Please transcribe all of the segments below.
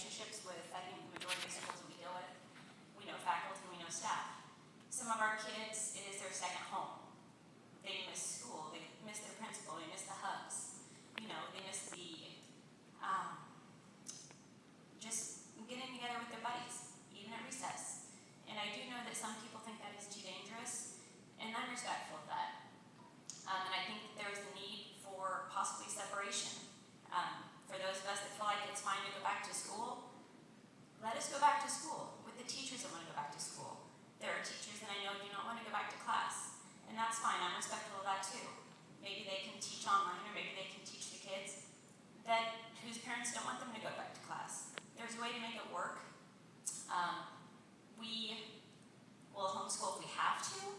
relationships with, I think, the majority of schools we deal with. We know faculty, we know staff. Some of our kids, it is their second home. They miss school, they miss their principal, they miss the hugs. They miss the just getting together with their buddies, even at recess. And I do know that some people think that is too dangerous, and I'm respectful of that. And I think that there is a need for possibly separation. For those of us that feel like it's fine to go back to school, let us go back to school with the teachers that want to go back to school. There are teachers that I know do not want to go back to class, and that's fine. I'm respectful of that too. Maybe they can teach online, or maybe they can teach the kids whose parents don't want them to go back to class. There's a way to make it work. We will homeschool if we have to.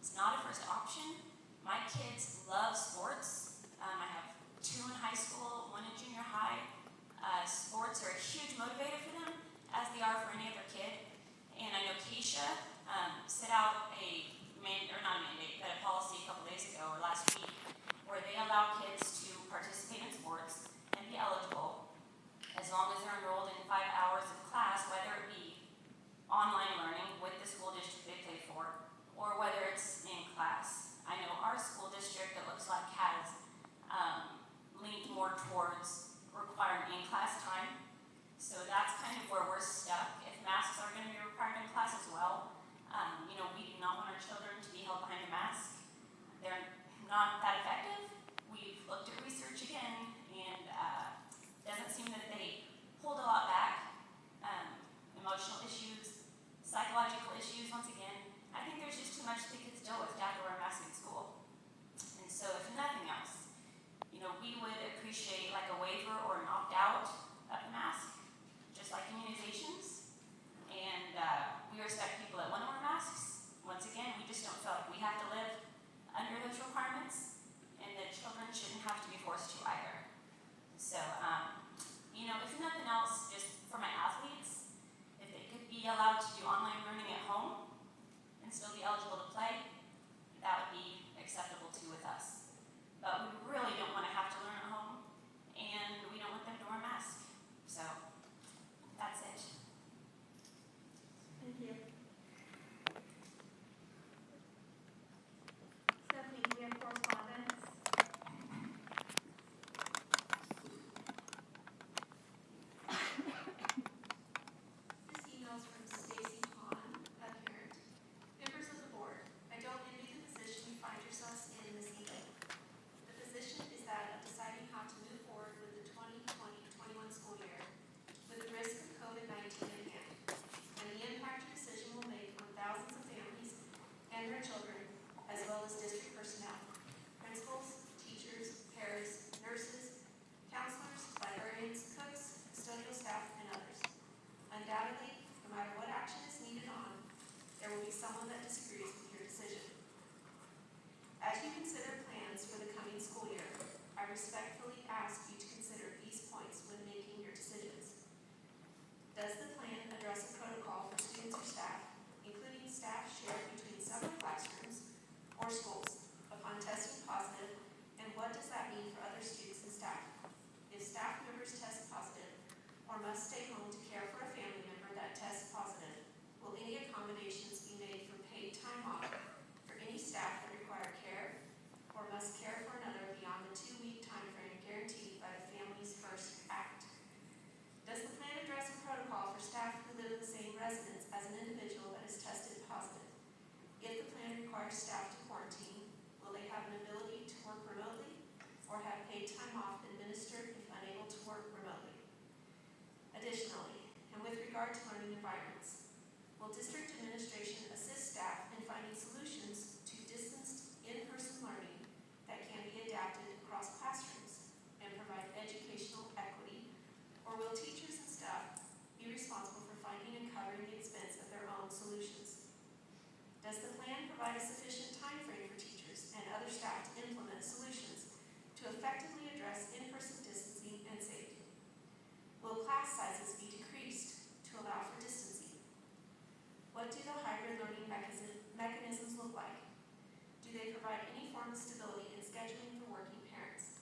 It's not a first option. My kids love sports. I have 2 in high school, 1 in junior high. Sports are a huge motivator for them, as they are for any other kid. And I know Keisha set out a policy a couple days ago or last week where they allow kids to participate in sports and be eligible as long as they're enrolled in 5 hours of class, whether it be online learning with the school district they play for, or whether it's in class. I know our school district, it looks like, has leaned more towards requiring in-class time. So that's kind of where we're stuck. If masks are going to be required in class as well, we do not want our children to be held behind a mask. They're not that effective. We've looked at research again, and it doesn't seem that they hold a lot back. Emotional issues, psychological issues, once again, I think there's just too much they could deal with to have to wear a mask in school. And so if nothing else, we would appreciate like a waiver or an opt-out of the mask, just like immunizations. And we respect people that want to wear masks. Once again, we just don't feel like we have to live under those requirements, and that children shouldn't have to be forced to either. So, if nothing else, just for my athletes, if they could be allowed to do online learning at home and still be eligible to play, that would be acceptable too with us. But we really don't want to have to learn at home, and we don't want them to wear a mask. So, that's it. Thank you. Stephanie, do we have correspondence? This email is from Stacy Hahn, a parent. Members of the board, I don't envy the position you find yourselves in this evening. The position is that of deciding how to move forward with the 2020-21 school year with the risk of COVID-19 in hand, and the impact your decision will make on thousands of families and their children, as well as district personnel, principals, teachers, paras, nurses, counselors, librarians, cooks, custodial staff, and others. Undoubtedly, no matter what action is needed on, there will be someone that disagrees with your decision. As you consider plans for the coming school year, I respectfully ask you to consider these points when making your decisions. Does the plan address a protocol for students or staff, including staff shared between several classrooms or schools, upon testing positive, and what does that mean for other students and staff? If staff members test positive or must stay home to care for a family member that tests positive, will any accommodations be made for paid time off for any staff that require care or must care for another beyond the 2-week time frame guaranteed by the Families First Act? Does the plan address a protocol for staff who live in the same residence as an individual that is tested positive? If the plan requires staff to quarantine, will they have an ability to work remotely or have paid time off administered if unable to work remotely? Additionally, and with regard to learning environments, will district administration assist staff in finding solutions to distanced in-person learning that can be adapted across classrooms and provide educational equity, or will teachers and staff be responsible for finding and covering the expense of their own solutions? Does the plan provide a sufficient time frame for teachers and other staff to implement solutions to effectively address in-person distancing and safety? Will class sizes be decreased to allow for distancing? What do the hybrid learning mechanisms look like? Do they provide any form of stability in scheduling for working parents?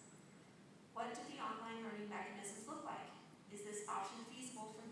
What do the online learning mechanisms look like? Is this option feasible for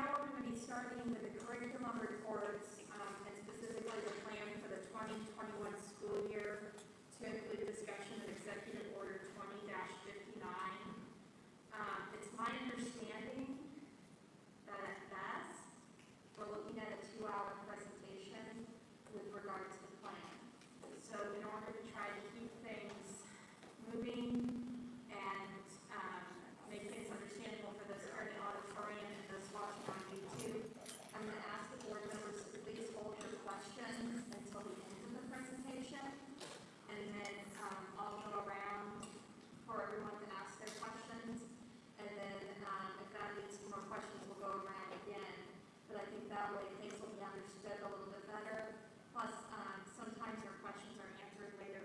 now we're going to be starting with the curriculum reports, and specifically the plan for the 2021 school year to include discussion of Executive Order 20-59. It's my understanding that at best, we're looking at a 2-hour presentation with regard to the plan. So in order to try to keep things moving and make things understandable for those who are in the auditorium and those watching on YouTube, I'm going to ask the board members to please hold your questions until the end of the presentation, and then I'll go around for everyone to ask their questions, and then if that leads to more questions, we'll go around again. But I think that way things will be understood a little bit better. Plus, sometimes your questions are answered later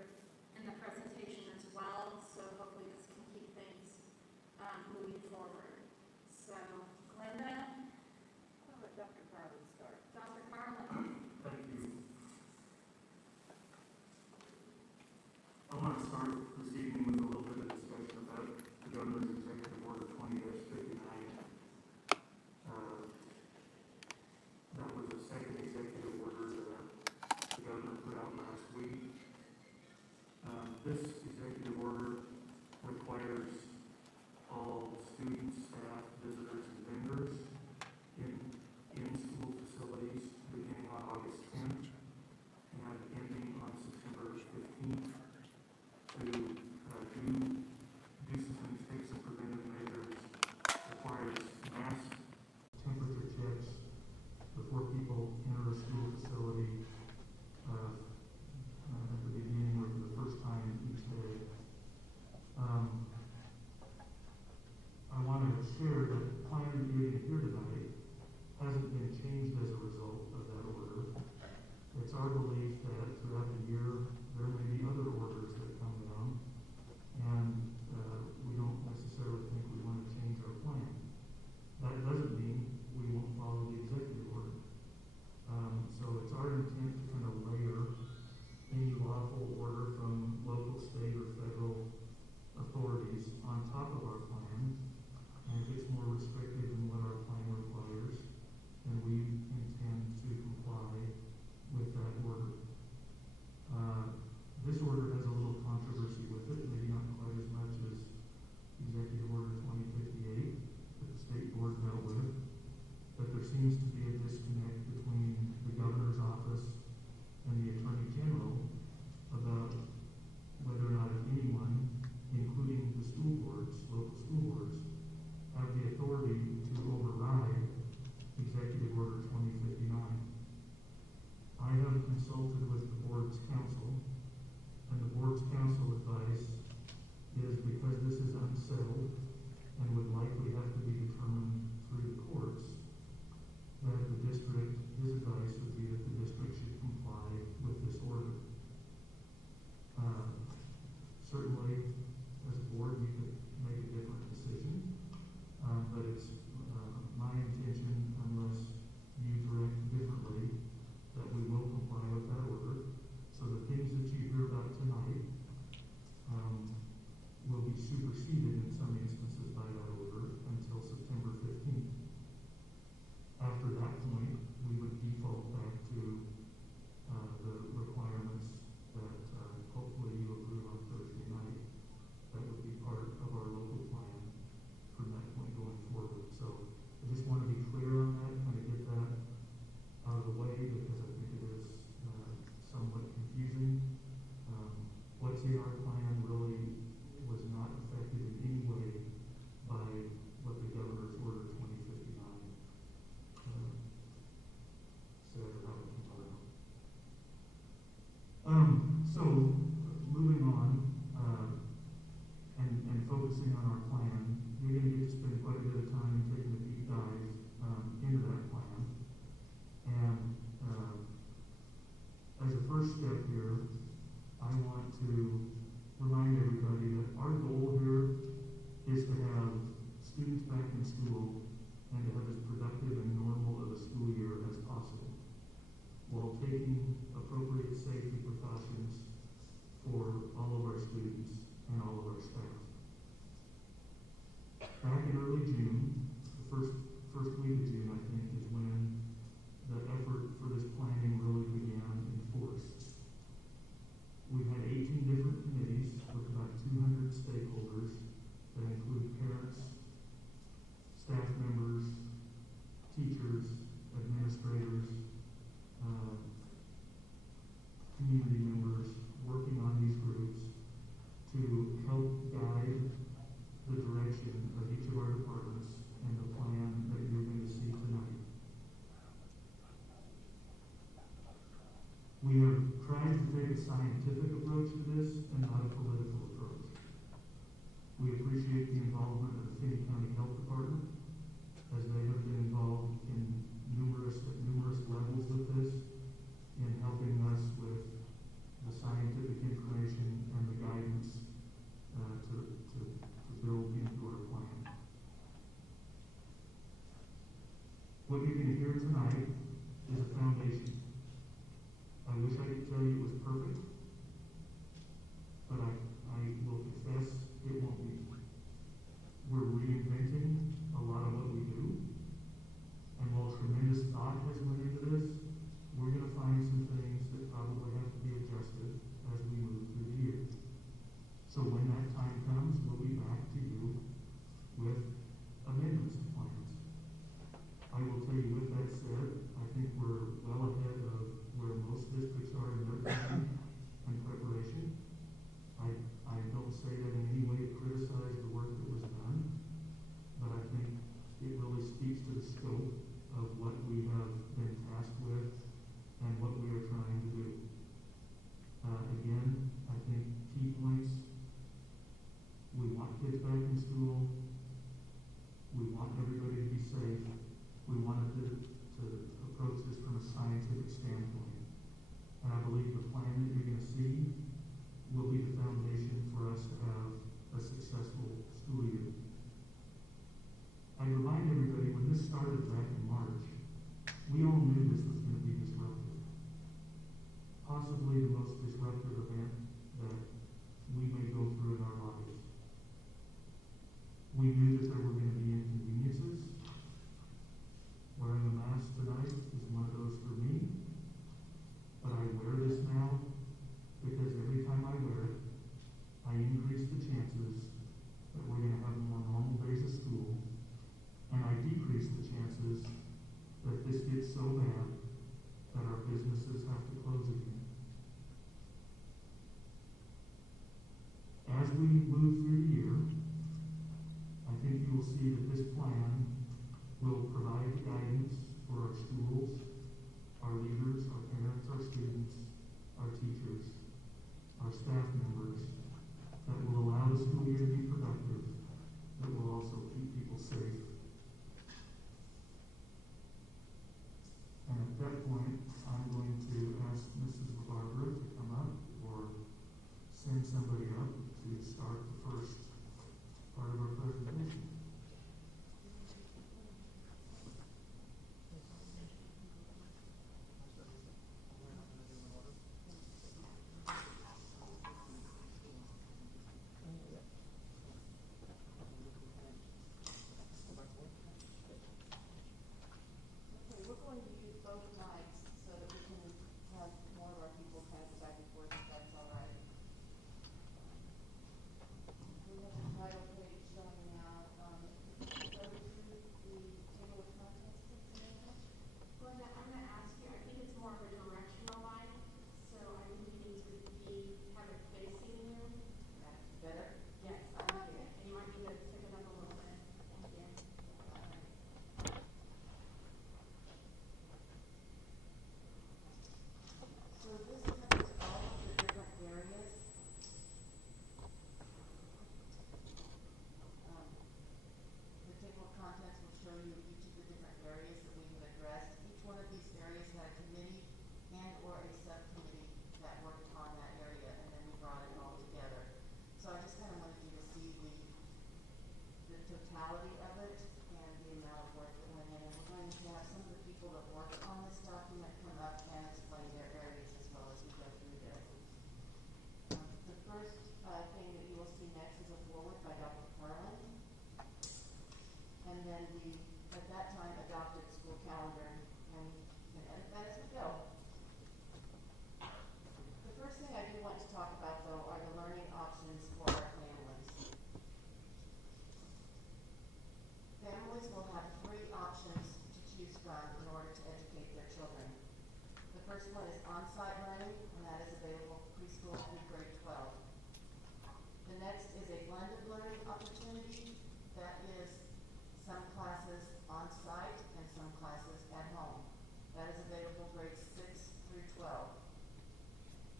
in the presentation as well, so hopefully this can keep things moving forward. So, Glenda? I'll let Dr. Carlin start. Dr. Carlin? Thank you. I want to start this evening with a little bit of discussion about the Governor's Executive Order 20-59. That was the second executive order that the Governor put out last week. This executive order requires all students, staff, visitors, and vendors in school facilities beginning on August 10th and ending on September 15th to do some takes some preventive measures. Requires mass temperature checks before people enter a school facility at the beginning or for the first time each day. I want to share that the plan meeting here tonight hasn't been changed as a result of that order. It's our belief that throughout the year there may be other orders that come down, and we don't necessarily think we want to change our plan. That doesn't mean we won't follow the executive order. So it's our intent to kind of layer any lawful order from local, state, or federal authorities on top of our plan. And if it's more restrictive than what our plan requires, then we intend to comply with that order. This order has a little controversy with it, maybe not quite as much as Executive Order 2058 that the state board dealt with, but there seems to be a disconnect between the governor's office and the attorney general about whether or not anyone, including the school boards, local school boards, have the authority to override Executive Order 2059. I have consulted with the board's counsel, and the board's counsel advice is because this is unsettled and would likely have to be determined through the courts, that the district, his advice would be that the district should comply with this order. Certainly, as a board, you could make a different decision, but it's my intention, unless you direct differently, that we will comply with that order. So the things that you hear about tonight will be superseded in some instances by that order until September 15th. After that point, we would default back to the requirements that hopefully you approve on Thursday night. That would be part of our local plan from that point going forward. So I just want to be clear on that, kind of get that out of the way, because I think it is somewhat confusing. What's in our plan really was not affected in any way by what the governor's order 2059 said or how it came about. So moving on and focusing on our plan, you're going to get to spend quite a bit of time taking a deep dive into that plan. And as a first step here, I want to remind everybody that our goal here is to have students back in school and to have as productive and normal of a school year as possible, while taking appropriate safety precautions for all of our students and all of our staff. Back in early June, the first week of June, I think, will see that this plan will provide the guidance for our schools, our leaders, our parents, our students, our teachers, our staff members, that will allow the school year to be productive, that will also keep people safe. And at that point, I'm going to ask Mrs. Barbara to come up or send somebody up to start the first part of our presentation. Okay, we're going to use both mics so that we can have more of our people pass back and forth, if that's all right. We have a title page showing now, go to the table of contents, please, Samantha. Glenda, I'm gonna ask you, I think it's more of a directional line, so I think you need to have it facing you. That's better. Yes, thank you. And you might need to pick it up a little bit. Thank you. All right. So this covers all of the different areas. The table of contents will show you each of the different areas that we have addressed. Each one of these areas had a committee and or a subcommittee that worked on that area, and then we brought it all together. So I just kind of wanted you to see the totality of it and the amount of work that went in. And we're going to have some of the people that worked on this document come up and explain their areas as well as we go through this. The first thing that you will see next is a forward by Dr. Carlin. And then we, at that time, adopted school calendar, and you can edit that as we go. The first thing I do want to talk about, though, are the learning options for our families. Families will have 3 options to choose from in order to educate their children. The first one is on-site learning, and that is available preschool through grade 12. The next is a blended learning opportunity. That is some classes on-site and some classes at home. That is available grades 6 through 12.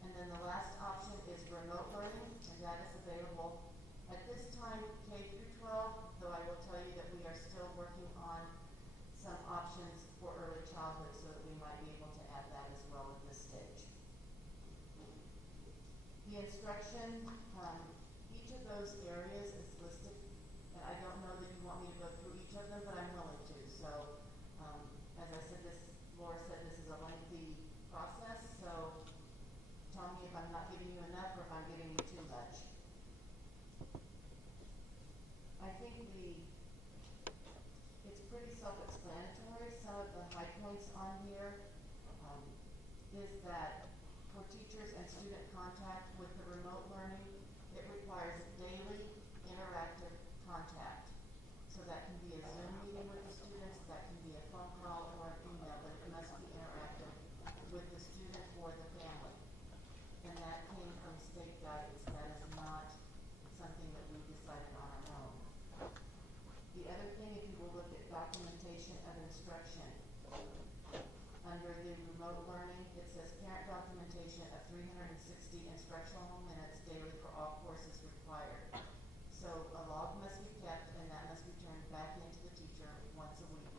And then the last option is remote learning, and that is available at this time K through 12, though I will tell you that we are still working on some options for early childhood so that we might be able to add that as well at this stage. The instruction, each of those areas is listed, and I don't know that you want me to go through each of them, but I'm willing to. So, as I said, Laura said this is a lengthy process, so tell me if I'm not giving you enough or if I'm giving you too much. I think it's pretty self-explanatory. Some of the high points on here is that for teachers and student contact with the remote learning, it requires daily interactive contact. So that can be a Zoom meeting with the students, that can be a phone call or an email, but it must be interactive with the student or the family. And that came from state guidance. That is not something that we decided on our own. The other thing, if you will look at documentation of instruction, under the remote learning, it says parent documentation of 360 instructional minutes daily for all courses required. So a log must be kept, and that must be turned back into the teacher once a week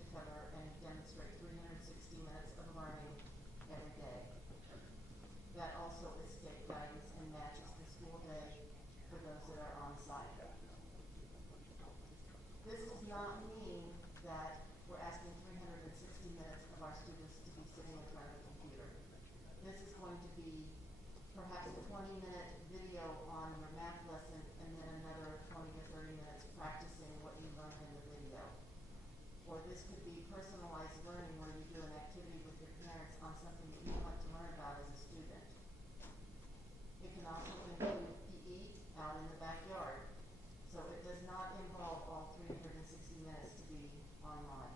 to cover and demonstrate 360 minutes of learning every day. That also is state guidance and matches the school day for those that are on site. This does not mean that we're asking 360 minutes of our students to be sitting in front of a computer. This is going to be perhaps a 20-minute video on your math lesson and then another 20 to 30 minutes practicing what you learned in the video. Or this could be personalized learning where you do an activity with your parents on something that you want to learn about as a student. It can also include PE out in the backyard. So it does not involve all 360 minutes to be online.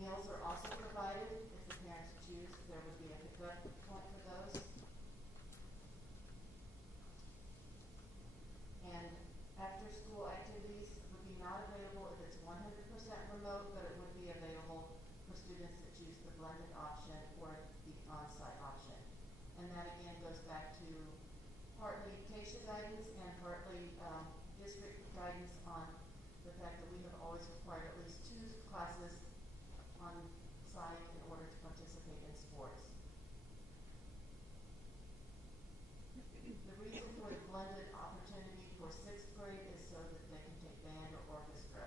Meals are also provided if the parents choose. There would be a pickup point for those. And after school blended option or the on-site option. And that again goes back to partly CASHA guidance and partly district guidance on the fact that we have always required at least 2 classes on site in order to participate in sports. The reason for the blended opportunity for 6th grade is so that they can take band or orchestra.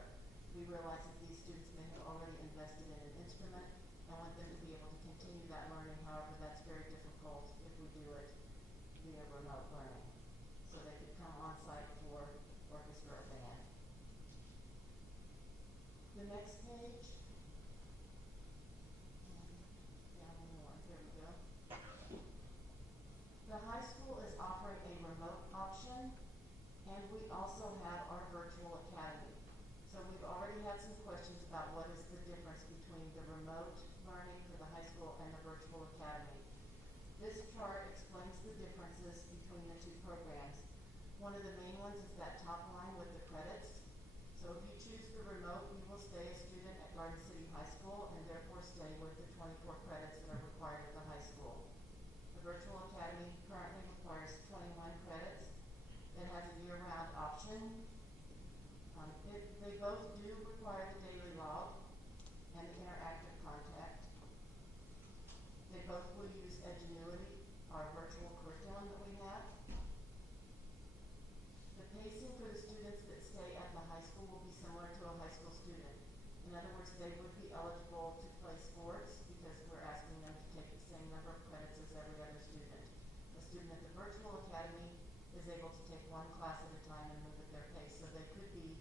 We realize that these students may have already invested in an instrument and want them to be able to continue that learning. However, that's very difficult if we do it via remote learning. So they could come on site for orchestra or band. The next page. Down one, there we go. The high school is offering a remote option, and we also have our virtual academy. So we've already had some questions about what is the difference between the remote learning for the high school and the virtual academy. This chart explains the differences between the 2 programs. One of the main ones is that top line with the credits. So if you choose the remote, you will stay a student at Garden City High School and therefore stay with the 24 credits that are required at the high school. The virtual academy currently requires 21 credits. It has a year-round option. They both do require the daily log and the interactive contact. They both will use Edgenuity, our virtual curriculum that we have. The pacing for the students that stay at the high school will be similar to a high school student. In other words, they would be eligible to play sports because we're asking them to take the same number of credits as every other student. A student at the virtual academy is able to take 1 class at a time and move at their pace, so they could be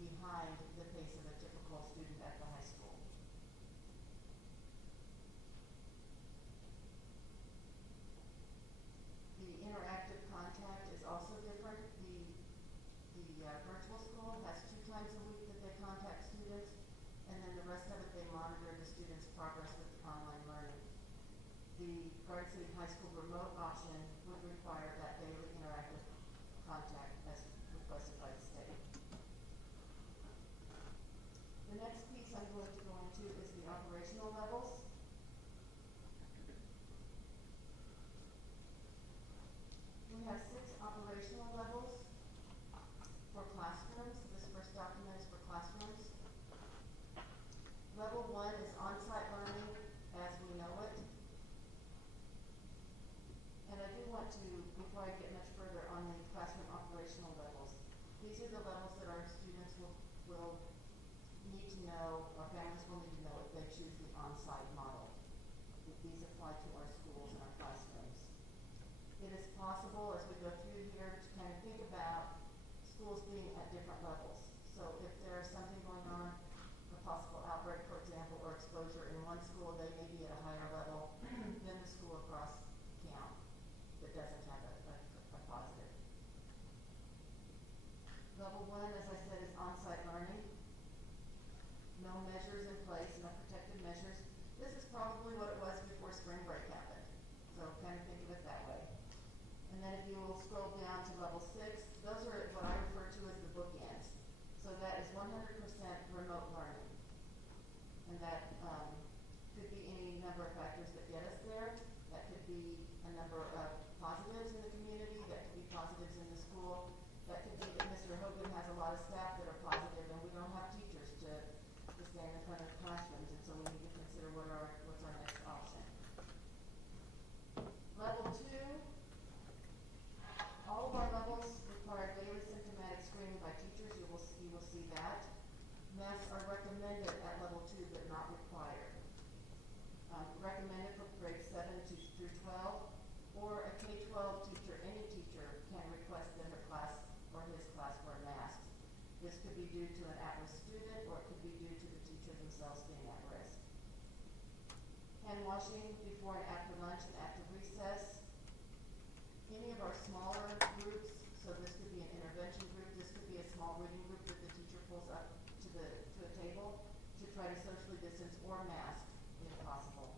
behind the pace of a typical student at the high school. The interactive contact is also different. The virtual school has 2 times a week that they contact students, and then the rest of it they monitor the students' progress with the online learning. The Garden City High School remote option would require that daily interactive contact as requested by the state. The next piece I'm going to go into is the operational levels. We have 6 operational levels for classrooms. This first document is for classrooms. Level 1 is on-site learning as we know it. And I do want to, before I get much further on the classroom operational levels, these are the levels that our students will need to know, or families will need to know if they choose the on-site model. These apply to our schools and our classrooms. It is possible as we go through here to kind of think about schools being at different levels. So if there is something going on, a possible outbreak, for example, or exposure in one school, they may be at a higher level than the school across town that doesn't have a positive. Level 1, as I said, is on-site learning. No measures in place, no protective measures. This is probably what it was before spring break happened. So kind of think of it that way. And then if you will scroll down to level 6, those are what I refer to as the bookends. So that is 100% remote learning. And that could be any number of factors that get us there. That could be a number of positives in the community. That could be positives in the school. That could be that Mr. Hogan has a lot of staff that are positive and we don't have teachers to stand in front of classrooms, and so we need to consider what's our next option. Level 2, all of our levels require daily symptomatic screening by teachers. You will see that. Masks are recommended at level 2 but not required. Recommended for grades 7 through 12, or a K-12 teacher, any teacher can request that her class or his class wear masks. This could be due to an at-risk student, or it could be due to the teacher themselves being at risk. Hand washing before and after lunch and after recess. Any of our smaller groups, so this could be an intervention group, this could be a small reading group that the teacher pulls up to a table to try to socially distance or mask if possible.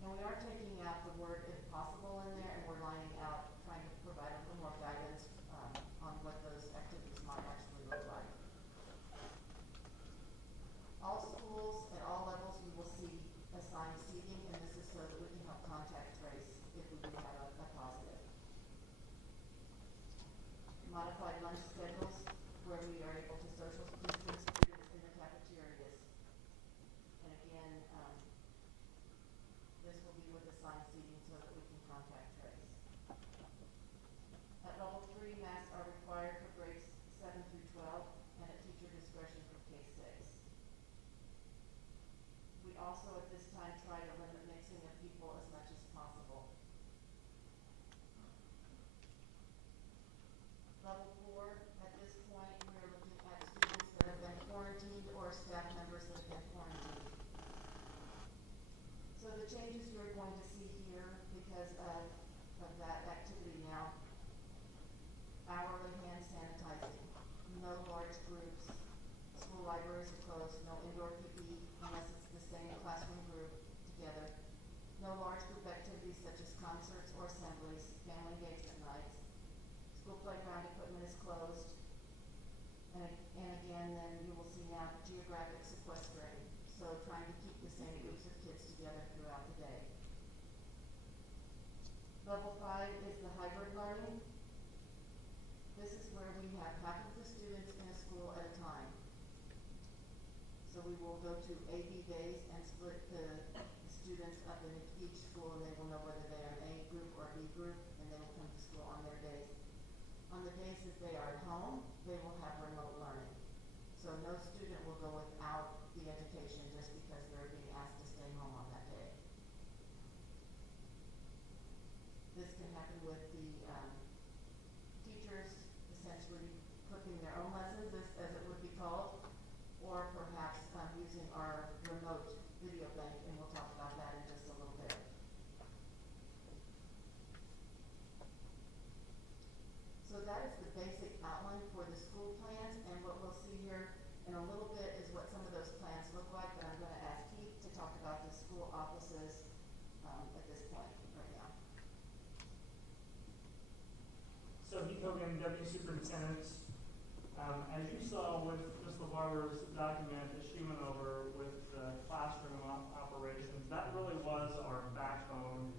And we are taking out the word "if possible" in there, and we're lining out, trying to provide a little more guidance on what those activities might actually look like. All schools at all levels, you will we would have a positive. Modified lunch schedules where we are able to social distance students in the cafeterias. And again, this will be with assigned seating so that we can contact trace. At level 3, masks are required for grades 7 through 12 and at teacher discretion for K-6. We also at this time try to limit mixing of people as much as possible. Level 4, at this point, we are looking at students that have been quarantined or staff members that have been quarantined. So the changes you're going to see here because of that activity now, hourly hand sanitizing, no large groups, school libraries are closed, no indoor PPE unless it's the same classroom group together, no large group activities such as concerts or assemblies, family engagement nights, school playground equipment is closed, and again, then you will see now geographic sequestering, so trying to keep the same groups of kids together throughout the day. Level 5 is the hybrid learning. This is where we have half of the students in a school at a time. So we will go to AB days and split the students up in each school, and they will know whether they are an A group or a B group, and they will come to school on their days. On the days that they are at home, they will have remote learning. So no student will go without the education just because they're being asked to stay home on that day. This can happen with the teachers essentially cooking their own lessons, as it would be called, or perhaps using our remote video bank, and we'll talk about that in just a little bit. So that is the basic outline for the school plans, and what we'll see here in a little bit is what some of those plans look like, but I'm going to ask Keith to talk about the school offices at this point right now. So Heath Hogan, Deputy Superintendent. As you saw with Ms. LaBarber's document that she went over with the classroom operations, that really was our backbone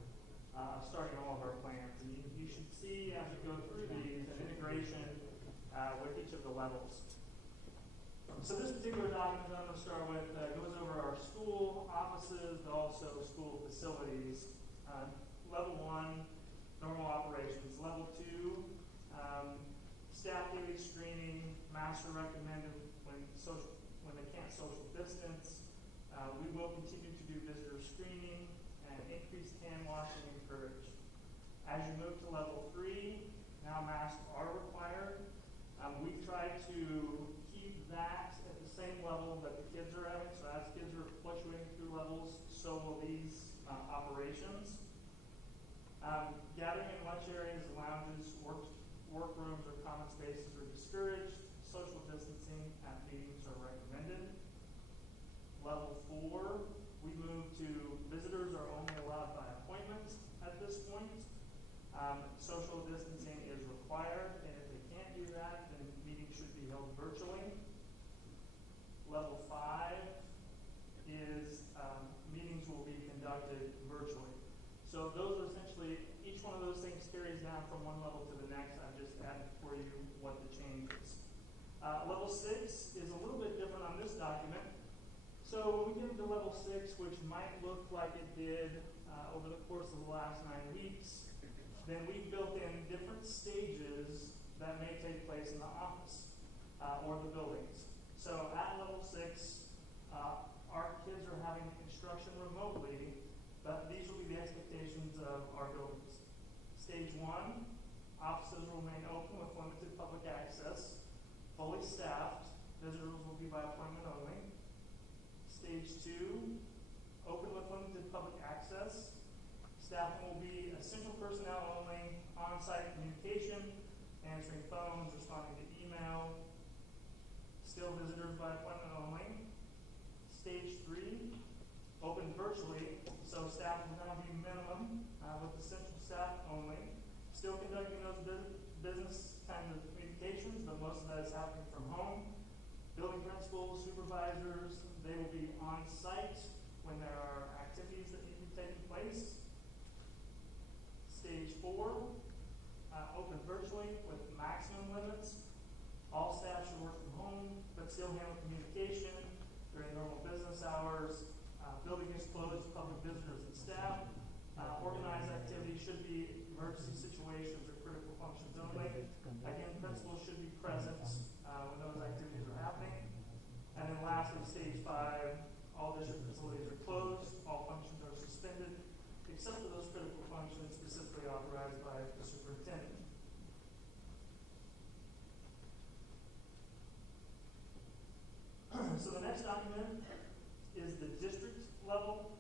starting all of our plans. And you should see as we go through these an integration with each of the levels. So this particular document I'm going to start with goes over our school offices, but also school facilities. Level 1, normal operations. Level 2, staff daily screening, masks are recommended when they can't social distance. We will continue to do visitor screening and increased hand washing encouraged. As you move to level 3, now masks are required. We try to keep that at the same level that the kids are at. So as kids are fluctuating through levels, so will these operations. Gathering in lunch areas, lounges, workrooms, or common spaces are discouraged. Social distancing at meetings are recommended. Level 4, we move to visitors are only allowed by appointment at this point. Social distancing is required, and if they can't do that, then meetings should be held virtually. Level 5 is meetings will be conducted virtually. So those are essentially, each one of those things carries down from one level to the next. I've just added for you what the change is. Level 6 is a little bit different on this document. So when we get into level 6, which might look like it did over the course of the last 9 weeks, then we've built in different stages that may take place in the office or the buildings. So at level 6, our kids are having instruction remotely, but these will be the expectations of our buildings. Stage 1, offices will remain open with limited public access, fully staffed. Visitors will be by appointment only. Stage 2, open with limited public access. Staffing will be essential personnel only, on-site communication, answering phones, responding to email. Still visitors by appointment only. Stage 3, open virtually, so staff will now be minimum with essential staff only. Still conducting those business kind of communications, but most of that is happening from home. Building principals, supervisors, they will be on site when there are activities that need to be taking place. 4, open virtually with maximum limits. All staff should work from home, but still handle communication during normal business hours. Building is closed to public visitors and staff. Organized activities should be emergency situations or critical functions only. Again, principals should be present when those activities are happening. And then lastly, stage 5, all district facilities are closed, all functions are suspended, except for those critical functions specifically authorized by the superintendent. So the next document is the district level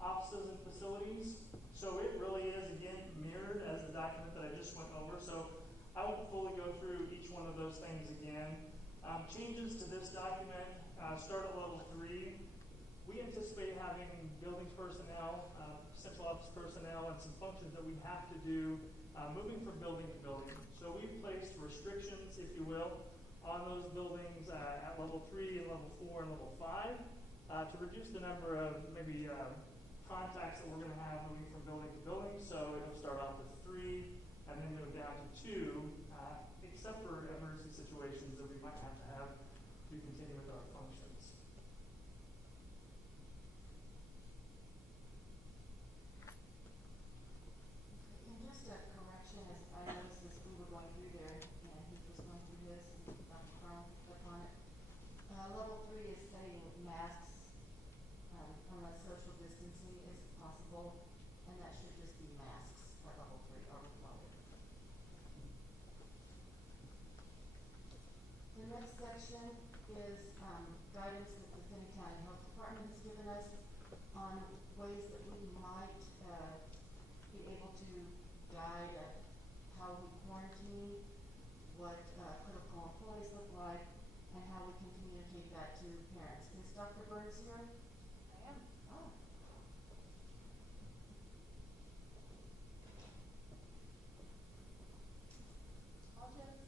offices and facilities. So it really is, again, mirrored as the document that I just went over. So I won't fully go through each one of those things again. Changes to this document start at level 3. We anticipate having building personnel, central office personnel, and some functions that we have to do moving from building to building. So we've placed restrictions, if you will, on those buildings at level 3 and level 4 and level 5 to reduce the number of maybe contacts that we're going to have moving from building to building. So it'll start off with 3 and then move down to 2, except for emergency situations that we might have to continue with our functions. And just a correction, as I noticed as we were going through there, and he was going through this, and Dr. Brown picked up on it. Level 3 is saying masks unless social distancing is possible, and that should just be masks at level 3 or required. The next section is guidance that the Finney County Health Department has given us on ways that we might be able to guide how we quarantine, what critical employees look like, and how we can communicate that to parents. Is Dr. Burns here? I am. Oh. I'll just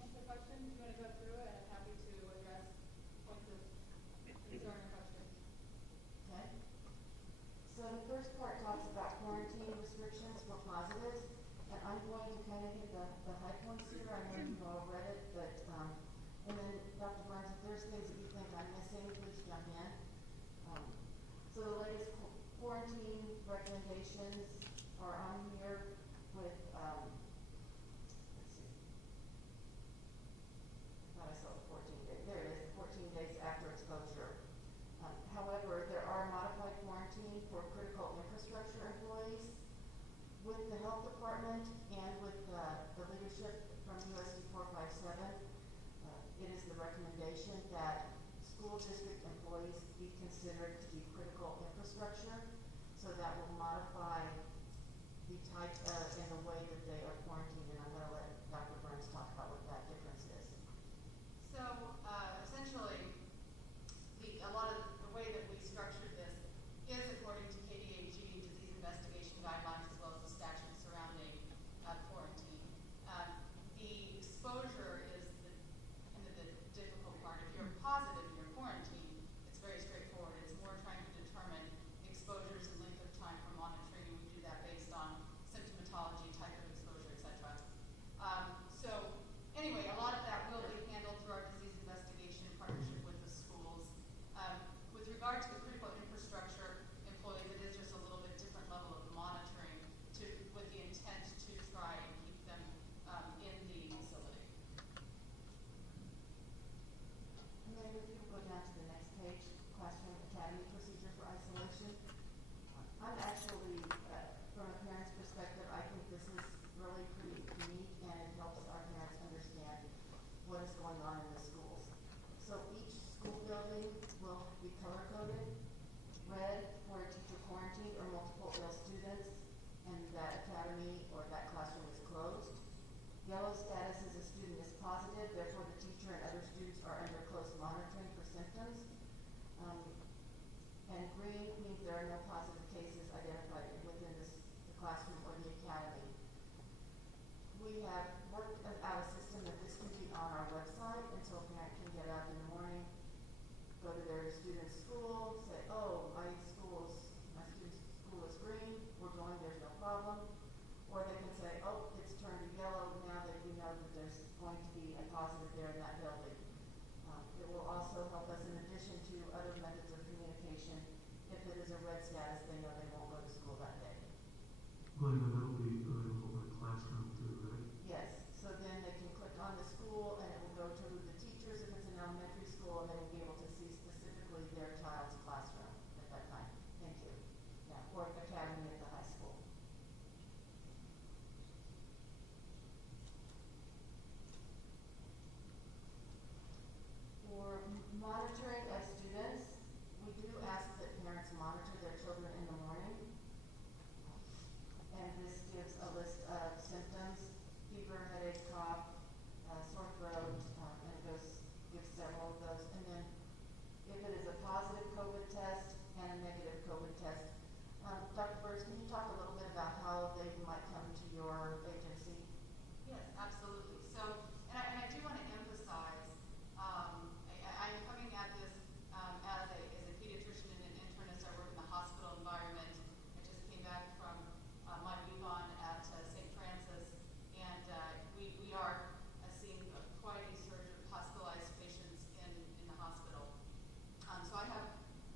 answer questions. You want to go through it? I'm happy to address points of concern or questions. Okay. So the first part talks about quarantine restrictions for positives, and I'm going to kind of hit the high points here. I know you've all read it, but and then Dr. Burns, if there's things that you think I'm missing, please jump in. So the latest quarantine recommendations are on here with let's see. I thought I saw the 14 days. There it is, 14 days after exposure. However, there are modified quarantine for critical infrastructure employees. With the health department and with the leadership from USD-457, it is the recommendation that school district employees be considered to be critical infrastructure. So that will modify the type and the way that they are quarantined. And I'm going to let Dr. Burns talk about what that difference is. So essentially, a lot of the way that we structured this is according to KDAG disease investigation guidelines as well as the statute surrounding quarantine. The exposure is the difficult part. If you're positive in your quarantine, it's very straightforward. It's more trying to determine exposures and length of time for monitoring, and we do that based on symptomatology, type of exposure, etc. So anyway, a lot of that will be handled through our disease investigation in partnership with the schools. With regard to the critical infrastructure employees, it is just a little bit different level of monitoring with the intent to try and keep them in the facility. And then if you go down to the next page, classroom academy procedure for isolation. I'm actually, from a parent's perspective, I think this is really pretty unique, and it helps our parents understand what is going on in the schools. So each school building will be color-coded. Red for a teacher quarantined or multiple ill students, and that academy or that classroom is closed. Yellow status is a student is positive, therefore the teacher and other students are under close monitoring for symptoms. And green means there are no positive cases identified within the classroom or the academy. We have worked out a system that this can be on our website, and so a parent can get up in the morning, go to their student's school, say, oh, my student's school is green, we're going, there's no problem. Or they can say, there's going to be a positive there in that building. It will also help us in addition to other methods of communication. If it is a red status, they know they won't go to school that day. Glenda, that'll be available by classroom too, right? Yes, so then they can click on the school and it will go to the teachers if it's an elementary school, and they will be able to see specifically their child's classroom at that time. Thank you. Yeah, or academy at the high school. For monitoring of students, we do ask that parents monitor their children in the morning. And this gives a list of symptoms: fever, headache, cough, sore throat, and it gives several of those. And then if it is a positive COVID test and a negative COVID test, Dr. Burrs, can you talk a little bit about how they might come to your agency? Yes, absolutely. So, and I do want to emphasize, I'm coming at this as a pediatrician and an internist. I work in the hospital environment. I just came back from my week on at St. Francis, and we are seeing quite a surge of hospitalized patients in the hospital. So I have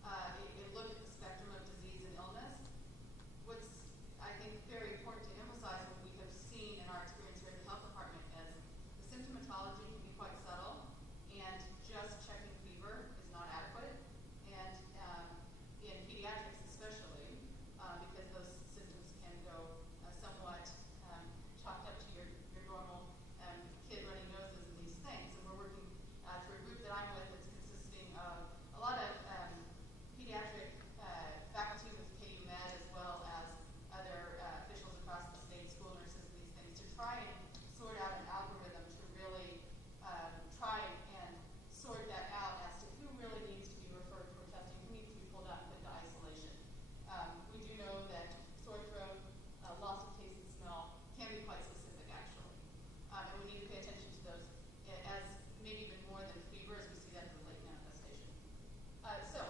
a look at the spectrum of disease and illness. What's, I think, very important to emphasize, what we have seen in our experience here at the health department, is the symptomatology can be quite subtle, and just checking fever is not adequate. And in pediatrics especially, because those symptoms can go somewhat chalked up to your normal kid running noses and these things. And we're working through a group that I'm with that's consisting of a lot of pediatric faculty with KU Med, as well as other officials across the state, school nurses, and these things, to try and sort out an algorithm to really try and sort that out as to who really needs to be referred for testing, who needs to be pulled out and put into isolation. We do know that sore throat, loss of taste and smell can be quite specific, actually. And we need to pay attention to those as maybe even more than fever, as we see that as a late manifestation. So,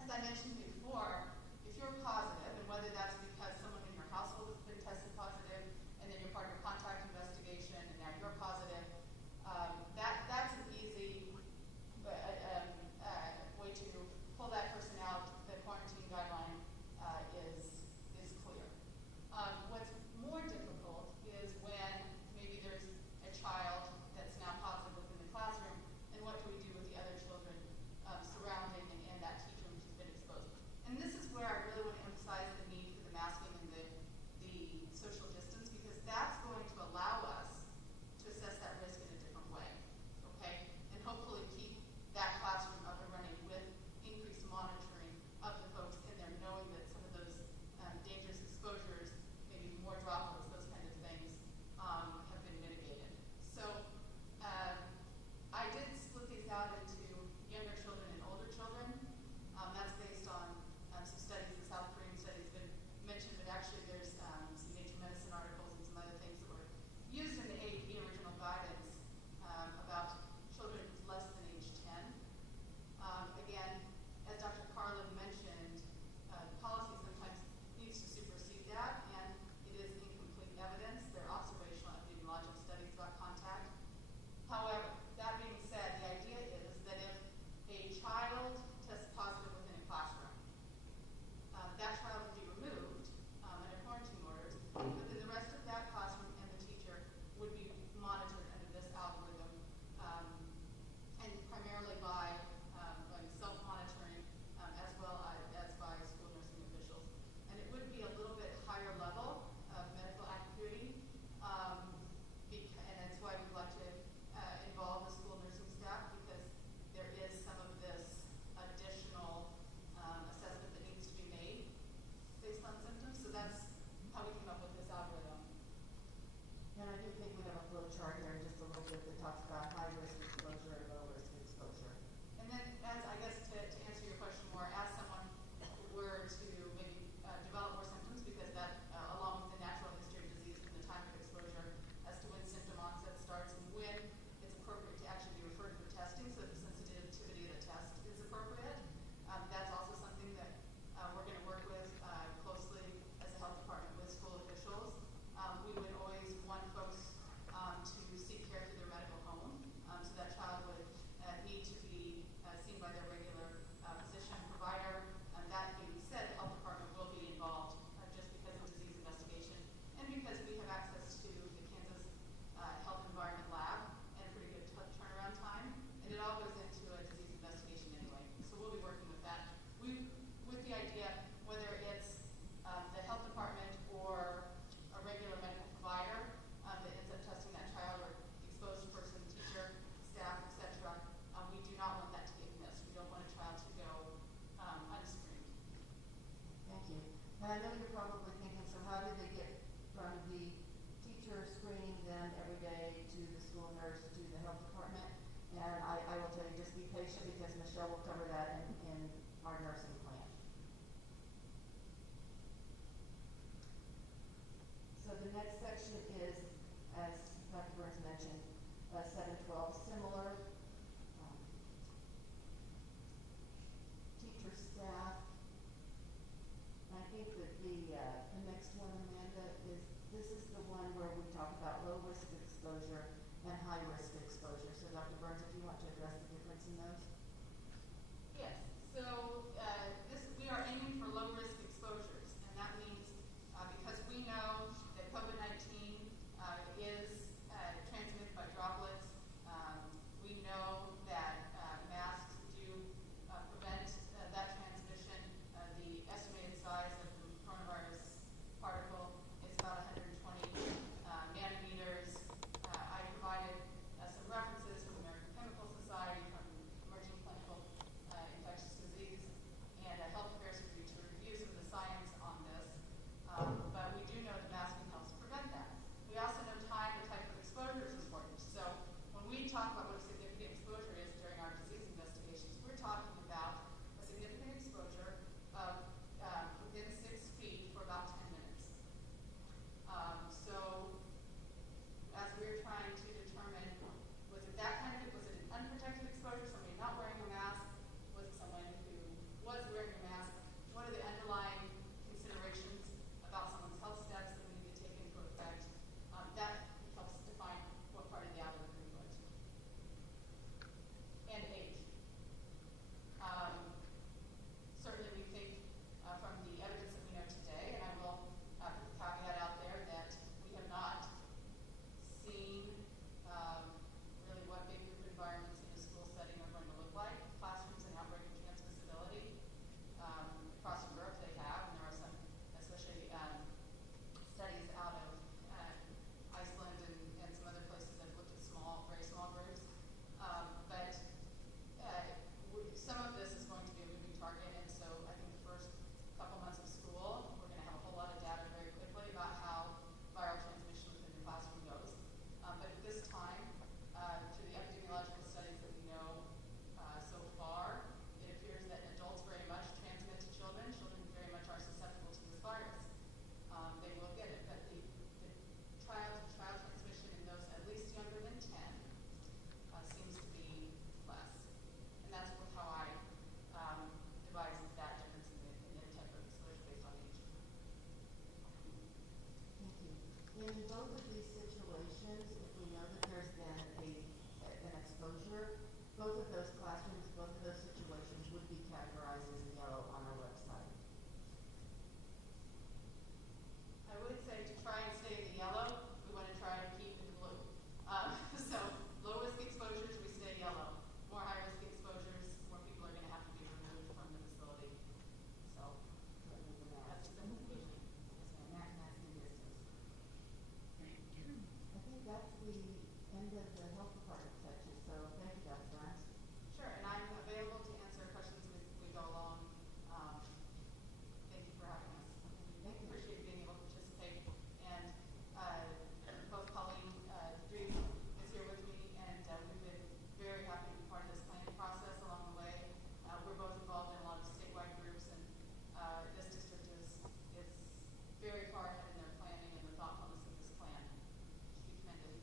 as I mentioned before, if you're positive, and whether that's because someone in your household has been tested positive, and then you're part of a contact investigation, and now you're positive, that's an easy way to pull that person out. The quarantine guideline is clear. What's more difficult is when maybe there's a child that's now positive within the classroom, and what do we do with the other children surrounding and that teacher who's been exposed? And this is where I really want to emphasize the need for the masking and the social distance, because that's going to allow us to assess that risk in a different way, okay? And hopefully keep that classroom up and running with increased monitoring of the folks in there, knowing that some of those dangerous exposures, maybe more droplets, those kind of things, have been mitigated. So I did split these out into younger children and older children. That's based on some studies. The South Korean study has been mentioned, but actually there's some Nature Medicine articles and some other things that were used in the AAP original guidance about children less than age 10. Again, as Dr. Carlin mentioned, policy sometimes needs to supersede that, and it is incomplete evidence. There are observational epidemiologic studies about contact. However, that being said, the idea is that if a child tests positive within a classroom, that child would be removed under quarantine orders, but then the rest of that classroom and the teacher would be monitored under this algorithm, and primarily by self-monitoring as well as by school nursing officials. And it would be a little bit higher level of medical acuity, and that's why we'd like to involve the school nursing staff, because there is some of this additional assessment that needs to be made based on symptoms. So that's how we came up with this algorithm. And I do think we have a flow chart here in just a little bit that talks about high risk exposure and low risk exposure. And then, as I guess to answer your question more, as someone were to maybe develop more symptoms, because that, along with the natural history of disease from the time of exposure, as to when symptom onset starts and when it's appropriate to actually be referred for testing, so the sensitivity of the test is appropriate. That's also something that we're going to work with closely as a health department with school officials. We would always want folks to education, because Michelle will cover that in our nursing plan. So the next section is, as Dr. Burns mentioned, 712, similar. Teacher staff. And I think that the next one, Amanda, this is the one where we talk about low risk exposure and high risk exposure. So Dr. Burns, if you want to address the difference in those. Yes, so we are aiming for low risk exposures, and that means because we know that COVID-19 is transmitted by droplets, we know that masks do prevent that transmission. The estimated size of the coronavirus particle is about 120 nanometers. I provided some references from the American Chemical Society, from Emerging Clinical Infectious Disease, and Health Affairs Review to review some of the science on this. But we do know that masking helps prevent that. We also know time and type of exposure is important. So when we talk about what a significant exposure is during our disease investigations, we're talking about a significant exposure of within 6 feet for about 10 minutes. So as we're trying to determine, was it an unprotected exposure, somebody not wearing a mask? Was it someone who was wearing a mask? What are the underlying considerations about someone's health status that we need to take into effect? That helps define what part of the algorithm we go to. And age. Certainly we think from the evidence that we know today, and I will put the caveat out there that we have not seen really what big group environments in a school setting are going to look like. Classrooms and outbreak of transmissibility. Across Europe they have, and there are some, especially studies out of Iceland and some other places that have looked at very small groups. But some of this is going to be a moving target, and so I think the first couple months of school, we're going to have a whole lot of data very quickly about how viral transmission within the classroom goes. But at this time, through the epidemiological studies that we know so far, it appears that adults very much transmit to children. Children very much are susceptible to this virus. They will get it, but the child-to-child transmission in those at least younger than 10 seems to be less. And that's how I devised that difference in the type of exposure based on age. Thank you. In both of these situations, if we know that there's been an exposure, both of those classrooms, both of those situations would be categorized as yellow on our website. I would say to try and stay in the yellow, we want to try and keep in the blue. So low risk exposures, we stay yellow. More high risk exposures, more people are going to have to be removed from the facility. So that's the simplification. Maximum distance. I think that's the end of the health department section, so thank you, Dr. Burns. Sure, and I'm available to answer questions as we go along. Thank you for having us. Thank you. Appreciate being able to participate. And both Colleen Dries is here with me, and we've been very happy to be part of this planning process along the way. We're both involved in a lot of statewide groups, and this district is very far ahead in their planning and the thoughtfulness of this plan. Should be commended.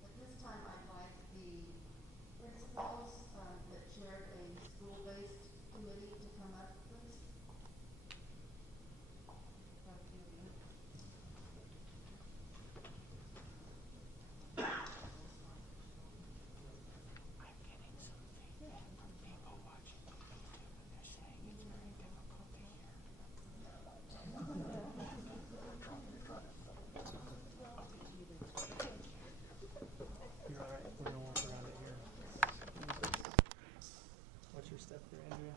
At this time, I'd like the principals that chaired a school-based committee to come up, please. Dr. Newman. You're all right. We're gonna walk around it here. What's your step there, Andrea?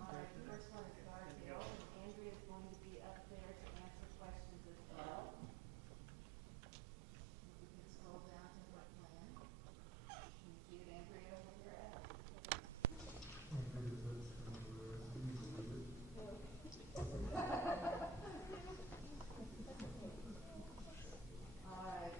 All right, the first one is Garfield, and Andrea is going to be up there to answer questions as well. If we can scroll down to her plan. Can you see it, Andrea, where you're at? All right,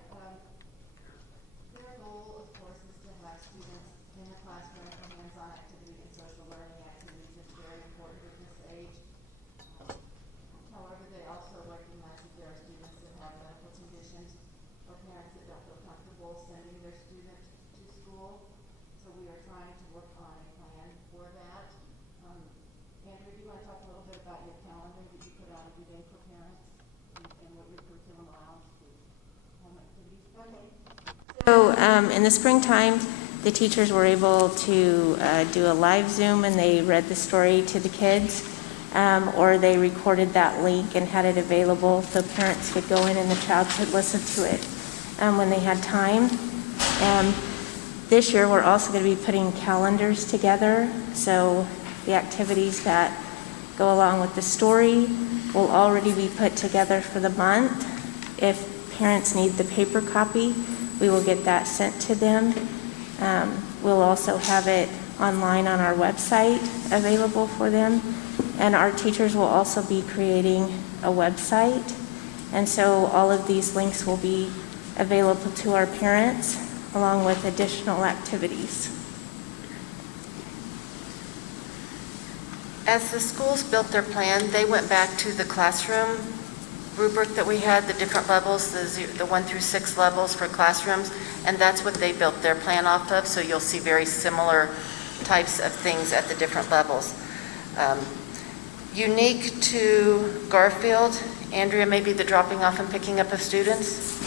school. So we are trying to work on a plan for that. Andrew, do you want to talk a little bit about your calendar that you put out every day for parents and what your curriculum allows for home activities? Okay. So in the springtime, the teachers were able to do a live Zoom and they read the story to the kids, or they recorded that link and had it available so parents could go in and the child could listen to it when they had time. This year, we're also going to be putting calendars together, so the activities that go along with the story will already be put together for the month. If parents need the paper copy, we will get that sent to them. We'll also have it online on our website available for them. And our teachers will also be creating a website. And so all of these links will be available to our parents along with additional activities. As the schools built their plan, they went back to the classroom rubric that we had, the different levels, the 1 through 6 levels for classrooms, and that's what they built their plan off of, so you'll see very similar types of things at the different levels. Unique to Garfield, Andrea, maybe the dropping off and picking up of students?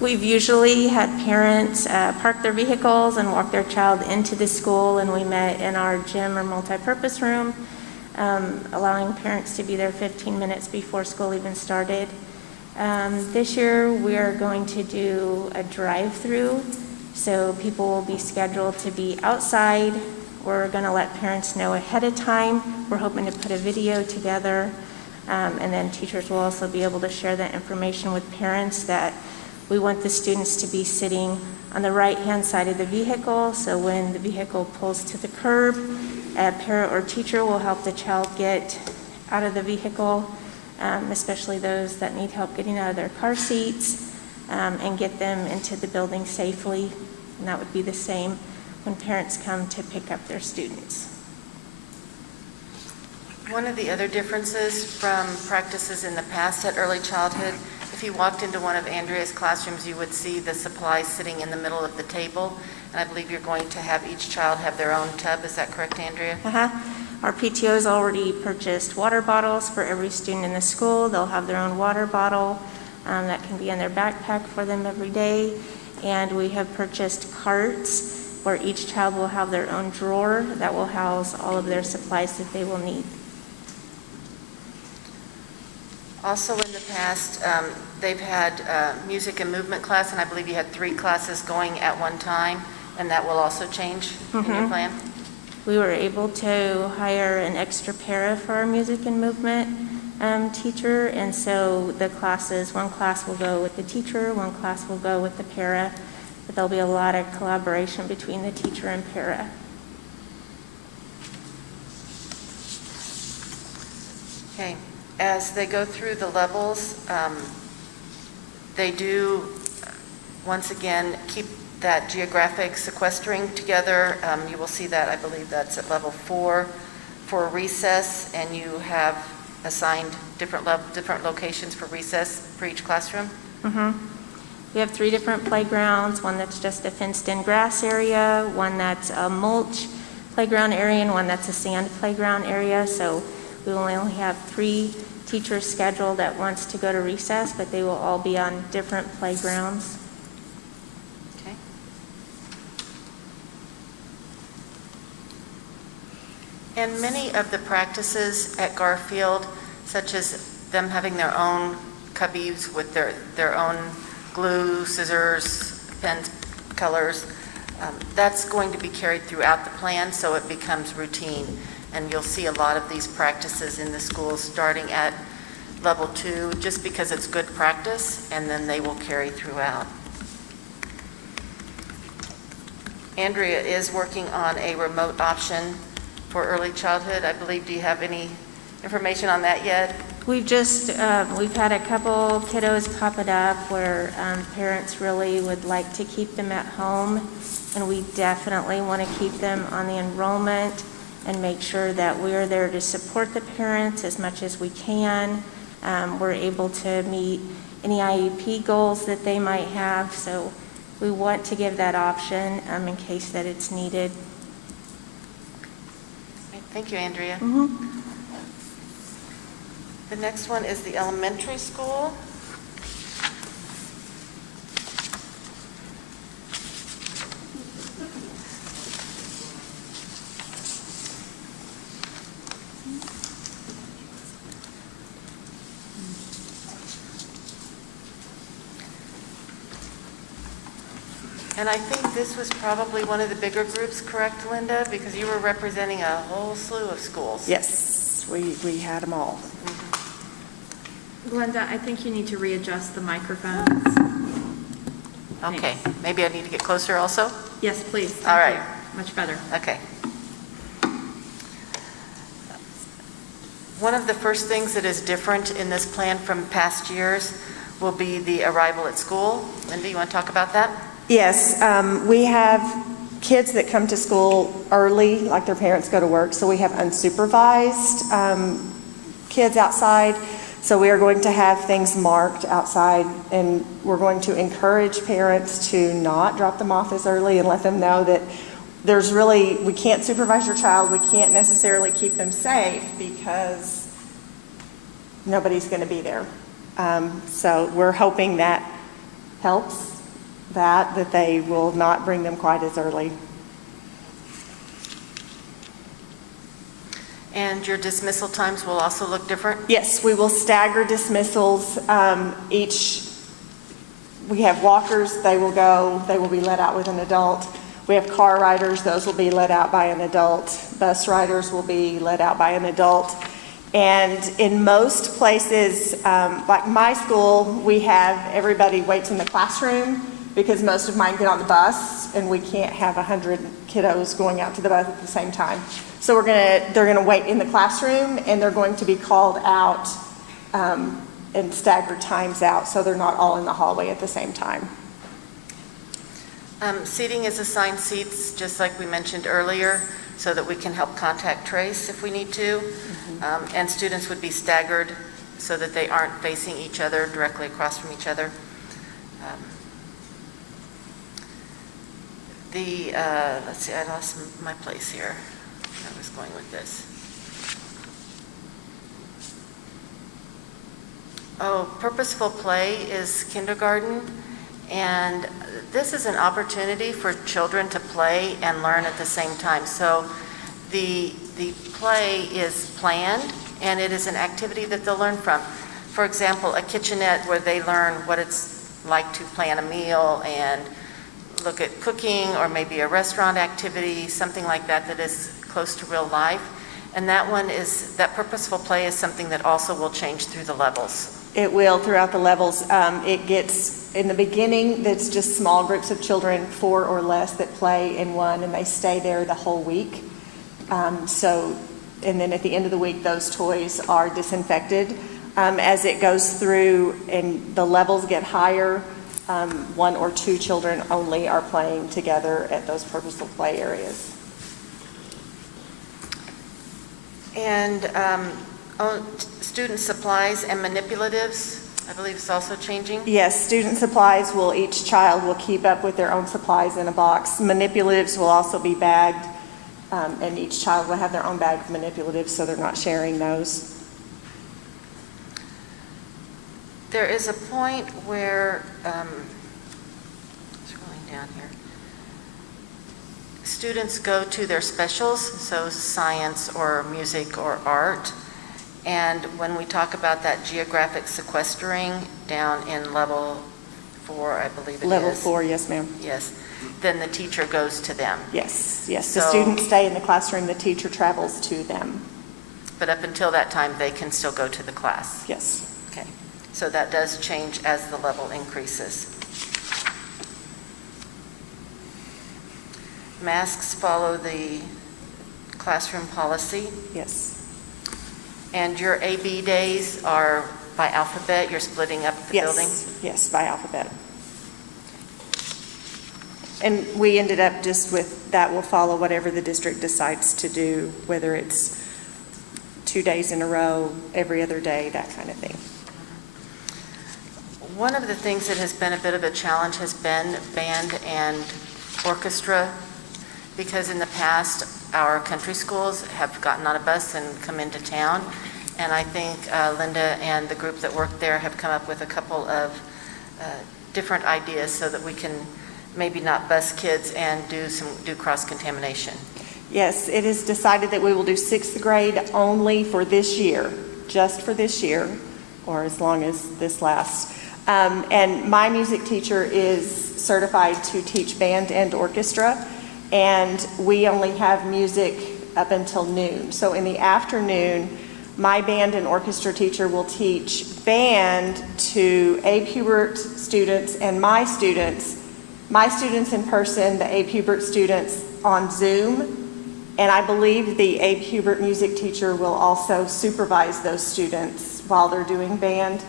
We've usually had parents park their vehicles and walk their child into the school, and we met in our gym or multi-purpose room, allowing parents to be there 15 minutes before school even started. This year, we are going to do a drive-through, so people will be scheduled to be outside. We're going to let parents know ahead of time. We're hoping to put a video together, and then teachers will also be able to share that information with parents that we want the students to be sitting on the right-hand side of the vehicle, so when the vehicle pulls to the curb, a parent or teacher will help the child get out of the vehicle, especially those that need help getting out of their car seats, and get them into the building safely. And that would be the same when parents come to pick up their students. One of the other differences from practices in the past at early childhood, if you walked into one of Andrea's classrooms, you would see the supplies sitting in the middle of the table. And I believe you're going to have each child have their own tub. Is that correct, Andrea? Our PTOs already purchased water bottles for every student in the school. They'll have their own water bottle that can be in their backpack for them every day. And we have purchased carts where each child will have their own drawer that will house all of their supplies that they will need. Also in the past, they've had music and movement class, and I believe you had 3 classes going at one time, and that will also change in your plan? We were able to hire an extra para for our music and movement teacher, and so the classes, one class will go with the teacher, one class will go with the para, but there'll be a lot of collaboration between the teacher and para. Okay. As they go through the levels, they do, once again, keep that geographic sequestering together. You will see that, I believe that's at level 4 for recess, and you have assigned different locations for recess for each classroom. We have 3 different playgrounds, one that's just a fenced-in grass area, one that's a mulch playground area, and one that's a sand playground area. So we will only have 3 teachers scheduled at once to go to recess, but they will all be on different playgrounds. Okay. And many of the practices at Garfield, such as them having their own cubbies with their own glue, scissors, pens, colors, that's going to be carried throughout the plan, so it becomes routine. And you'll see a lot of these practices in the schools starting at level 2, just because it's good practice, and then they will carry throughout. Andrea is working on a remote option for early childhood. I believe, do you have any information on that yet? We've had a couple kiddos pop it up where parents really would like to keep them at home, and we definitely want to keep them on the enrollment and make sure that we're there to support the parents as much as we can. We're able to meet any IEP goals that they might have, so we want to give that option in case that it's needed. Thank you, Andrea. Mhm. The next one is the elementary school. And I think this was probably one of the bigger groups, correct, Linda? Because you were representing a whole slew of schools. Yes, we had them all. Glenda, I think you need to readjust the microphones. Okay, Thanks. maybe I need to get closer also? Yes, please. Thank All right. you. Much better. Okay. One of the first things that is different in this plan from past years will be the arrival at school. Linda, you want to talk about that? Yes, we have kids that come to school early, like their parents go to work, so we have unsupervised kids outside. So we are going to have things marked outside, and we're going to encourage parents to not drop them off as early and let them know that we can't supervise your child, we can't necessarily keep them safe because nobody's going to be there. So we're hoping that helps, that they will not bring them quite as early. And your dismissal times will also look different? Yes, we will stagger dismissals. We have walkers, they will be let out with an adult. We have car riders, those will be let out by an adult. Bus riders will be let out by an adult. And in most places, like my school, we have everybody waits in the classroom because most of mine get on the bus and we can't have 100 kiddos going out to the bus at the same time. So they're gonna wait in the classroom and they're going to be called out and staggered times out so they're not all in the hallway at the same time. Seating is assigned seats, just like we mentioned earlier, so that we can help contact trace if we need to. And students would be staggered so that they aren't facing each other, directly across from each other. Let's see, I lost my place here. I was going with this. Oh, purposeful play is kindergarten, and this is an opportunity for children to play and learn at the same time. So the play is planned, and it is an activity that they'll learn from. For example, a kitchenette where they learn what it's like to plan a meal and look at cooking, or maybe a restaurant activity, something like that that is close to real life. And that purposeful play is something that also will change through the levels. It will throughout the levels. It gets, in the beginning, that's just small groups of children, 4 or less, that play in one, and they stay there the whole week. And then at the end of the week, those toys are disinfected. As it goes through and the levels get higher, 1 or 2 children only are playing together at those purposeful play areas. And student supplies and manipulatives, I believe is also changing. Yes, student supplies each child will keep up with their own supplies in a box. Manipulatives will also be bagged, and each child will have their own bag of manipulatives, so they're not sharing those. There is a point where, scrolling down here, students go to their specials, so science or music or art. And when we talk about that geographic sequestering down in level 4, I believe it is. Level 4, yes, ma'am. Yes. Then the teacher goes to them. Yes, yes. The So- students stay in the classroom, the teacher travels to them. But up until that time, they can still go to the class. Yes. Okay. So that does change as the level increases. Masks follow the classroom policy. Yes. And your AB days are by alphabet? You're splitting up the building? Yes, by alphabet. And we ended up just with, that will follow whatever the district decides to do, whether it's 2 days in a row, every other day, that kind of thing. One of the things that has been a bit of a challenge has been band and orchestra, because in the past, our country schools have gotten on a bus and come into town. And I think Linda and the group that worked there have come up with a couple of different ideas so that we can maybe not bus kids and do cross-contamination. Yes, it is decided that we will do 6th grade only for this year, just for this year, or as long as this lasts. And my music teacher is certified to teach band and orchestra, and we only have music up until noon. So in the afternoon, my band and orchestra teacher will teach band to Abe Hubert students and my students in person, the Abe Hubert students on Zoom, and I believe the Abe Hubert music teacher will also supervise those students while they're doing band.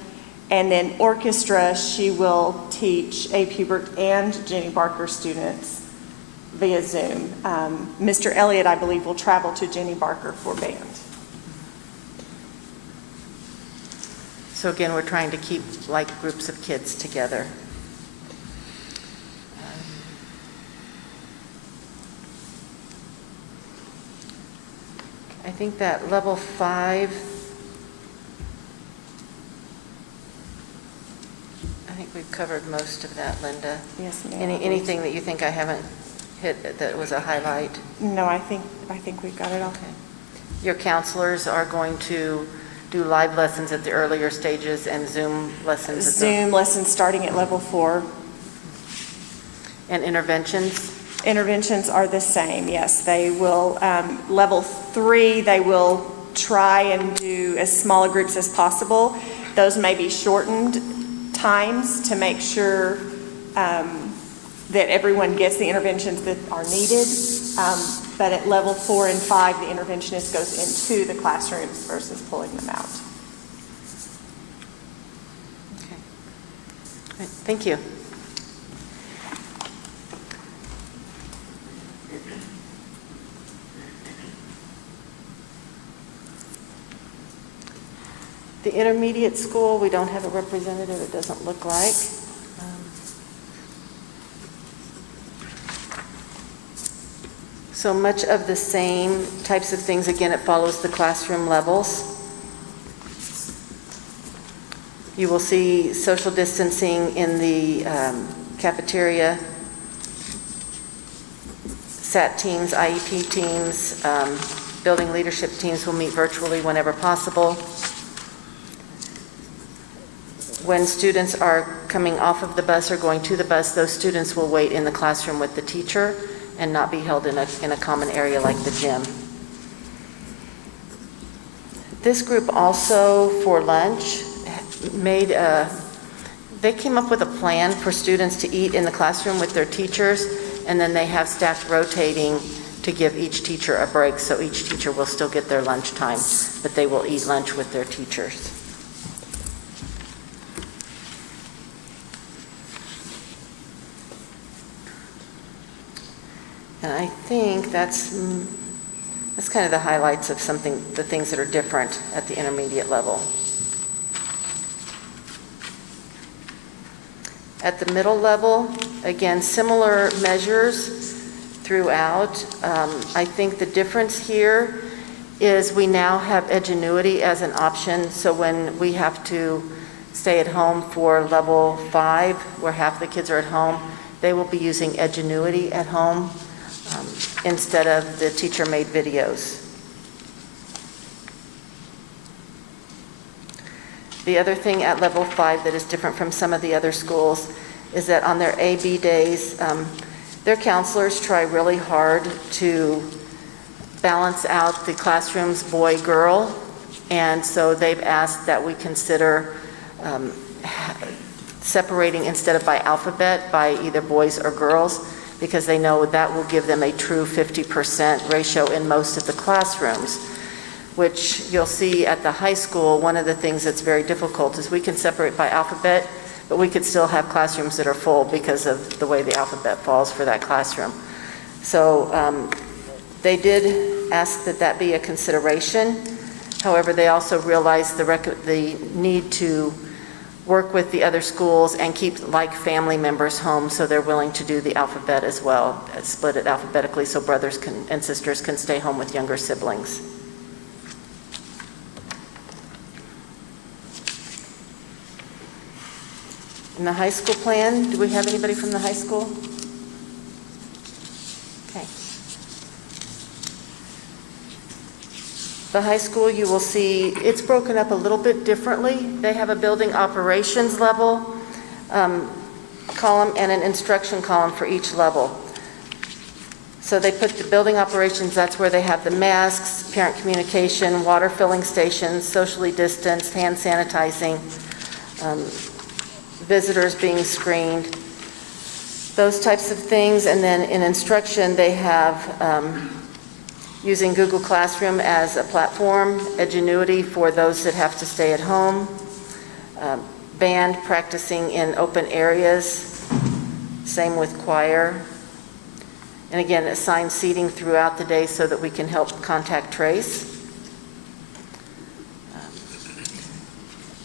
And then orchestra, she will teach Abe Hubert and Jenny Barker students via Zoom. Mr. Elliott, I believe, will travel to Jenny Barker for band. So again, we're trying to keep like groups of kids together. I think that level 5, I think we've covered most of that, Linda. Yes, ma'am. Anything that you think I haven't hit that was a highlight? No, I think we've got it all. Okay. Your counselors are going to do live lessons at the earlier stages and Zoom lessons? Zoom lessons starting at level 4. And interventions? Interventions are the same, yes. They will, level 3, they will try and do as small groups as possible. Those may be shortened times to make sure that everyone gets the interventions that are needed. But at level 4 and 5, the interventionist goes into the classrooms versus pulling them out. Okay. Great. Thank you. The intermediate school, we don't have a representative, it doesn't look like. So much of the same types of things. Again, it follows the classroom levels. You will see social distancing in the cafeteria. SAT teams, IEP teams, building leadership teams will meet virtually whenever possible. When students are coming off of the bus or going to the bus, those students will wait in the classroom with the teacher and not be held in a common area like the gym. This group also, for lunch, they came up with a plan for students to eat in the classroom with their teachers, and then they have staff rotating to give each teacher a break, so each teacher will still get their lunch time, but they will eat lunch with their teachers. And I think that's kind of the highlights of the things that are different at the intermediate level. At the middle level, again, similar measures throughout. I think the difference here is we now have Edgenuity as an option, so when we have to stay at home for level 5, where half the kids are at home, they will be using Edgenuity at home. Instead of the teacher-made videos. The other thing at level 5 that is different from some of the other schools is that on their AB days, their counselors try really hard to balance out the classrooms boy-girl, and so they've asked that we consider separating instead of by alphabet, by either boys or girls, because they know that will give them a true 50% ratio in most of the classrooms, which you'll see at the high school. One of the things that's very difficult is we can separate by alphabet, but we could still have classrooms that are full because of the way the alphabet falls for that classroom. So they did ask that that be a consideration. However, they also realized the need to work with the other schools and keep like family members home, so they're willing to do the alphabet as well, split it alphabetically so brothers and sisters can stay home with younger siblings. In the high school plan, do we have anybody from the high school? Okay. The high school, you will see, it's broken up a little bit differently. They have a building operations level column and an instruction column for each level. So they put the building operations, that's where they have the masks, parent communication, water filling stations, socially distanced, hand sanitizing, visitors being screened, those types of things. And then in instruction, they have using Google Classroom as a platform, Edgenuity for those that have to stay at home, band practicing in open areas, same with choir. And again, assigned seating throughout the day so that we can help contact trace.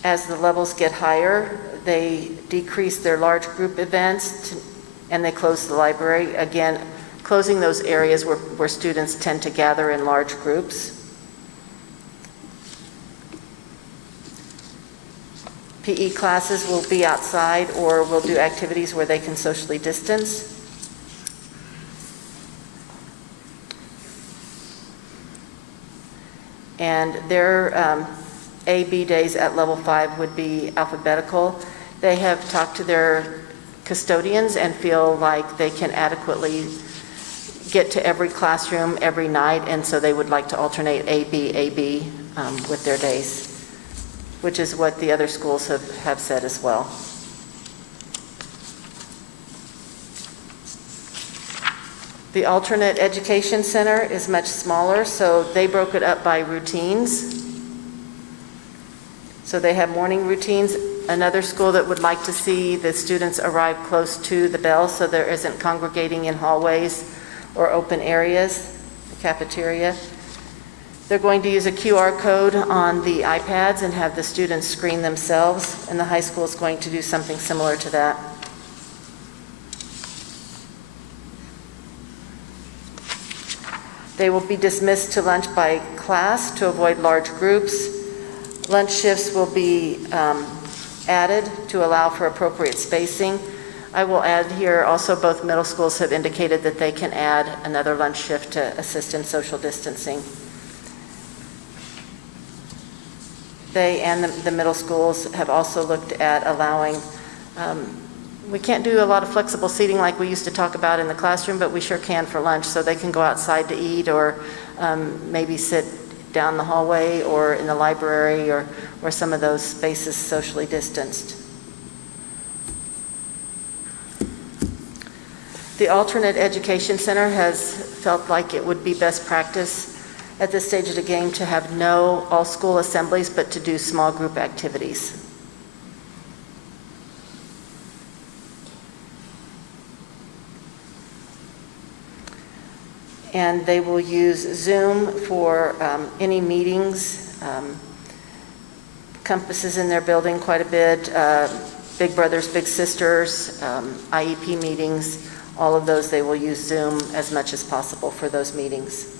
As the levels get higher, they decrease their large group events and they close the library. Again, closing those areas where students tend to gather in large groups. PE classes will be outside or will do activities where they can socially distance. And their A-B days at level 5 would be alphabetical. They have talked to their custodians and feel like they can adequately get to every classroom every night, and so they would like to alternate A-B with their days, which is what the other schools have said as well. The alternate education center is much smaller, so they broke it up by routines. So they have morning routines. Another school that would like to see the students arrive close to the bell so there isn't congregating in hallways or open areas, the cafeteria. They're going to use a QR code on the iPads and have the students screen themselves, and the high school is going to do something similar to that. They will be dismissed to lunch by class to avoid large groups. Lunch shifts will be added to allow for appropriate spacing. I will add here also both middle schools have indicated that they can add another lunch shift to assist in social distancing. They and the middle schools have also looked at allowing, we can't do a lot of flexible seating like we used to talk about in the classroom, but we sure can for lunch, so they can go outside to eat or maybe sit down the hallway or in the library or some of those spaces socially distanced. The alternate education center has felt like it would be best practice at this stage of the game to have no all-school assemblies, but to do small group activities. And they will use Zoom for any meetings. Compass is in their building quite a bit. Big Brothers, Big Sisters, IEP meetings, all of those they will use Zoom as much as possible for those meetings.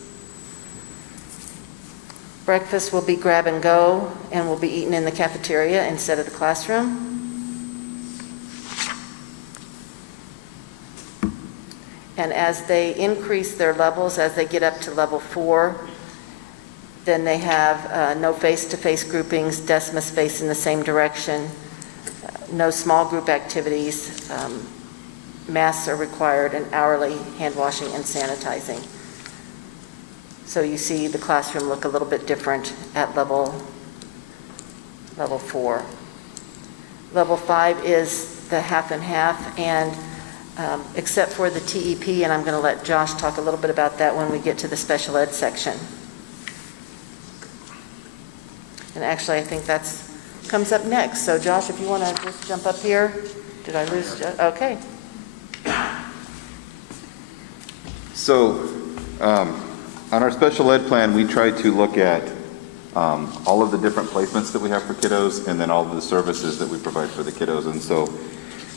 Breakfast will be grab and go and will be eaten in the cafeteria instead of the classroom. And as they increase their levels, as they get up to level 4, then they have no face-to-face groupings, desks must face in the same direction, no small group activities, masks are required, and hourly hand washing and sanitizing. So you see the classroom look a little bit different at level 4. Level 5 is the half and half, and except for the TEP, and I'm going to let Josh talk a little bit about that when we get to the special ed section. And actually, I think that comes up next. So Josh, if you want to just jump up here. Did I lose? Okay. So on our special ed plan, we try to look at all of the different placements that we have for kiddos, and then all of the services that we provide for the kiddos. And so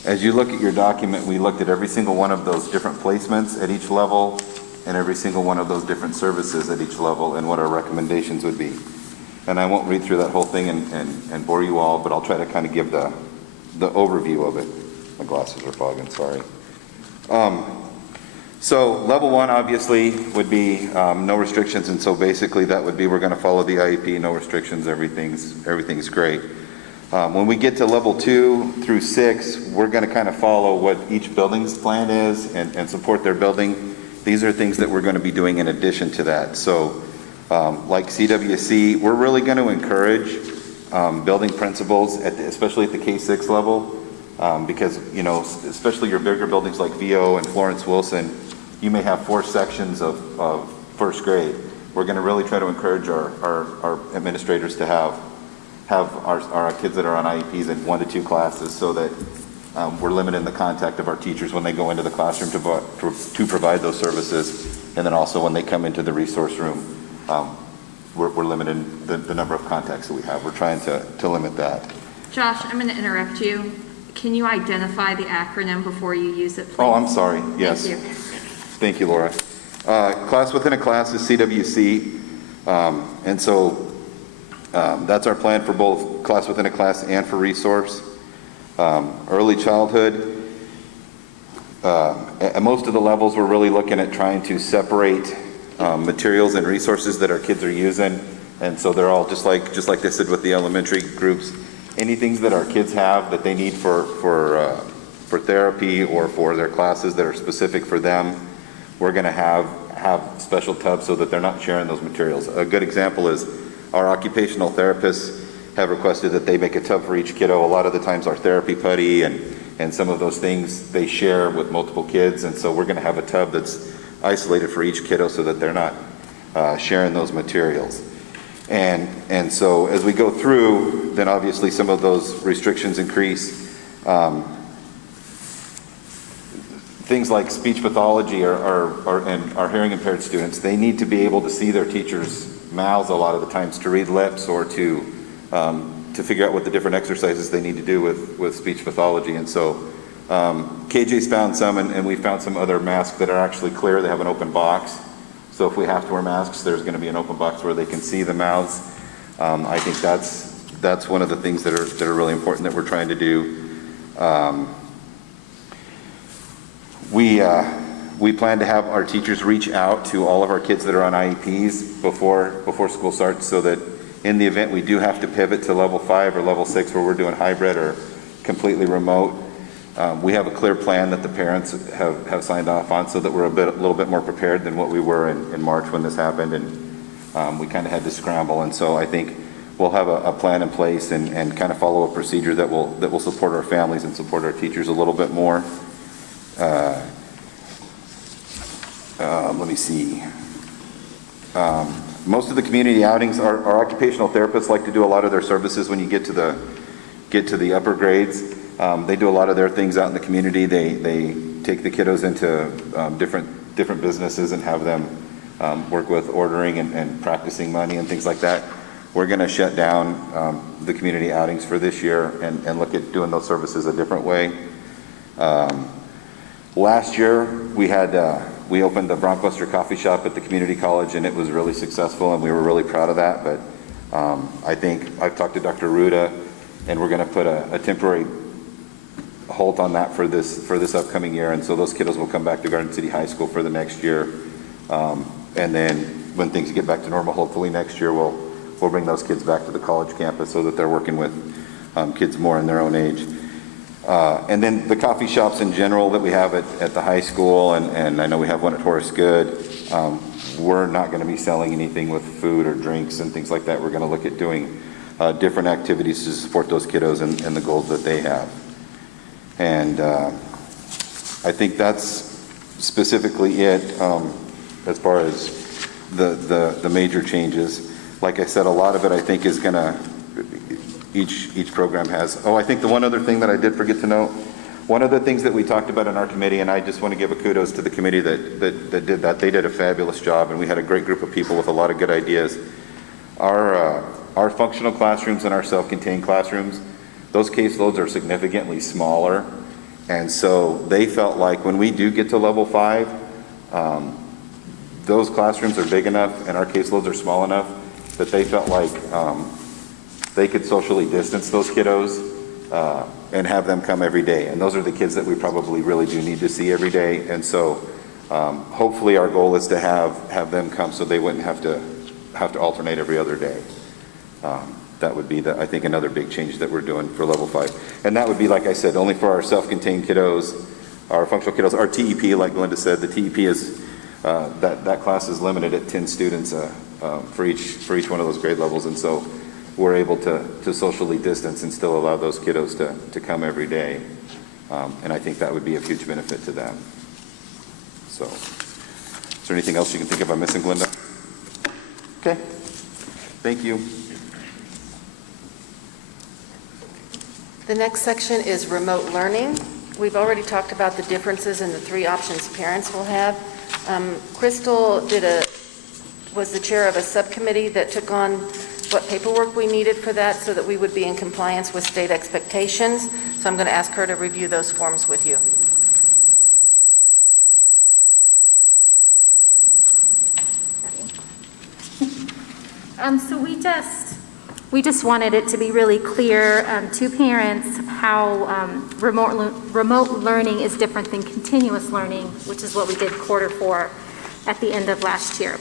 as you look at your document, we looked at every single one of those different placements at each level and every single one of those different services at each level and what our recommendations would be. And I won't read through that whole thing and bore you all, but I'll try to kind of give the overview of it. My glasses are fogging, sorry. So level 1 obviously would be no restrictions, and so basically that would be we're going to follow the IEP, no restrictions, everything's great. When we get to level 2 through 6, we're going to kind of follow what each building's plan is and support their building. These are things that we're going to be doing in addition to that. So like CWC, we're really going to encourage building principals, especially at the K-6 level, because, you know, especially your bigger buildings like VO and Florence Wilson, you may have 4 sections of first grade. We're going to really try to encourage our administrators to have our kids that are on IEPs in 1 to 2 classes, so that we're limiting the contact of our teachers when they go into the classroom to provide those services, and then also when they come into the resource room, we're limiting the number of contacts that we have. We're trying to limit that. Josh, I'm going to interrupt you. Can you identify the acronym before you use it, please? Oh, I'm sorry. Yes. Thank you. Thank you, Laura. Class within a class is CWC, and so that's our plan for both class within a class and for resource. Early childhood, at most of the levels, we're really looking at trying to separate materials and resources that our kids are using, and so they're all just like they said with the elementary groups. Anything that our kids have that they need for therapy or for their classes that are specific for them, we're going to have special tubs so that they're not sharing those materials. A good example is our occupational therapists have requested that they make a tub for each kiddo. A lot of the times our therapy putty and some of those things they share with multiple kids, and so we're going to have a tub that's isolated for each kiddo so that they're not sharing those materials. And so as we go through, then obviously some of those restrictions increase. Things like speech pathology and our hearing impaired students, they need to be able to see their teachers' mouths a lot of the times to read lips or to figure out what the different exercises they need to do with speech pathology. And so KJ's found some, and we found some other masks that are actually clear. They have an open box. So if we have to wear masks, there's going to be an open box where they can see the mouths. I think that's one of the things that are really important that we're trying to do. We plan to have our teachers reach out to all of our kids that are on IEPs before school starts, so that in the event we do have to pivot to level 5 or level 6 where we're doing hybrid or completely remote, we have a clear plan that the parents have signed off on, so that we're a little bit more prepared than what we were in March when this happened, and we kind of had to scramble. And so I think we'll have a plan in place and kind of follow a procedure that will support our families and support our teachers a little bit more. Let me see. Most of the community outings, our occupational therapists like to do a lot of their services when you get to the upper grades. They do a lot of their things out in the community. They take the kiddos into different businesses and have them work with ordering and practicing money and things like that. We're going to shut down the community outings for this year and look at doing those services a different way. Last year we opened the Bronchbuster Coffee Shop at the community college, and it was really successful, and we were really proud of that. But I think I've talked to Dr. Ruda, and we're going to put a temporary halt on that for this upcoming year, and so those kiddos will come back to Garden City High School for the next year, and then when things get back to normal, hopefully next year we'll bring those kids back to the college campus so that they're working with kids more in their own age. And then the coffee shops in general that we have at the high school, and I know we have one at Horace Good, we're not going to be selling anything with food or drinks and things like that. We're going to look at doing different activities to support those kiddos and the goals that they have. And I think that's specifically it as far as the major changes. Like I said, a lot of it I think is going to, each program has. Oh, I think the one other thing that I did forget to note, one of the things that we talked about in our committee, and I just want to give a kudos to the committee that did that. They did a fabulous job, and we had a great group of people with a lot of good ideas. Our functional classrooms and our self-contained classrooms, those caseloads are significantly smaller. And so they felt like when we do get to level 5, those classrooms are big enough and our caseloads are small enough that they felt like they could socially distance those kiddos and have them come every day. And those are the kids that we probably really do need to see every day. And so hopefully our goal is to have them come so they wouldn't have to alternate every other day. That would be, I think, another big change that we're doing for level 5. And that would be, like I said, only for our self-contained kiddos, our functional kiddos. Our TEP, like Glenda said, the TEP is, that class is limited at 10 students for each one of those grade levels. And so we're able to socially distance and still allow those kiddos to come every day. And I think that would be a huge benefit to them. So, is there anything else you can think of I'm missing, Glenda? Okay, thank you. The next section is remote learning. We've already talked about the differences in the 3 options parents will have. Crystal was the chair of a subcommittee that took on what paperwork we needed for that so that we would be in compliance with state expectations. So I'm going to ask her to review those forms with you. So we just wanted it to be really clear to parents how remote learning is different than continuous learning, which is what we did quarter 4 at the end of last year.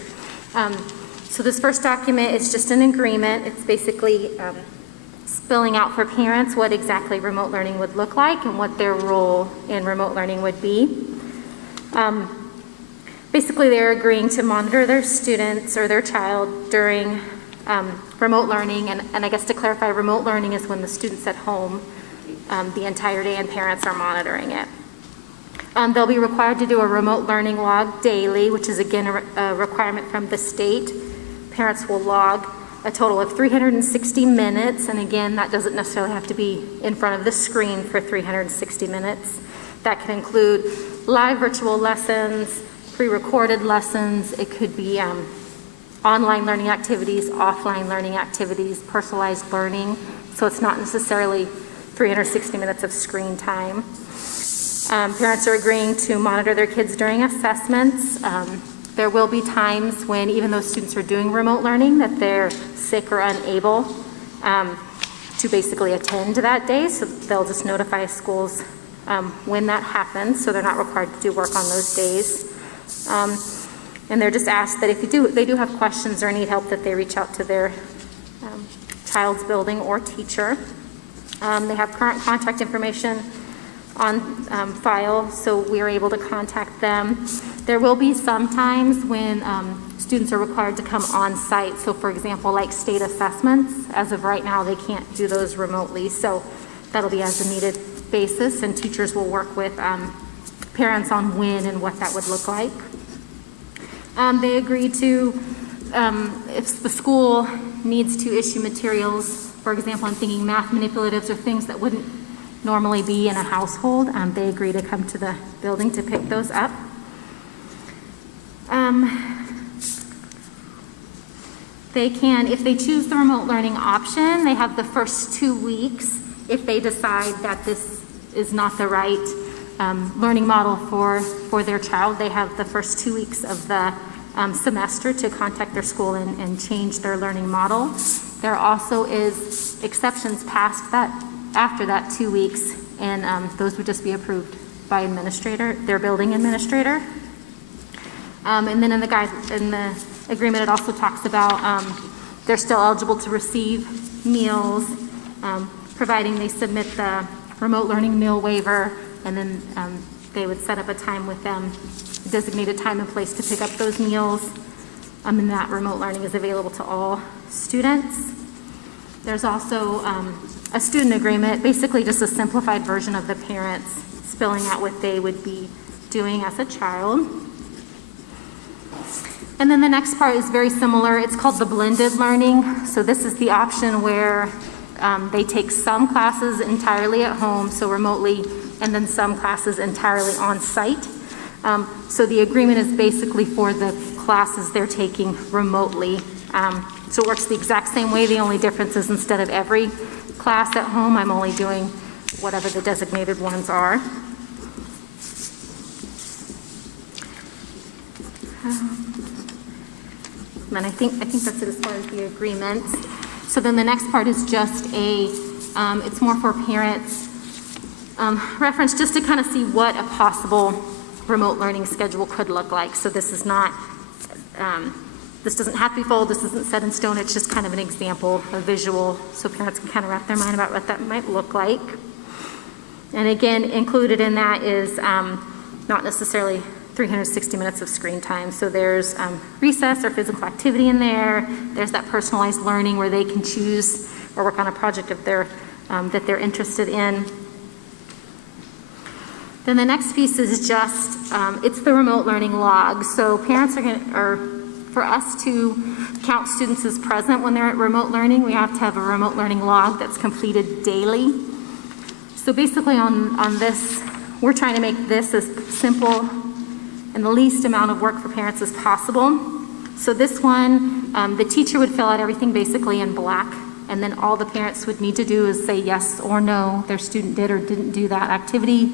So this first document is just an agreement. It's basically spelling out for parents what exactly remote learning would look like and what their role in remote learning would be. Basically, they're agreeing to monitor their students or their child during remote learning, and I guess to clarify, remote learning is when the student's at home the entire day and parents are monitoring it. They'll be required to do a remote learning log daily, which is again a requirement from the state. Parents will log a total of 360 minutes, and again, that doesn't necessarily have to be in front of the screen for 360 minutes. That can include live virtual lessons, pre-recorded lessons. It could be online learning activities, offline learning activities, personalized learning. So it's not necessarily 360 minutes of screen time. Parents are agreeing to monitor their kids during assessments. There will be times when, even though students are doing remote learning, that they're sick or unable to basically attend that day. So they'll just notify schools when that happens, so they're not required to do work on those days. And they're just asked that if they do have questions or need help, that they reach out to their child's building or teacher. They have current contact information on file, so we are able to contact them. There will be some times when students are required to come on site. So for example, like state assessments, as of right now, they can't do those remotely. So that'll be as a needed basis, and teachers will work with parents on when and what that would look like. They agree to, if the school needs to issue materials, for example, I'm thinking math manipulatives or things that wouldn't normally be in a household, they agree to come to the building to pick those up. They can, if they choose the remote learning option, they have the first 2 weeks. If they decide that this is not the right learning model for their child, they have the first 2 weeks of the semester to contact their school and change their learning model. There also is exceptions past that, after that 2 weeks, and those would just be approved by their building administrator. And then in the agreement, it also talks about they're still eligible to receive meals, providing they submit the remote learning meal waiver, and then they would set up a time with them, designated time and place to pick up those meals. And that remote learning is available to all students. There's also a student agreement, basically just a simplified version of the parents spelling out what they would be doing as a child. And then the next part is very similar. It's called the blended learning. So this is the option where they take some classes entirely at home, so remotely, and then some classes entirely on site. So the agreement is basically for the classes they're taking remotely. So it works the exact same way. The only difference is instead of every class at home, I'm only doing whatever the designated ones are. And I think that's it as far as the agreements. So then the next part is just it's more for parents, reference just to kind of see what a possible remote learning schedule could look like. So this is not, this doesn't have to be full, this isn't set in stone, it's just kind of an example, a visual, so parents can kind of wrap their mind about what that might look like. And again, included in that is not necessarily 360 minutes of screen time. So there's recess or physical activity in there. There's that personalized learning where they can choose or work on a project if that they're interested in. Then the next piece is just, it's the remote learning log. So parents for us to count students as present when they're at remote learning, we have to have a remote learning log that's completed daily. So basically on this, we're trying to make this as simple and the least amount of work for parents as possible. So this one, the teacher would fill out everything basically in black, and then all the parents would need to do is say yes or no, their student did or didn't do that activity,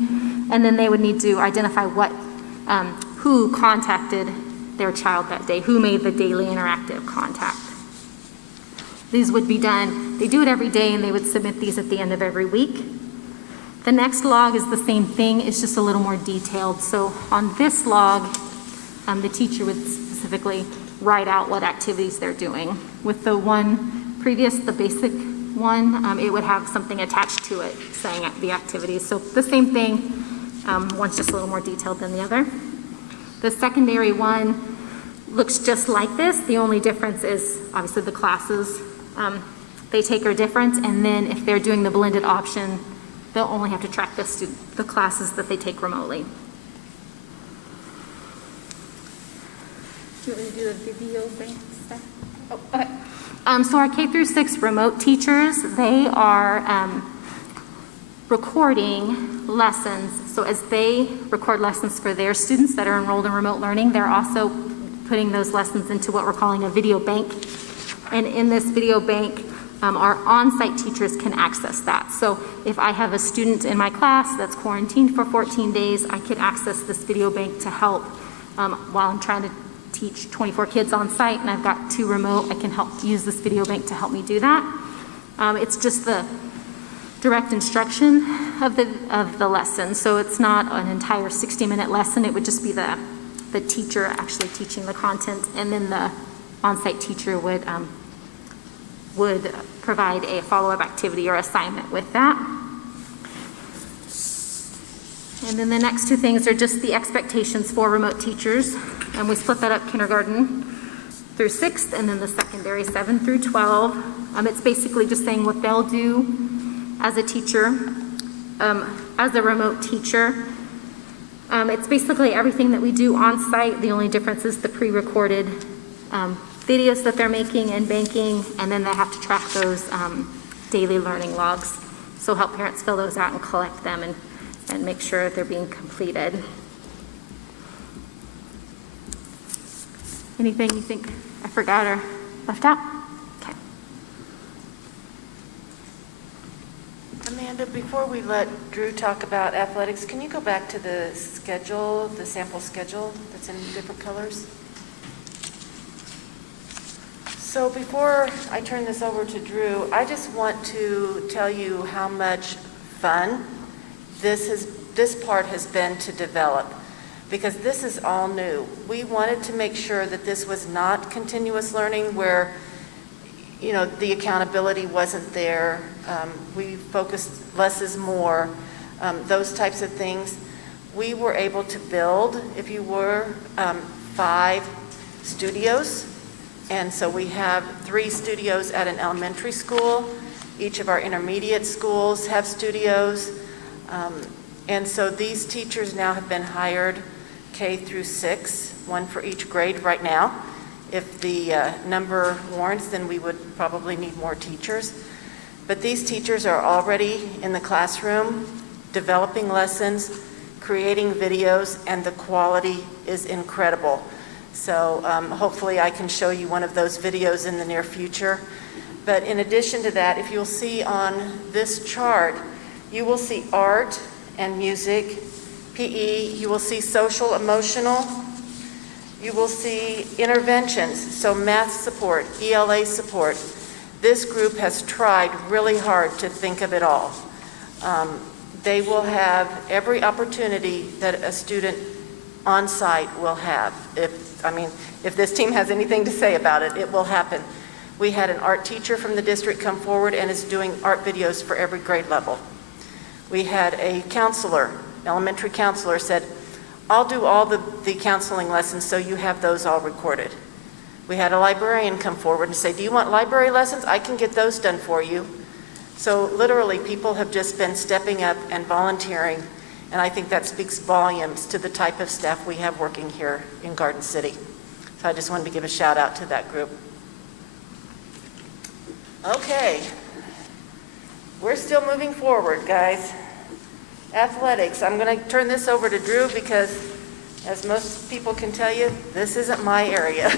and then they would need to identify who contacted their child that day, who made the daily interactive contact. These would be done, they do it every day, and they would submit these at the end of every week. The next log is the same thing, it's just a little more detailed. So on this log, the teacher would specifically write out what activities they're doing. With the one previous, the basic one, it would have something attached to it saying the activities. So the same thing, one's just a little more detailed than the other. The secondary one looks just like this. The only difference is obviously the classes they take are different, and then if they're doing the blended option, they'll only have to track the classes that they take remotely. Do you want me to do the video thing stuff? Oh, okay. So our K through 6 remote teachers, they are recording lessons. So as they record lessons for their students that are enrolled in remote learning, they're also putting those lessons into what we're calling a video bank. And in this video bank, our on-site teachers can access that. So if I have a student in my class that's quarantined for 14 days, I can access this video bank to help while I'm trying to teach 24 kids on site and I've got 2 remote, I can help use this video bank to help me do that. It's just the direct instruction of the lesson. So it's not an entire 60-minute lesson. It would just be the teacher actually teaching the content, and then the on-site teacher would provide a follow-up activity or assignment with that. And then the next 2 things are just the expectations for remote teachers. And we split that up kindergarten through 6th, and then the secondary 7 through 12. It's basically just saying what they'll do as a teacher, as a remote teacher. It's basically everything that we do on site. The only difference is the pre-recorded videos that they're making and banking, and then they have to track those daily learning logs. So help parents fill those out and collect them and make sure they're being completed. Anything you think I forgot or left out? Okay. Amanda, before we let Drew talk about athletics, can you go back to the schedule, the sample schedule that's in different colors? So before I turn this over to Drew, I just want to tell you how much fun this part has been to develop, because this is all new. We wanted to make sure that this was not continuous learning where, you know, the accountability wasn't there. We focused less is more, those types of things. We were able to build, if you were, 5 studios. And so we have 3 studios at an elementary school. Each of our intermediate schools have studios. And so these teachers now have been hired K through 6, 1 for each grade right now. If the number warrants, then we would probably need more teachers. But these teachers are already in the classroom, developing lessons, creating videos, and the quality is incredible. So hopefully I can show you one of those videos in the near future. But in addition to that, if you'll see on this chart, you will see art and music, PE, you will see social, emotional, you will see interventions, so math support, ELA support. This group has tried really hard to think of it all. They will have every opportunity that a student on site will have. If this team has anything to say about it, it will happen. We had an art teacher from the district come forward and is doing art videos for every grade level. We had a counselor, elementary counselor, said, I'll do all the counseling lessons so you have those all recorded. We had a librarian come forward and say, do you want library lessons? I can get those done for you. So literally, people have just been stepping up and volunteering, and I think that speaks volumes to the type of staff we have working here in Garden City. So I just wanted to give a shout out to that group. Okay, we're still moving forward, guys. Athletics, I'm going to turn this over to Drew because, as most people can tell you, this isn't my area.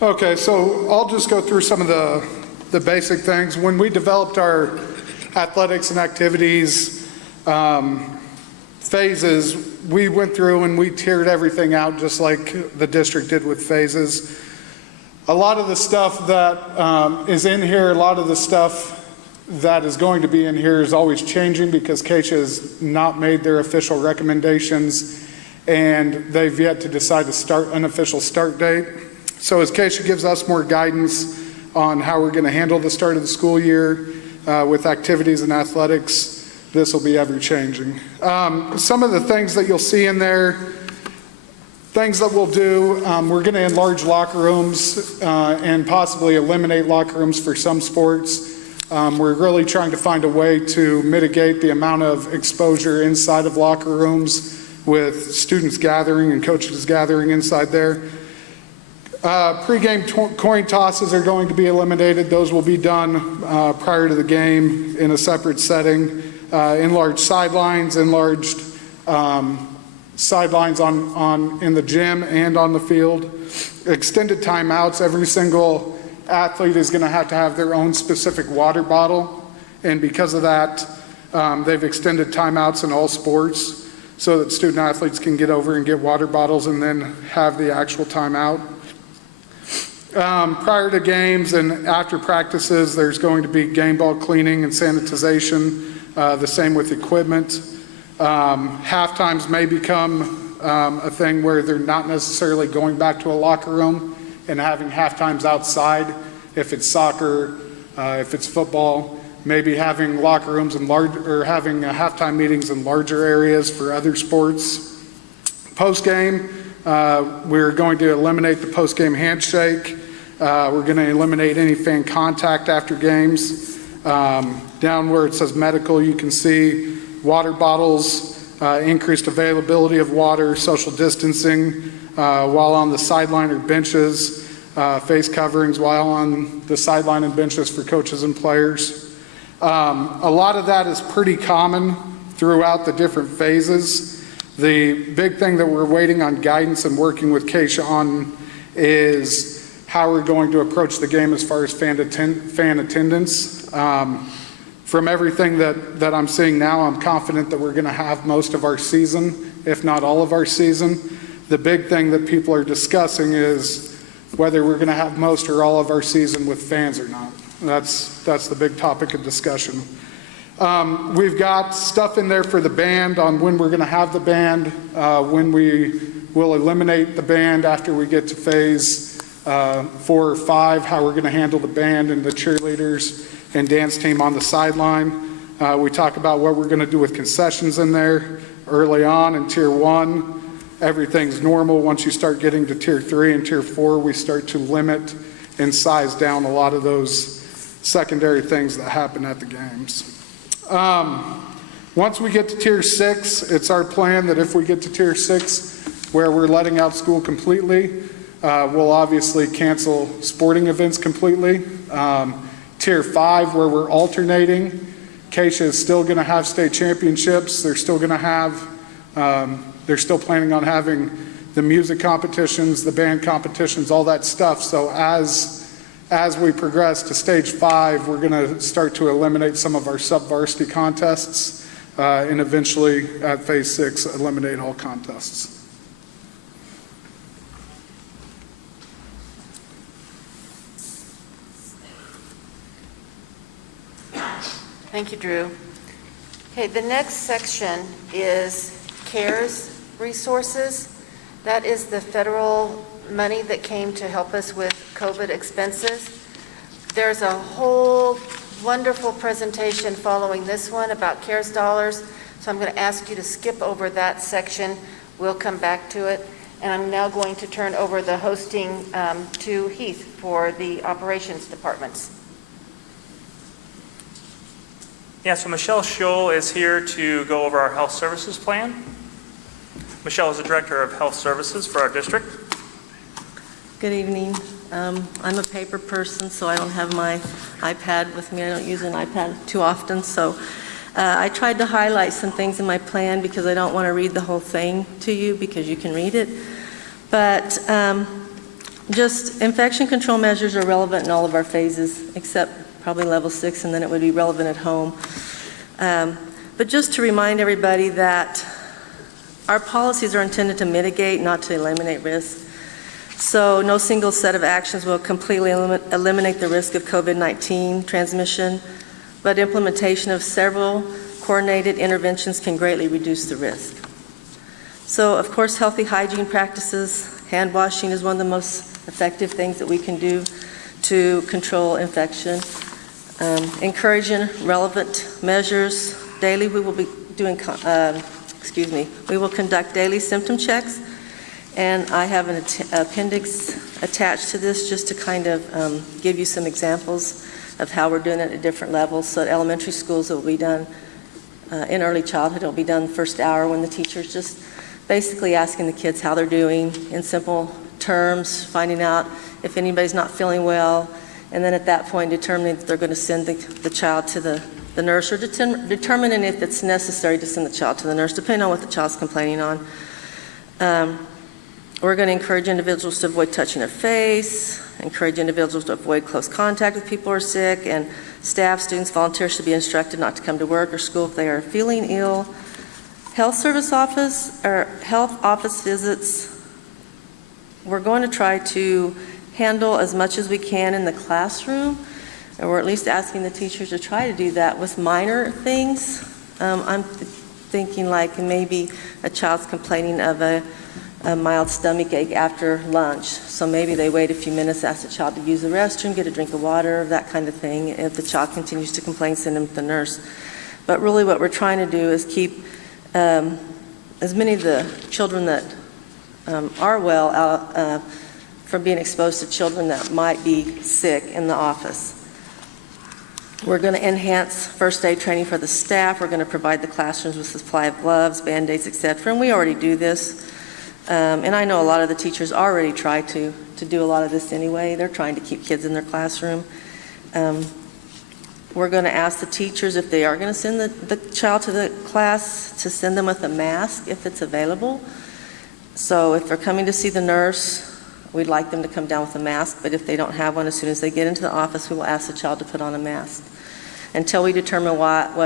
Okay, so I'll just go through some of the basic things. When we developed our athletics and activities phases, we went through and we tiered everything out just like the district did with phases. A lot of the stuff that is in here, a lot of the stuff that is going to be in here is always changing because Keisha has not made their official recommendations and they've yet to decide to start an official start date. So as Keisha gives us more guidance on how we're going to handle the start of the school year with activities and athletics, this will be ever changing. Some of the things that you'll see in there, things that we'll do, we're going to enlarge locker rooms and possibly eliminate locker rooms for some sports. We're really trying to find a way to mitigate the amount of exposure inside of locker rooms with students gathering and coaches gathering inside there. Pre-game coin tosses are going to be eliminated. Those will be done prior to the game in a separate setting. Enlarged sidelines, enlarged sidelines in the gym and on the field. Extended timeouts. Every single athlete is going to have their own specific water bottle, and because of that, they've extended timeouts in all sports so that student athletes can get over and get water bottles and then have the actual timeout. Prior to games and after practices, there's going to be game ball cleaning and sanitization, the same with equipment. Half times may become a thing where they're not necessarily going back to a locker room and having half times outside. If it's soccer, if it's football, maybe having locker rooms and having halftime meetings in larger areas for other sports. Post game, we're going to eliminate the post game handshake. We're going to eliminate any fan contact after games. Down where it says medical, you can see water bottles, increased availability of water, social distancing while on the sideline or benches, face coverings while on the sideline and benches for coaches and players. A lot of that is pretty common throughout the different phases. The big thing that we're waiting on guidance and working with Keisha on is how we're going to approach the game as far as fan attendance. From everything that I'm seeing now, I'm confident that we're going to have most of our season, if not all of our season. The big thing that people are discussing is whether we're going to have most or all of our season with fans or not. That's the big topic of discussion. We've got stuff in there for the band on when we're going to have the band, when we will eliminate the band after we get to phase 4 or 5, how we're going to handle the band and the cheerleaders and dance team on the sideline. We talk about what we're going to do with concessions in there early on in Tier 1. Everything's normal. Once you start getting to Tier 3 and Tier 4, we start to limit and size down a lot of those secondary things that happen at the games. Once we get to Tier 6, it's our plan that if we get to Tier 6, where we're letting out school completely, we'll obviously cancel sporting events completely. Tier 5, where we're alternating, Keisha is still going to have state championships. They're still going to have They're still planning on having the music competitions, the band competitions, all that stuff. So as we progress to stage 5, we're going to start to eliminate some of our sub-varsity contests, and eventually at phase 6, eliminate all contests. Thank you, Drew. Okay, the next section is CARES resources. That is the federal money that came to help us with COVID expenses. There's a whole wonderful presentation following this one about CARES dollars, so I'm going to ask you to skip over that section. We'll come back to it. And I'm now going to turn over the hosting to Heath for the operations departments. Yeah, so Michelle Schull is here to go over our health services plan. Michelle is the Director of Health Services for our district. Good evening. I'm a paper person, so I don't have my iPad with me. I don't use an iPad too often, so I tried to highlight some things in my plan because I don't want to read the whole thing to you because you can read it. But just infection control measures are relevant in all of our phases, except probably level 6, and then it would be relevant at home. But just to remind everybody that our policies are intended to mitigate, not to eliminate risk. So no single set of actions will completely eliminate the risk of COVID-19 transmission, but implementation of several coordinated interventions can greatly reduce the risk. So of course, healthy hygiene practices, hand washing is one of the most effective things that we can do to control infection. Encouraging relevant measures. Daily we will be doing, we will conduct daily symptom checks, and I have an appendix attached to this just to kind of give you some examples of how we're doing it at different levels. So at elementary schools it will be done in early childhood. It will be done the first hour when the teacher's just basically asking the kids how they're doing in simple terms, finding out if anybody's not feeling well, and then at that point determining if they're going to send the child to the nurse, or determining if it's necessary to send the child to the nurse, depending on what the child's complaining on. We're going to encourage individuals to avoid touching their face, encourage individuals to avoid close contact with people who are sick, and staff, students, volunteers should be instructed not to come to work or school if they are feeling ill. Health office visits, we're going to try to handle as much as we can in the classroom, and we're at least asking the teachers to try to do that with minor things. I'm thinking like maybe a child's complaining of a mild stomach ache after lunch, so maybe they wait a few minutes, ask the child to use the restroom, get a drink of water, that kind of thing. If the child continues to complain, send them to the nurse. But really what we're trying to do is keep as many of the children that are well out from being exposed to children that might be sick in the office. We're going to enhance first aid training for the staff. We're going to provide the classrooms with supply of gloves, Band-Aids, etc. And we already do this. And I know a lot of the teachers already try to do a lot of this anyway. They're trying to keep kids in their classroom. We're going to ask the teachers, if they are going to send the child to the class, to send them with a mask if it's available. So if they're coming to see the nurse, we'd like them to come down with a mask, but if they don't have one, as soon as they get into the office, we will ask the child to put on a mask until we determine what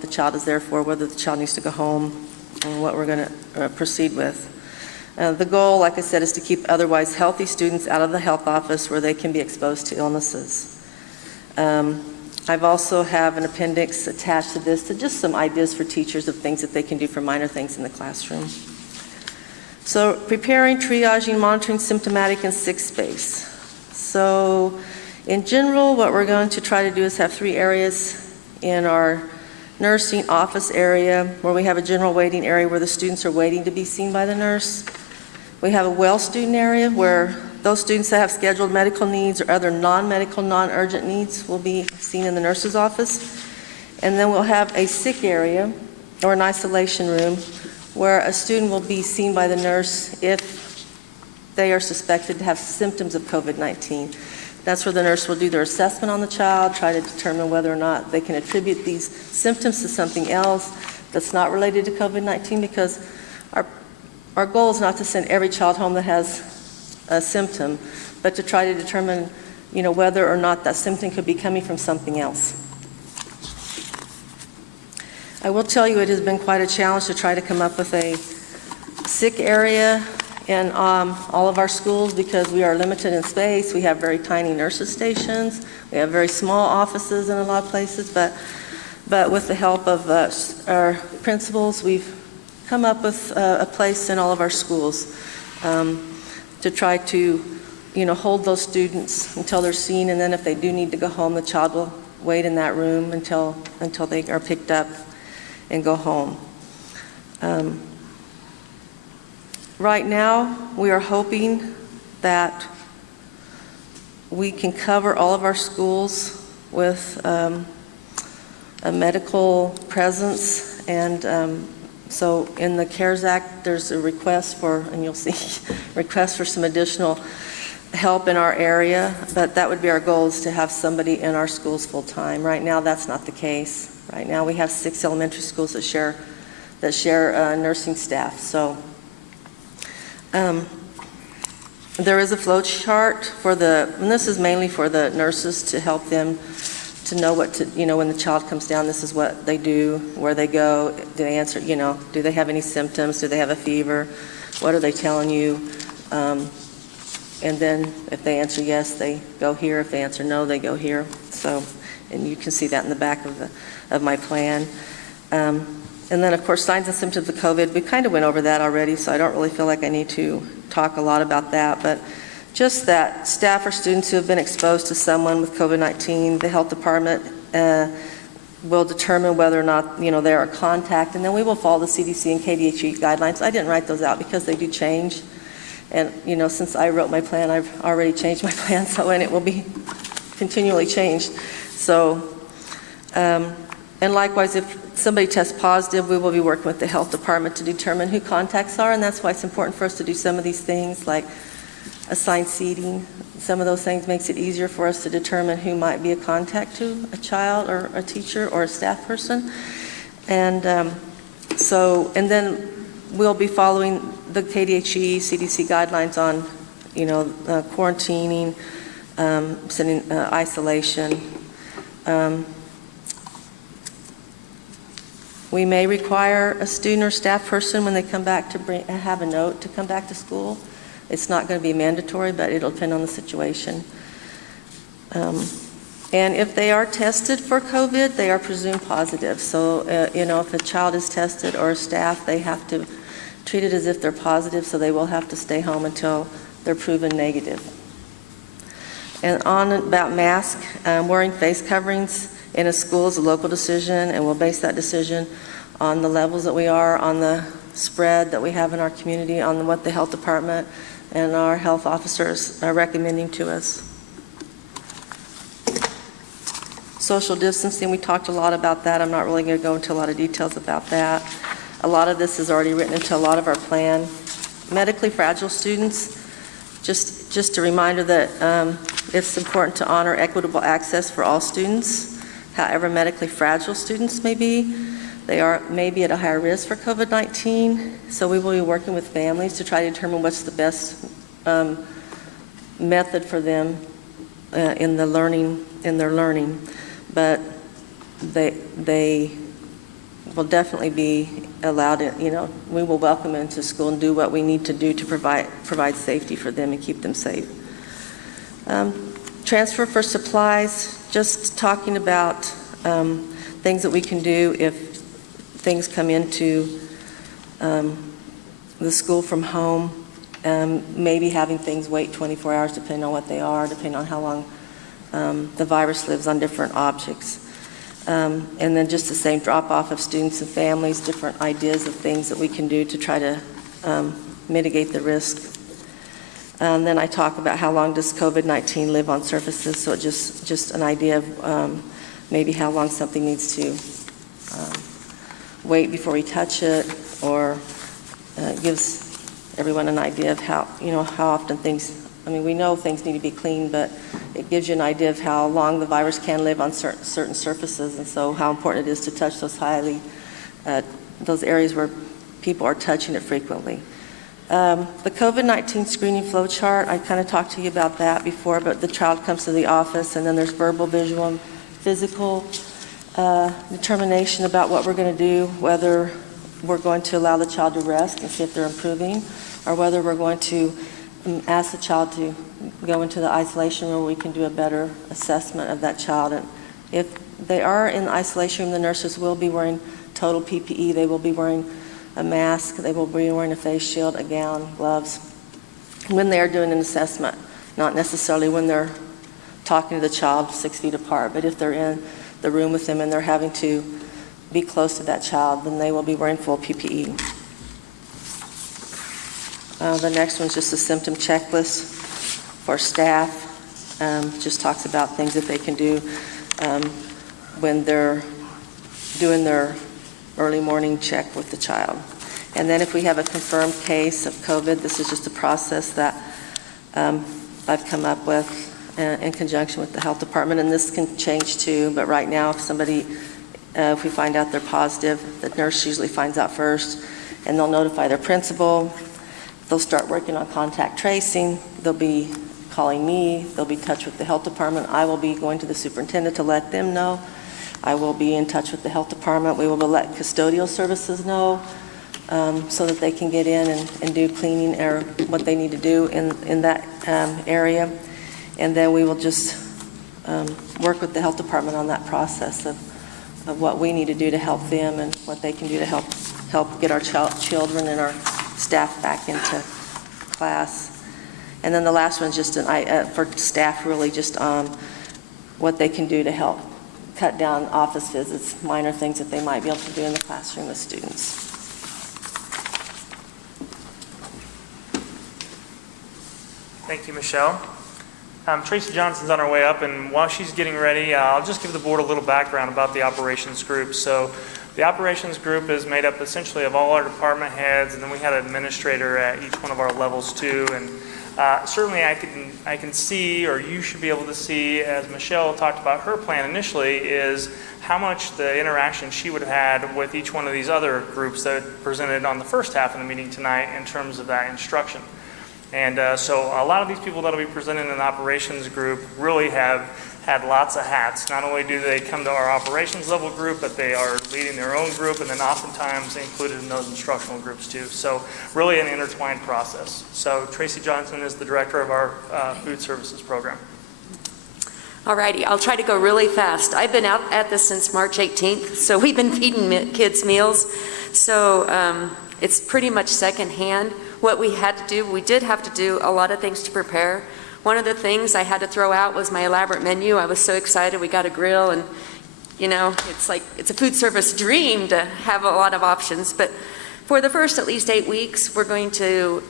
the child is there for, whether the child needs to go home, and what we're going to proceed with. The goal, like I said, is to keep otherwise healthy students out of the health office where they can be exposed to illnesses. I've also have an appendix attached to this to just some ideas for teachers of things that they can do for minor things in the classroom. So preparing, triaging, monitoring symptomatic and sick space. So in general, what we're going to try to do is have 3 areas in our nursing office area where we have a general waiting area where the students are waiting to be seen by the nurse. We have a well student area where those students that have scheduled medical needs or other non-medical, non-urgent needs will be seen in the nurse's office. And then we'll have a sick area or an isolation room where a student will be seen by the nurse if they are suspected to have symptoms of COVID-19. That's where the nurse will do their assessment on the child, try to determine whether or not they can attribute these symptoms to something else. that's not related to COVID-19, because our goal is not to send every child home that has a symptom, but to try to determine, whether or not that symptom could be coming from something else. I will tell you, it has been quite a challenge to try to come up with a sick area in all of our schools, because we are limited in space. We have very tiny nurses stations. We have very small offices in a lot of places, but with the help of our principals, we've come up with a place in all of our schools to try to, hold those students until they're seen, and then if they do need to go home, the child will wait in that room until they are picked up and go home. Right now, we are hoping that we can cover all of our schools with a medical presence, and so in the CARES Act, there's a request for, and you'll see, request for some additional help in our area, but that would be our goal, is to have somebody in our schools full-time. Right now, that's not the case. Right now, we have 6 elementary schools that share nursing staff. So there is a flow chart for and this is mainly for the nurses to help them to know what to, when the child comes down, this is what they do, where they go, do they answer, do they have any symptoms, do they have a fever, what are they telling you? And then if they answer yes, they go here. If they answer no, they go here. So, and you can see that in the back of my plan. And then, of course, signs and symptoms of COVID. We kind of went over that already, so I don't really feel like I need to talk a lot about that. But just that staff or students who have been exposed to someone with COVID-19, the health department will determine whether or not, they are a contact, and then we will follow the CDC and KDHE guidelines. I didn't write those out because they do change. And, since I wrote my plan, I've already changed my plan, and it will be continually changed. So, and likewise, if somebody tests positive, we will be working with the health department to determine who contacts are, and that's why it's important for us to do some of these things, like assigned seating. Some of those things makes it easier for us to determine who might be a contact to a child or a teacher or a staff person. And and then we'll be following the KDHE, CDC guidelines on, quarantining, sending isolation. We may require a student or staff person when they come back to have a note to come back to school. It's not going to be mandatory, but it'll depend on the situation. And if they are tested for COVID, they are presumed positive. So, if a child is tested or a staff, they have to treat it as if they're positive, so they will have to stay home until they're proven negative. And on about masks, wearing face coverings in a school is a local decision, and we'll base that decision on the levels that we are, on the spread that we have in our community, on what the health department and our health officers are recommending to us. Social distancing, we talked a lot about that. I'm not really going to go into a lot of details about that. A lot of this is already written into a lot of our plan. Medically fragile students, just a reminder that it's important to honor equitable access for all students. However medically fragile students may be, they may be at a higher risk for COVID-19, so we will be working with families to try to determine what's the best method for them in their learning. But they will definitely be allowed to, we will welcome them into school and do what we need to do to provide safety for them and keep them safe. Transfer for supplies, just talking about things that we can do if things come into the school from home, maybe having things wait 24 hours depending on what they are, depending on how long the virus lives on different objects. And then just the same drop-off of students and families, different ideas of things that we can do to try to mitigate the risk. And then I talk about how long does COVID-19 live on surfaces, so just an idea of maybe how long something needs to wait before we touch it, or gives everyone an idea of how often things, we know things need to be cleaned, but it gives you an idea of how long the virus can live on certain surfaces, and so how important it is to touch those highly those areas where people are touching it frequently. The COVID-19 screening flow chart, I kind of talked to you about that before, but the child comes to the office and then there's verbal, visual, and physical determination about what we're going to do, whether we're going to allow the child to rest and see if they're improving, or whether we're going to ask the child to go into the isolation room where we can do a better assessment of that child. And if they are in the isolation room, the nurses will be wearing total PPE. They will be wearing a mask, they will be wearing a face shield, a gown, gloves, when they're doing an assessment, not necessarily when they're talking to the child 6 feet apart, but if they're in the room with them and they're having to be close to that child, then they will be wearing full PPE. The next one's just a symptom checklist for staff. Just talks about things that they can do when they're doing their early morning check with the child. And then if we have a confirmed case of COVID, this is just a process that I've come up with in conjunction with the health department, and this can change too, but right now if we find out they're positive, the nurse usually finds out first, and they'll notify their principal. They'll start working on contact tracing. They'll be calling me. They'll be in touch with the health department. I will be going to the superintendent to let them know. I will be in touch with the health department. We will let custodial services know so that they can get in and do cleaning or what they need to do in that area. And then we will just work with the health department on that process of what we need to do to help them and what they can do to help get our children and our staff back into class. And then the last one's just for staff, really just what they can do to help cut down office visits, minor things that they might be able to do in the classroom with students. Thank you, Michelle. Tracy Johnson's on her way up, and while she's getting ready, I'll just give the board a little background about the operations group. So the operations group is made up essentially of all our department heads, and then we had an administrator at each one of our levels too. And certainly I can see, or you should be able to see, as Michelle talked about her plan initially, is how much the interaction she would have had with each one of these other groups that presented on the first half of the meeting tonight in terms of that instruction. And so a lot of these people that will be presenting in the operations group really have had lots of hats. Not only do they come to our operations level group, but they are leading their own group, and then oftentimes included in those instructional groups too. So really an intertwined process. So Tracy Johnson is the director of our food services program. Alrighty, I'll try to go really fast. I've been out at this since March 18th, so we've been feeding kids meals. So it's pretty much secondhand. What we had to do, we did have to do a lot of things to prepare. One of the things I had to throw out was my elaborate menu. I was so excited. We got a grill, and you know, it's a food service dream to have a lot of options. But for the first at least 8 weeks, we're going to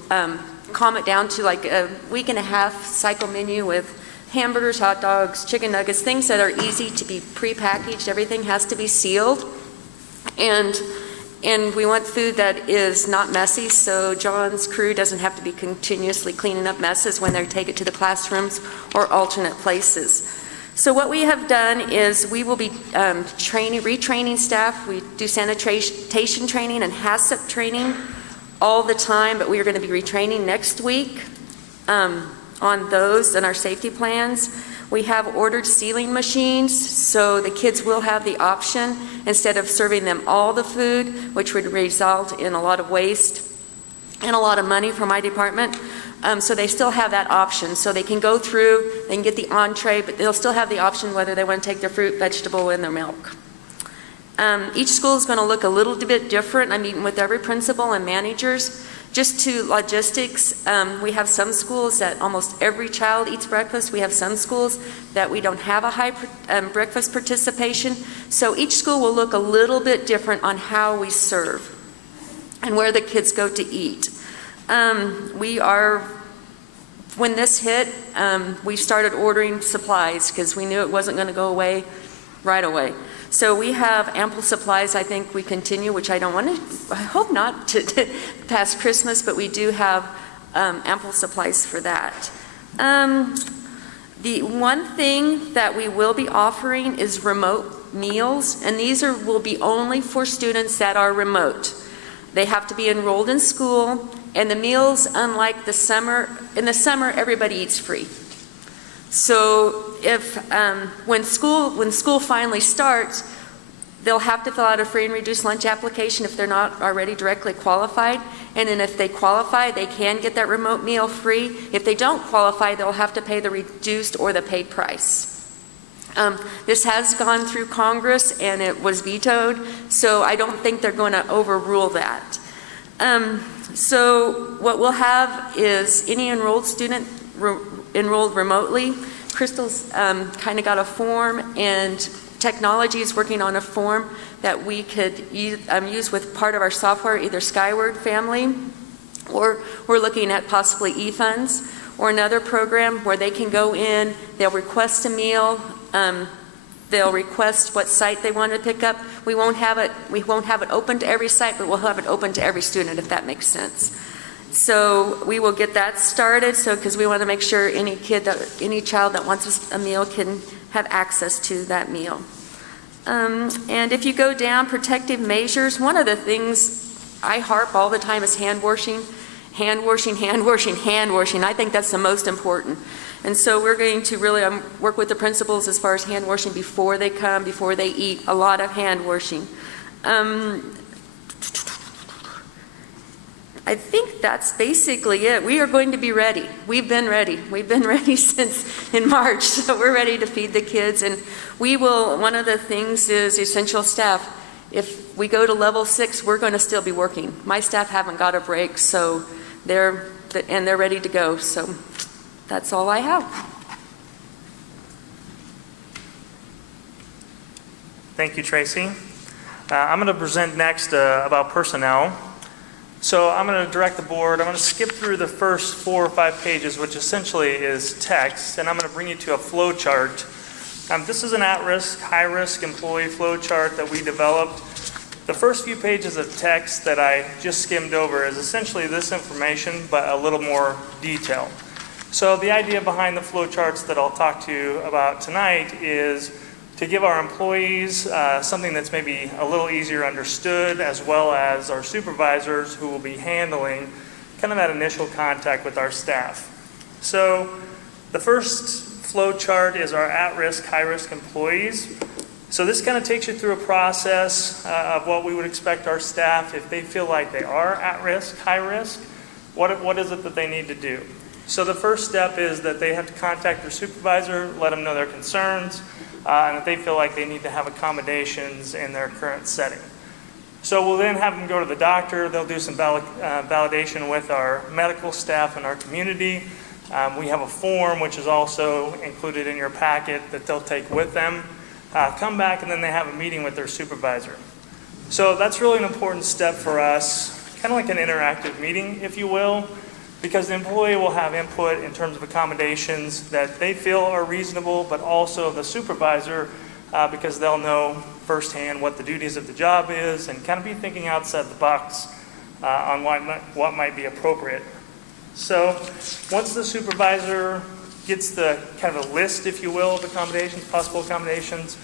calm it down to like a week and a half cycle menu with hamburgers, hot dogs, chicken nuggets, things that are easy to be prepackaged. Everything has to be sealed. And we want food that is not messy, so John's crew doesn't have to be continuously cleaning up messes when they take it to the classrooms or alternate places. So what we have done is we will be retraining staff. We do sanitation training and HACCP training all the time, but we are going to be retraining next week on those and our safety plans. We have ordered sealing machines, so the kids will have the option, instead of serving them all the food, which would result in a lot of waste and a lot of money for my department. So they still have that option. So they can go through, they can get the entree, but they'll still have the option whether they want to take their fruit, vegetable, and their milk. Each school is going to look a little bit different. I'm meeting with every principal and managers. Just to logistics, we have some schools that almost every child eats breakfast. We have some schools that we don't have a high breakfast participation. So each school will look a little bit different on how we serve and where the kids go to eat. When this hit, we started ordering supplies because we knew it wasn't going to go away right away. So we have ample supplies. I think we continue, which I hope not to past Christmas, but we do have ample supplies for that. The one thing that we will be offering is remote meals, and these will be only for students that are remote. They have to be enrolled in school, and the meals, unlike the summer, in the summer everybody eats free. So if when school finally starts, they'll have to fill out a free and reduced lunch application if they're not already directly qualified. And then if they qualify, they can get that remote meal free. If they don't qualify, they'll have to pay the reduced or the paid price. This has gone through Congress and it was vetoed, so I don't think they're going to overrule that. So what we'll have is any enrolled student enrolled remotely. Crystal's kind of got a form, and technology is working on a form that we could use with part of our software, either Skyward Family, or we're looking at possibly eFunds, or another program where they can go in, they'll request a meal, they'll request what site they want to pick up. We won't have it open to every site, but we'll have it open to every student, if that makes sense. So we will get that started, because we want to make sure any child that wants a meal can have access to that meal. And if you go down, protective measures, one of the things I harp all the time is hand washing. Hand washing, hand washing, hand washing. I think that's the most important. And so we're going to really work with the principals as far as hand washing before they come, before they eat, a lot of hand washing. I think that's basically it. We are going to be ready. We've been ready. We've been ready since in March, so we're ready to feed the kids. And we will, one of the things is essential staff. If we go to level 6, we're going to still be working. My staff haven't got a break, so they're ready to go. So that's all I have. Thank you, Tracy. I'm going to present next about personnel. So I'm going to direct the board. I'm going to skip through the first 4 or 5 pages, which essentially is text, and I'm going to bring you to a flow chart. This is an at-risk, high-risk employee flow chart that we developed. The first few pages of text that I just skimmed over is essentially this information, but a little more detailed. So the idea behind the flow charts that I'll talk to you about tonight is to give our employees something that's maybe a little easier understood, as well as our supervisors who will be handling kind of that initial contact with our staff. So the first flow chart is our at-risk, high-risk employees. So this kind of takes you through a process of what we would expect our staff, if they feel like they are at-risk, high-risk, what is it that they need to do? So the first step is that they have to contact their supervisor, let them know their concerns, and that they feel like they need to have accommodations in their current setting. So we'll then have them go to the doctor. They'll do some validation with our medical staff in our community. We have a form, which is also included in your packet, that they'll take with them. Come back, and then they have a meeting with their supervisor. So that's really an important step for us, kind of like an interactive meeting, if you will, because the employee will have input in terms of accommodations that they feel are reasonable, but also the supervisor, because they'll know firsthand what the duties of the job is and kind of be thinking outside the box on what might be appropriate. So once the supervisor gets the kind of a list, if you will, of accommodations, possible accommodations,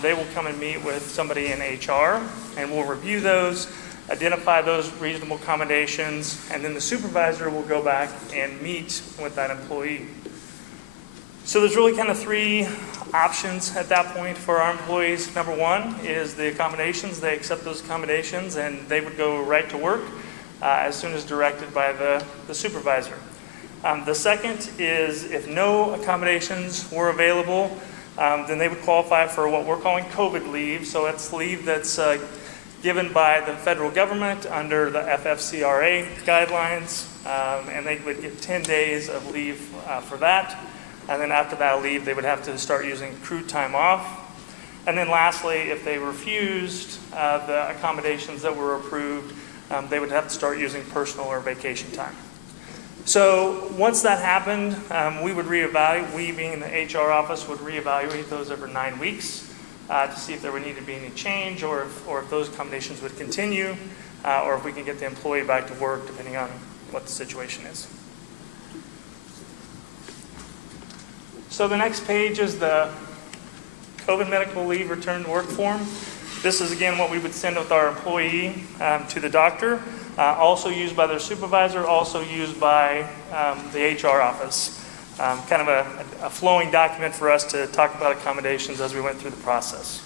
they will come and meet with somebody in HR, and we'll review those, identify those reasonable accommodations, and then the supervisor will go back and meet with that employee. So there's really kind of 3 options at that point for our employees. Number 1 is the accommodations. They accept those accommodations, and they would go right to work as soon as directed by the supervisor. The second is if no accommodations were available, then they would qualify for what we're calling COVID leave. So it's leave that's given by the federal government under the FFCRA guidelines, and they would get 10 days of leave for that. And then after that leave, they would have to start using accrued time off. And then lastly, if they refused the accommodations that were approved, they would have to start using personal or vacation time. So once that happened, we being in the HR office, would reevaluate those over 9 weeks. To see if there would need to be any change, or if those accommodations would continue, or if we can get the employee back to work, depending on what the situation is. So the next page is the COVID medical leave return to work form. This is again what we would send with our employee to the doctor, also used by their supervisor, also used by the HR office. Kind of a flowing document for us to talk about accommodations as we went through the process.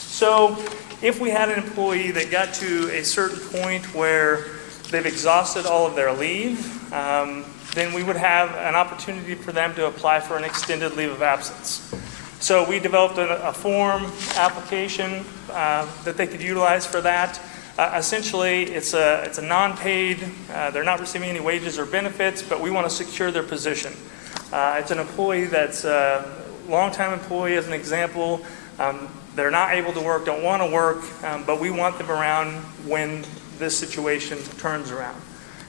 So if we had an employee that got to a certain point where they've exhausted all of their leave, then we would have an opportunity for them to apply for an extended leave of absence. So we developed a form application that they could utilize for that. Essentially, it's a non-paid, they're not receiving any wages or benefits, but we want to secure their position. It's an employee that's a longtime employee, as an example. They're not able to work, don't want to work, but we want them around when this situation turns around.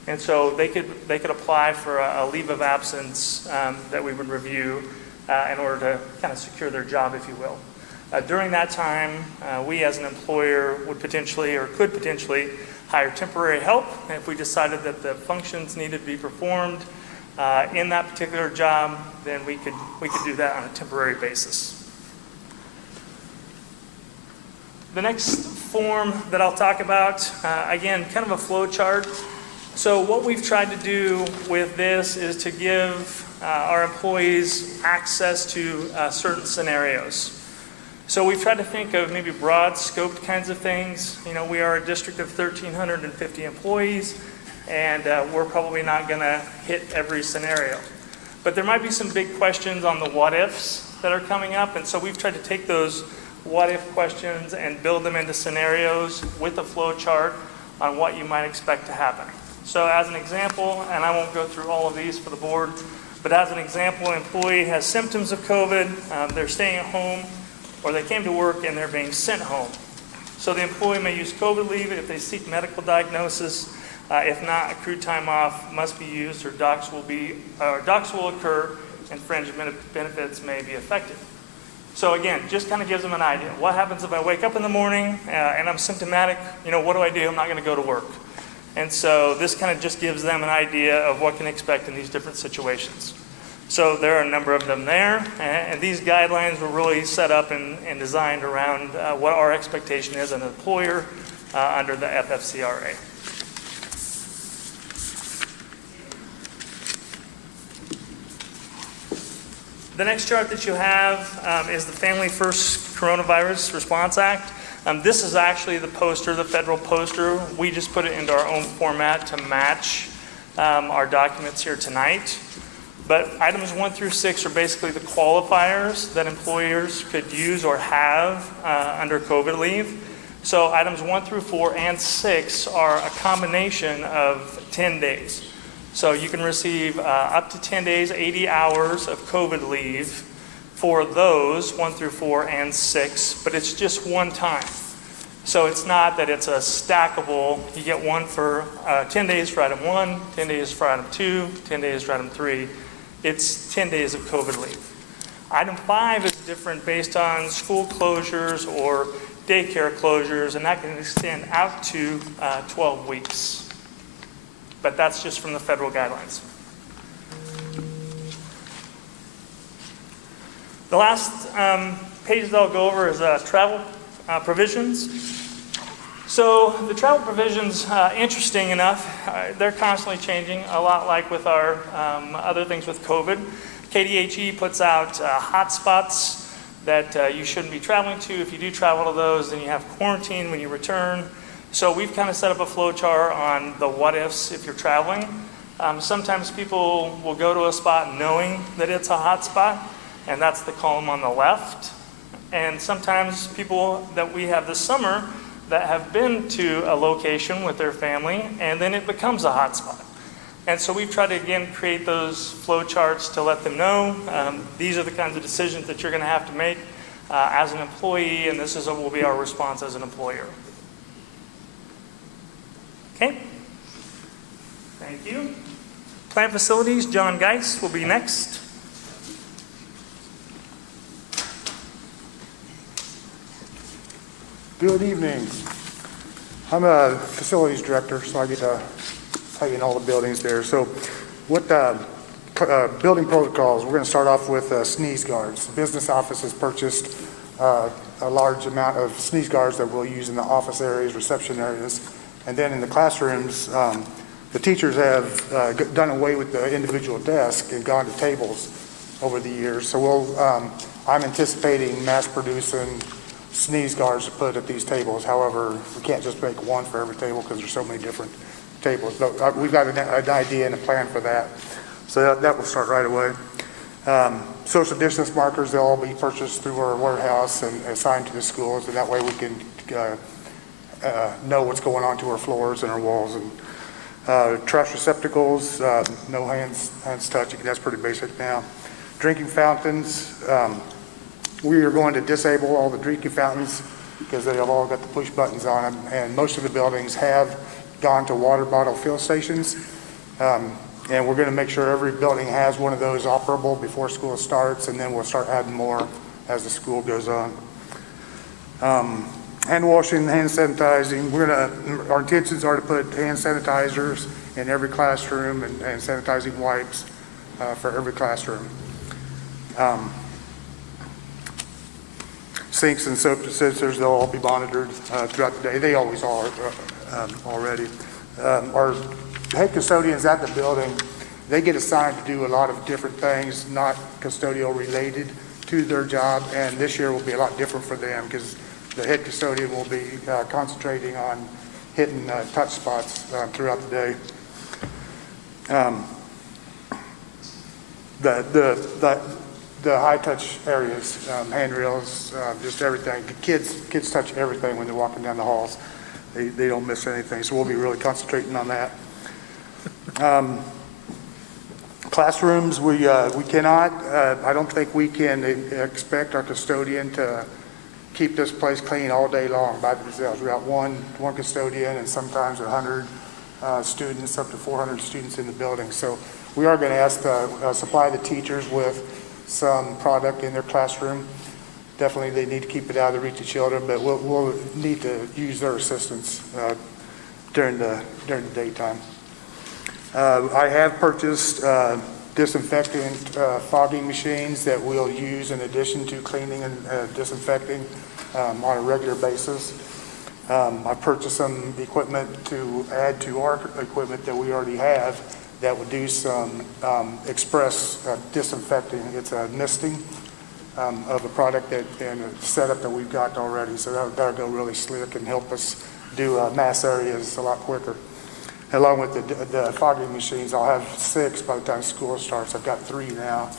And so they could apply for a leave of absence that we would review in order to kind of secure their job, if you will. During that time, we as an employer would potentially or could potentially hire temporary help if we decided that the functions needed to be performed in that particular job. Then we could do that on a temporary basis. The next form that I'll talk about, again, kind of a flow chart. So what we've tried to do with this is to give our employees access to certain scenarios. So we've tried to think of maybe broad scoped kinds of things. You know, we are a district of 1,350 employees, and we're probably not going to hit every scenario. But there might be some big questions on the what ifs that are coming up, and so we've tried to take those what if questions and build them into scenarios with a flow chart on what you might expect to happen. So as an example, and I won't go through all of these for the board, but as an example, an employee has symptoms of COVID, they're staying at home, or they came to work and they're being sent home. So the employee may use COVID leave if they seek medical diagnosis. If not, accrued time off must be used, or docs will occur, and fringe benefits may be affected. So again, just kind of gives them an idea. What happens if I wake up in the morning and I'm symptomatic? You know, what do I do? I'm not going to go to work. And so this kind of just gives them an idea of what can expect in these different situations. So there are a number of them there, and these guidelines were really set up and designed around what our expectation is as an employer under the FFCRA. The next chart that you have is the Family First Coronavirus Response Act. This is actually the poster, the federal poster. We just put it into our own format to match our documents here tonight. But items 1 through 6 are basically the qualifiers that employers could use or have under COVID leave. So items 1 through 4 and 6 are a combination of 10 days. So you can receive up to 10 days, 80 hours of COVID leave for those 1 through 4 and 6, but it's just one time. So it's not that it's a stackable, you get one for 10 days for item 1, 10 days for item 2, 10 days for item 3. It's 10 days of COVID leave. Item 5 is different based on school closures or daycare closures, and that can extend out to 12 weeks. But that's just from the federal guidelines. The last page that I'll go over is travel provisions. So the travel provisions, interesting enough, they're constantly changing, a lot like with our other things with COVID. KDHE puts out hotspots that you shouldn't be traveling to. If you do travel to those, then you have quarantine when you return. So we've kind of set up a flow chart on the what ifs if you're traveling. Sometimes people will go to a spot knowing that it's a hot spot, and that's the column on the left. And sometimes people that we have this summer that have been to a location with their family, and then it becomes a hot spot. And so we've tried to, again, create those flow charts to let them know these are the kinds of decisions that you're going to have to make as an employee, and this is what will be our response as an employer. Okay, thank you. Plant Facilities, John Geis will be next. Good evening. I'm a facilities director, so I get to tell you in all the buildings there. So what building protocols, we're going to start off with sneeze guards. The business office has purchased a large amount of sneeze guards that we'll use in the office areas, reception areas. And then in the classrooms, the teachers have done away with the individual desk and gone to tables over the years. So I'm anticipating mass producing sneeze guards to put at these tables. However, we can't just make one for every table because there's so many different tables. But we've got an idea and a plan for that. So that will start right away. Social distance markers, they'll all be purchased through our warehouse and assigned to the schools, and that way we can know what's going on to our floors and our walls. And trash receptacles, no hands touching, that's pretty basic now. Drinking fountains, we are going to disable all the drinking fountains because they have all got the push buttons on them, and most of the buildings have gone to water bottle fill stations. And we're going to make sure every building has one of those operable before school starts, and then we'll start adding more as the school goes on. Hand washing, hand sanitizing. Our intentions are to put hand sanitizers in every classroom and sanitizing wipes for every classroom. Sinks and soap dispensers, they'll all be monitored throughout the day. They always are already. Our head custodians at the building, they get assigned to do a lot of different things, not custodial related to their job, and this year will be a lot different for them because the head custodian will be concentrating on hitting touch spots throughout the day. The high touch areas, handrails, just everything. Kids touch everything when they're walking down the halls. They don't miss anything, so we'll be really concentrating on that. Classrooms, we cannot, I don't think we can expect our custodian to keep this place clean all day long by themselves. We got one custodian and sometimes 100 students, up to 400 students in the building. So we are going to ask to supply the teachers with some product in their classroom. Definitely they need to keep it out of the reach of children, but we'll need to use their assistance during the daytime. I have purchased disinfectant fogging machines that we'll use in addition to cleaning and disinfecting on a regular basis. I purchased some equipment to add to our equipment that we already have that would do some express disinfecting. It's a misting of a product and a setup that we've got already. So that'll go really slick and help us do mass areas a lot quicker. Along with the fogging machines, I'll have 6 by the time school starts. I've got 3 now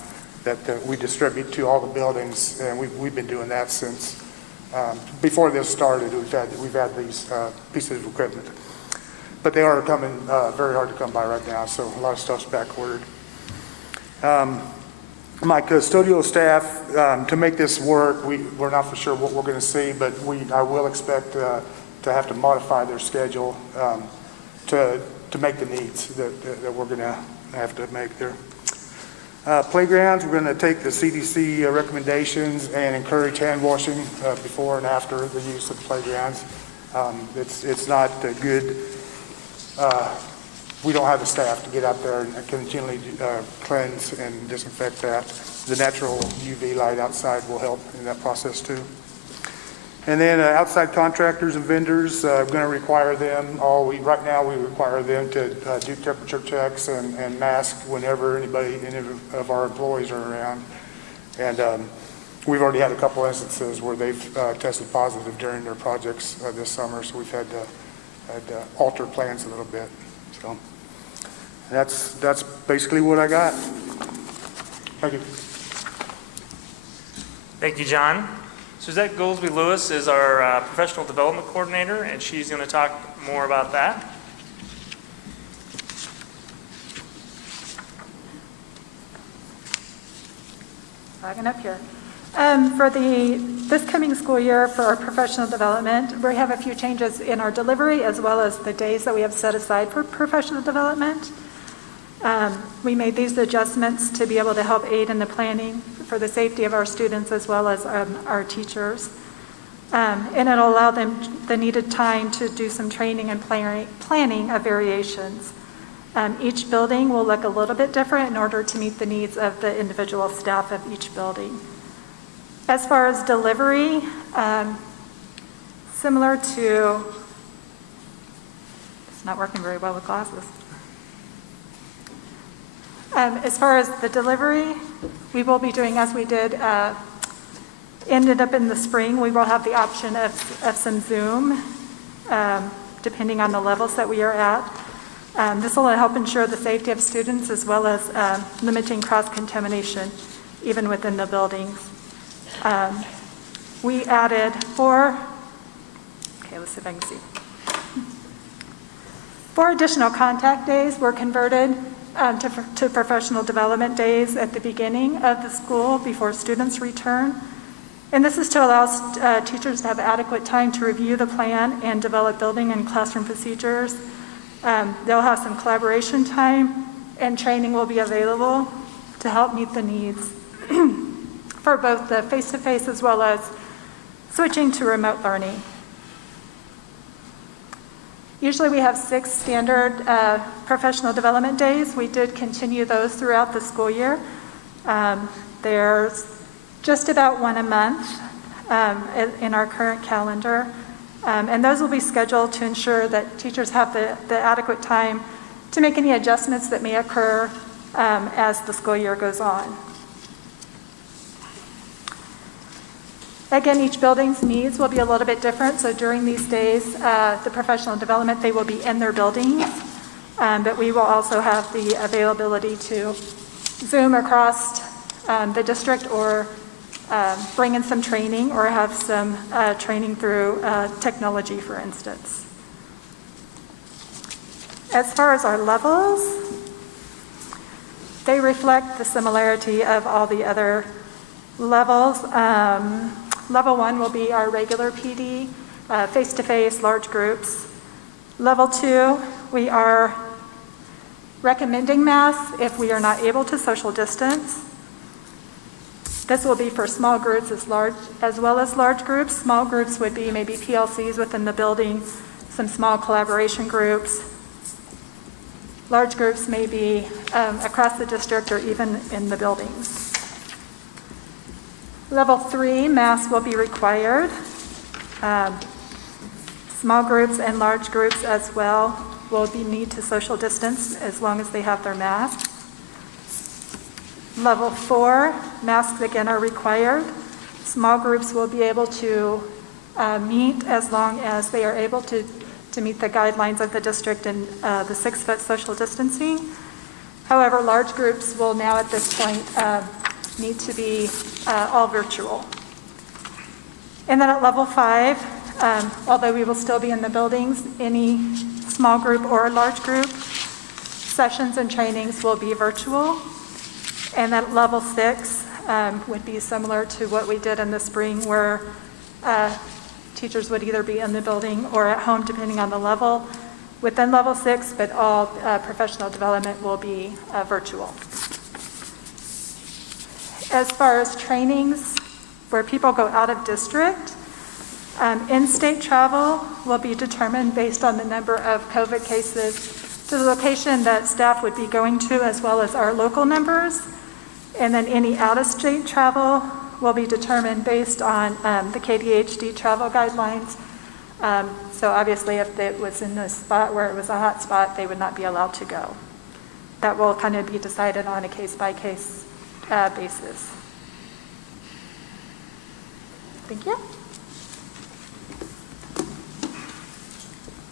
that we distribute to all the buildings, and we've been doing that since before this started. We've had these pieces of equipment, but they are coming very hard to come by right now. So a lot of stuff's back ordered. My custodial staff, to make this work, we're not for sure what we're going to see, but I will expect to have to modify their schedule to make the needs that we're going to have to make there. Playgrounds, we're going to take the CDC recommendations and encourage hand washing before and after the use of playgrounds. It's not good. We don't have the staff to get out there and continually cleanse and disinfect that. The natural UV light outside will help in that process too. And then outside contractors and vendors, we're going to require them, right now we require them to do temperature checks and mask whenever any of our employees are around. And we've already had a couple instances where they've tested positive during their projects this summer, so we've had to alter plans a little bit. So that's basically what I got. Thank you. Thank you, John. Suzette Goolsby-Lewis is our professional development coordinator, and she's going to talk more about that. Bagging up here. For this coming school year for our professional development, we have a few changes in our delivery as well as the days that we have set aside for professional development. We made these adjustments to be able to help aid in the planning for the safety of our students as well as our teachers. And it'll allow them the needed time to do some training and planning of variations. Each building will look a little bit different in order to meet the needs of the individual staff of each building. As far as delivery, similar to, it's not working very well with glasses. As far as the delivery, we will be doing as we did, ended up in the spring, we will have the option of some Zoom, depending on the levels that we are at. This will help ensure the safety of students as well as limiting cross-contamination even within the buildings. We added let's see if I can see. 4 additional contact days were converted to professional development days at the beginning of the school before students return. And this is to allow teachers to have adequate time to review the plan and develop building and classroom procedures. They'll have some collaboration time, and training will be available to help meet the needs for both the face-to-face as well as switching to remote learning. Usually we have 6 standard professional development days. We did continue those throughout the school year. There's just about 1 a month in our current calendar. And those will be scheduled to ensure that teachers have the adequate time to make any adjustments that may occur as the school year goes on. Again, each building's needs will be a little bit different. So during these days, the professional development, they will be in their buildings, but we will also have the availability to Zoom across the district or bring in some training or have some training through technology, for instance. As far as our levels, they reflect the similarity of all the other levels. Level 1 will be our regular PD, face-to-face, large groups. Level 2, we are recommending masks if we are not able to social distance. This will be for small groups as well as large groups. Small groups would be maybe PLCs within the building, some small collaboration groups. Large groups may be across the district or even in the buildings. Level 3, masks will be required. Small groups and large groups as well will need to social distance as long as they have their masks. Level 4, masks again are required. Small groups will be able to meet as long as they are able to meet the guidelines of the district and the 6-foot social distancing. However, large groups will now at this point need to be all virtual. And then at level 5, although we will still be in the buildings, any small group or large group sessions and trainings will be virtual. And then at level 6 would be similar to what we did in the spring, where teachers would either be in the building or at home, depending on the level. Within level 6, but all professional development will be virtual. As far as trainings where people go out of district, in-state travel will be determined based on the number of COVID cases to the location that staff would be going to, as well as our local numbers. And then any out-of-state travel will be determined based on the KDHD travel guidelines. So obviously if it was in a spot where it was a hot spot, they would not be allowed to go. That will kind of be decided on a case-by-case basis. Thank you.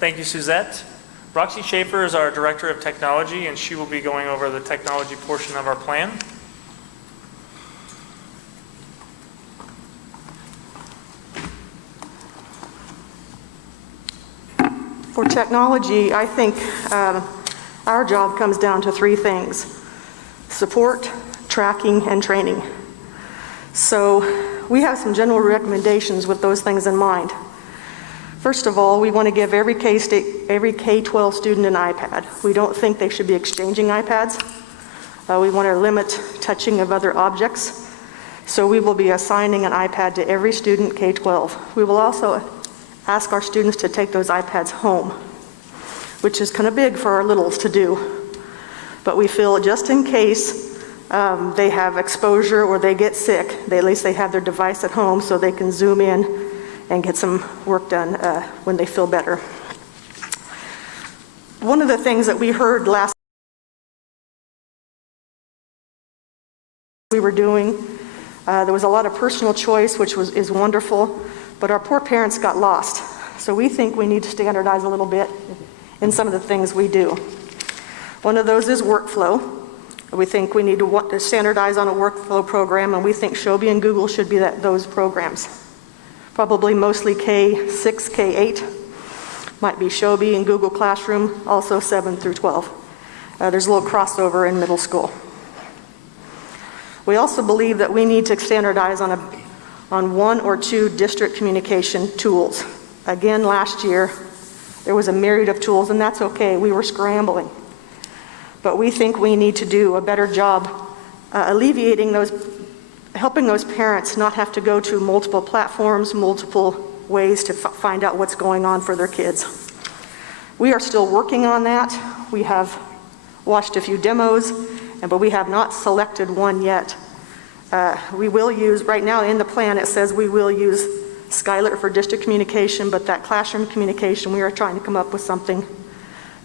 Thank you, Suzette. Roxy Schaefer is our Director of Technology, and she will be going over the technology portion of our plan. For technology, I think our job comes down to 3 things: support, tracking, and training. So we have some general recommendations with those things in mind. First of all, we want to give every K-12 student an iPad. We don't think they should be exchanging iPads. We want to limit touching of other objects. So we will be assigning an iPad to every student K-12. We will also ask our students to take those iPads home, which is kind of big for our littles to do. But we feel just in case they have exposure or they get sick, at least they have their device at home so they can Zoom in and get some work done when they feel better. One of the things that we heard last we were doing, there was a lot of personal choice, which is wonderful, but our poor parents got lost. So we think we need to standardize a little bit in some of the things we do. One of those is workflow. We think we need to standardize on a workflow program, and we think Shobi and Google should be those programs. Probably mostly K6, K8. Might be Shobi and Google Classroom, also 7 through 12. There's a little crossover in middle school. We also believe that we need to standardize on 1 or 2 district communication tools. Again, last year, there was a myriad of tools, and that's okay. We were scrambling. But we think we need to do a better job alleviating helping those parents not have to go to multiple platforms, multiple ways to find out what's going on for their kids. We are still working on that. We have watched a few demos, but we have not selected one yet. We will use, right now in the plan it says we will use Skylar for district communication, but that classroom communication, we are trying to come up with something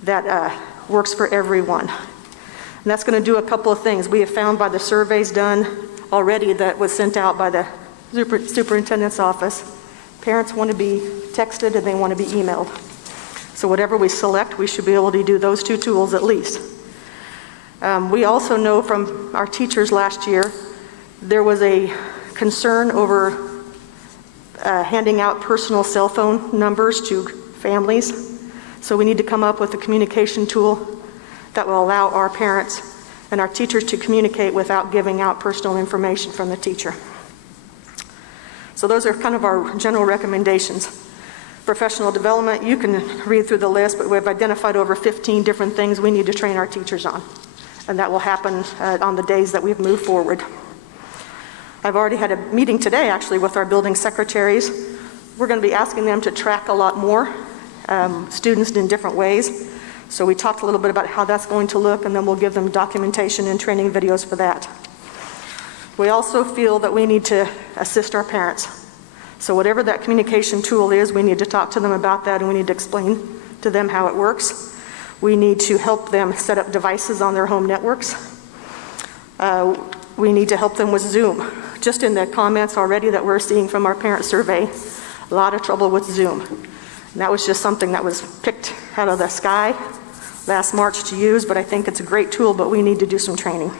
that works for everyone. And that's going to do a couple of things. We have found by the surveys done already that was sent out by the superintendent's office, parents want to be texted and they want to be emailed. So whatever we select, we should be able to do those 2 tools at least. We also know from our teachers last year, there was a concern over handing out personal cell phone numbers to families. So we need to come up with a communication tool that will allow our parents and our teachers to communicate without giving out personal information from the teacher. So those are kind of our general recommendations. Professional development, you can read through the list, but we've identified over 15 different things we need to train our teachers on. And that will happen on the days that we've moved forward. I've already had a meeting today, actually, with our building secretaries. We're going to be asking them to track a lot more students in different ways. So we talked a little bit about how that's going to look, and then we'll give them documentation and training videos for that. We also feel that we need to assist our parents. So whatever that communication tool is, we need to talk to them about that, and we need to explain to them how it works. We need to help them set up devices on their home networks. We need to help them with Zoom. Just in the comments already that we're seeing from our parent survey, a lot of trouble with Zoom. And that was just something that was picked out of the sky last March to use, but I think it's a great tool, but we need to do some training.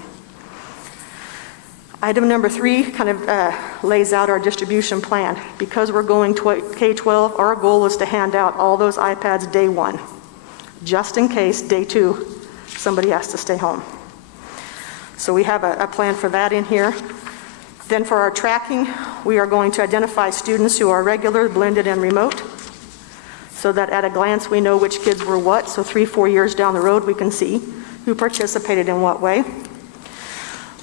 Item number 3 kind of lays out our distribution plan. Because we're going to K-12, our goal is to hand out all those iPads day 1, just in case day 2 somebody has to stay home. So we have a plan for that in here. Then for our tracking, we are going to identify students who are regular, blended, and remote, so that at a glance we know which kids were what, so 3-4 years down the road we can see who participated in what way.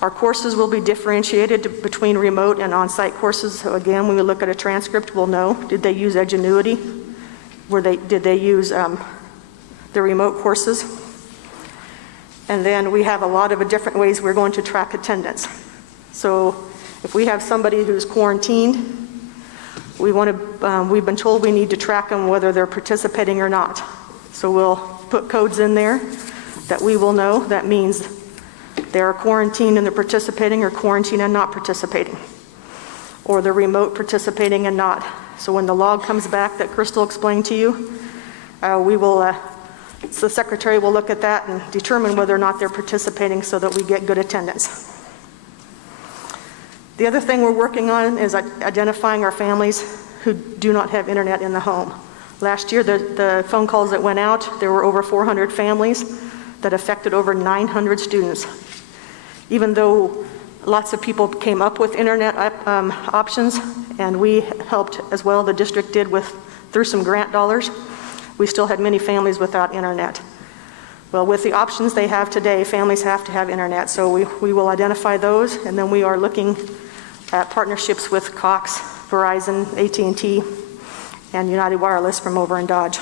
Our courses will be differentiated between remote and on-site courses. So again, when we look at a transcript, we'll know, did they use Edgenuity? Did they use the remote courses? And then we have a lot of different ways we're going to track attendance. So if we have somebody who's quarantined, we've been told we need to track them whether they're participating or not. So we'll put codes in there that we will know. That means they're quarantined and they're participating, or quarantined and not participating, or they're remote participating and not. So when the log comes back that Crystal explained to you, so the secretary will look at that and determine whether or not they're participating so that we get good attendance. The other thing we're working on is identifying our families who do not have internet in the home. Last year, the phone calls that went out, there were over 400 families that affected over 900 students. Even though lots of people came up with internet options, and we helped as well, the district did through some grant dollars, we still had many families without internet. Well, with the options they have today, families have to have internet, so we will identify those, and then we are looking at partnerships with Cox, Verizon, AT&T, and United Wireless from over in Dodge.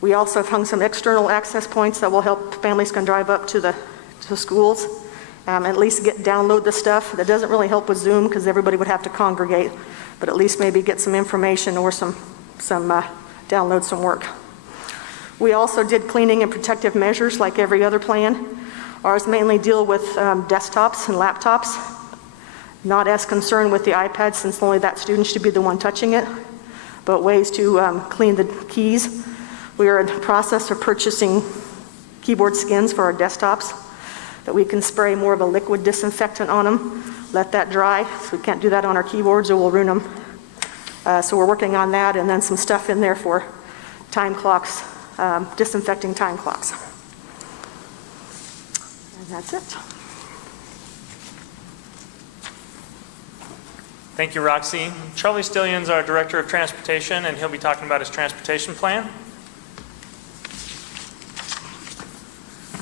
We also have hung some external access points that will help families can drive up to the schools, at least download the stuff. That doesn't really help with Zoom because everybody would have to congregate, but at least maybe get some information or some download some work. We also did cleaning and protective measures like every other plan. Ours mainly deal with desktops and laptops. Not as concerned with the iPad since only that student should be the one touching it, but ways to clean the keys. We are in the process of purchasing keyboard skins for our desktops that we can spray more of a liquid disinfectant on them, let that dry, so we can't do that on our keyboards or we'll ruin them. So we're working on that, and then some stuff in there for time clocks, disinfecting time clocks. And that's it. Thank you, Roxy. Charlie Stillion's our Director of Transportation, and he'll be talking about his transportation plan.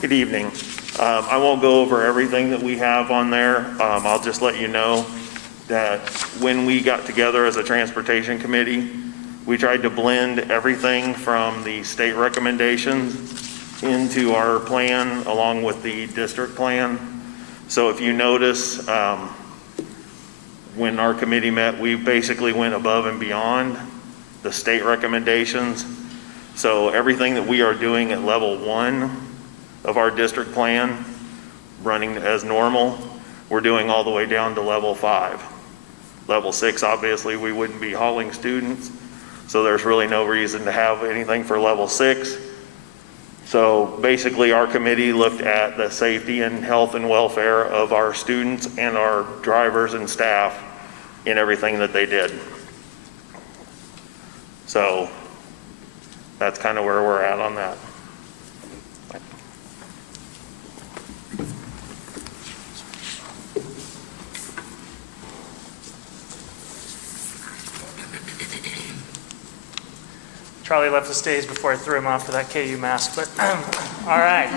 Good evening. I won't go over everything that we have on there. I'll just let you know that when we got together as a transportation committee, we tried to blend everything from the state recommendations into our plan along with the district plan. So if you notice, when our committee met, we basically went above and beyond the state recommendations. So everything that we are doing at level 1 of our district plan, running as normal, we're doing all the way down to level 5. Level 6, obviously, we wouldn't be hauling students, so there's really no reason to have anything for level 6. So basically, our committee looked at the safety and health and welfare of our students and our drivers and staff in everything that they did. So that's kind of where we're at on that. Charlie left the stage before I threw him off for that KU mask, but all right.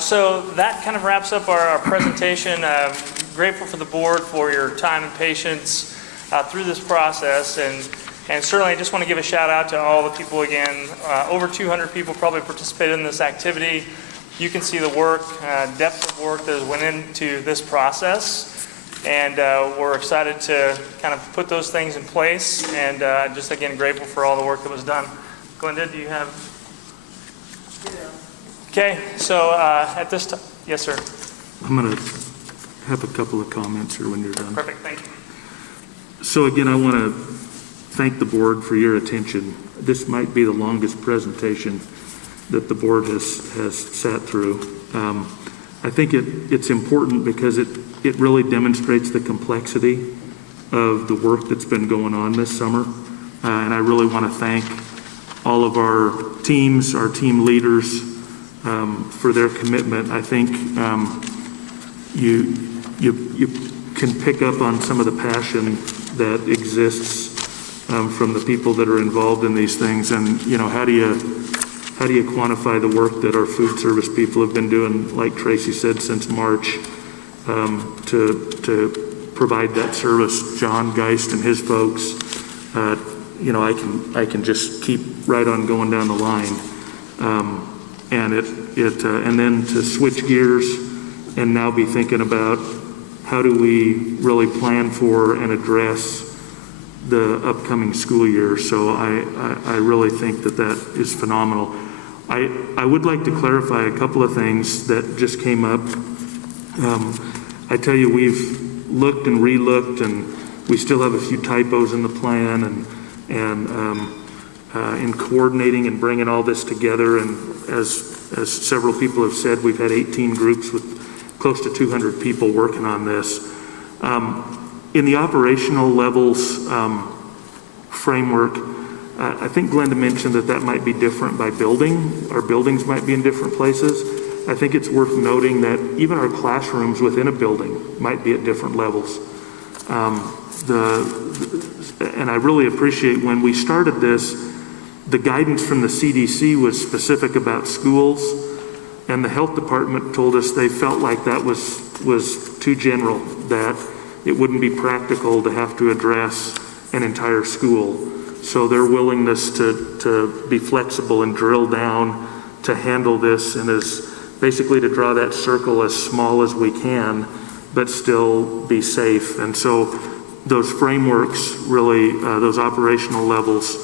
So that kind of wraps up our presentation. Grateful for the board for your time and patience through this process, and certainly I just want to give a shout out to all the people again. Over 200 people probably participated in this activity. You can see the work, depth of work that went into this process. And we're excited to kind of put those things in place, and just again grateful for all the work that was done. Glenda, do you have? Okay, so at this time, yes, sir. I'm going to have a couple of comments here when you're done. Perfect, thank you. So again, I want to thank the board for your attention. This might be the longest presentation that the board has sat through. I think it's important because it really demonstrates the complexity of the work that's been going on this summer. And I really want to thank all of our teams, our team leaders, for their commitment. I think you can pick up on some of the passion that exists from the people that are involved in these things. And, you know, how do you quantify the work that our food service people have been doing, like Tracy said, since March, to provide that service? John Geist and his folks, you know, I can just keep right on going down the line, and then to switch gears and now be thinking about how do we really plan for and address the upcoming school year. So I really think that is phenomenal. I would like to clarify a couple of things that just came up. I tell you, we've looked and re-looked, and we still have a few typos in the plan, and in coordinating and bringing all this together. And as several people have said, we've had 18 groups with close to 200 people working on this. In the operational levels framework, I think Glenda mentioned that might be different by building. Our buildings might be in different places. I think it's worth noting that even our classrooms within a building might be at different levels. And I really appreciate when we started this, the guidance from the CDC was specific about schools, and the health department told us they felt like that was too general, that it wouldn't be practical to have to address an entire school. So their willingness to be flexible and drill down to handle this and is basically to draw that circle as small as we can, but still be safe. And so those frameworks really, those operational levels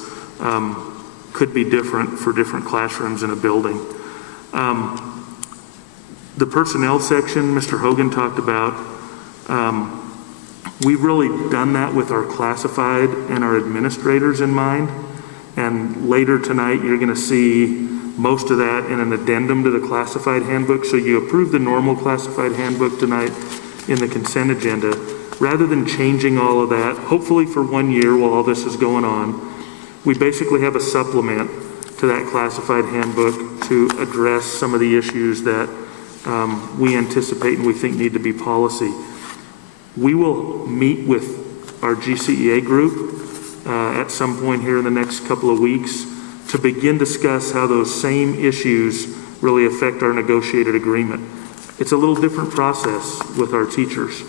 could be different for different classrooms in a building. The personnel section Mr. Hogan talked about, we've really done that with our classified and our administrators in mind. And later tonight, you're going to see most of that in an addendum to the classified handbook. So you approve the normal classified handbook tonight in the consent agenda. Rather than changing all of that, hopefully for 1 year while all this is going on, we basically have a supplement to that classified handbook to address some of the issues that we anticipate and we think need to be policy. We will meet with our GCEA group at some point here in the next couple of weeks to begin discuss how those same issues really affect our negotiated agreement. It's a little different process with our teachers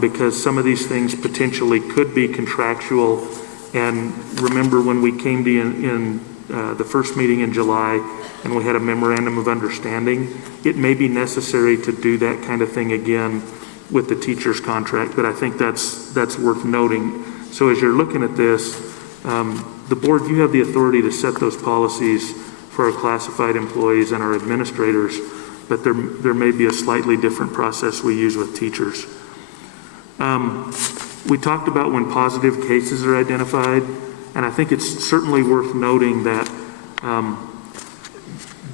because some of these things potentially could be contractual. And remember when we came to you in the first meeting in July and we had a memorandum of understanding, it may be necessary to do that kind of thing again with the teacher's contract, but I think that's worth noting. So as you're looking at this, the board, you have the authority to set those policies for our classified employees and our administrators, but there may be a slightly different process we use with teachers. We talked about when positive cases are identified, and I think it's certainly worth noting that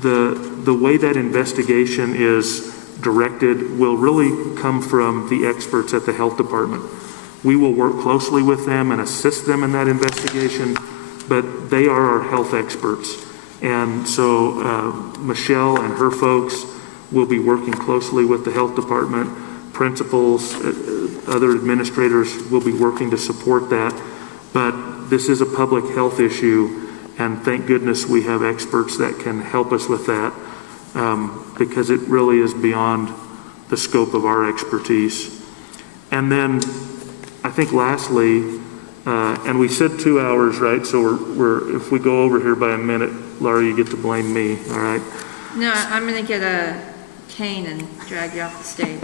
the way that investigation is directed will really come from the experts at the health department. We will work closely with them and assist them in that investigation, but they are our health experts. And so Michelle and her folks will be working closely with the health department. Principals, other administrators will be working to support that. But this is a public health issue, and thank goodness we have experts that can help us with that because it really is beyond the scope of our expertise. And then I think lastly, and we said 2 hours, right? So we're if we go over here by a minute, Laura, you get to blame me, all right? No, I'm going to get a cane and drag you off the stage.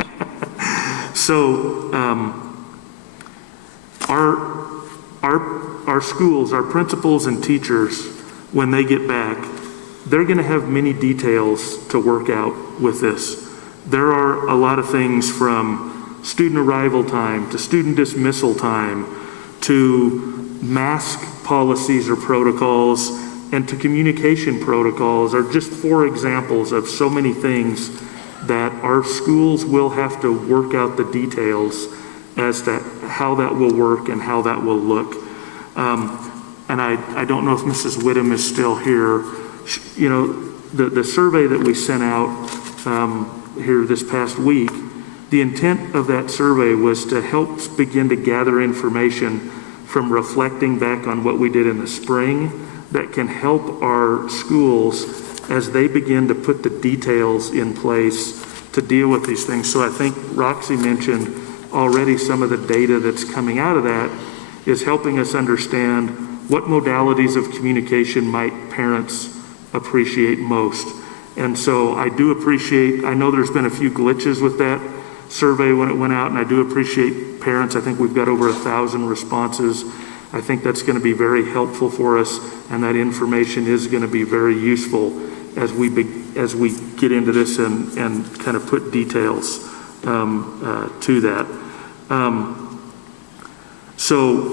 So our schools, our principals and teachers, when they get back, they're going to have many details to work out with this. There are a lot of things from student arrival time to student dismissal time to mask policies or protocols and to communication protocols are just 4 examples of so many things that our schools will have to work out the details as to how that will work and how that will look. And I don't know if Mrs. Whittem is still here. You know, the survey that we sent out here this past week, the intent of that survey was to help begin to gather information from reflecting back on what we did in the spring that can help our schools as they begin to put the details in place to deal with these things. So I think Roxy mentioned already some of the data that's coming out of that is helping us understand what modalities of communication might parents appreciate most. And so I do appreciate, I know there's been a few glitches with that survey when it went out, and I do appreciate parents. I think we've got over 1,000 responses. I think that's going to be very helpful for us, and that information is going to be very useful as we get into this and kind of put details to that. So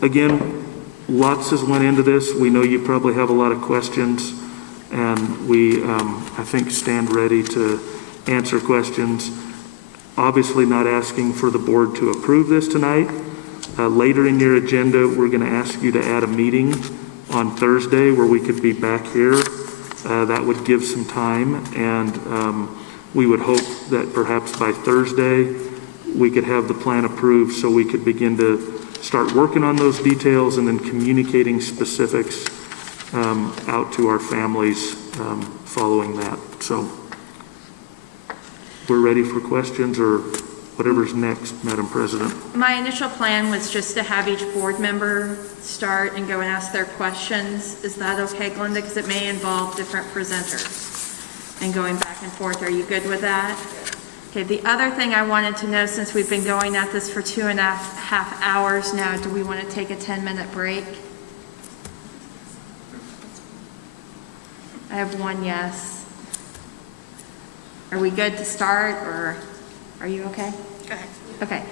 again, lots has went into this. We know you probably have a lot of questions, and we, I think, stand ready to answer questions. Obviously not asking for the board to approve this tonight. Later in your agenda, we're going to ask you to add a meeting on Thursday where we could be back here. That would give some time, and we would hope that perhaps by Thursday we could have the plan approved so we could begin to start working on those details and then communicating specifics out to our families following that. So we're ready for questions, or whatever's next, Madam President. My initial plan was just to have each board member start and go and ask their questions. Is that okay, Glenda? Because it may involve different presenters and going back and forth. Are you good with that? Okay, the other thing I wanted to know, since we've been going at this for 2.5 hours now, do we want to take a 10-minute break? I have one yes. Are we good to start, or are you okay? Go ahead. Okay.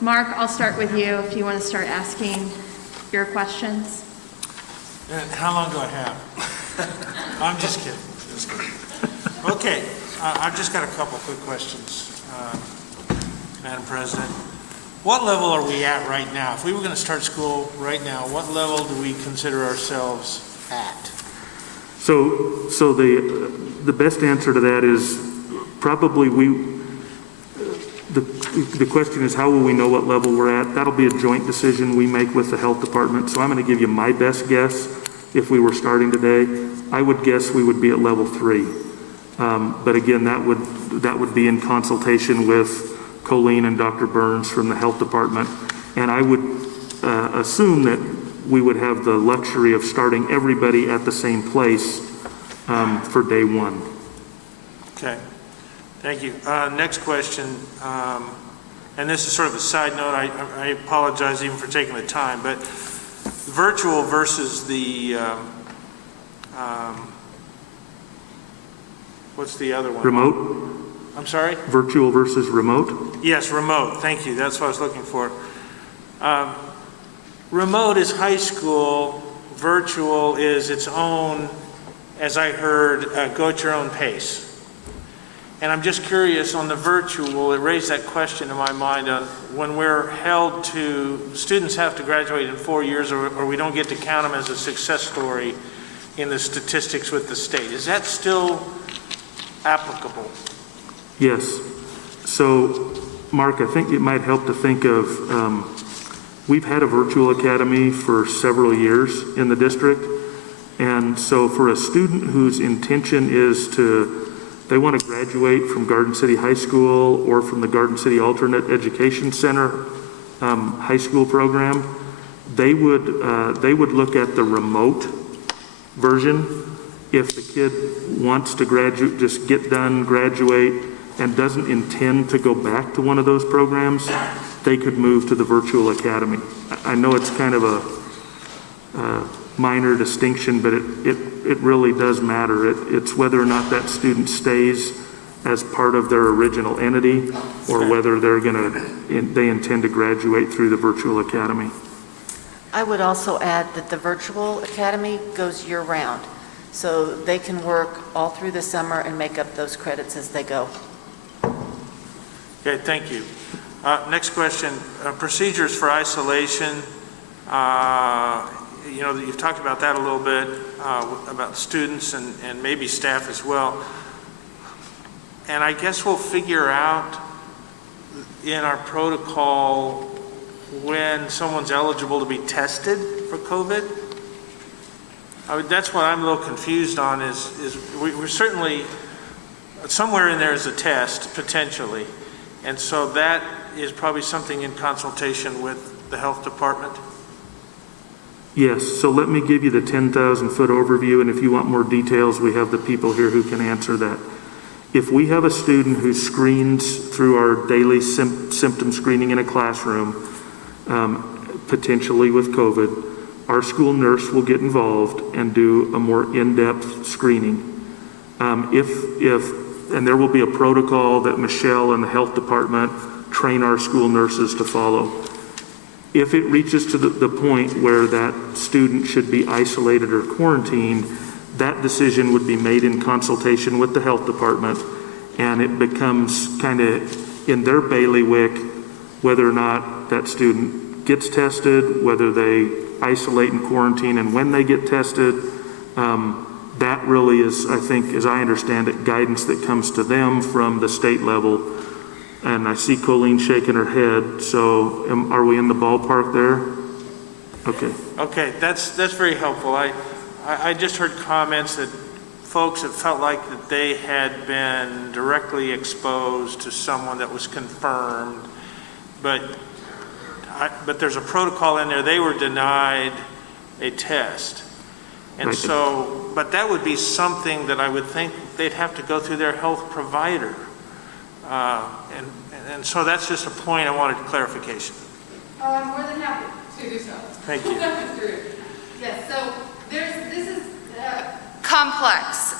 Mark, I'll start with you if you want to start asking your questions. How long do I have? I'm just kidding. Just kidding. Okay, I've just got a couple quick questions, Madam President. What level are we at right now? If we were going to start school right now, what level do we consider ourselves at? So the best answer to that is probably the question is, how will we know what level we're at? That'll be a joint decision we make with the health department. So I'm going to give you my best guess. If we were starting today, I would guess we would be at level 3. But again, that would be in consultation with Colleen and Dr. Burns from the health department. And I would assume that we would have the luxury of starting everybody at the same place for day 1. Okay, thank you. Next question, and this is sort of a side note. I apologize even for taking the time, but virtual versus the what's the other one? Remote? I'm sorry? Virtual versus remote? Yes, remote. Thank you. That's what I was looking for. Remote is high school. Virtual is its own, as I heard, go at your own pace. And I'm just curious on the virtual, it raised that question in my mind on when we're held to, students have to graduate in 4 years or we don't get to count them as a success story in the statistics with the state. Is that still applicable? Yes. So, Mark, I think it might help to think of, we've had a virtual academy for several years in the district. And so for a student whose intention is they want to graduate from Garden City High School or from the Garden City Alternate Education Center high school program, they would look at the remote version. If the kid wants to graduate, just get done, graduate, and doesn't intend to go back to one of those programs, they could move to the virtual academy. I know it's kind of a minor distinction, but it really does matter. It's whether or not that student stays as part of their original entity or whether they intend to graduate through the virtual academy. I would also add that the virtual academy goes year-round, so they can work all through the summer and make up those credits as they go. Okay, thank you. Next question, procedures for isolation. You know, you've talked about that a little bit, about students and maybe staff as well. And I guess we'll figure out in our protocol when someone's eligible to be tested for COVID. That's what I'm a little confused on is we're certainly, somewhere in there is a test, potentially. And so that is probably something in consultation with the health department. Yes, so let me give you the 10,000-foot overview, and if you want more details, we have the people here who can answer that. If we have a student who screens through our daily symptom screening in a classroom, potentially with COVID, our school nurse will get involved and do a more in-depth screening. And there will be a protocol that Michelle and the health department train our school nurses to follow. If it reaches to the point where that student should be isolated or quarantined, that decision would be made in consultation with the health department, and it becomes kind of in their bailiwick whether or not that student gets tested, whether they isolate and quarantine, and when they get tested. That really is, I think, as I understand it, guidance that comes to them from the state level. And I see Colleen shaking her head, so are we in the ballpark there? Okay. Okay, that's very helpful. I just heard comments that folks that felt like that they had been directly exposed to someone that was confirmed, but there's a protocol in there, they were denied a test. And so, but that would be something that I would think they'd have to go through their health provider. And so that's just a point I wanted clarification. Oh, I'm more than happy to do so. Thank you. Yes, so this is complex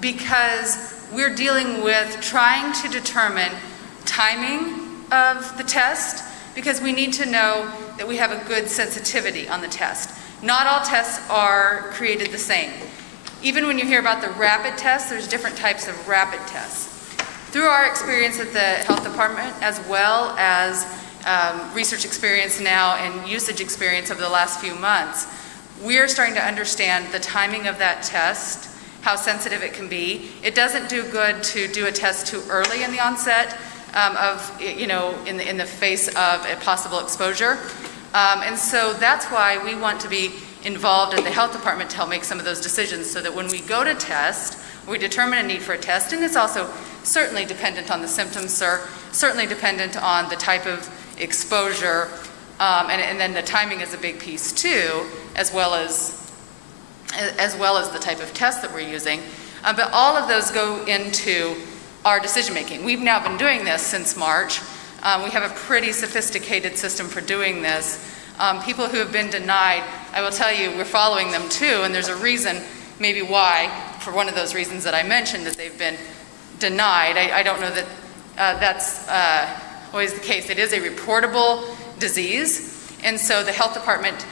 because we're dealing with trying to determine timing of the test because we need to know that we have a good sensitivity on the test. Not all tests are created the same. Even when you hear about the rapid tests, there's different types of rapid tests. Through our experience at the health department, as well as research experience now and usage experience over the last few months, we are starting to understand the timing of that test, how sensitive it can be. It doesn't do good to do a test too early in the onset in the face of a possible exposure. And so that's why we want to be involved at the health department to help make some of those decisions so that when we go to test, we determine a need for a test, and it's also certainly dependent on the symptoms, sir, certainly dependent on the type of exposure, and then the timing is a big piece too, as well as the type of test that we're using. But all of those go into our decision making. We've now been doing this since March. We have a pretty sophisticated system for doing this. People who have been denied, I will tell you, we're following them too, and there's a reason maybe why, for one of those reasons that I mentioned, that they've been denied. I don't know that that's always the case. It is a reportable disease, and so the health department,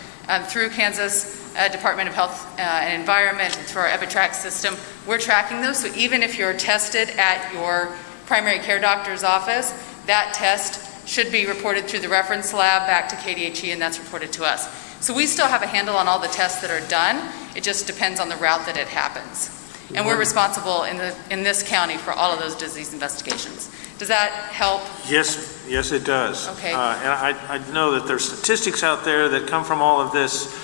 through Kansas Department of Health and Environment, and through our EpiTrack system, we're tracking those. So even if you're tested at your primary care doctor's office, that test should be reported through the reference lab back to KDHE, and that's reported to us. So we still have a handle on all the tests that are done. It just depends on the route that it happens. And we're responsible in this county for all of those disease investigations. Does that help? Yes, it does. Okay. And I know that there's statistics out there that come from all of this,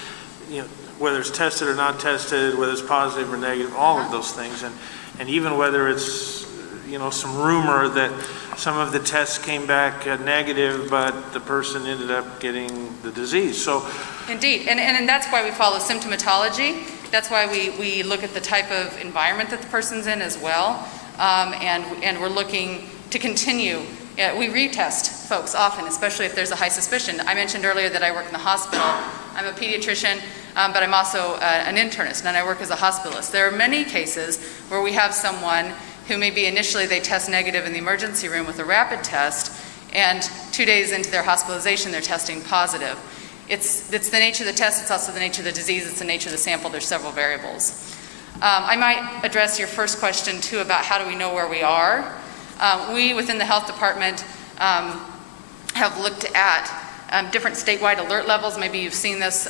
whether it's tested or not tested, whether it's positive or negative, all of those things. And even whether it's, some rumor that some of the tests came back negative, but the person ended up getting the disease. So, indeed, and that's why we follow symptomatology. That's why we look at the type of environment that the person's in as well, and we're looking to continue. We retest folks often, especially if there's a high suspicion. I mentioned earlier that I work in the hospital. I'm a pediatrician, but I'm also an internist, and I work as a hospitalist. There are many cases where we have someone who maybe initially they test negative in the emergency room with a rapid test, and 2 days into their hospitalization, they're testing positive. It's the nature of the test, it's also the nature of the disease, it's the nature of the sample, there's several variables. I might address your first question too about how do we know where we are. We within the health department have looked at different statewide alert levels. Maybe you've seen this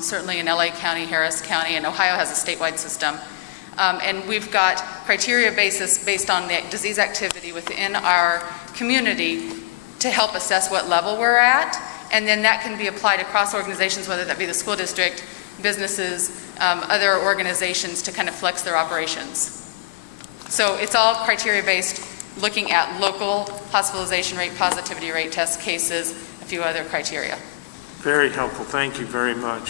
certainly in LA County, Harris County, and Ohio has a statewide system. And we've got criteria based on the disease activity within our community to help assess what level we're at. And then that can be applied across organizations, whether that be the school district, businesses, other organizations, to kind of flex their operations. So it's all criteria based, looking at local hospitalization rate, positivity rate, test cases, a few other criteria. very helpful. Thank you very much.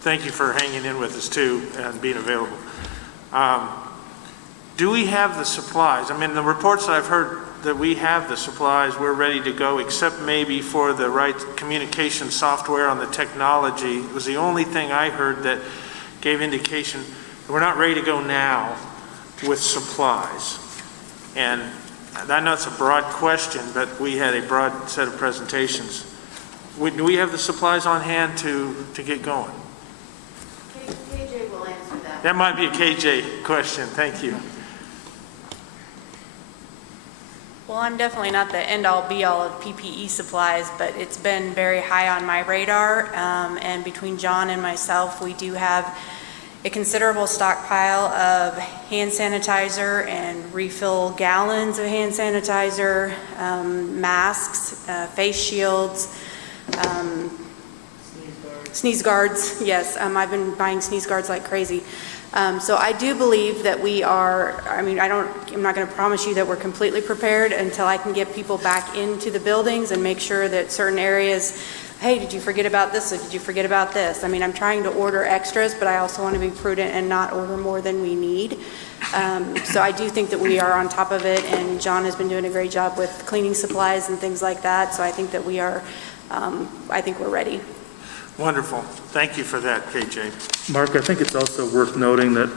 Thank you for hanging in with us too and being available. Do we have the supplies? I mean, the reports that I've heard that we have the supplies, we're ready to go, except maybe for the right communication software on the technology. It was the only thing I heard that gave indication that we're not ready to go now with supplies. And I know it's a broad question, but we had a broad set of presentations. Do we have the supplies on hand to get going? KJ will answer that. That might be a KJ question. Thank you. Well, I'm definitely not the end-all be-all of PPE supplies, but it's been very high on my radar. And between John and myself, we do have a considerable stockpile of hand sanitizer and refill gallons of hand sanitizer, masks, face shields, sneeze guards. Yes, I've been buying sneeze guards like crazy. So I do believe that we are, I'm not going to promise you that we're completely prepared until I can get people back into the buildings and make sure that certain areas, hey, did you forget about this, or did you forget about this? I mean, I'm trying to order extras, but I also want to be prudent and not order more than we need. So I do think that we are on top of it, and John has been doing a great job with cleaning supplies and things like that, so I think that we are, I think we're ready. Wonderful. Thank you for that, KJ. Mark, I think it's also worth noting that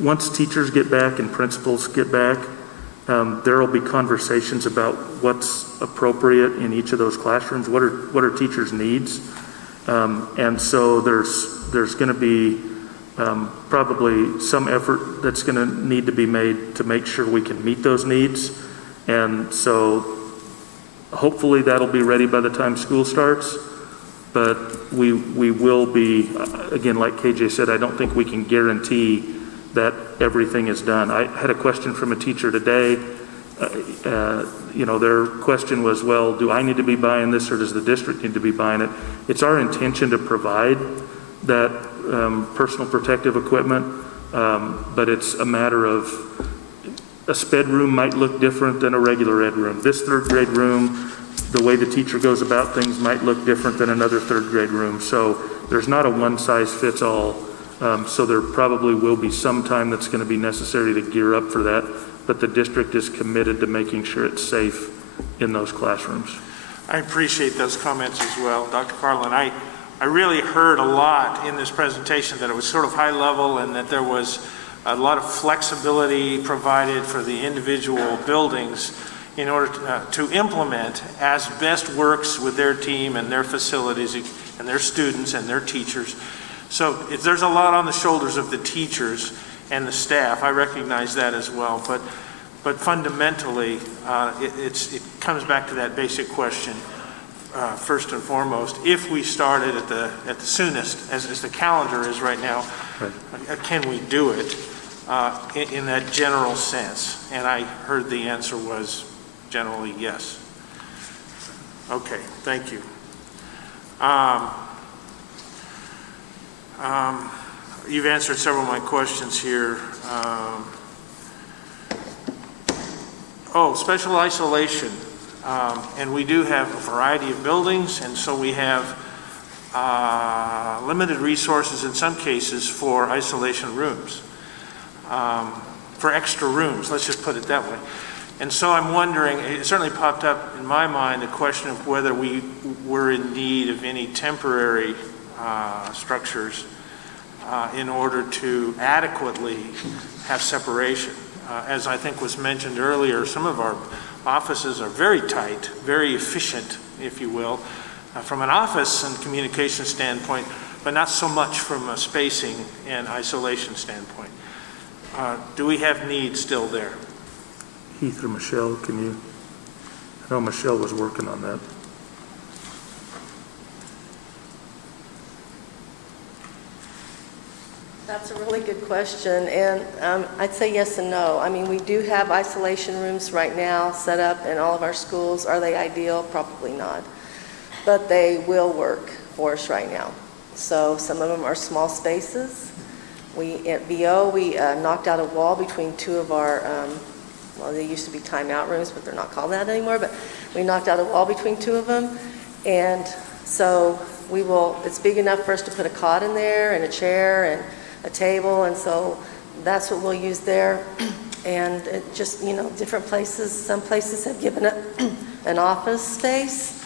once teachers get back and principals get back, there will be conversations about what's appropriate in each of those classrooms. What are teachers' needs? And so there's going to be probably some effort that's going to need to be made to make sure we can meet those needs. And so hopefully that'll be ready by the time school starts. But we will be, again, like KJ said, I don't think we can guarantee that everything is done. I had a question from a teacher today. Their question was, well, do I need to be buying this or does the district need to be buying it? It's our intention to provide that personal protective equipment, but it's a matter of a SPED room might look different than a regular ed room. This third grade room, the way the teacher goes about things might look different than another third grade room. So there's not a one size fits all. So there probably will be some time that's going to be necessary to gear up for that, but the district is committed to making sure it's safe in those classrooms. I appreciate those comments as well, Dr. Carlin. I really heard a lot in this presentation that it was sort of high level and that there was a lot of flexibility provided for the individual buildings in order to implement as best works with their team and their facilities and their students and their teachers. So there's a lot on the shoulders of the teachers and the staff. I recognize that as well. But fundamentally, it comes back to that basic question. First and foremost, if we started at the soonest, as the calendar is right now, right, can we do it in that general sense? And I heard the answer was generally yes. Okay, thank you. You've answered several of my questions here. Special isolation. And we do have a variety of buildings, and so we have limited resources in some cases for isolation rooms, for extra rooms, let's just put it that way. And so I'm wondering, it certainly popped up in my mind, the question of whether we were in need of any temporary structures in order to adequately have separation. As I think was mentioned earlier, some of our offices are very tight, very efficient, if you will, from an office and communication standpoint, but not so much from a spacing and isolation standpoint. Do we have needs still there? Heath or Michelle, I know Michelle was working on that. That's a really good question, and I'd say yes and no. I mean, we do have isolation rooms right now set up in all of our schools. Are they ideal? Probably not, but they will work for us right now. So some of them are small spaces. At VO, we knocked out a wall between two of our, they used to be timeout rooms, but they're not called that anymore, but we knocked out a wall between two of them, and so it's big enough for us to put a cot in there and a chair and a table, and so that's what we'll use there. And it just, different places, some places have given up an office space.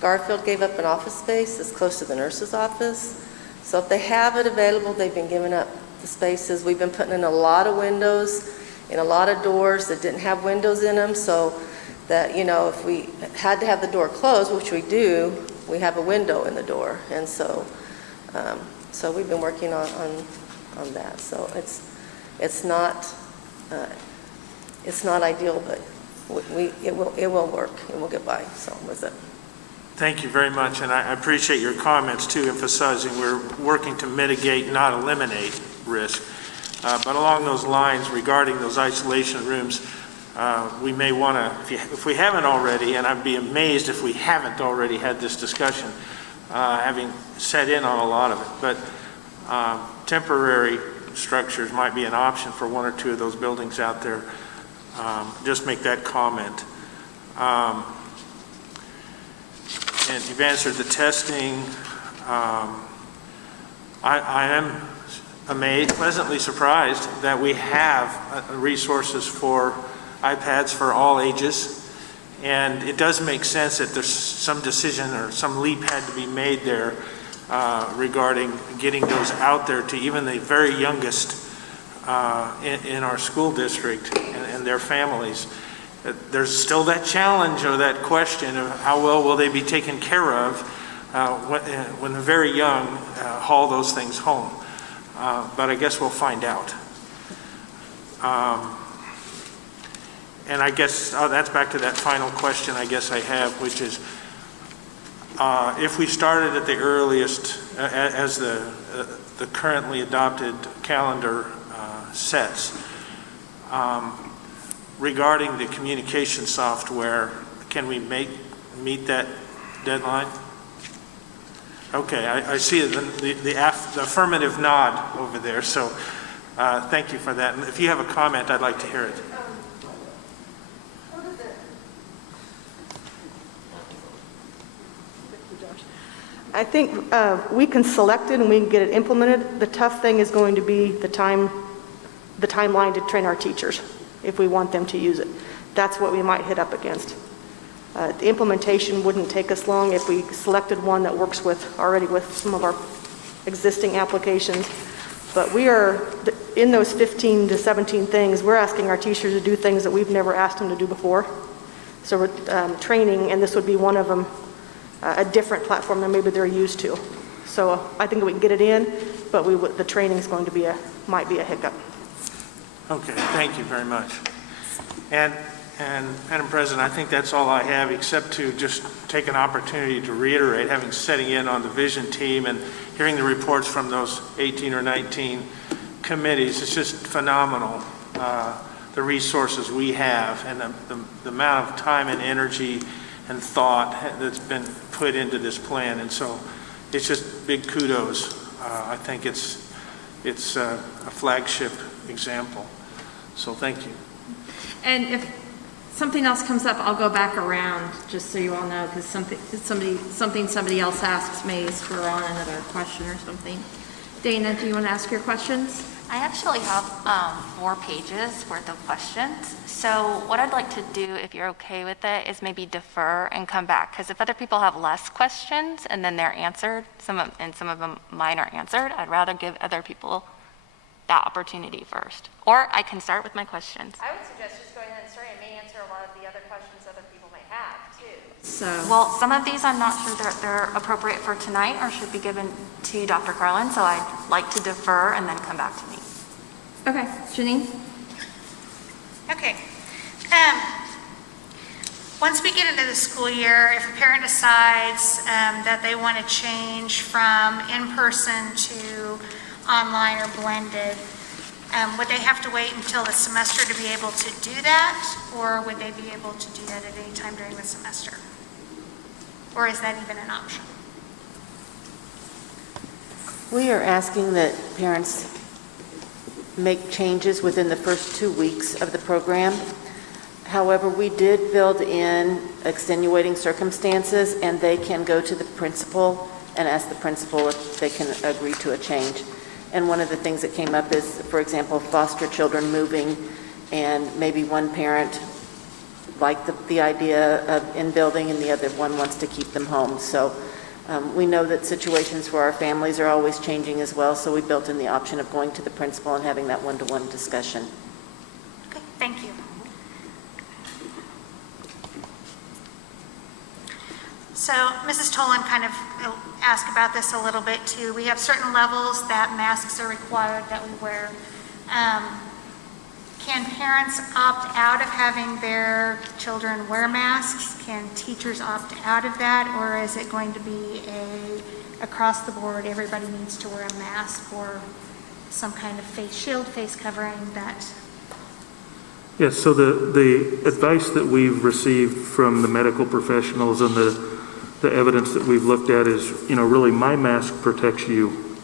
Garfield gave up an office space that's close to the nurse's office. So if they have it available, they've been giving up the spaces. We've been putting in a lot of windows in a lot of doors that didn't have windows in them, so that, if we had to have the door closed, which we do, we have a window in the door. And so we've been working on that. So it's not ideal, but it will work and we'll get by. So with it. Thank you very much, and I appreciate your comments too, emphasizing we're working to mitigate, not eliminate risk. But along those lines, regarding those isolation rooms, we may want to, if we haven't already, and I'd be amazed if we haven't already had this discussion, having set in on a lot of it, but temporary structures might be an option for one or two of those buildings out there. Just make that comment. And you've answered the testing. I am amazed, pleasantly surprised that we have resources for iPads for all ages. And it does make sense that there's some decision or some leap had to be made there regarding getting those out there to even the very youngest in our school district and their families. There's still that challenge or that question of how well will they be taken care of when the very young haul those things home. But I guess we'll find out. And I guess that's back to that final question I guess I have, which is if we started at the earliest as the currently adopted calendar sets, regarding the communication software, can we meet that deadline? Okay, I see the affirmative nod over there, so thank you for that. And if you have a comment, I'd like to hear it. I think we can select it and we can get it implemented. The tough thing is going to be the timeline to train our teachers if we want them to use it. That's what we might hit up against. The implementation wouldn't take us long if we selected one that works already with some of our existing applications. But we are, in those 15 to 17 things, we're asking our teachers to do things that we've never asked them to do before. So we're training, and this would be one of them, a different platform than maybe they're used to. So I think we can get it in, but the training is going to might be a hiccup. Okay, thank you very much. And Madam President, I think that's all I have, except to just take an opportunity to reiterate, having sitting in on the vision team and hearing the reports from those 18 or 19 committees, it's just phenomenal, the resources we have and the amount of time and energy and thought that's been put into this plan. And so it's just big kudos. I think it's a flagship example. So thank you. And if something else comes up, I'll go back around, just so you all know, because somebody else asks may spur on another question or something. Dana, do you want to ask your questions? I actually have 4 pages worth of questions. So what I'd like to do, if you're okay with it, is maybe defer and come back. Because if other people have less questions and then they're answered, some of them mine are answered, I'd rather give other people that opportunity first. Or I can start with my questions. I would suggest just going ahead and starting. It may answer a lot of the other questions other people may have, too. Well, some of these I'm not sure they're appropriate for tonight or should be given to Dr. Carlin, so I'd like to defer and then come back to me. Okay, Janine? Okay. Once we get into the school year, if a parent decides that they want to change from in-person to online or blended, would they have to wait until the semester to be able to do that, or would they be able to do that at any time during the semester? Or is that even an option? We are asking that parents make changes within the first 2 weeks of the program. However, we did build in extenuating circumstances, and they can go to the principal and ask the principal if they can agree to a change. And one of the things that came up is, for example, foster children moving, and maybe one parent liked the idea of in-building and the other one wants to keep them home. So we know that situations for our families are always changing as well, so we built in the option of going to the principal and having that one-to-one discussion. Okay, thank you. So Mrs. Tolan kind of asked about this a little bit too. We have certain levels that masks are required that we wear. Can parents opt out of having their children wear masks? Can teachers opt out of that? Or is it going to be across the board, everybody needs to wear a mask or some kind of face shield, face covering that? Yes, so the advice that we've received from the medical professionals and the evidence that we've looked at is, really my mask protects you.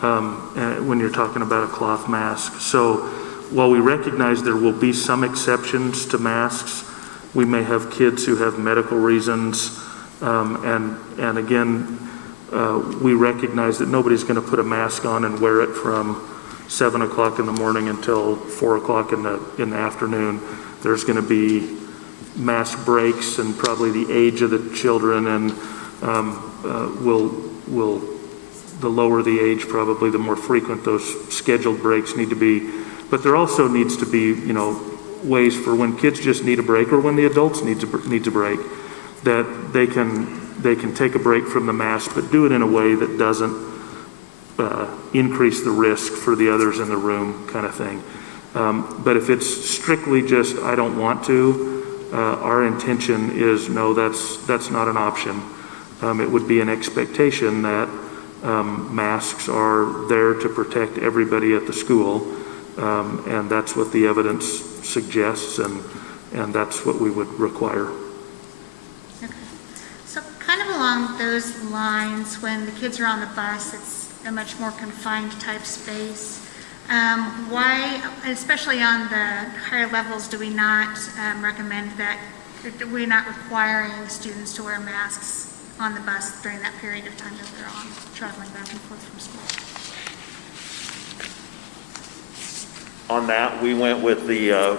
when you're talking about a cloth mask. So while we recognize there will be some exceptions to masks, we may have kids who have medical reasons, and again, we recognize that nobody's going to put a mask on and wear it from 7 o'clock in the morning until 4 o'clock in the afternoon. There's going to be mask breaks, and probably the age of the children, and the lower the age, probably the more frequent those scheduled breaks need to be. But there also needs to be, ways for when kids just need a break, or when the adults needs a break, that they can take a break from the mask, but do it in a way that doesn't increase the risk for the others in the room, kind of thing. But if it's strictly just, I don't want to, our intention is, no, that's not an option. It would be an expectation that masks are there to protect everybody at the school, and that's what the evidence suggests, and that's what we would require. Okay. So kind of along those lines, when the kids are on the bus, it's a much more confined type space. Why, especially on the higher levels, do we not recommend that, we're not requiring students to wear masks on the bus during that period of time that they're on, traveling back and forth from school? On that, we went with the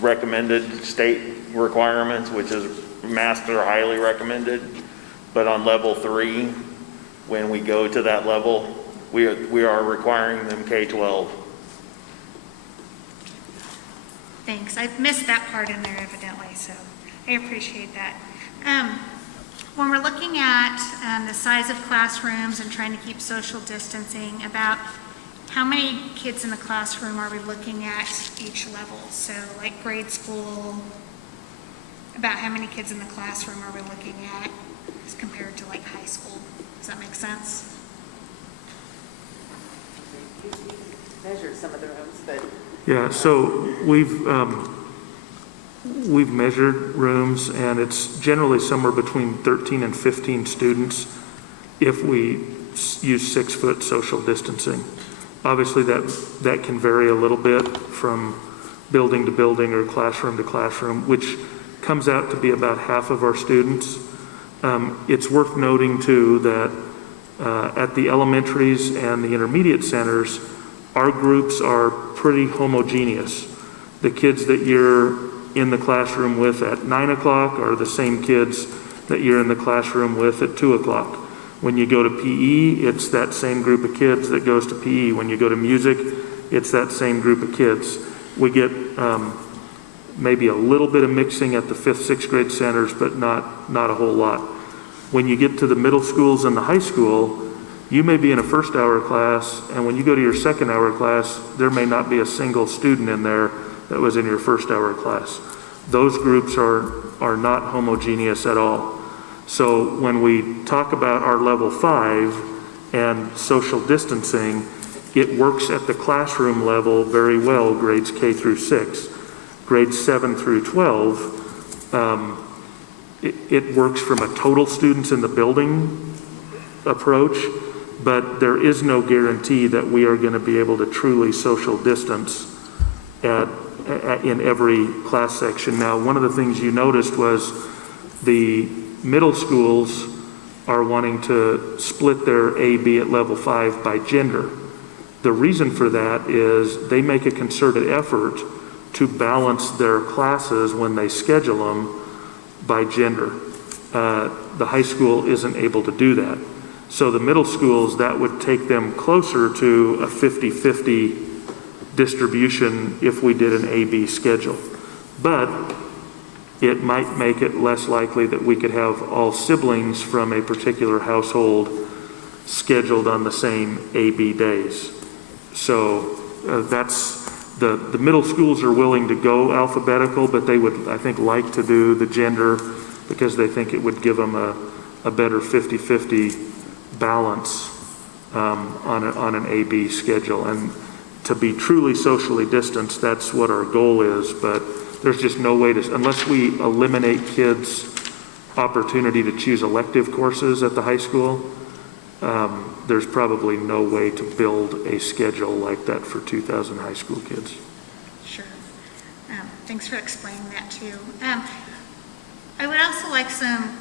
recommended state requirements, which is masks are highly recommended. But on level 3, when we go to that level, we are requiring them K-12. Thanks. I missed that part in there evidently, so I appreciate that. When we're looking at the size of classrooms and trying to keep social distancing, about how many kids in the classroom are we looking at each level? So like grade school, about how many kids in the classroom are we looking at as compared to like high school? Does that make sense? Measured some of the rooms, but. Yeah, so we've measured rooms, and it's generally somewhere between 13 and 15 students if we use 6-foot social distancing. Obviously, that can vary a little bit from building to building or classroom to classroom, which comes out to be about half of our students. It's worth noting, too, that at the elementaries and the intermediate centers, our groups are pretty homogeneous. The kids that you're in the classroom with at 9 o'clock are the same kids that you're in the classroom with at 2 o'clock. When you go to PE, it's that same group of kids that goes to PE. When you go to music, it's that same group of kids. We get maybe a little bit of mixing at the 5th, 6th grade centers, but not a whole lot. When you get to the middle schools and the high school, you may be in a first hour class, and when you go to your second hour class, there may not be a single student in there that was in your first hour class. Those groups are not homogeneous at all. So when we talk about our level 5 and social distancing, it works at the classroom level very well, grades K through 6. Grades 7 through 12, it works from a total students in the building approach, but there is no guarantee that we are going to be able to truly social distance in every class section. Now, one of the things you noticed was the middle schools are wanting to split their A-B at level 5 by gender. The reason for that is they make a concerted effort to balance their classes when they schedule them by gender. The high school isn't able to do that. So the middle schools, that would take them closer to a 50-50 distribution if we did an A-B schedule. But it might make it less likely that we could have all siblings from a particular household scheduled on the same A-B days. So that's, the middle schools are willing to go alphabetical, but they would, I think, like to do the gender because they think it would give them a better 50-50 balance on an A-B schedule. And to be truly socially distanced, that's what our goal is, but there's just no way to, unless we eliminate kids' opportunity to choose elective courses at the high school, there's probably no way to build a schedule like that for 2,000 high school kids. Sure. Thanks for explaining that too. I would also like some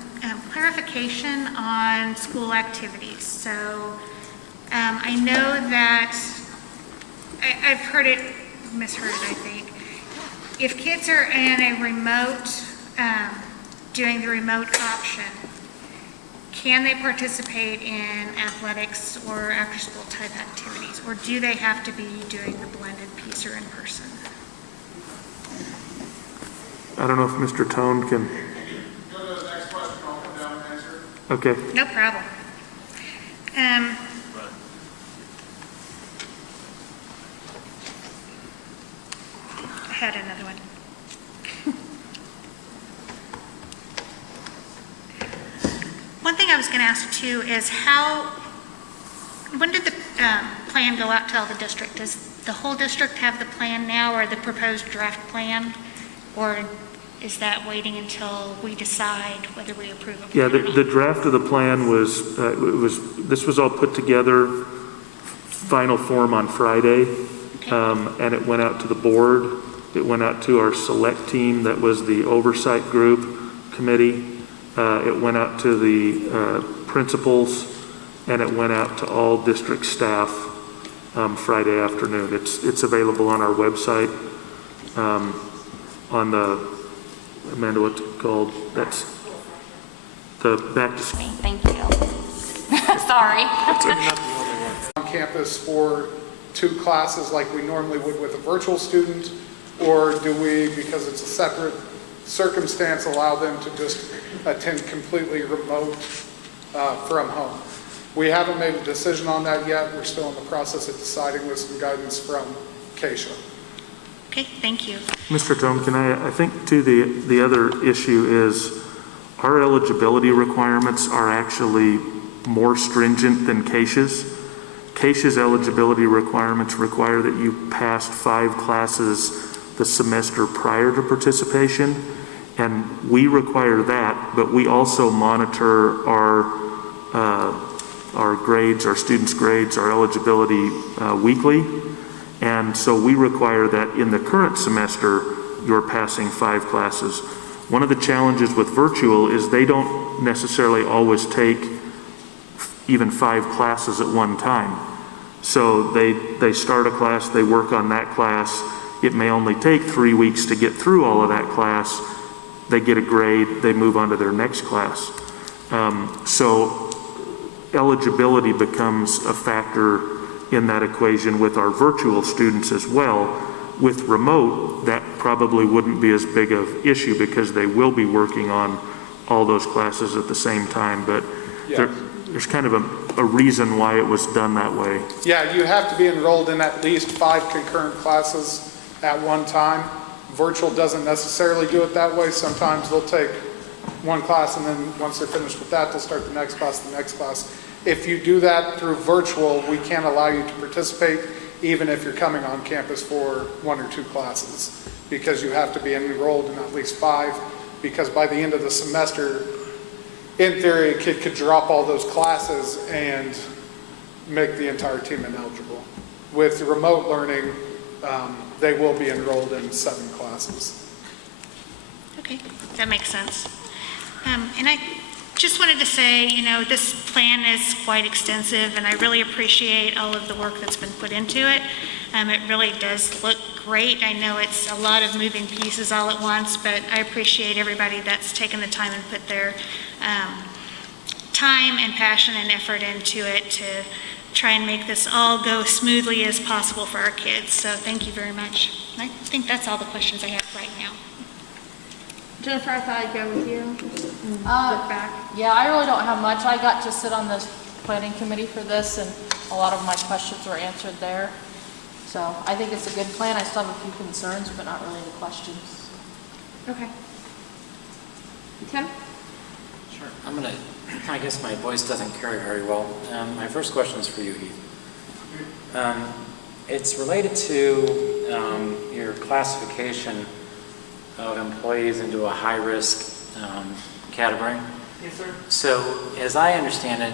clarification on school activities. So I know that I've heard it, misheard it, I think. If kids are in a remote, doing the remote option, can they participate in athletics or after-school type activities? Or do they have to be doing the blended piece or in person? I don't know if Mr. Tone can. Go to the next question, I'll come down and answer. Okay. No problem. I had another one. One thing I was going to ask too is when did the plan go out to all the district? Does the whole district have the plan now, or the proposed draft plan? Or is that waiting until we decide whether we approve it? Yeah, the draft of the plan was, this was all put together, final form on Friday, and it went out to the board. It went out to our select team, that was the oversight group committee. It went out to the principals, and it went out to all district staff Friday afternoon. It's available on our website, on the, Amanda, what's it called? That's the back to school. Thank you. Sorry. On campus for 2 classes like we normally would with a virtual student, or do we, because it's a separate circumstance, allow them to just attend completely remote from home? We haven't made a decision on that yet. We're still in the process of deciding with some guidance from Keisha. Okay, thank you. Mr. Tome, can I think too, the other issue is our eligibility requirements are actually more stringent than Keisha's. Keisha's eligibility requirements require that you passed 5 classes the semester prior to participation, and we require that, but we also monitor our grades, our students' grades, our eligibility weekly. And so we require that in the current semester, you're passing 5 classes. One of the challenges with virtual is they don't necessarily always take even 5 classes at one time. So they start a class, they work on that class. It may only take 3 weeks to get through all of that class. They get a grade, they move on to their next class. So eligibility becomes a factor in that equation with our virtual students as well. With remote, that probably wouldn't be as big of issue because they will be working on all those classes at the same time, but there's kind of a reason why it was done that way. Yeah, you have to be enrolled in at least 5 concurrent classes at one time. Virtual doesn't necessarily do it that way. Sometimes they'll take one class, and then once they're finished with that, they'll start the next class, the next class. If you do that through virtual, we can't allow you to participate even if you're coming on campus for 1 or 2 classes, because you have to be enrolled in at least 5, because by the end of the semester, in theory, a kid could drop all those classes and make the entire team ineligible. With remote learning, they will be enrolled in 7 classes. Okay, that makes sense. And I just wanted to say, this plan is quite extensive, and I really appreciate all of the work that's been put into it. It really does look great. I know it's a lot of moving pieces all at once, but I appreciate everybody that's taken the time and put their time and passion and effort into it to try and make this all go smoothly as possible for our kids. So thank you very much. I think that's all the questions I have right now. Jennifer, I thought I'd go with you. Look back. Yeah, I really don't have much. I got to sit on this planning committee for this, and a lot of my questions were answered there. So I think it's a good plan. I still have a few concerns, but not really any questions. Okay. Tim? Sure. I guess my voice doesn't carry very well. My first question is for you, Heath. It's related to your classification of employees into a high-risk category. Yes, sir. So as I understand it,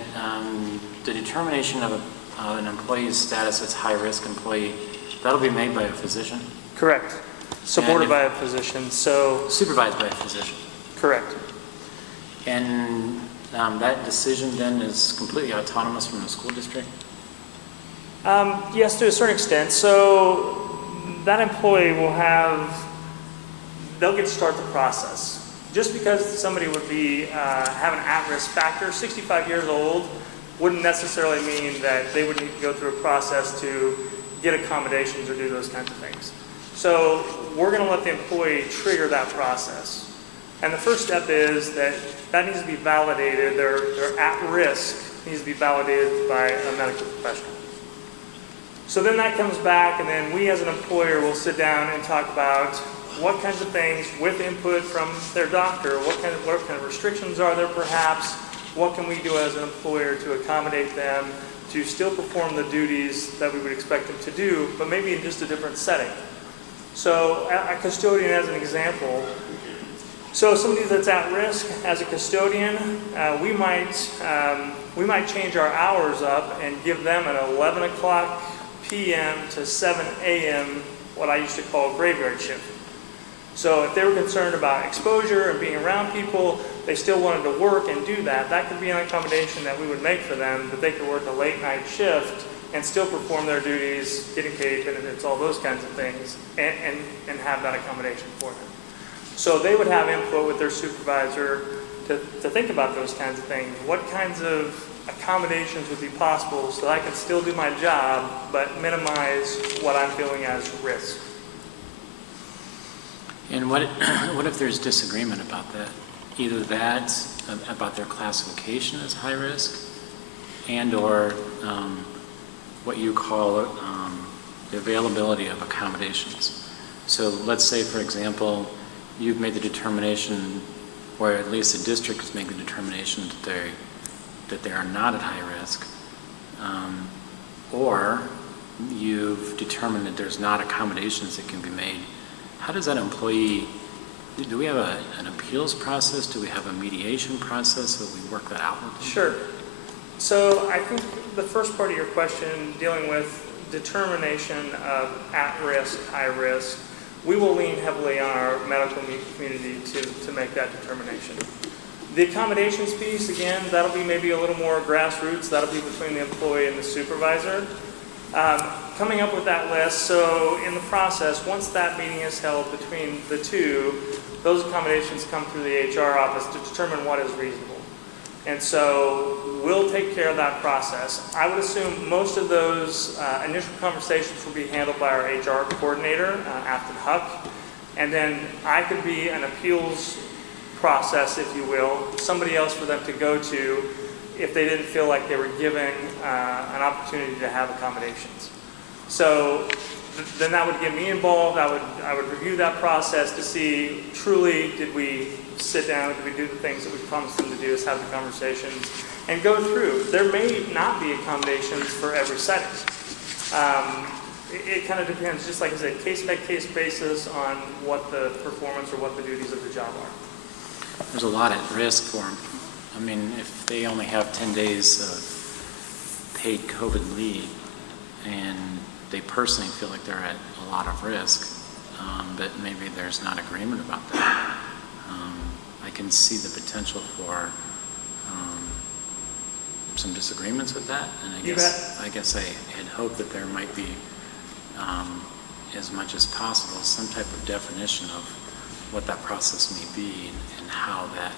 the determination of an employee's status as high-risk employee, that'll be made by a physician? Correct. Supported by a physician, so. Supervised by a physician? Correct. And that decision then is completely autonomous from the school district? Yes, to a certain extent. So that employee will they'll get to start the process. Just because somebody would be, have an at-risk factor, 65 years old, wouldn't necessarily mean that they would need to go through a process to get accommodations or do those kinds of things. So we're going to let the employee trigger that process. And the first step is that needs to be validated. Their at-risk needs to be validated by a medical professional. So then that comes back, and then we as an employer will sit down and talk about what kinds of things, with input from their doctor, what kind of restrictions are there perhaps, what can we do as an employer to accommodate them to still perform the duties that we would expect them to do, but maybe in just a different setting. So a custodian as an example, so somebody that's at risk as a custodian, we might change our hours up and give them an 11 o'clock p.m. to 7 a.m., what I used to call graveyard shift. So if they were concerned about exposure and being around people, they still wanted to work and do that, that could be an accommodation that we would make for them, that they could work a late night shift and still perform their duties, getting paid benefits, all those kinds of things, and have that accommodation for them. So they would have input with their supervisor to think about those kinds of things. What kinds of accommodations would be possible so that I can still do my job, but minimize what I'm feeling as risk? And what if there's disagreement about that? Either that, about their classification as high risk, and or what you call the availability of accommodations. So let's say, for example, you've made the determination, or at least the district has made the determination that they are not at high risk, or you've determined that there's not accommodations that can be made. How does that employee, do we have an appeals process? Do we have a mediation process so we work that out with them? Sure. So I think the first part of your question, dealing with determination of at-risk, high-risk, we will lean heavily on our medical community to make that determination. The accommodations piece, again, that'll be maybe a little more grassroots. That'll be between the employee and the supervisor. Coming up with that list, so in the process, once that meeting is held between the two, those accommodations come through the HR office to determine what is reasonable. And so we'll take care of that process. I would assume most of those initial conversations will be handled by our HR coordinator, Afton Huck. And then I could be an appeals process, if you will, somebody else for them to go to if they didn't feel like they were given an opportunity to have accommodations. So then that would get me involved. I would review that process to see truly did we sit down, did we do the things that we promised them to do, is have the conversations, and go through. There may not be accommodations for every setting. It kind of depends, just like I said, case-by-case basis on what the performance or what the duties of the job are. There's a lot at risk for them. I mean, if they only have 10 days of paid COVID leave and they personally feel like they're at a lot of risk, but maybe there's not agreement about that, I can see the potential for some disagreements with that. And I guess I had hoped that there might be, as much as possible, some type of definition of what that process may be and how that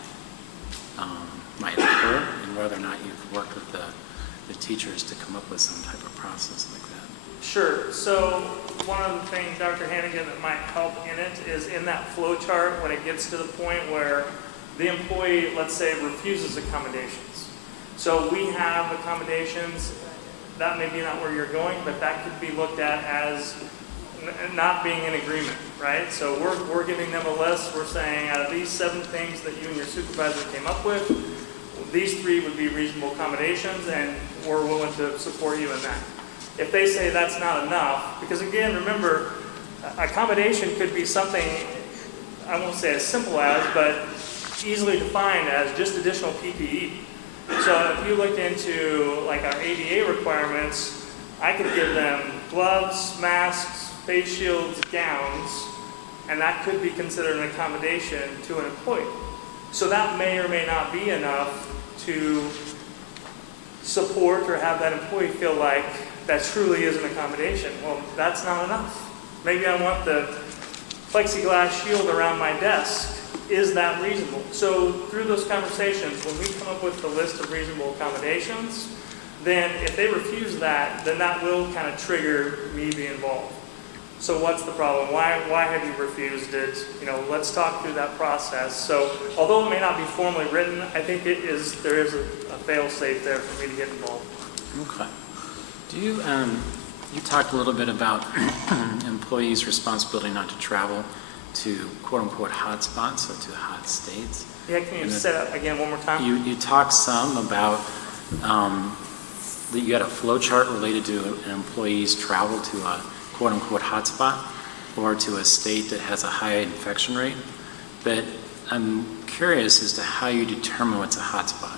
might occur, and whether or not you've worked with the teachers to come up with some type of process like that. Sure. So one of the things, Dr. Hannigan, that might help in it is in that flow chart when it gets to the point where the employee, let's say, refuses accommodations. So we have accommodations. That may be not where you're going, but that could be looked at as not being in agreement, right? So we're giving them a list. We're saying out of these 7 things that you and your supervisor came up with, these 3 would be reasonable accommodations, and we're willing to support you in that. If they say that's not enough, because again, remember, accommodation could be something, I won't say as simple as, but easily defined as just additional PPE. So if you looked into like our ADA requirements, I could give them gloves, masks, face shields, gowns, and that could be considered an accommodation to an employee. So that may or may not be enough to support or have that employee feel like that truly is an accommodation. Well, that's not enough. Maybe I want the plexiglass shield around my desk. Is that reasonable? So through those conversations, when we come up with the list of reasonable accommodations, then if they refuse that, then that will kind of trigger me being involved. So what's the problem? Why have you refused it? You know, let's talk through that process. So although it may not be formally written, I think there is a fail-safe there for me to get involved. Okay. Do you, you talked a little bit about employees' responsibility not to travel to quote-unquote hot spots or to hot states. Yeah, can you say that again one more time? You talked some about that you had a flow chart related to an employee's travel to a quote-unquote hotspot or to a state that has a high infection rate, but I'm curious as to how you determine what's a hotspot.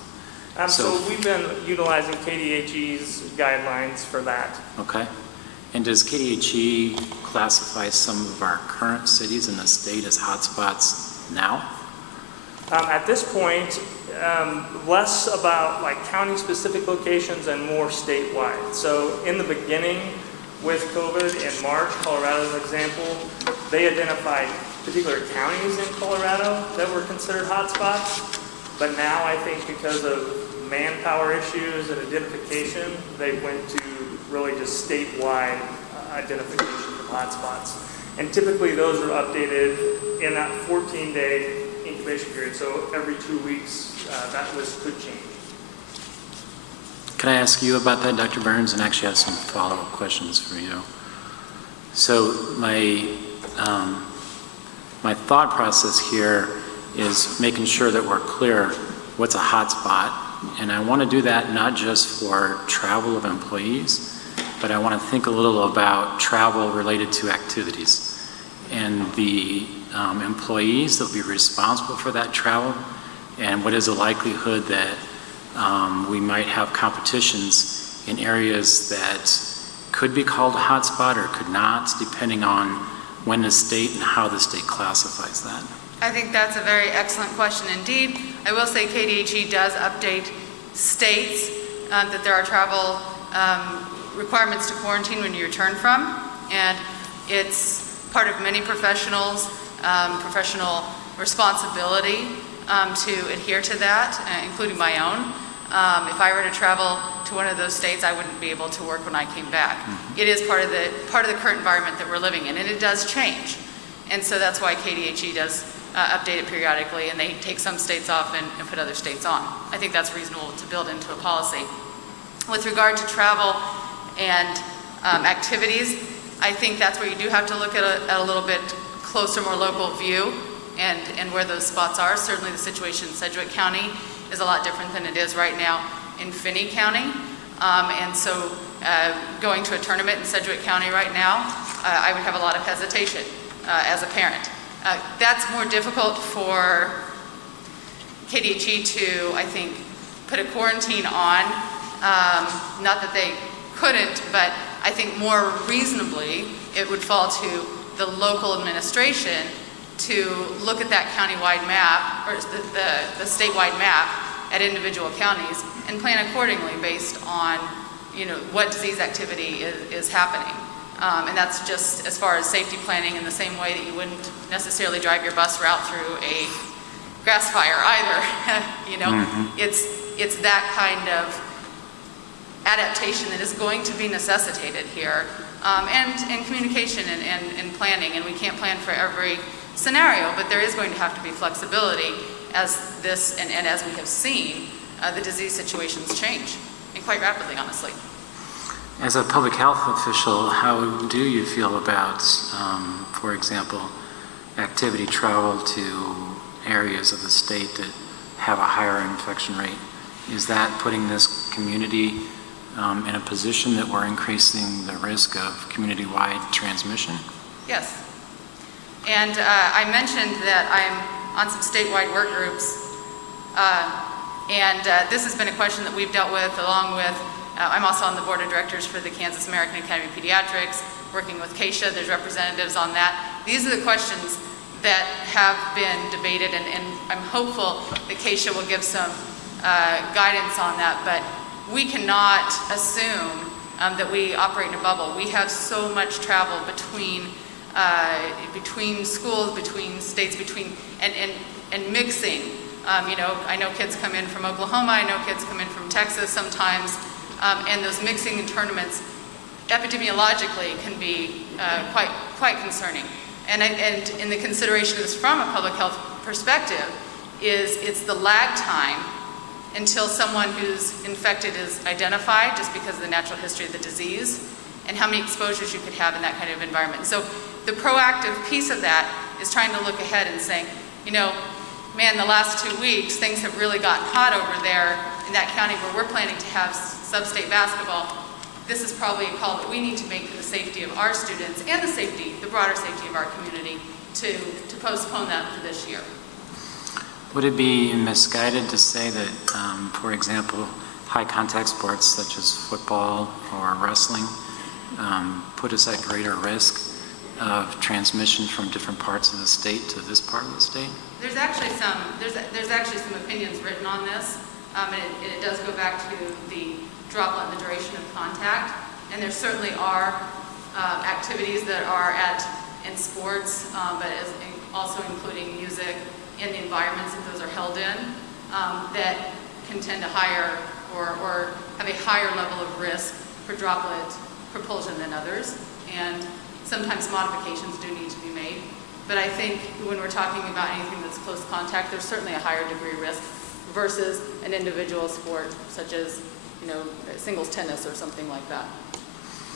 So we've been utilizing KDHE's guidelines for that. Okay. And does KDHE classify some of our current cities in the state as hotspots now? At this point, less about like county-specific locations and more statewide. So in the beginning, with COVID in March, Colorado as an example, they identified particular counties in Colorado that were considered hotspots. But now I think because of manpower issues and identification, they went to really just statewide identification of hotspots. And typically those are updated in that 14-day incubation period. So every 2 weeks, that list could change. Can I ask you about that, Dr. Burns? And actually have some follow-up questions for you. So my thought process here is making sure that we're clear what's a hotspot. And I want to do that not just for travel of employees, but I want to think a little about travel related to activities and the employees that will be responsible for that travel, and what is the likelihood that we might have competitions in areas that could be called a hotspot or could not, depending on when the state and how the state classifies that. I think that's a very excellent question indeed. I will say KDHE does update states that there are travel requirements to quarantine when you return from, and it's part of many professionals' professional responsibility to adhere to that, including my own. If I were to travel to one of those states, I wouldn't be able to work when I came back. It is part of the current environment that we're living in, and it does change. And so that's why KDHE does update it periodically, and they take some states off and put other states on. I think that's reasonable to build into a policy. With regard to travel and activities, I think that's where you do have to look at a little bit closer, more local view and where those spots are. Certainly the situation in Sedgwick County is a lot different than it is right now in Finney County. And so going to a tournament in Sedgwick County right now, I would have a lot of hesitation as a parent. That's more difficult for KDHE to, I think, put a quarantine on. Not that they couldn't, but I think more reasonably it would fall to the local administration to look at that countywide map, or the statewide map at individual counties and plan accordingly based on, what disease activity is happening. And that's just as far as safety planning, in the same way that you wouldn't necessarily drive your bus route through a grass fire either. It's that kind of adaptation that is going to be necessitated here, and communication and planning. And we can't plan for every scenario, but there is going to have to be flexibility as this, and as we have seen, the disease situations change, and quite rapidly, honestly. As a public health official, how do you feel about, for example, activity travel to areas of the state that have a higher infection rate? Is that putting this community in a position that we're increasing the risk of community-wide transmission? Yes. And I mentioned that I'm on some statewide work groups. This has been a question that we've dealt with along with, I'm also on the board of directors for the Kansas American Academy of Pediatrics, working with Keisha, there's representatives on that. These are the questions that have been debated, and I'm hopeful that Keisha will give some guidance on that, but we cannot assume that we operate in a bubble. We have so much travel between schools, between states, and mixing. I know kids come in from Oklahoma, I know kids come in from Texas sometimes, and those mixing in tournaments epidemiologically can be quite concerning. And in the consideration of this from a public health perspective it's the lag time until someone who's infected is identified, just because of the natural history of the disease, and how many exposures you could have in that kind of environment. So the proactive piece of that is trying to look ahead and saying, man, the last 2 weeks, things have really gotten hot over there in that county where we're planning to have sub-state basketball. This is probably a call that we need to make for the safety of our students and the broader safety of our community to postpone that for this year. Would it be misguided to say that, for example, high contact sports such as football or wrestling put us at greater risk of transmission from different parts of the state to this part of the state? There's actually some opinions written on this, and it does go back to the droplet and the duration of contact, and there certainly are activities that are in sports, but also including music, in the environments that those are held in, that can tend to higher or have a higher level of risk for droplet propulsion than others, and sometimes modifications do need to be made. But I think when we're talking about anything that's close contact, there's certainly a higher degree risk versus an individual sport such as singles tennis or something like that.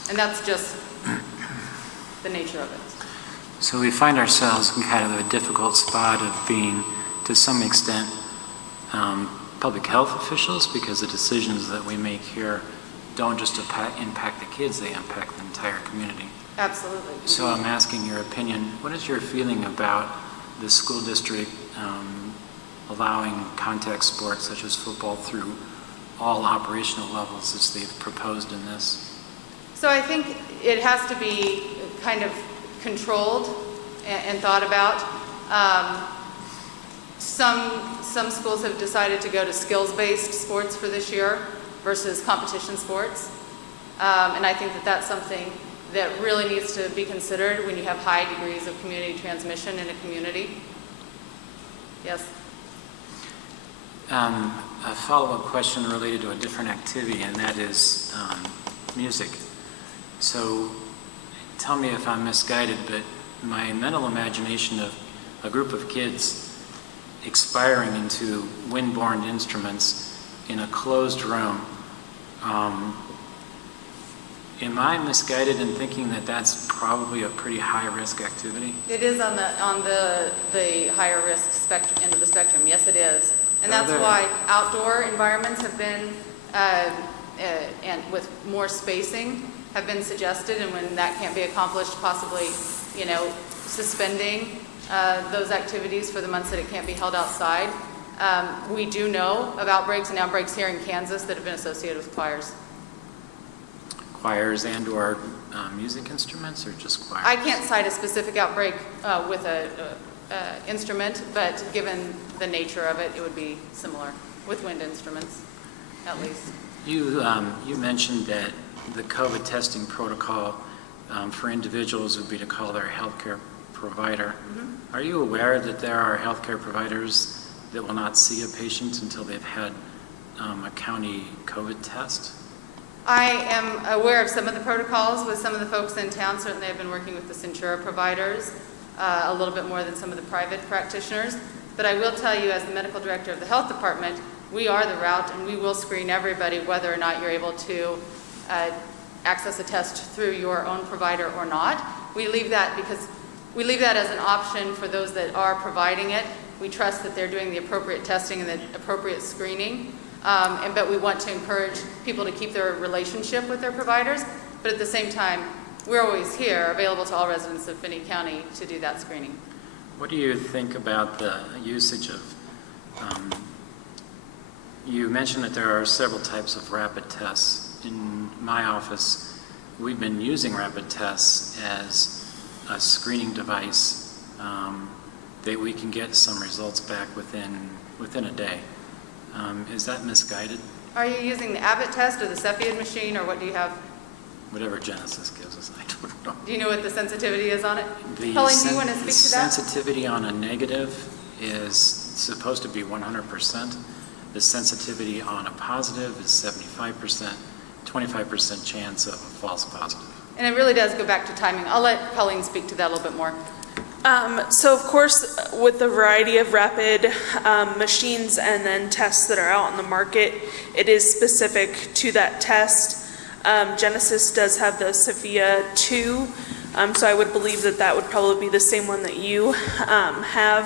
And that's just the nature of it. So we find ourselves in kind of a difficult spot of being, to some extent, public health officials, because the decisions that we make here don't just impact the kids, they impact the entire community. Absolutely. So I'm asking your opinion. What is your feeling about the school district allowing contact sports such as football through all operational levels as they've proposed in this? So I think it has to be kind of controlled and thought about. Some schools have decided to go to skills-based sports for this year versus competition sports. And I think that that's something that really needs to be considered when you have high degrees of community transmission in a community. Yes? A follow-up question related to a different activity, and that is music. So tell me if I'm misguided, but my mental imagination of a group of kids expiring into wind-borne instruments in a closed room, am I misguided in thinking that that's probably a pretty high-risk activity? It is on the higher risk end of the spectrum. Yes, it is. And that's why outdoor environments have been, and with more spacing, have been suggested, and when that can't be accomplished, possibly, suspending those activities for the months that it can't be held outside. We do know of outbreaks and outbreaks here in Kansas that have been associated with choirs. Choirs and or music instruments, or just choirs? I can't cite a specific outbreak with a instrument, but given the nature of it, it would be similar with wind instruments, at least. You mentioned that the COVID testing protocol for individuals would be to call their healthcare provider. Mm-hmm. Are you aware that there are healthcare providers that will not see a patient until they've had a county COVID test? I am aware of some of the protocols with some of the folks in town. Certainly I've been working with the Centura providers a little bit more than some of the private practitioners. But I will tell you, as the medical director of the health department, we are the route, and we will screen everybody whether or not you're able to access a test through your own provider or not. We leave that as an option for those that are providing it. We trust that they're doing the appropriate testing and the appropriate screening. But we want to encourage people to keep their relationship with their providers. But at the same time, we're always here, available to all residents of Finney County to do that screening. What do you think about the usage of, you mentioned that there are several types of rapid tests. In my office, we've been using rapid tests as a screening device that we can get some results back within a day. Is that misguided? Are you using the Abbott test or the Cepheid machine, or what do you have? Whatever Genesis gives us, I don't know. Do you know what the sensitivity is on it? The Colleen, do you want to speak to that? sensitivity on a negative is supposed to be 100%. The sensitivity on a positive is 75%, 25% chance of a false positive. And it really does go back to timing. I'll let Colleen speak to that a little bit more. So of course, with the variety of rapid machines and then tests that are out on the market, it is specific to that test. Genesis does have the Sophia 2, so I would believe that that would probably be the same one that you have.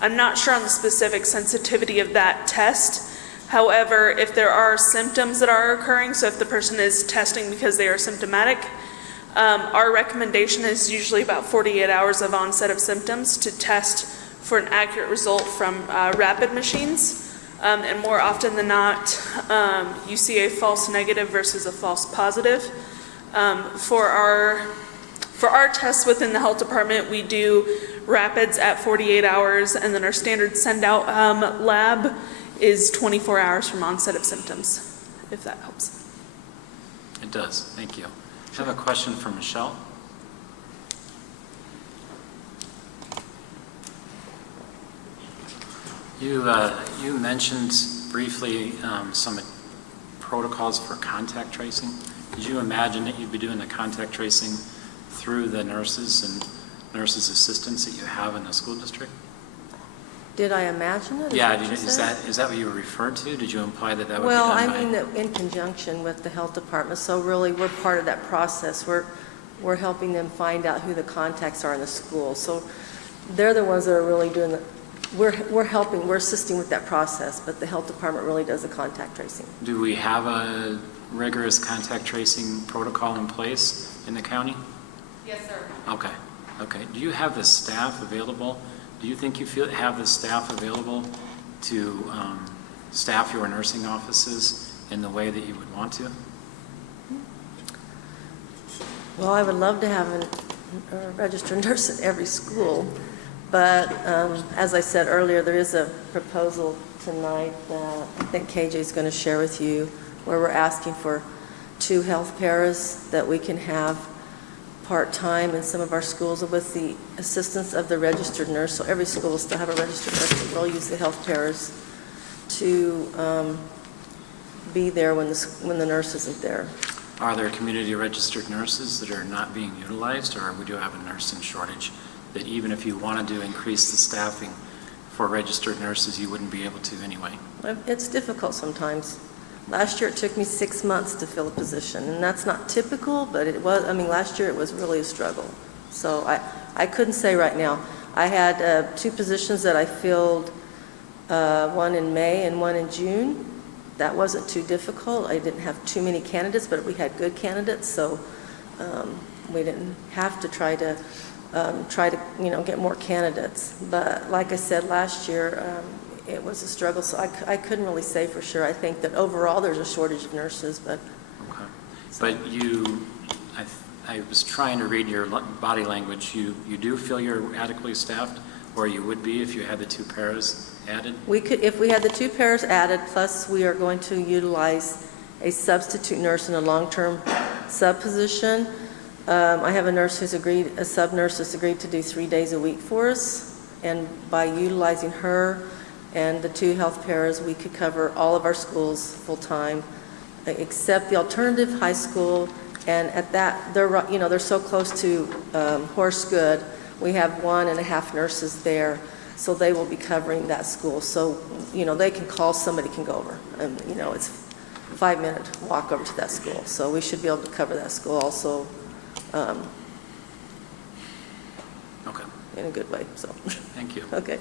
I'm not sure on the specific sensitivity of that test. However, if there are symptoms that are occurring, so if the person is testing because they are symptomatic, our recommendation is usually about 48 hours of onset of symptoms to test for an accurate result from rapid machines. And more often than not, you see a false negative versus a false positive. For our tests within the health department, we do rapids at 48 hours, and then our standard send-out lab is 24 hours from onset of symptoms, if that helps. It does. Thank you. I have a question for Michelle. You mentioned briefly some protocols for contact tracing. Did you imagine that you'd be doing the contact tracing through the nurses and nurses' assistants that you have in the school district? Did I imagine it? Yeah, that what you said? is that what you were referred to? Did you imply that that would Well, be done I mean, that in conjunction with the health department, so really, we're part of that process. We're helping them find out who the contacts are in the school. So they're the ones that are really doing we're assisting with that process, but the health department really does the contact tracing. Do we have a rigorous contact tracing protocol in place in the county? Yes, sir. Okay. Do you have the staff available? Do you think you have the staff available to staff your nursing offices in the way that you would want to? Well, I would love to have a registered nurse at every school, but as I said earlier, there is a proposal tonight that I think KJ is going to share with you, where we're asking for 2 health paras that we can have part-time in some of our schools with the assistance of the registered nurse. So every school will still have a registered nurse, but we'll use the health paras to be there when the nurse isn't there. Are there community registered nurses that are not being utilized, or we do have a nursing shortage that even if you wanted to increase the staffing for registered nurses, you wouldn't be able to anyway? It's difficult sometimes. Last year it took me 6 months to fill a position, and that's not typical, but it was. I mean, last year it was really a struggle. So I couldn't say right now. I had 2 positions that I filled, one in May and one in June. That wasn't too difficult. I didn't have too many candidates, but we had good candidates, so we didn't have to try to get more candidates. But like I said, last year it was a struggle, so I couldn't really say for sure. I think that overall there's a shortage of nurses, but. Okay. But I was trying to read your body language. You do feel you're adequately staffed, or you would be if you had the 2 paras added? We could, if we had the 2 paras added, plus we are going to utilize a substitute nurse in a long-term sub position. I have a sub nurse who's agreed to do 3 days a week for us, and by utilizing her and the 2 health paras, we could cover all of our schools full-time, except the alternative high school, and at that, they're so close to Horace Good, we have 1.5 nurses there, so they will be covering that school. So, they can call, somebody can go over, and, it's a 5-minute walk over to that school, so we should be able to cover that school also. Okay. In a good way, so. Thank you. Okay.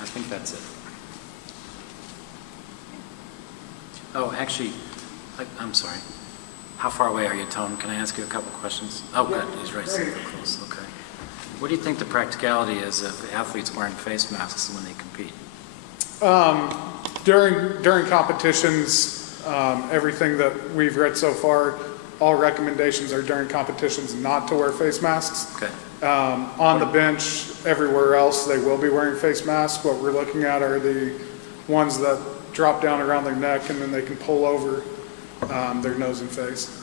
I think that's it. Oh, actually, I'm sorry. How far away are you, Tone? Can I ask you a couple questions? Oh, good, he's right super close, okay. What do you think the practicality is of athletes wearing face masks when they compete? During competitions, everything that we've read so far, all recommendations are during competitions not to wear face masks. Okay. On the bench, everywhere else, they will be wearing face masks. What we're looking at are the ones that drop down around their neck and then they can pull over their nose and face.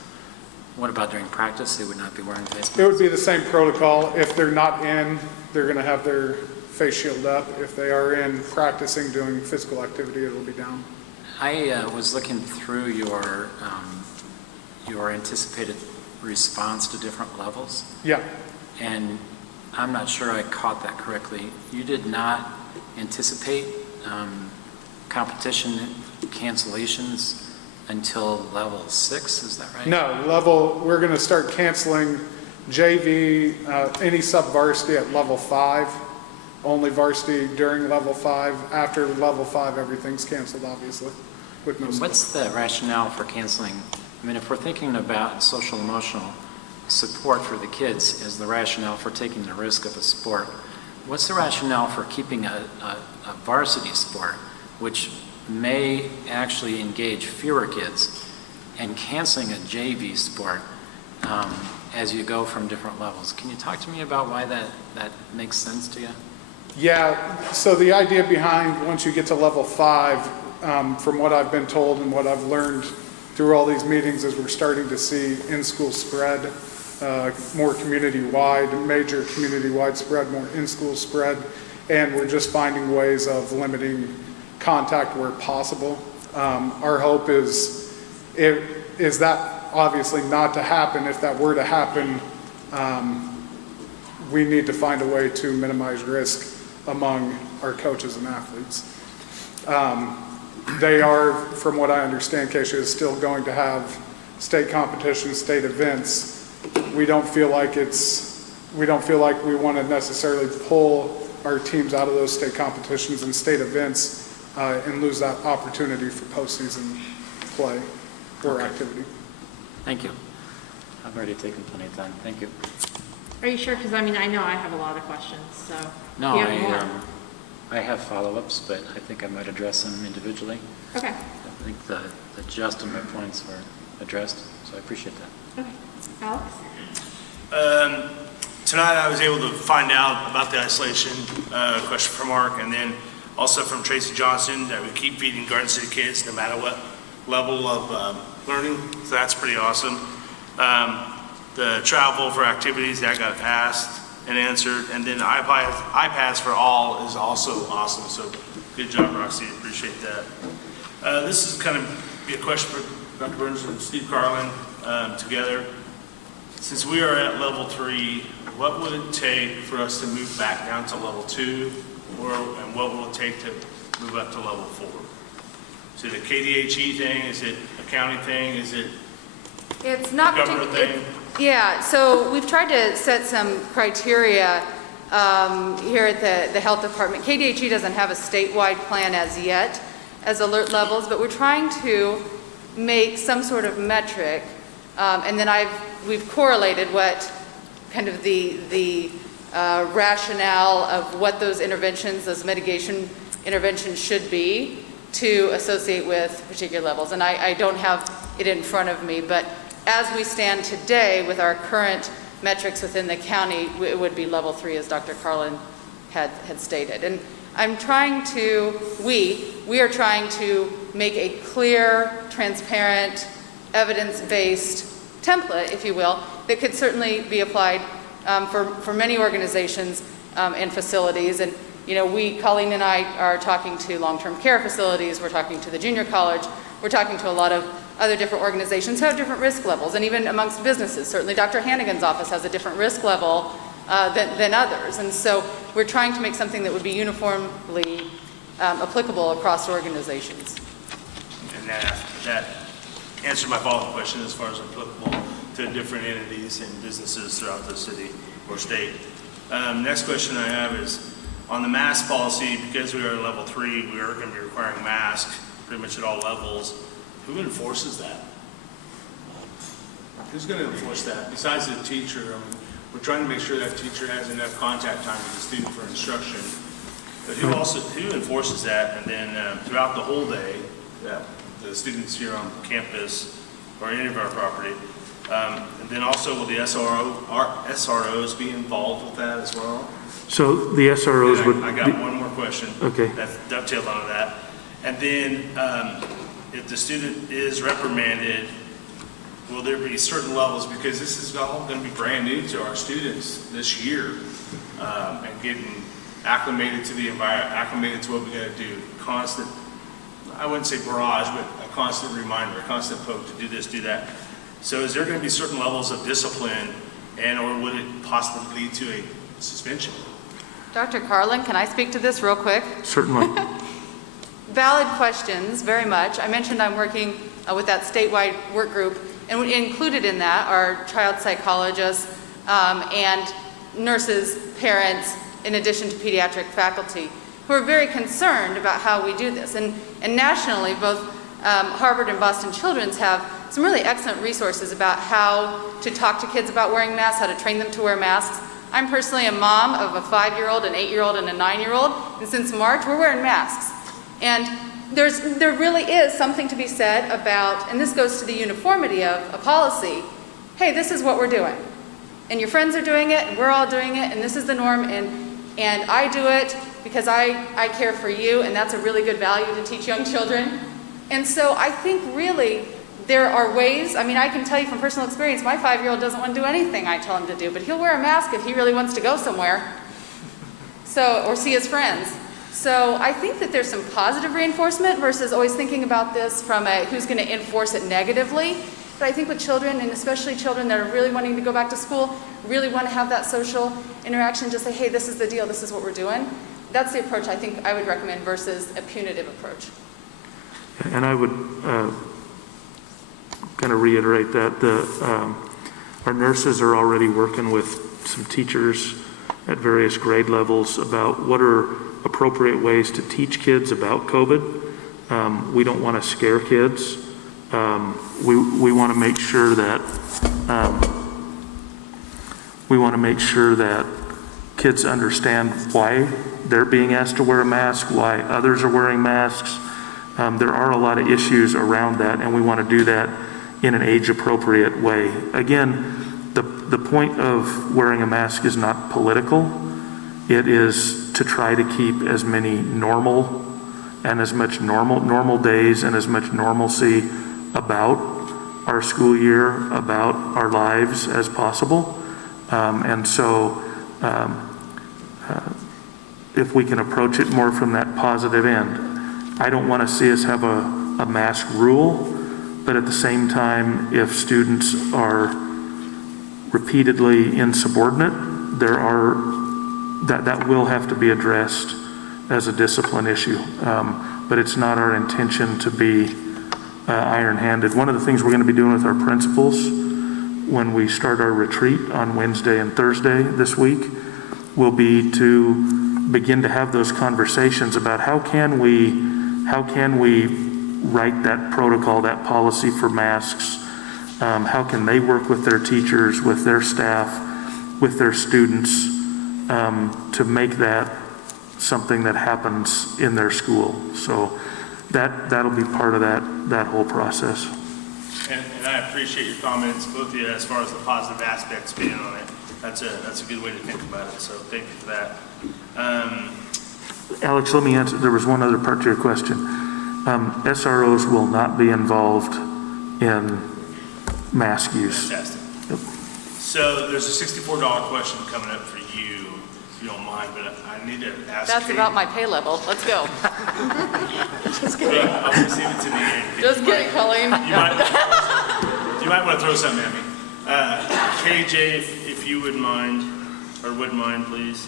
What about during practice? They would not be wearing face masks? It would be the same protocol. If they're not in, they're going to have their face shield up. If they are in practicing, doing physical activity, it'll be down. I was looking through your anticipated response to different levels. Yeah. And I'm not sure I caught that correctly. You did not anticipate competition cancellations until level 6, is that right? No, we're going to start canceling JV, any sub-varsity at level 5, only varsity during level 5. After level 5, everything's canceled, obviously. With no What's the rationale for canceling? I mean, if we're thinking about social emotional support for the kids as the rationale for taking the risk of a sport, what's the rationale for keeping a varsity sport, which may actually engage fewer kids, and canceling a JV sport as you go from different levels? Can you talk to me about why that makes sense to you? Yeah, so the idea behind once you get to level 5, from what I've been told and what I've learned through all these meetings, is we're starting to see in-school spread, more community-wide, major community-wide spread, more in-school spread, and we're just finding ways of limiting contact where possible. Our hope is that obviously not to happen. If that were to happen, we need to find a way to minimize risk among our coaches and athletes. They are, from what I understand, Keisha is still going to have state competitions, state events. We don't feel like we want to necessarily pull our teams out of those state competitions and state events and lose that opportunity for postseason play or activity. Thank you. I've already taken plenty of time. Thank you. Are you sure? Because I mean, I know I have a lot of questions, so. No, do you have more? I have follow-ups, but I think I might address them individually. Okay. I think the gist of my points were addressed, so I appreciate that. Okay. Alex? Tonight I was able to find out about the isolation question from Mark, and then also from Tracy Johnson that we keep feeding Garden City kids no matter what level of learning, so that's pretty awesome. The travel for activities that got asked and answered, and then iPads for all is also awesome, so good job, Roxy, appreciate that. This is kind of be a question for Dr. Burns and Steve Carlin together. Since we are at level 3, what would it take for us to move back down to level 2, and what will it take to move up to level 4? Is it a KDHE thing? Is it a county thing? Is it It's not a government thing? Yeah, so we've tried to set some criteria here at the health department. KDHE doesn't have a statewide plan as yet as alert levels, but we're trying to make some sort of metric, and then we've correlated what kind of the rationale of what those interventions, those mitigation interventions should be to associate with particular levels. And I don't have it in front of me, but as we stand today with our current metrics within the county, it would be level 3, as Dr. Carlin had stated. And I'm trying to, we are trying to make a clear, transparent, evidence-based template, if you will, that could certainly be applied for many organizations and facilities. And, you know, Colleen and I are talking to long-term care facilities, we're talking to the junior college, we're talking to a lot of other different organizations who have different risk levels, and even amongst businesses. Certainly Dr. Hannigan's office has a different risk level than others. And so we're trying to make something that would be uniformly applicable across organizations. And that answered my follow-up question as far as applicable to different entities and businesses throughout the city or state. Next question I have is, On the mask policy, because we are at level 3, we are going to be requiring masks pretty much at all levels. Who enforces that? Who's going to enforce that besides the teacher? I mean, we're trying to make sure that teacher has enough contact time with the student for instruction. But who enforces that? And then throughout the whole day, the students here on campus or any of our property. And then also will the SROs be involved with that as well? So the SROs would. I got one more question. Okay. That's dovetailed onto that. And then if the student is reprimanded, will there be certain levels, because this is all going to be brand new to our students this year, and getting acclimated to the environment, acclimated to what we got to do, constant, I wouldn't say barrage, but a constant reminder, a constant poke to do this, do that. So is there going to be certain levels of discipline, and or would it possibly lead to a suspension? Dr. Carlin, can I speak to this real quick? Certainly. Valid questions, very much. I mentioned I'm working with that statewide work group, and included in that are child psychologists and nurses, parents, in addition to pediatric faculty, who are very concerned about how we do this. And nationally, both Harvard and Boston Children's have some really excellent resources about how to talk to kids about wearing masks, how to train them to wear masks. I'm personally a mom of a 5-year-old, an 8-year-old, and a 9-year-old, and since March, we're wearing masks. And there really is something to be said about, and this goes to the uniformity of a policy, hey, this is what we're doing. And your friends are doing it, and we're all doing it, and this is the norm, and I do it because I care for you, and that's a really good value to teach young children. And so I think really there are ways, I mean, I can tell you from personal experience, my 5-year-old doesn't want to do anything I tell him to do, but he'll wear a mask if he really wants to go somewhere, or see his friends. So I think that there's some positive reinforcement versus always thinking about this from a who's going to enforce it negatively. But I think with children, and especially children that are really wanting to go back to school, really want to have that social interaction, just say, hey, this is the deal, this is what we're doing. That's the approach I think I would recommend versus a punitive approach. And I would kind of reiterate that our nurses are already working with some teachers at various grade levels about what are appropriate ways to teach kids about COVID. We don't want to scare kids. We want to make sure that kids understand why they're being asked to wear a mask, why others are wearing masks. There are a lot of issues around that, and we want to do that in an age-appropriate way. Again, the point of wearing a mask is not political. It is to try to keep as many normal and as much normal days and as much normalcy about our school year, about our lives as possible. And so if we can approach it more from that positive end, I don't want to see us have a mask rule, but at the same time, if students are repeatedly insubordinate, that will have to be addressed as a discipline issue. But it's not our intention to be iron-handed. One of the things we're going to be doing with our principals when we start our retreat on Wednesday and Thursday this week will be to begin to have those conversations about how can we write that protocol, that policy for masks. How can they work with their teachers, with their staff, with their students, to make that something that happens in their school. So that'll be part of that whole process. And I appreciate your comments, both of you, as far as the positive aspects being on it. That's a good way to think about it, so thank you for that. Alex, let me answer. There was one other part to your question. SROs will not be involved in mask use. Fantastic. Yep. So there's a $64 question coming up for you, if you don't mind, but I need to ask. That's Kate. about my pay level. Let's go. Just kidding. I'll receive it to the end. Just kidding, Colleen. You might want to throw something at me. KJ, if you wouldn't mind, please.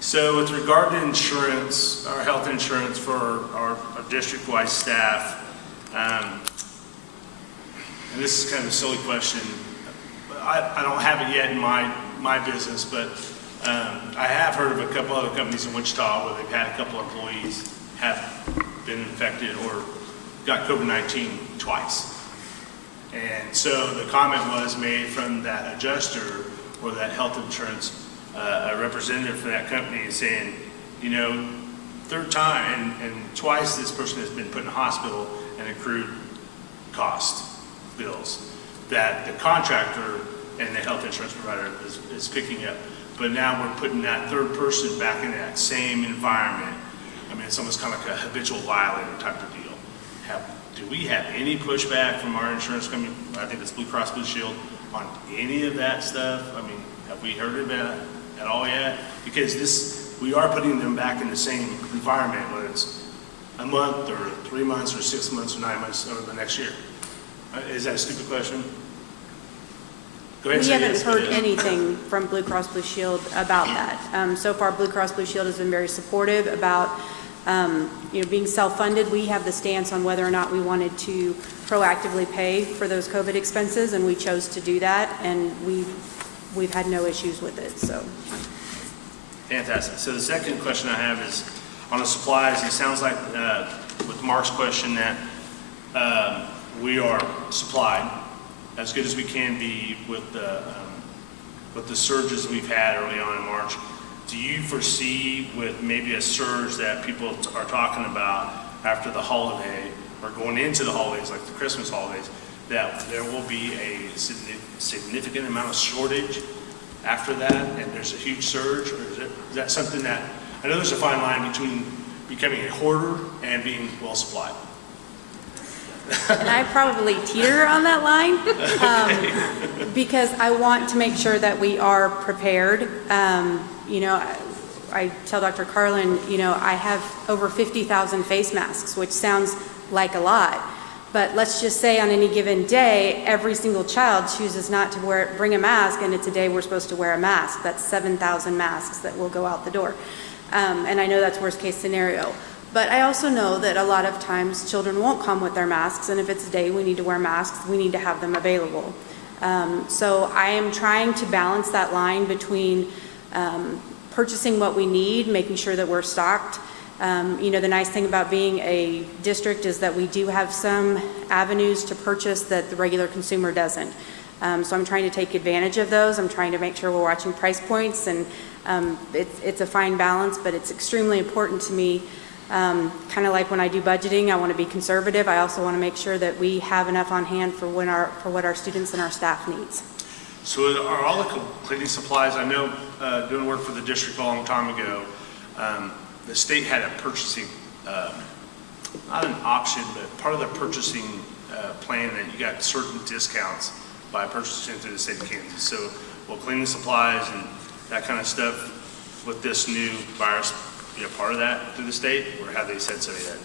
So with regard to insurance, our health insurance for our district-wide staff, and this is kind of a silly question. I don't have it yet in my business, but I have heard of a couple other companies in Wichita where they've had a couple employees have been infected or got COVID-19 twice. And so the comment was made from that adjuster or that health insurance, a representative for that company is saying, you know, third time and twice this person has been put in the hospital and accrued cost bills that the contractor and the health insurance provider is picking up. But now we're putting that third person back in that same environment. I mean, it's almost kind of like a habitual violator type of deal. Do we have any pushback from our insurance company, I think it's Blue Cross Blue Shield, on any of that stuff? I mean, have we heard about it at all yet? Because we are putting them back in the same environment, whether it's a month or 3 months or 6 months or 9 months or the next year. Is that a stupid question? Go ahead and We say haven't yes, heard it is. anything from Blue Cross Blue Shield about that. So far, Blue Cross Blue Shield has been very supportive about being self-funded. We have the stance on whether or not we wanted to proactively pay for those COVID expenses, and we chose to do that, and we've had no issues with it, so. Fantastic. So the second question I have is on the supplies. It sounds like with Mark's question that we are supplied as good as we can be with the surges we've had early on in March. Do you foresee with maybe a surge that people are talking about after the holiday or going into the holidays, like the Christmas holidays, that there will be a significant amount of shortage after that and there's a huge surge? Or is that something that, I know there's a fine line between becoming a hoarder and being well supplied. And I probably teeter on that line because I want to make sure that we are prepared. I tell Dr. Carlin, I have over 50,000 face masks, which sounds like a lot. But let's just say on any given day, every single child chooses not to bring a mask, and it's a day we're supposed to wear a mask. That's 7,000 masks that will go out the door. And I know that's worst case scenario. But I also know that a lot of times children won't come with their masks, and if it's a day we need to wear masks, we need to have them available. So I am trying to balance that line between purchasing what we need, making sure that we're stocked. The nice thing about being a district is that we do have some avenues to purchase that the regular consumer doesn't. So I'm trying to take advantage of those. I'm trying to make sure we're watching price points, and it's a fine balance, but it's extremely important to me. Kind of like when I do budgeting, I want to be conservative. I also want to make sure that we have enough on hand for what our students and our staff needs. So are all the cleaning supplies, I know doing work for the district a long time ago, the state had a purchasing, not an option, but part of the purchasing plan that you got certain discounts by purchasing through the state of Kansas. So will cleaning supplies and that kind of stuff with this new virus be a part of that through the state, or have they said so yet?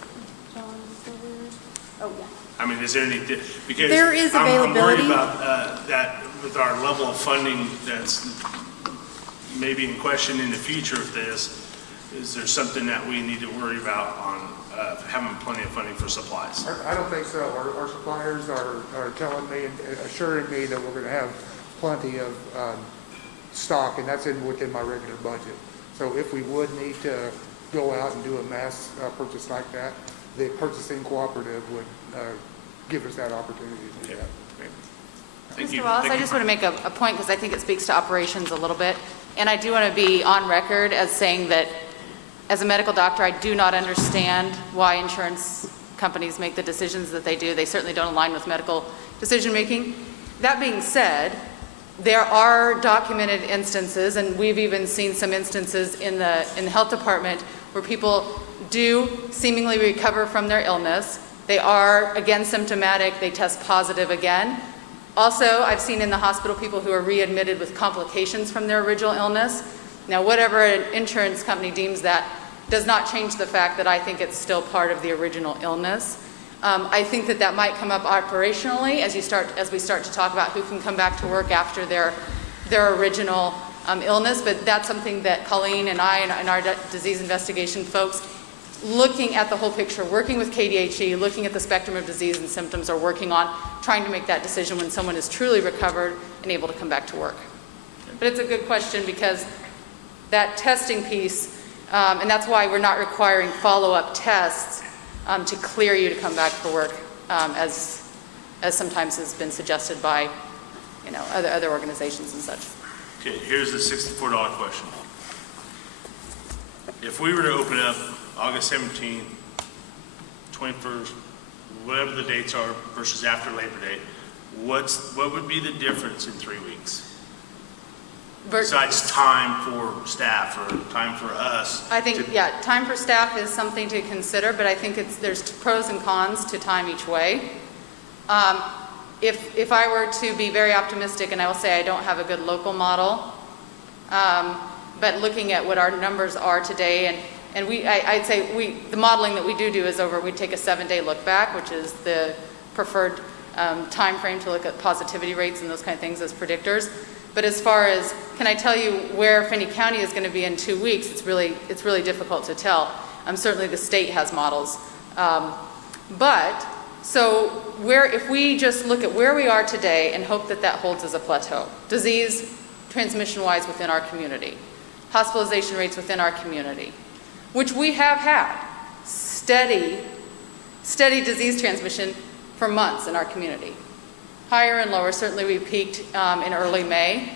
Oh, yeah. I mean, is there any, because There is I'm availability. worried about that with our level of funding that's maybe in question in the future of this, is there something that we need to worry about on having plenty of funding for supplies? I don't think so. Our suppliers are telling me and assuring me that we're going to have plenty of stock, and that's within my regular budget. So if we would need to go out and do a mass purchase like that, the purchasing cooperative would give us that opportunity to do that. Thank you. Mr. Wallace, I just want to make a point because I think it speaks to operations a little bit. And I do want to be on record as saying that as a medical doctor, I do not understand why insurance companies make the decisions that they do. They certainly don't align with medical decision making. That being said, there are documented instances, and we've even seen some instances in the health department where people do seemingly recover from their illness. They are, again, symptomatic. They test positive again. Also, I've seen in the hospital people who are readmitted with complications from their original illness. Now, whatever an insurance company deems that does not change the fact that I think it's still part of the original illness. I think that might come up operationally as we start to talk about who can come back to work after their original illness, but that's something that Colleen and I and our disease investigation folks, looking at the whole picture, working with KDHE, looking at the spectrum of disease and symptoms, are working on trying to make that decision when someone is truly recovered and able to come back to work. But it's a good question because that testing piece, and that's why we're not requiring follow-up tests to clear you to come back for work, as sometimes has been suggested by, other organizations and such. Okay, here's the $64 question. If we were to open up August 17th, 21st, whatever the dates are, versus after Labor Day, what would be the difference in 3 weeks? Besides time for staff or time for us? I think, time for staff is something to consider, but I think there's pros and cons to time each way. If I were to be very optimistic, and I will say I don't have a good local model, but looking at what our numbers are today, and I'd say the modeling that we do is we take a 7-day look back, which is the preferred time frame to look at positivity rates and those kind of things as predictors. But as far as, can I tell you where Finney County is going to be in 2 weeks, it's really difficult to tell. Certainly the state has models. If we just look at where we are today and hope that holds as a plateau, disease transmission-wise within our community, hospitalization rates within our community, which we have had steady disease transmission for months in our community. Higher and lower, certainly we peaked in early May,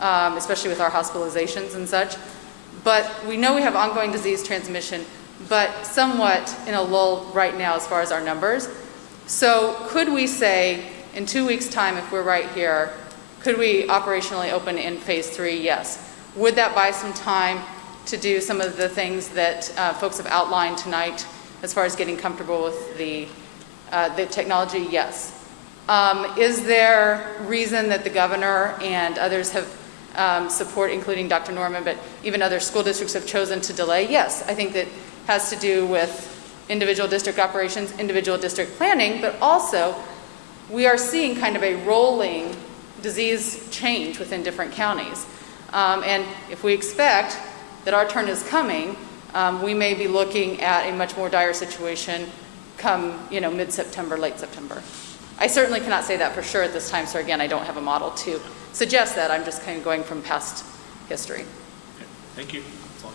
especially with our hospitalizations and such. But we know we have ongoing disease transmission, but somewhat in a lull right now as far as our numbers. So could we say in 2 weeks' time, if we're right here, could we operationally open in phase 3? Yes. Would that buy some time to do some of the things that folks have outlined tonight as far as getting comfortable with the technology? Yes. Is there reason that the governor and others have support, including Dr. Norman, but even other school districts have chosen to delay? Yes. I think that has to do with individual district operations, individual district planning, but also we are seeing kind of a rolling disease change within different counties. And if we expect that our turn is coming, we may be looking at a much more dire situation come, mid-September, late September. I certainly cannot say that for sure at this time, so again, I don't have a model to suggest that. I'm just kind of going from past history. Okay. Thank you. That's all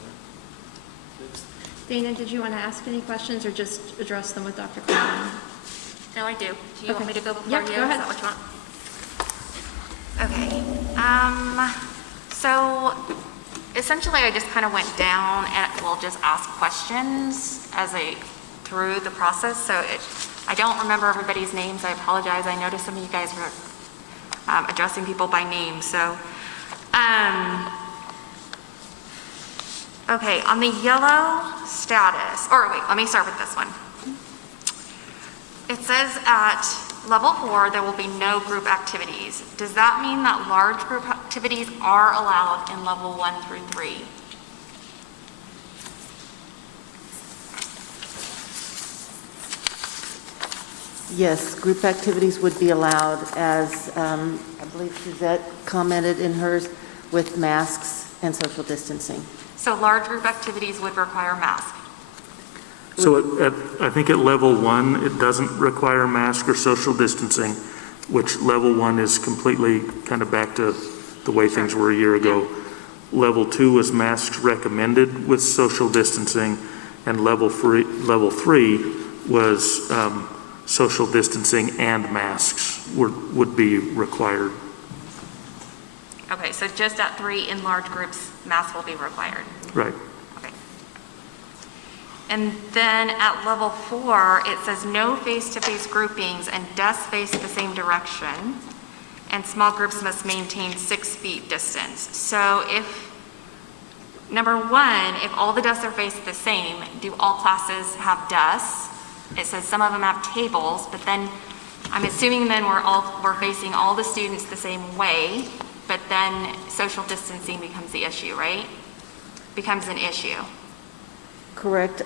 Dana, did you want to ask any questions or just address them with Dr. Carlin? No, I do. Do you want me to go before you? Go ahead. Is that what you want? Okay. So essentially I just kind of went down and we'll just ask questions through the process. So I don't remember everybody's names. I apologize. I noticed some of you guys were addressing people by name. So, okay, on the yellow status, or wait, let me start with this one. It says at level 4, there will be no group activities. Does that mean that large group activities are allowed in level 1 through 3? Yes, group activities would be allowed, as I believe Suzette commented in hers, with masks and social distancing. So large group activities would require masks. So I think at level 1, it doesn't require mask or social distancing, which level 1 is completely kind of back to the way things were a year ago. Level 2 was masks recommended with social distancing, and level 3 was social distancing and masks would be required. Okay, so just at 3 in large groups, masks will be required. Right. Okay. And then at level 4, it says no face-to-face groupings and desks face the same direction, and small groups must maintain 6 feet distance. So if, number 1, if all the desks are faced the same, do all classes have desks? It says some of them have tables, but then I'm assuming then we're facing all the students the same way, but then social distancing becomes the issue, right? Becomes an issue. Correct.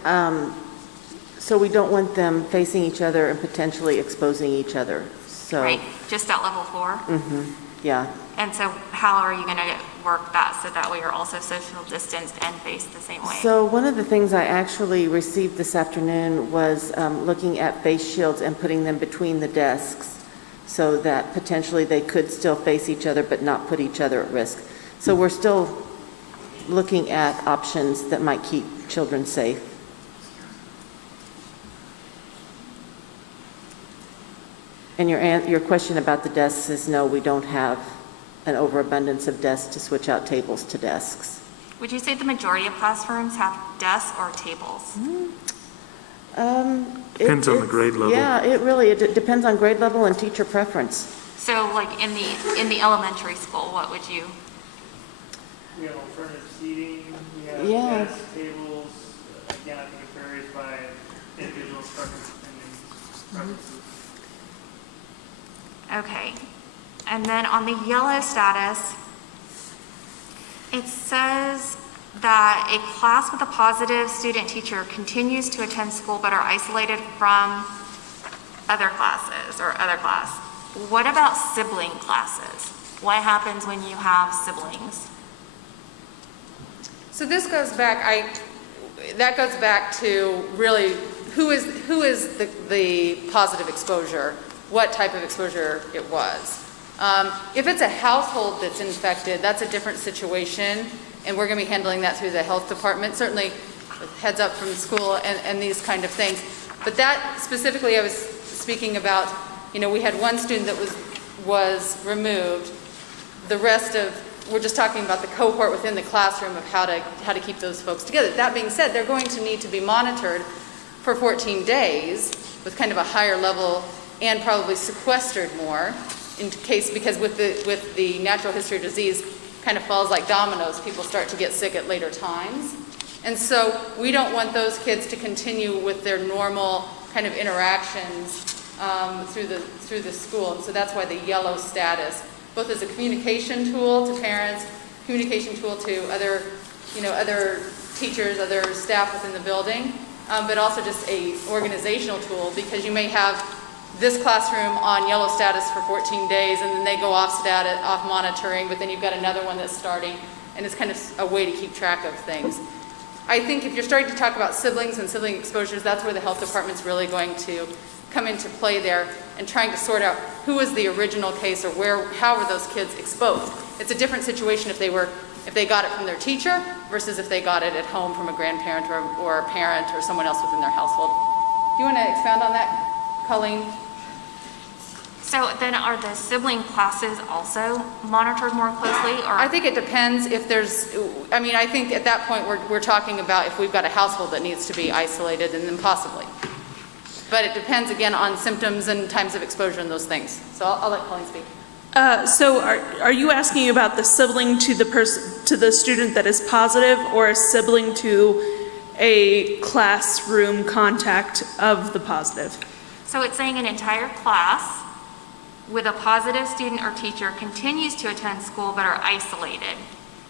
So we don't want them facing each other and potentially exposing each other. So, right, just at level 4? Mm-hmm. Yeah. And so how are you going to work that so that way you're also social distanced and faced the same way? So one of the things I actually received this afternoon was looking at face shields and putting them between the desks so that potentially they could still face each other but not put each other at risk. So we're still looking at options that might keep children safe. And your question about the desks is no, we don't have an overabundance of desks to switch out tables to desks. Would you say the majority of classrooms have desks or tables? Depends on the grade level. Yeah, it depends on grade level and teacher preference. So like in the elementary school, what would you? We have alternative seating, we have Yeah. desk, tables. Again, I think it varies by individual preferences. Okay. And then on the yellow status, it says that a class with a positive student teacher continues to attend school but are isolated from other classes or other class. What about sibling classes? What happens when you have siblings? So this goes back, that goes back to really who is the positive exposure, what type of exposure it was. If it's a household that's infected, that's a different situation, and we're going to be handling that through the health department, certainly with heads up from school and these kind of things. But that specifically I was speaking about, we had one student that was removed. The rest of, we're just talking about the cohort within the classroom of how to keep those folks together. That being said, they're going to need to be monitored for 14 days with kind of a higher level and probably sequestered more in case, because with the natural history of disease kind of falls like dominoes, people start to get sick at later times. And so we don't want those kids to continue with their normal kind of interactions through the school. And so that's why the yellow status, both as a communication tool to parents, communication tool to other teachers, other staff within the building, but also just a organizational tool, because you may have this classroom on yellow status for 14 days and then they go off monitoring, but then you've got another one that's starting, and it's kind of a way to keep track of things. I think if you're starting to talk about siblings and sibling exposures, that's where the health department's really going to come into play there, and trying to sort out who was the original case or how were those kids exposed. It's a different situation if they got it from their teacher versus if they got it at home from a grandparent or a parent or someone else within their household. Do you want to expound on that, Colleen? So then are the sibling classes also monitored more closely, or? I think it depends if I think at that point we're talking about if we've got a household that needs to be isolated, and then possibly. But it depends again on symptoms and times of exposure and those things. So I'll let Colleen speak. So are you asking about the sibling to the student that is positive, or a sibling to a classroom contact of the positive? So it's saying an entire class with a positive student or teacher continues to attend school but are isolated.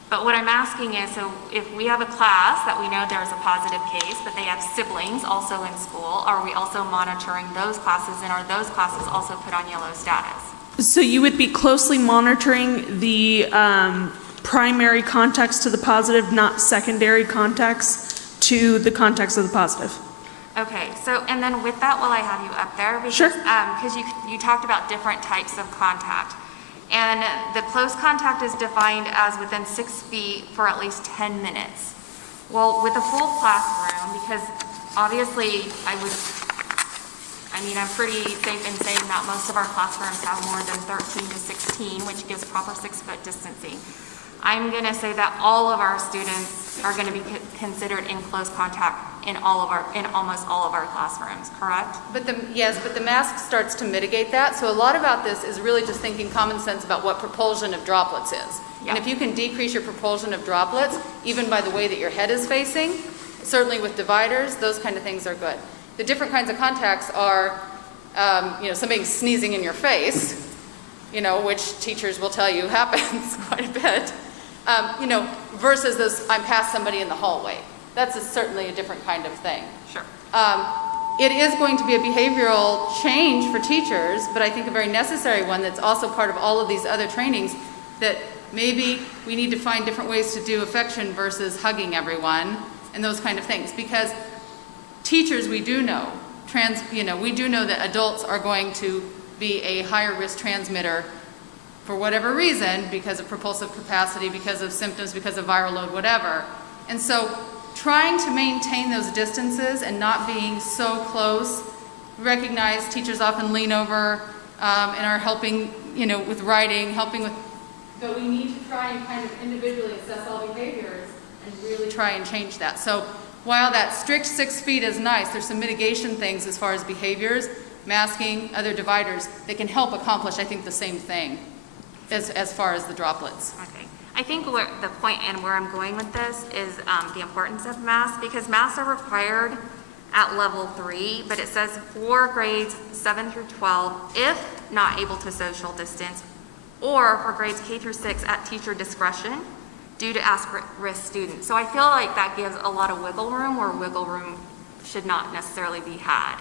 But what I'm asking is, so if we have a class that we know there's a positive case, but they have siblings also in school, are we also monitoring those classes, and are those classes also put on yellow status? So you would be closely monitoring the primary contacts to the positive, not secondary contacts to the contacts of the positive. Okay, so, and then with that, while I have you up there, because, Sure. Because you talked about different types of contact. And the close contact is defined as within 6 feet for at least 10 minutes. Well, with a full classroom, because obviously I'm pretty safe in saying that most of our classrooms have more than 13 to 16, which gives proper 6-foot distancing. I'm gonna say that all of our students are gonna be considered in close contact in almost all of our classrooms, correct? But the mask starts to mitigate that. So a lot about this is really just thinking common sense about what propulsion of droplets is. Yeah. And if you can decrease your propulsion of droplets, even by the way that your head is facing, certainly with dividers, those kind of things are good. The different kinds of contacts are, somebody sneezing in your face, which teachers will tell you happens quite a bit, versus those, I'm past somebody in the hallway. That's certainly a different kind of thing. Sure. It is going to be a behavioral change for teachers, but I think a very necessary one that's also part of all of these other trainings, that maybe we need to find different ways to do affection versus hugging everyone and those kind of things. Because teachers, we do know, we do know that adults are going to be a higher risk transmitter for whatever reason, because of propulsive capacity, because of symptoms, because of viral load, whatever. And so trying to maintain those distances and not being so close, recognize teachers often lean over and are helping, with writing, helping with, but we need to try and kind of individually assess all behaviors and really try and change that. So while that strict 6 feet is nice, there's some mitigation things as far as behaviors, masking, other dividers that can help accomplish, I think, the same thing as far as the droplets. Okay. I think the point and where I'm going with this is the importance of masks, because masks are required at level 3, but it says for grades 7 through 12, if not able to social distance, or for grades K through 6 at teacher discretion due to at-risk students. So I feel like that gives a lot of wiggle room where wiggle room should not necessarily be had.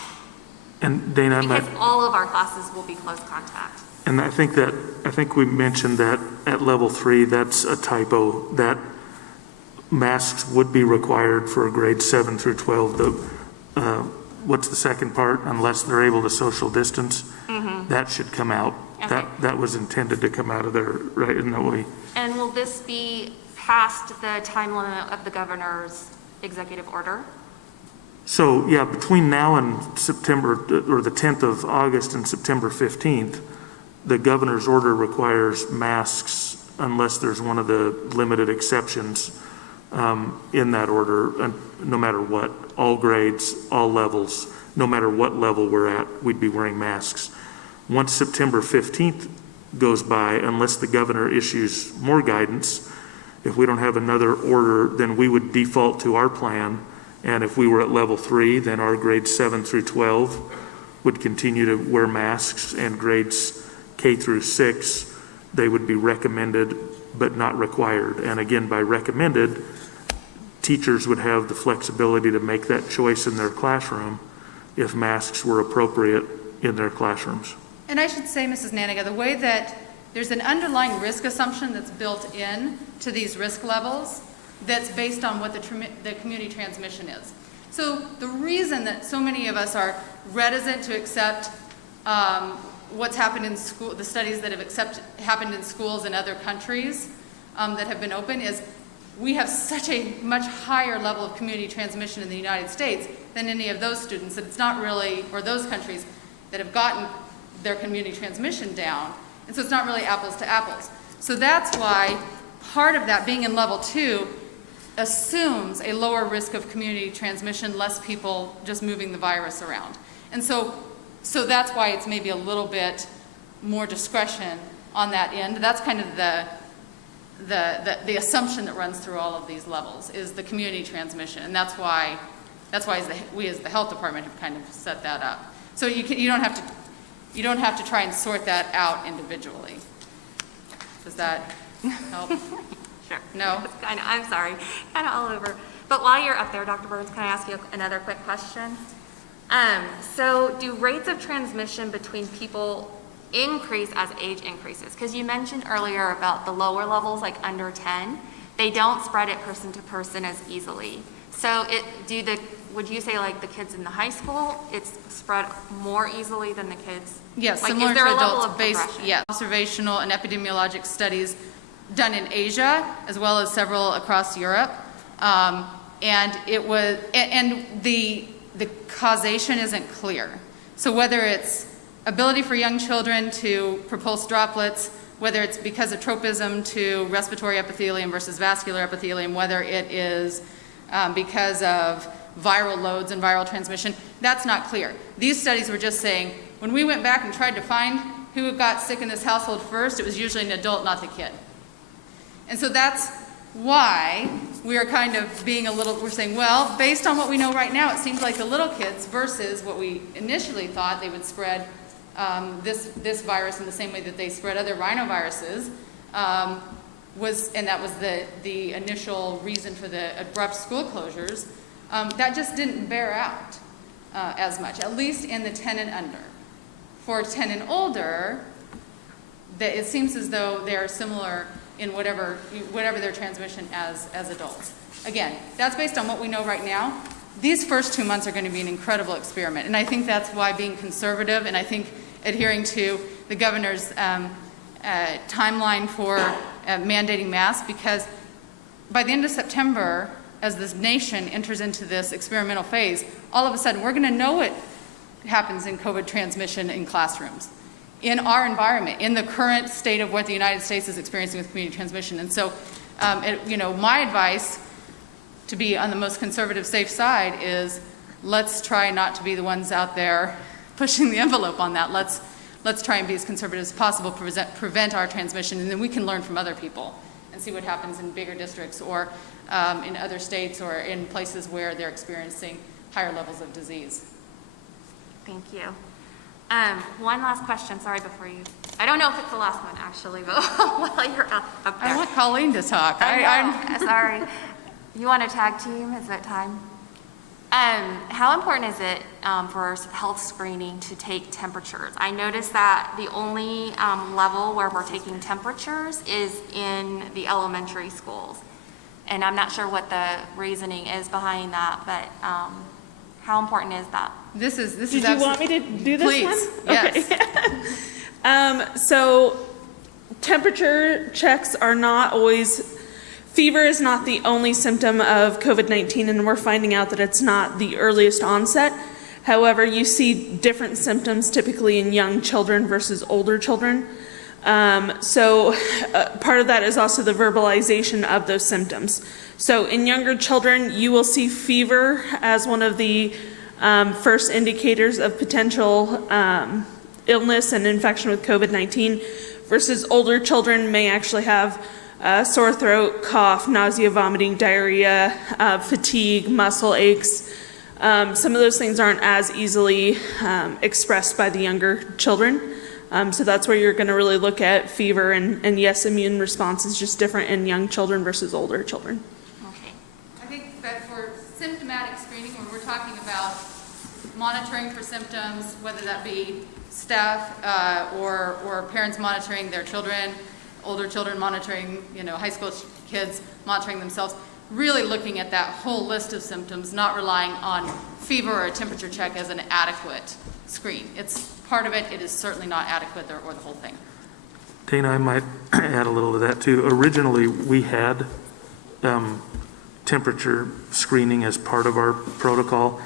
And Dana, Because all of our classes will be close contact. and I think we mentioned that at level 3, that's a typo, that masks would be required for grades 7 through 12. What's the second part? Unless they're able to social distance, that should come out. Okay. That was intended to come out of there, right? Isn't that what we? And will this be past the time limit of the governor's executive order? So, yeah, between now and September, or the 10th of August and September 15th, the governor's order requires masks unless there's one of the limited exceptions in that order, and no matter what, all grades, all levels, no matter what level we're at, we'd be wearing masks. Once September 15th goes by, unless the governor issues more guidance, if we don't have another order, then we would default to our plan. And if we were at level 3, then our grades 7 through 12 would continue to wear masks, and grades K through 6, they would be recommended but not required. And again, by recommended, teachers would have the flexibility to make that choice in their classroom if masks were appropriate in their classrooms. And I should say, Mrs. Naniga, the way that there's an underlying risk assumption that's built in to these risk levels that's based on what the community transmission is. So the reason that so many of us are reticent to accept what's happened in school, the studies that have happened in schools in other countries that have been open, is we have such a much higher level of community transmission in the United States than any of those students, that it's not really, or those countries that have gotten their community transmission down. And so it's not really apples to apples. So that's why part of that being in level 2 assumes a lower risk of community transmission, less people just moving the virus around. And so that's why it's maybe a little bit more discretion on that end. That's kind of the assumption that runs through all of these levels is the community transmission. And that's why we as the health department have kind of set that up. So you don't have to try and sort that out individually. Does that help? Sure. No? I'm sorry, kind of all over. But while you're up there, Dr. Burns, can I ask you another quick question? So do rates of transmission between people increase as age increases? Because you mentioned earlier about the lower levels, like under 10, they don't spread it person to person as easily. So would you say like the kids in the high school, it's spread more easily than the kids? Yes, like, similar is there to a level adults of based, progression? yeah, observational and epidemiologic studies done in Asia, as well as several across Europe. And the causation isn't clear. So whether it's ability for young children to propulse droplets, whether it's because of tropism to respiratory epithelium versus vascular epithelium, whether it is because of viral loads and viral transmission, that's not clear. These studies were just saying, when we went back and tried to find who got sick in this household first, it was usually an adult, not the kid. And so that's why we are kind of we're saying, well, based on what we know right now, it seems like the little kids versus what we initially thought they would spread this virus in the same way that they spread other rhinoviruses, and that was the initial reason for the abrupt school closures, that just didn't bear out as much, at least in the 10 and under. For 10 and older, it seems as though they are similar in whatever their transmission as adults. Again, that's based on what we know right now. These first 2 months are going to be an incredible experiment, and I think that's why being conservative and I think adhering to the governor's timeline for mandating masks, because by the end of September, as this nation enters into this experimental phase, all of a sudden, we're going to know what happens in COVID transmission in classrooms, in our environment, in the current state of what the United States is experiencing with community transmission. And so, my advice, to be on the most conservative, safe side, is let's try not to be the ones out there pushing the envelope on that. Let's try and be as conservative as possible, prevent our transmission, and then we can learn from other people and see what happens in bigger districts or in other states or in places where they're experiencing higher levels of disease. Thank you. One last question, sorry, before you, I don't know if it's the last one actually, but while you're up there. I want Colleen to talk. I'm sorry. You want a tag team? Is it time? How important is it for health screening to take temperatures? I noticed that the only level where we're taking temperatures is in the elementary schools. And I'm not sure what the reasoning is behind that, but how important is that? Did you want me to do this Please, one? yes. Okay. So temperature checks are not always, fever is not the only symptom of COVID-19, and we're finding out that it's not the earliest onset. However, you see different symptoms typically in young children versus older children. So part of that is also the verbalization of those symptoms. So in younger children, you will see fever as one of the first indicators of potential illness and infection with COVID-19, versus older children may actually have sore throat, cough, nausea, vomiting, diarrhea, fatigue, muscle aches. Some of those things aren't as easily expressed by the younger children. So that's where you're going to really look at fever, and yes, immune response is just different in young children versus older children. Okay. I think that for symptomatic screening, when we're talking about monitoring for symptoms, whether that be staff or parents monitoring their children, older children monitoring, high school kids monitoring themselves, really looking at that whole list of symptoms, not relying on fever or a temperature check as an adequate screen. It's part of it. It is certainly not adequate or the whole thing. Dana, I might add a little to that too. Originally, we had temperature screening as part of our protocol.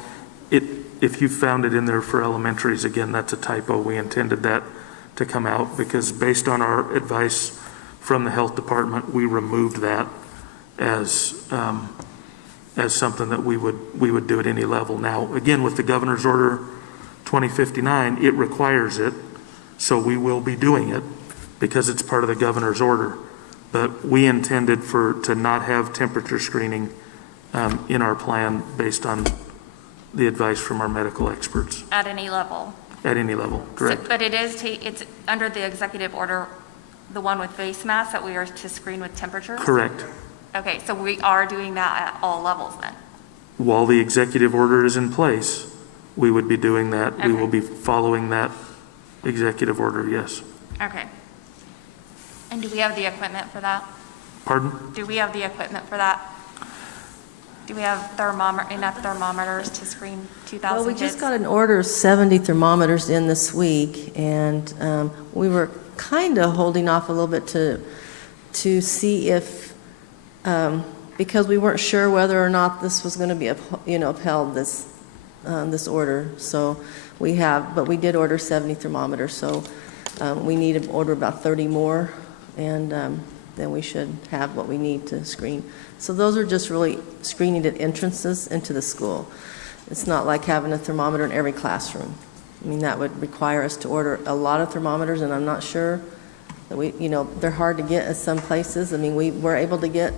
If you found it in there for elementaries, again, that's a typo. We intended that to come out because based on our advice from the health department, we removed that as something that we would do at any level. Now, again, with the governor's order 2059, it requires it, so we will be doing it because it's part of the governor's order. But we intended to not have temperature screening in our plan based on the advice from our medical experts. At any level? At any level, correct. So, but it's under the executive order, the one with face masks that we are to screen with temperatures? Correct. Okay, so we are doing that at all levels then? While the executive order is in place, we would be doing that. Okay. We will be following that executive order, yes. Okay. And do we have the equipment for that? Pardon? Do we have the equipment for that? Do we have enough thermometers to screen 2,000 Well, we kids? just got an order of 70 thermometers in this week, and we were kind of holding off a little bit to see if, because we weren't sure whether or not this was going to be upheld, this order. So but we did order 70 thermometers, so we need to order about 30 more, and then we should have what we need to screen. So those are just really screening at entrances into the school. It's not like having a thermometer in every classroom. I mean, that would require us to order a lot of thermometers, and I'm not sure that they're hard to get at some places. I mean, we were able to get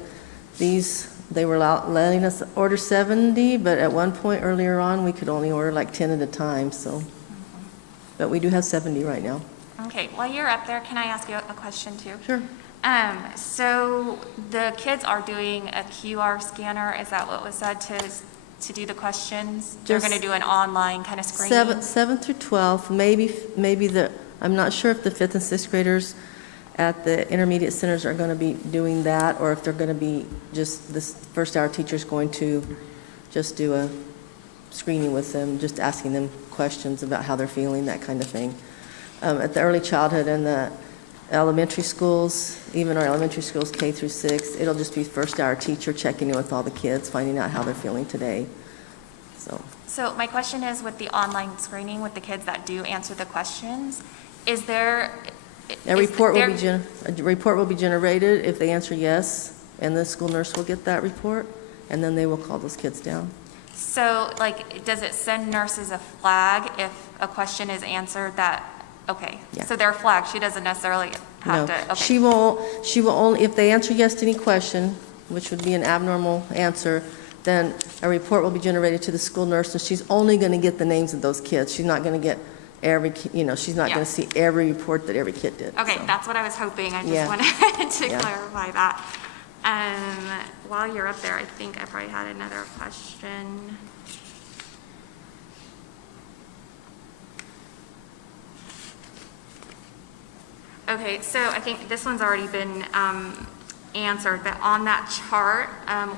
these. They were letting us order 70, but at one point earlier on, we could only order like 10 at a time, so. But we do have 70 right now. Okay, while you're up there, can I ask you a question too? Sure. So the kids are doing a QR scanner, is that what was said to do the questions? They're Just going to do an online kind of screening? 7th through 12th, maybe I'm not sure if the 5th and 6th graders at the intermediate centers are going to be doing that, or if they're going to be just this first hour teacher's going to just do a screening with them, just asking them questions about how they're feeling, that kind of thing. At the early childhood and the elementary schools, even our elementary schools K through 6, it'll just be first hour teacher checking in with all the kids, finding out how they're feeling today. So my question is, with the online screening with the kids that do answer the questions, is there? A report will be generated if they answer yes, and the school nurse will get that report, and then they will call those kids down. So, like, does it send nurses a flag if a question is answered that, okay, Yeah. so they're flagged, she doesn't necessarily have No, to, okay. she will only, if they answer yes to any question, which would be an abnormal answer, then a report will be generated to the school nurse, and she's only going to get the names of those kids. She's not going to get every, she's not Yeah. going to see every report that every kid did. Okay, so. that's what I was hoping, I just Yeah. wanted to Yeah. clarify that. While you're up there, I think I probably had another question. Okay, so I think this one's already been answered, but on that chart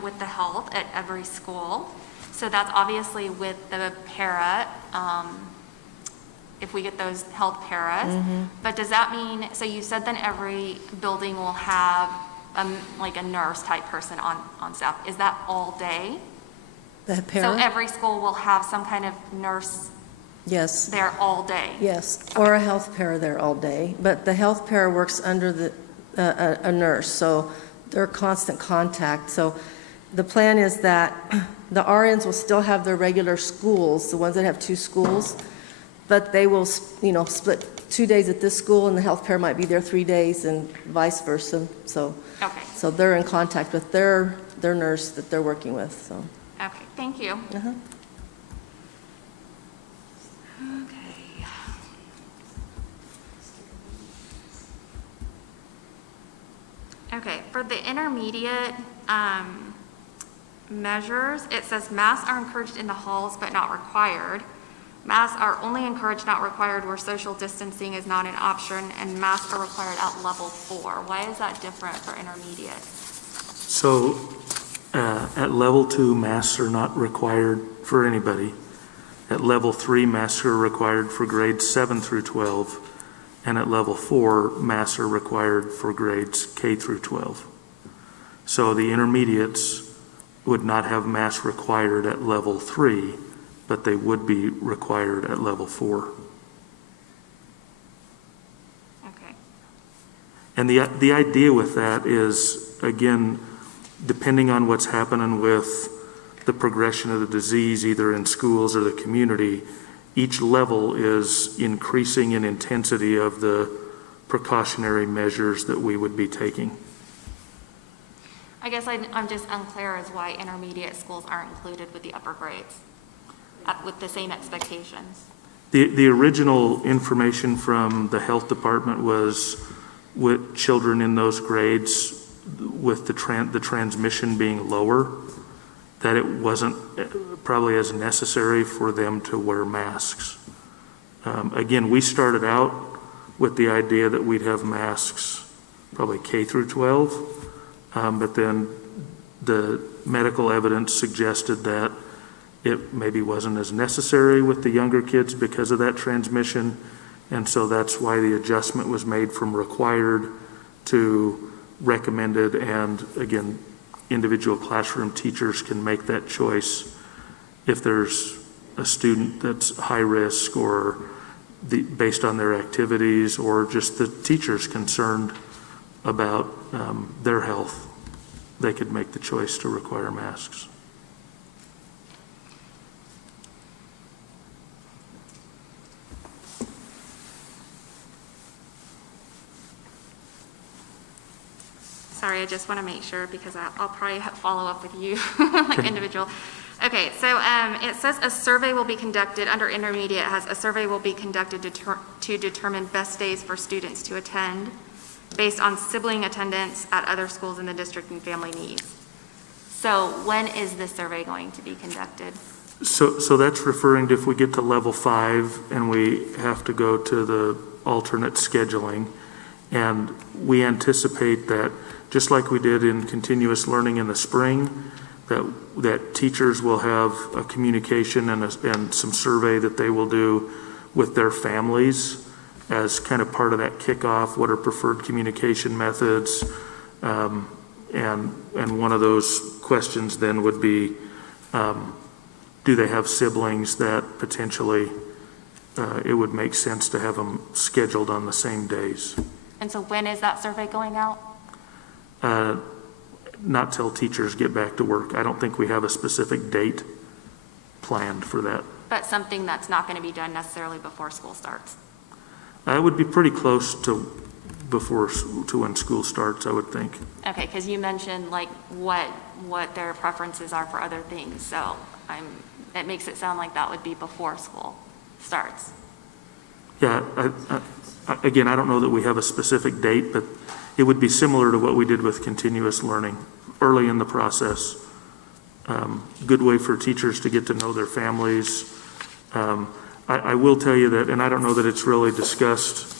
with the health at every school, so that's obviously with the para, if we get those health paras, but does that mean, so you said then every building will have like a nurse type person on staff, is that all day? The So para? every school will have some kind of nurse Yes. there all day? Yes, or a health para there all day, but the health para works under a nurse, so they're constant contact. So the plan is that the RNs will still have their regular schools, the ones that have 2 schools, but they will, split 2 days at this school, and the health para might be there 3 days, and vice versa. So, Okay. so they're in contact with their nurse that they're working with. So. Okay, thank you. Uh-huh. Okay. Okay, for the intermediate measures, it says masks are encouraged in the halls but not required. Masks are only encouraged, not required, where social distancing is not an option, and masks are required at level 4. Why is that different for intermediate? So at level 2, masks are not required for anybody. At level 3, masks are required for grades 7 through 12. And at level 4, masks are required for grades K through 12. So the intermediates would not have masks required at level 3, but they would be required at level 4. Okay. And the idea with that is, again, depending on what's happening with the progression of the disease, either in schools or the community, each level is increasing in intensity of the precautionary measures that we would be taking. I guess I'm just unclear as why intermediate schools aren't included with the upper grades, with the same expectations. The original information from the health department was with children in those grades with the transmission being lower, that it wasn't probably as necessary for them to wear masks. Again, we started out with the idea that we'd have masks probably K through 12, but then the medical evidence suggested that it maybe wasn't as necessary with the younger kids because of that transmission, and so that's why the adjustment was made from required to recommended, and again, individual classroom teachers can make that choice if there's a student that's high risk or based on their activities, or just the teachers concerned about their health, they could make the choice to require masks. Sorry, I just want to make sure because I'll probably follow up with you, like individual. Okay, so it says a survey will be conducted, under intermediate a survey will be conducted to determine best days for students to attend based on sibling attendance at other schools in the district and family needs. So when is this survey going to be conducted? So that's referring to if we get to level 5 and we have to go to the alternate scheduling, and we anticipate that just like we did in continuous learning in the spring, that teachers will have a communication and some survey that they will do with their families as kind of part of that kickoff. What are preferred communication methods? And one of those questions then would be, do they have siblings that potentially it would make sense to have them scheduled on the same days? And so when is that survey going out? Not till teachers get back to work. I don't think we have a specific date planned for that. But something that's not going to be done necessarily before school starts. I would be pretty close to when school starts, I would think. Okay, because you mentioned like what their preferences are for other things, so it makes it sound like that would be before school starts. Yeah, again, I don't know that we have a specific date, but it would be similar to what we did with continuous learning early in the process. Good way for teachers to get to know their families. I will tell you that, and I don't know that it's really discussed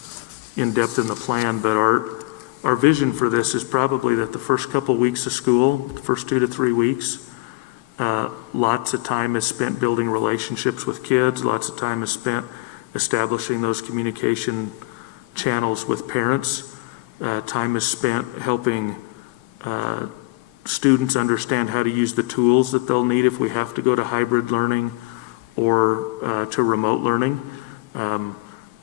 in depth in the plan, but our vision for this is probably that the first couple weeks of school, the first 2 to 3 weeks, lots of time is spent building relationships with kids, lots of time is spent establishing those communication channels with parents. Time is spent helping students understand how to use the tools that they'll need if we have to go to hybrid learning or to remote learning.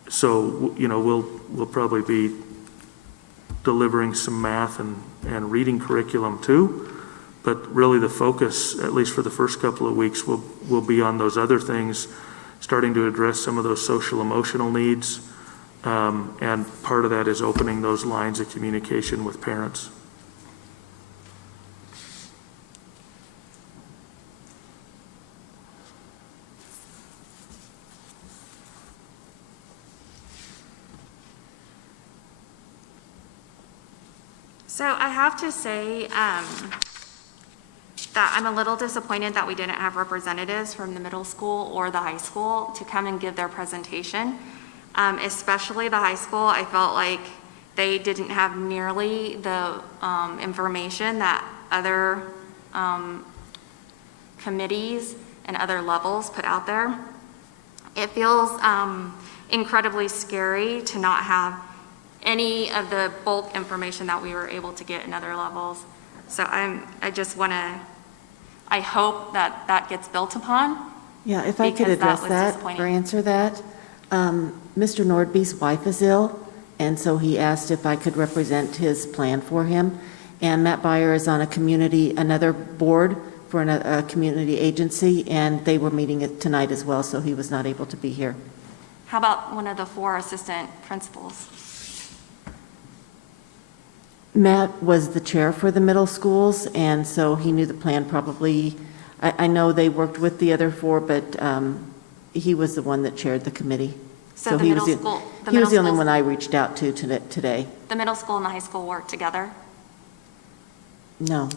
So, you know, we'll probably be delivering some math and reading curriculum too, but really the focus, at least for the first couple of weeks, will be on those other things, starting to address some of those social emotional needs. And part of that is opening those lines of communication with parents. So I have to say that I'm a little disappointed that we didn't have representatives from the middle school or the high school to come and give their presentation. Especially the high school, I felt like they didn't have nearly the information that other committees and other levels put out there. It feels incredibly scary to not have any of the bulk information that we were able to get in other levels. So I just want to, I hope that that gets built upon. Yeah, if I could because address was that disappointing. or answer that. Mr. Nordby's wife is ill, and so he asked if I could represent his plan for him. And Matt Byer is on another board for a community agency, and they were meeting it tonight as well, so he was not able to be here. How about one of the 4 assistant principals? Matt was the chair for the middle schools, and so he knew the plan probably. I know they worked with the other 4, but he was the one that chaired the committee. So the he middle was school, he was the only one I reached out to today. The middle school and the high school work together? No,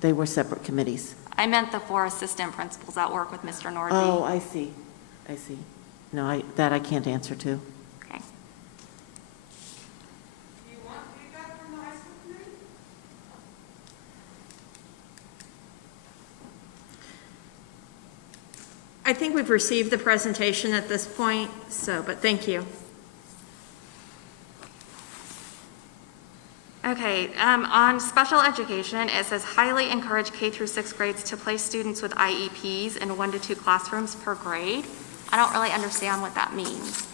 they were separate committees. I meant the 4 assistant principals that work with Mr. Nordby. Oh, I see. No, I can't answer to. Okay. Do you want feedback from the high school committee? I think we've received the presentation at this point, but thank you. Okay, on special education, it says highly encourage K through 6th grades to place students with IEPs in 1 to 2 classrooms per grade. I don't really understand what that means.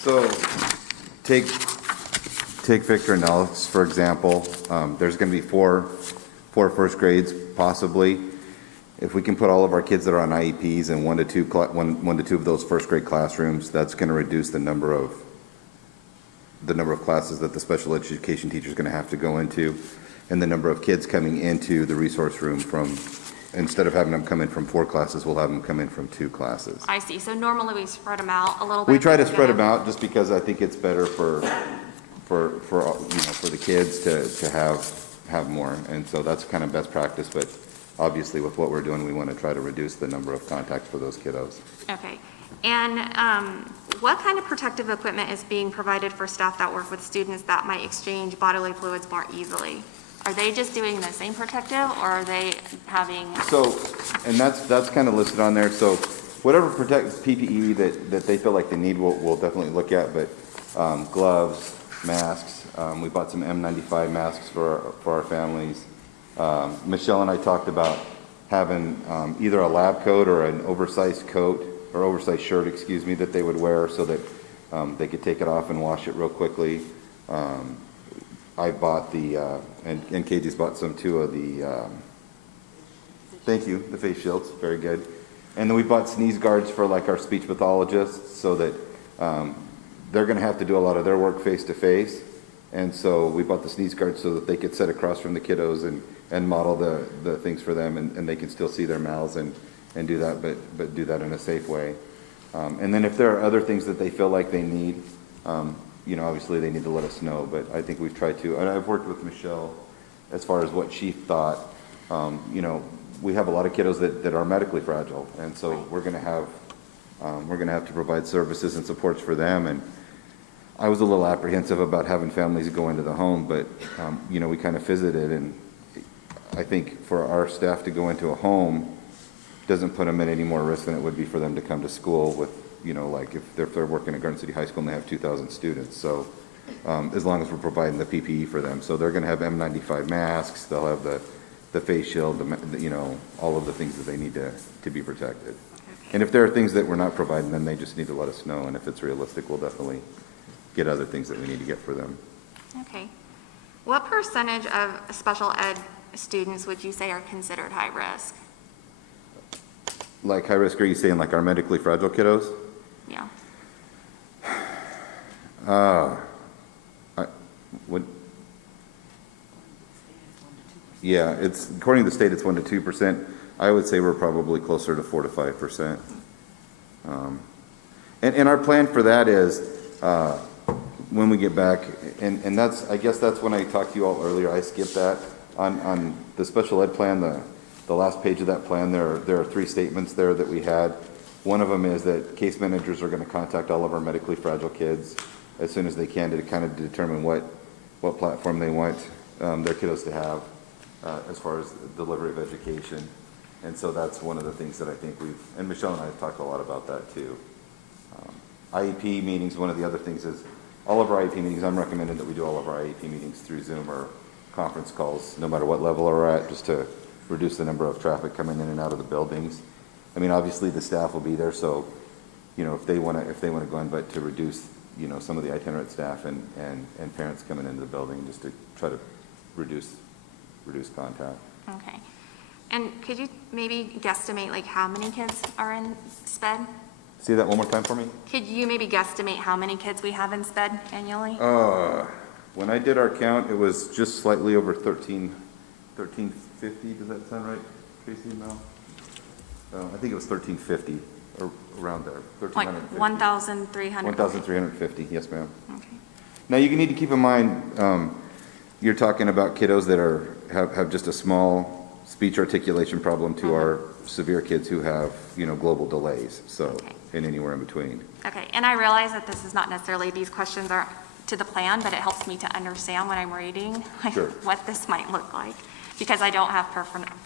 So take Victor and Alex, for example. There's going to be four first grades possibly. If we can put all of our kids that are on IEPs in 1 to 2 of those first grade classrooms, that's going to reduce the number of classes that the special education teacher is going to have to go into, and the number of kids coming into the resource room instead of having them come in from 4 classes, we'll have them come in from 2 classes. I see. So normally we spread them out a little bit. We try to spread them out just because I think it's better for the kids to have more, and so that's kind of best practice. But obviously, with what we're doing, we want to try to reduce the number of contacts for those kiddos. Okay. And what kind of protective equipment is being provided for staff that work with students that might exchange bodily fluids more easily? Are they just doing the same protective, or are they having? So, and that's kind of listed on there. So whatever PPE that they feel like they need, we'll definitely look at, but gloves, masks, we bought some N95 masks for our families. Michelle and I talked about having either a lab coat or an oversized coat, or oversized shirt, excuse me, that they would wear so that they could take it off and wash it real quickly. I bought and Katie's bought some too of the, thank you, the face shields, very good. And then we bought sneeze guards for like our speech pathologists so that they're gonna have to do a lot of their work face to face. And so we bought the sneeze guards so that they could sit across from the kiddos and model the things for them, and they can still see their mouths and do that, but do that in a safe way. And then if there are other things that they feel like they need, obviously they need to let us know, but I think we've tried to, and I've worked with Michelle as far as what she thought. We have a lot of kiddos that are medically fragile, and so we're gonna have to provide services and supports for them. And I was a little apprehensive about having families go into the home, but we kind of visited, and I think for our staff to go into a home doesn't put them at any more risk than it would be for them to come to school with, like if they're working at Garden City High School and they have 2,000 students. So as long as we're providing the PPE for them. So they're going to have N95 masks, they'll have the face shield, all of the things that they need to be protected. And if there are things that we're not providing them, they just need to let us know. And if it's realistic, we'll definitely get other things that we need to get for them. Okay. What percentage of special ed students would you say are considered high risk? Like high risk, are you saying like our medically fragile kiddos? Yeah. It's according to the state, it's 1% to 2%. I would say we're probably closer to 4% to 5%. And our plan for that is when we get back, and I guess that's when I talked to you all earlier. I skipped that on the special ed plan. The last page of that plan, there are 3 statements there that we had. One of them is that case managers are going to contact all of our medically fragile kids as soon as they can to kind of determine what platform they want their kiddos to have as far as delivery of education. And so that's one of the things that I think and Michelle and I have talked a lot about that too. IEP meetings, one of the other things is all of our IEP meetings, I'm recommending that we do all of our IEP meetings through Zoom or conference calls, no matter what level we're at, just to reduce the number of traffic coming in and out of the buildings. I mean, obviously the staff will be there, so, if they want to go in, but to reduce, some of the itinerant staff and parents coming into the building, just to try to reduce contact. Okay. And could you maybe guesstimate like how many kids are in SPED? Say that one more time for me? Could you maybe guesstimate how many kids we have in SPED annually? When I did our count, it was just slightly over 1350. Does that sound right, Tracy and Mel? I think it was 1350, or around there. Like 1,300? 1,350, yes, ma'am. Okay. Now, you need to keep in mind, you're talking about kiddos that have just a small speech articulation problem to our severe kids who have, global delays, so, and anywhere in between. Okay, and I realize that this is not necessarily, these questions are to the plan, but it helps me to understand when I'm reading what this might look like, because I don't have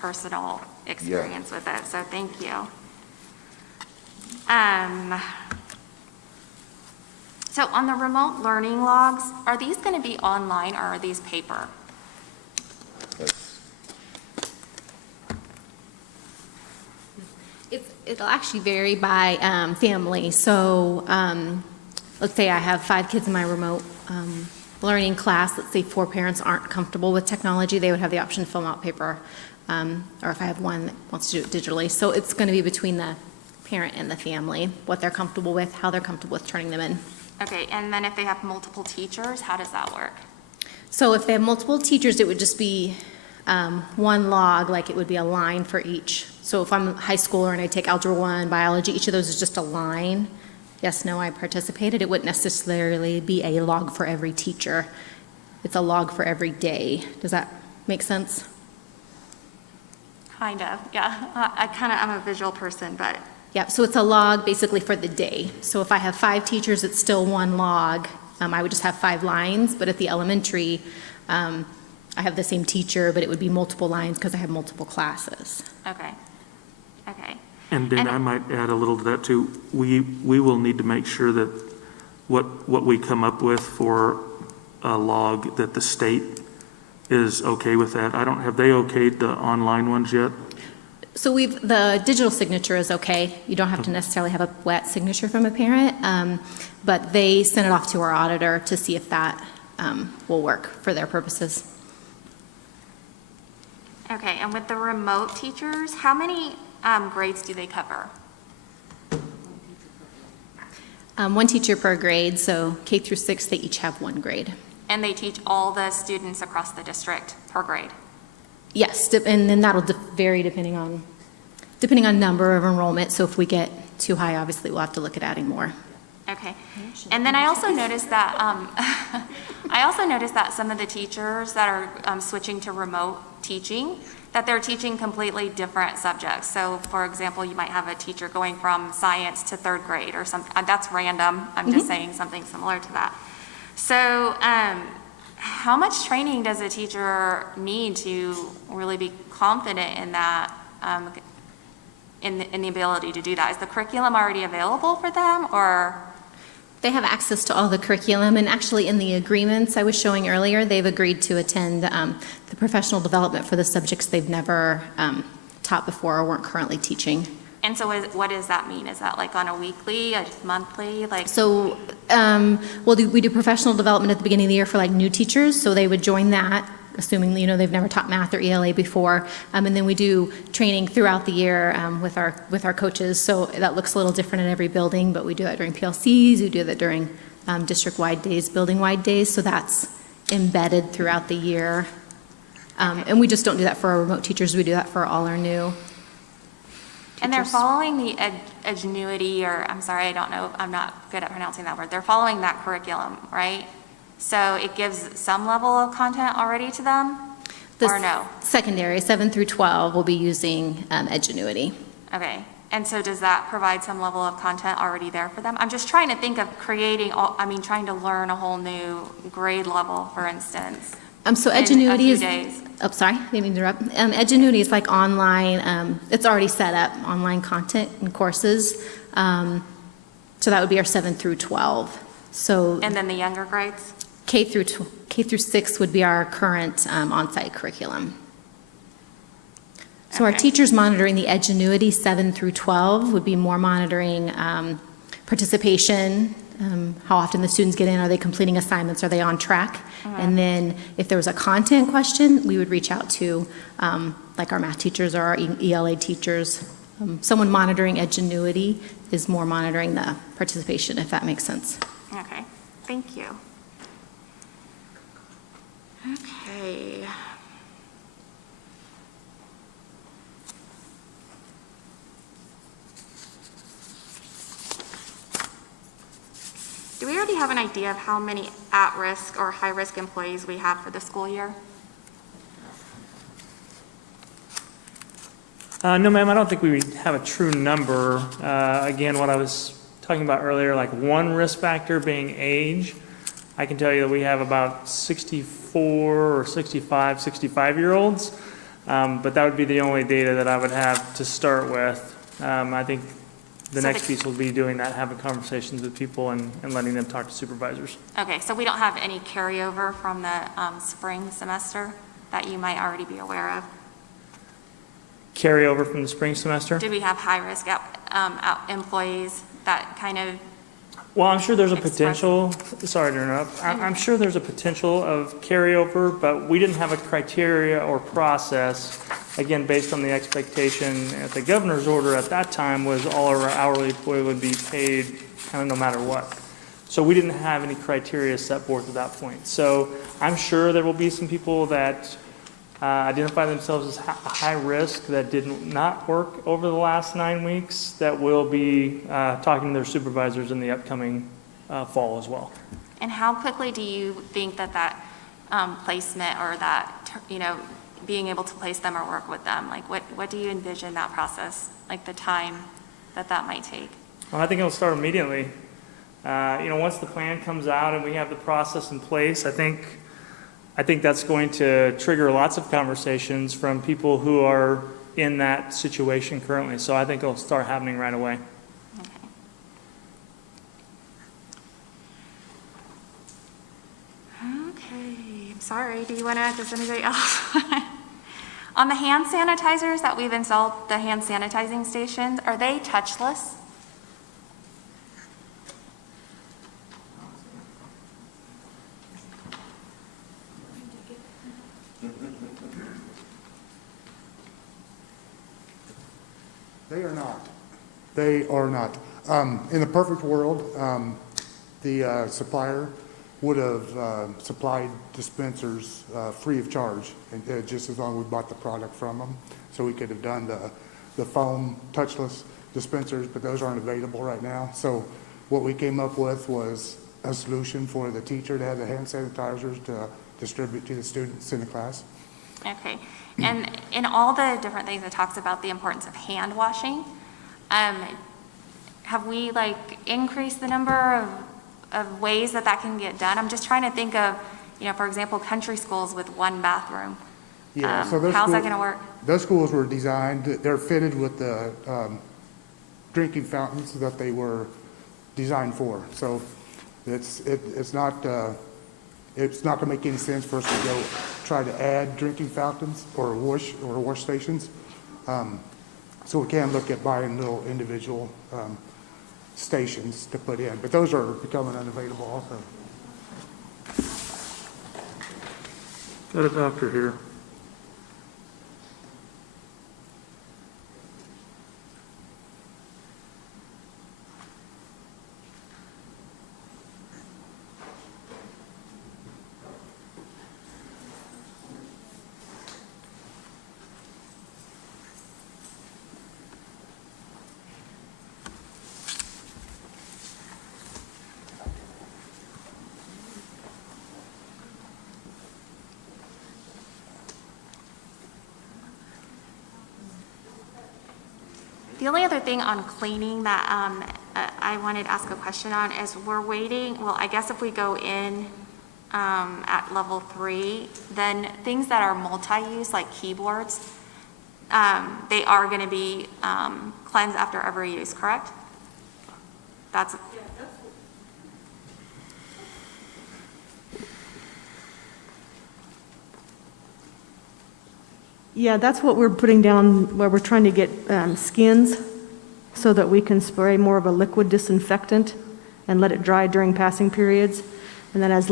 personal experience with it, so thank you. So on the remote learning logs, are these going to be online or are these paper? It'll actually vary by family. So let's say I have 5 kids in my remote learning class. Let's say 4 parents aren't comfortable with technology. They would have the option to fill out paper. Or if I have one that wants to do it digitally. So it's going to be between the parent and the family, what they're comfortable with, how they're comfortable with turning them in. Okay, and then if they have multiple teachers, how does that work? So if they have multiple teachers, it would just be one log, like it would be a line for each. So if I'm a high schooler and I take Algebra 1, Biology, each of those is just a line. Yes, no, I participated. It wouldn't necessarily be a log for every teacher. It's a log for every day. Does that make sense? Kind of, yeah. I'm a visual person, but. Yeah, so it's a log basically for the day. So if I have 5 teachers, it's still one log. I would just have 5 lines, but at the elementary, I have the same teacher, but it would be multiple lines because I have multiple classes. Okay. Okay. And then I might add a little to that too. We will need to make sure that what we come up with for a log, that the state is okay with that. Have they okayed the online ones yet? So the digital signature is okay. You don't have to necessarily have a wet signature from a parent, but they send it off to our auditor to see if that will work for their purposes. Okay, and with the remote teachers, how many grades do they cover? One teacher per grade, so K through 6, they each have one grade. And they teach all the students across the district per grade? Yes, and then that'll vary depending on number of enrollment. So if we get too high, obviously we'll have to look at adding more. Okay, and then I also noticed that some of the teachers that are switching to remote teaching, that they're teaching completely different subjects. So, for example, you might have a teacher going from science to 3rd grade or something. That's random. I'm just saying something similar to that. So, how much training does a teacher need to really be confident in that? In the ability to do that? Is the curriculum already available for them, or? They have access to all the curriculum, and actually in the agreements I was showing earlier, they've agreed to attend the professional development for the subjects they've never taught before or weren't currently teaching. And so what does that mean? Is that like on a weekly, a monthly? So we do professional development at the beginning of the year for like new teachers, so they would join that, assuming they've never taught math or ELA before, and then we do training throughout the year with our coaches. So that looks a little different in every building, but we do that during PLCs, we do that during district-wide days, building-wide days. So that's embedded throughout the year, and we just don't do that for our remote teachers. We do that for all our new teachers. And they're following the Edgenuity, or I'm sorry, I don't know, I'm not good at pronouncing that word. They're following that curriculum, right? So it gives some level of content already to them, or no? Secondary, 7 through 12, will be using Edgenuity. Okay, and so does that provide some level of content already there for them? I'm just trying to think of trying to learn a whole new grade level, for instance. So Edgenuity is, sorry, didn't mean to interrupt. Edgenuity is like online, it's already set up, online content and courses. So that would be our 7 through 12. So. And then the younger grades? K through 6 would be our current on-site curriculum. So our teachers monitoring the Edgenuity 7 through 12 would be more monitoring participation, how often the students get in, are they completing assignments, are they on track? And then if there was a content question, we would reach out to like our math teachers or our ELA teachers. Someone monitoring Edgenuity is more monitoring the participation, if that makes sense. Okay, thank you. Okay. Do we already have an idea of how many at-risk or high-risk employees we have for the school year? No, ma'am, I don't think we have a true number. Again, what I was talking about earlier, like one risk factor being age, I can tell you that we have about 64 or 65-year-olds, but that would be the only data that I would have to start with. I think the next piece will be doing that, having conversations with people and letting them talk to supervisors. Okay, so we don't have any carryover from the spring semester that you might already be aware of? Carryover from the spring semester? Do we have high-risk employees that kind of? Well, I'm sure there's a potential, sorry to interrupt, I'm sure there's a potential of carryover, but we didn't have a criteria or process, again, based on the expectation at the governor's order at that time was all of our hourly employee would be paid kind of no matter what. So we didn't have any criteria set forth at that point. So I'm sure there will be some people that identify themselves as high risk that did not work over the last 9 weeks that will be talking to their supervisors in the upcoming fall as well. And how quickly do you think that placement or that, being able to place them or work with them, like what do you envision that process, like the time that might take? Well, I think it'll start immediately. Once the plan comes out and we have the process in place, I think that's going to trigger lots of conversations from people who are in that situation currently. So I think it'll start happening right away. Okay, I'm sorry. Does anybody else? On the hand sanitizers that we've installed, the hand sanitizing stations, are they touchless? They are not. They are not. In a perfect world, the supplier would have supplied dispensers free of charge, and just as long as we bought the product from them. So we could have done the foam touchless dispensers, but those aren't available right now. So what we came up with was a solution for the teacher to have the hand sanitizers to distribute to the students in the class. Okay. And in all the different things, it talks about the importance of hand washing. Have we increased the number of ways that can get done? I'm just trying to think of, for example, country schools with one bathroom. Yeah, so those how's that schools- going to work? Those schools were designed, they're fitted with the drinking fountains that they were designed for. So it's not going to make any sense for us to go try to add drinking fountains or wash stations. So we can look at buying little individual stations to put in, but those are becoming unavailable also. Got a doctor here. The only other thing on cleaning that I wanted to ask a question on is we're waiting, well, I guess if we go in at level 3, then things that are multi-use, like keyboards, they are going to be cleansed after every use, correct? That's. Yeah, that's what we're putting down, where we're trying to get skins so that we can spray more of a liquid disinfectant and let it dry during passing periods. And then as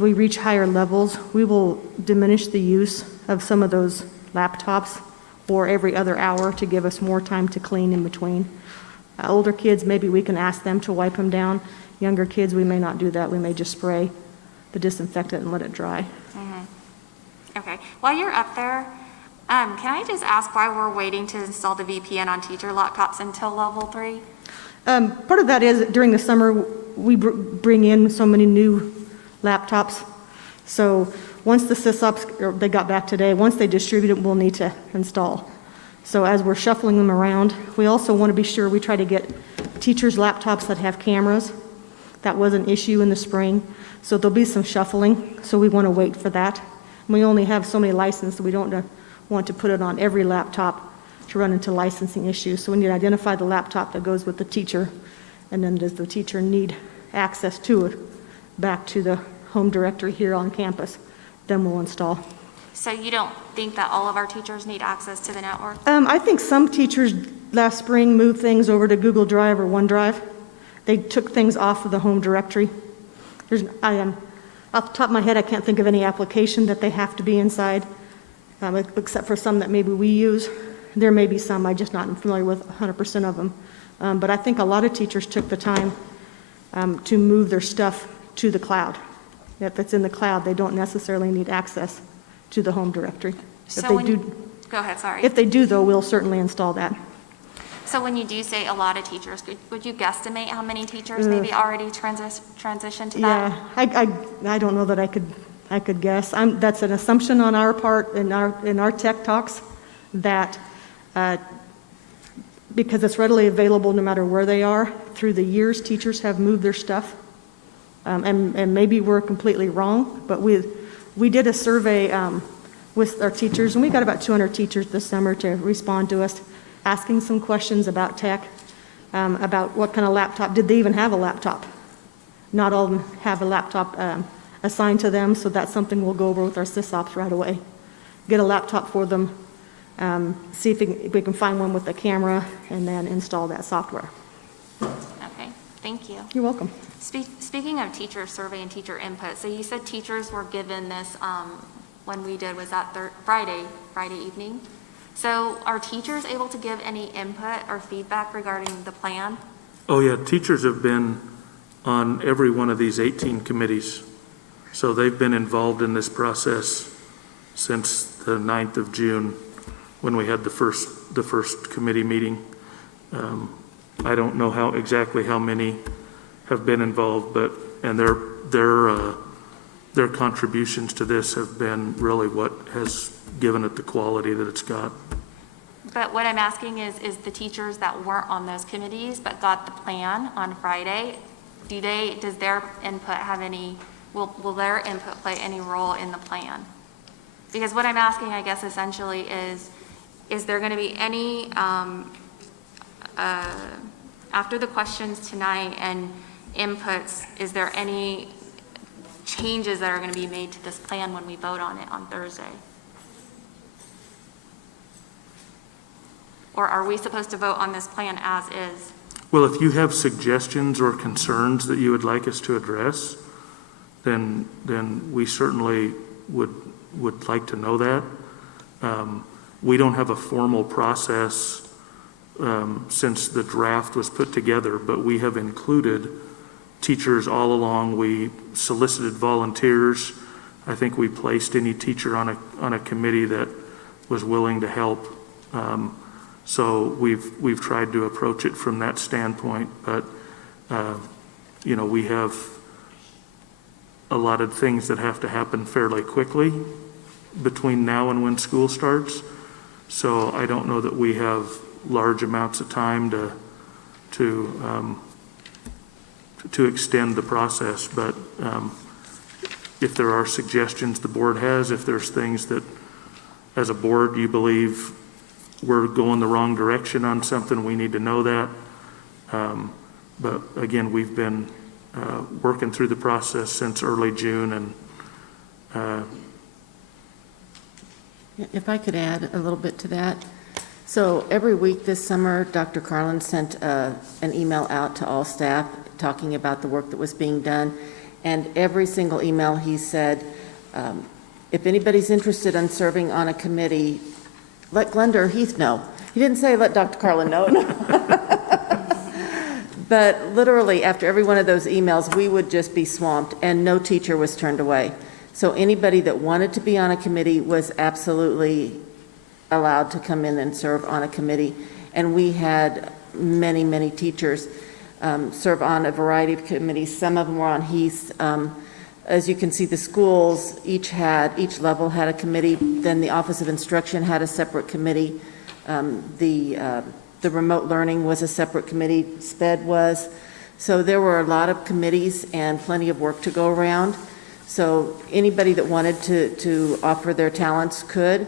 we reach higher levels, we will diminish the use of some of those laptops or every other hour to give us more time to clean in between. Older kids, maybe we can ask them to wipe them down. Younger kids, we may not do that. We may just spray the disinfectant and let it dry. Okay, while you're up there, can I just ask why we're waiting to install the VPN on teacher laptops until level 3? Part of that is during the summer, we bring in so many new laptops. So once the sysops, or they got back today, once they distribute it, we'll need to install. So as we're shuffling them around, we also want to be sure we try to get teachers' laptops that have cameras. That was an issue in the spring. So there'll be some shuffling, so we want to wait for that. We only have so many licenses, so we don't want to put it on every laptop to run into licensing issues. So we need to identify the laptop that goes with the teacher, and then does the teacher need access to it back to the home directory here on campus, then we'll install. So you don't think that all of our teachers need access to the network? I think some teachers last spring moved things over to Google Drive or OneDrive. They took things off of the home directory. Off the top of my head, I can't think of any application that they have to be inside, except for some that maybe we use. There may be some, I'm just not familiar with 100% of them. But I think a lot of teachers took the time to move their stuff to the cloud. If it's in the cloud, they don't necessarily need access to the home directory. Go ahead, sorry. If they do, though, we'll certainly install that. So when you do say a lot of teachers, would you guesstimate how many teachers maybe already transitioned to that? Yeah, I don't know that I could guess. That's an assumption on our part in our tech talks that because it's readily available no matter where they are, through the years, teachers have moved their stuff. And maybe we're completely wrong, but we did a survey with our teachers, and we got about 200 teachers this summer to respond to us, asking some questions about tech, about what kind of laptop, did they even have a laptop? Not all of them have a laptop assigned to them, so that's something we'll go over with our sysops right away. Get a laptop for them, see if we can find one with a camera, and then install that software. Okay, thank you. You're welcome. Speaking of teacher survey and teacher input, so you said teachers were given this, when we did, was that Friday evening? So are teachers able to give any input or feedback regarding the plan? Oh, yeah, teachers have been on every one of these 18 committees. So they've been involved in this process since the 9th of June, when we had the first committee meeting. I don't know exactly how many have been involved, and their contributions to this have been really what has given it the quality that it's got. But what I'm asking is the teachers that weren't on those committees but got the plan on Friday, does their input have any, will their input play any role in the plan? Because what I'm asking, I guess, essentially is there going to be any, after the questions tonight and inputs, is there any changes that are going to be made to this plan when we vote on it on Thursday? Or are we supposed to vote on this plan as is? Well, if you have suggestions or concerns that you would like us to address, then we certainly would like to know that. We don't have a formal process since the draft was put together, but we have included teachers all along. We solicited volunteers. I think we placed any teacher on a committee that was willing to help. So we've tried to approach it from that standpoint, but we have a lot of things that have to happen fairly quickly between now and when school starts. So I don't know that we have large amounts of time to extend the process, but if there are suggestions the board has, if there's things that as a board you believe we're going the wrong direction on something, we need to know that. But again, we've been working through the process since early June, and if I could add a little bit to that. So every week this summer, Dr. Carlin sent an email out to all staff talking about the work that was being done. And every single email he said, if anybody's interested in serving on a committee, let Glenda or Heath know. He didn't say let Dr. Carlin know. But literally after every one of those emails, we would just be swamped, and no teacher was turned away. So anybody that wanted to be on a committee was absolutely allowed to come in and serve on a committee. And we had many, many teachers serve on a variety of committees. Some of them were on Heath's. As you can see, the schools each level had a committee. Then the Office of Instruction had a separate committee. The remote learning was a separate committee. SPED was. So there were a lot of committees and plenty of work to go around. So anybody that wanted to offer their talents could.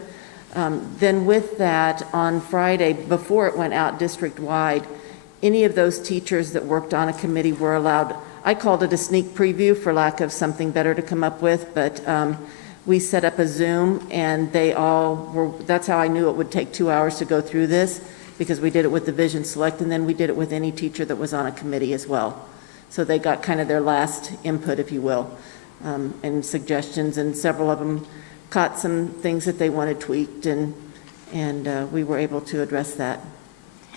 Then with that, on Friday, before it went out district-wide, any of those teachers that worked on a committee were allowed. I called it a sneak preview for lack of something better to come up with, but we set up a Zoom, and they all were, that's how I knew it would take 2 hours to go through this, because we did it with the Vision Select, and then we did it with any teacher that was on a committee as well. So they got kind of their last input, if you will, and suggestions, and several of them caught some things that they wanted tweaked, and we were able to address that.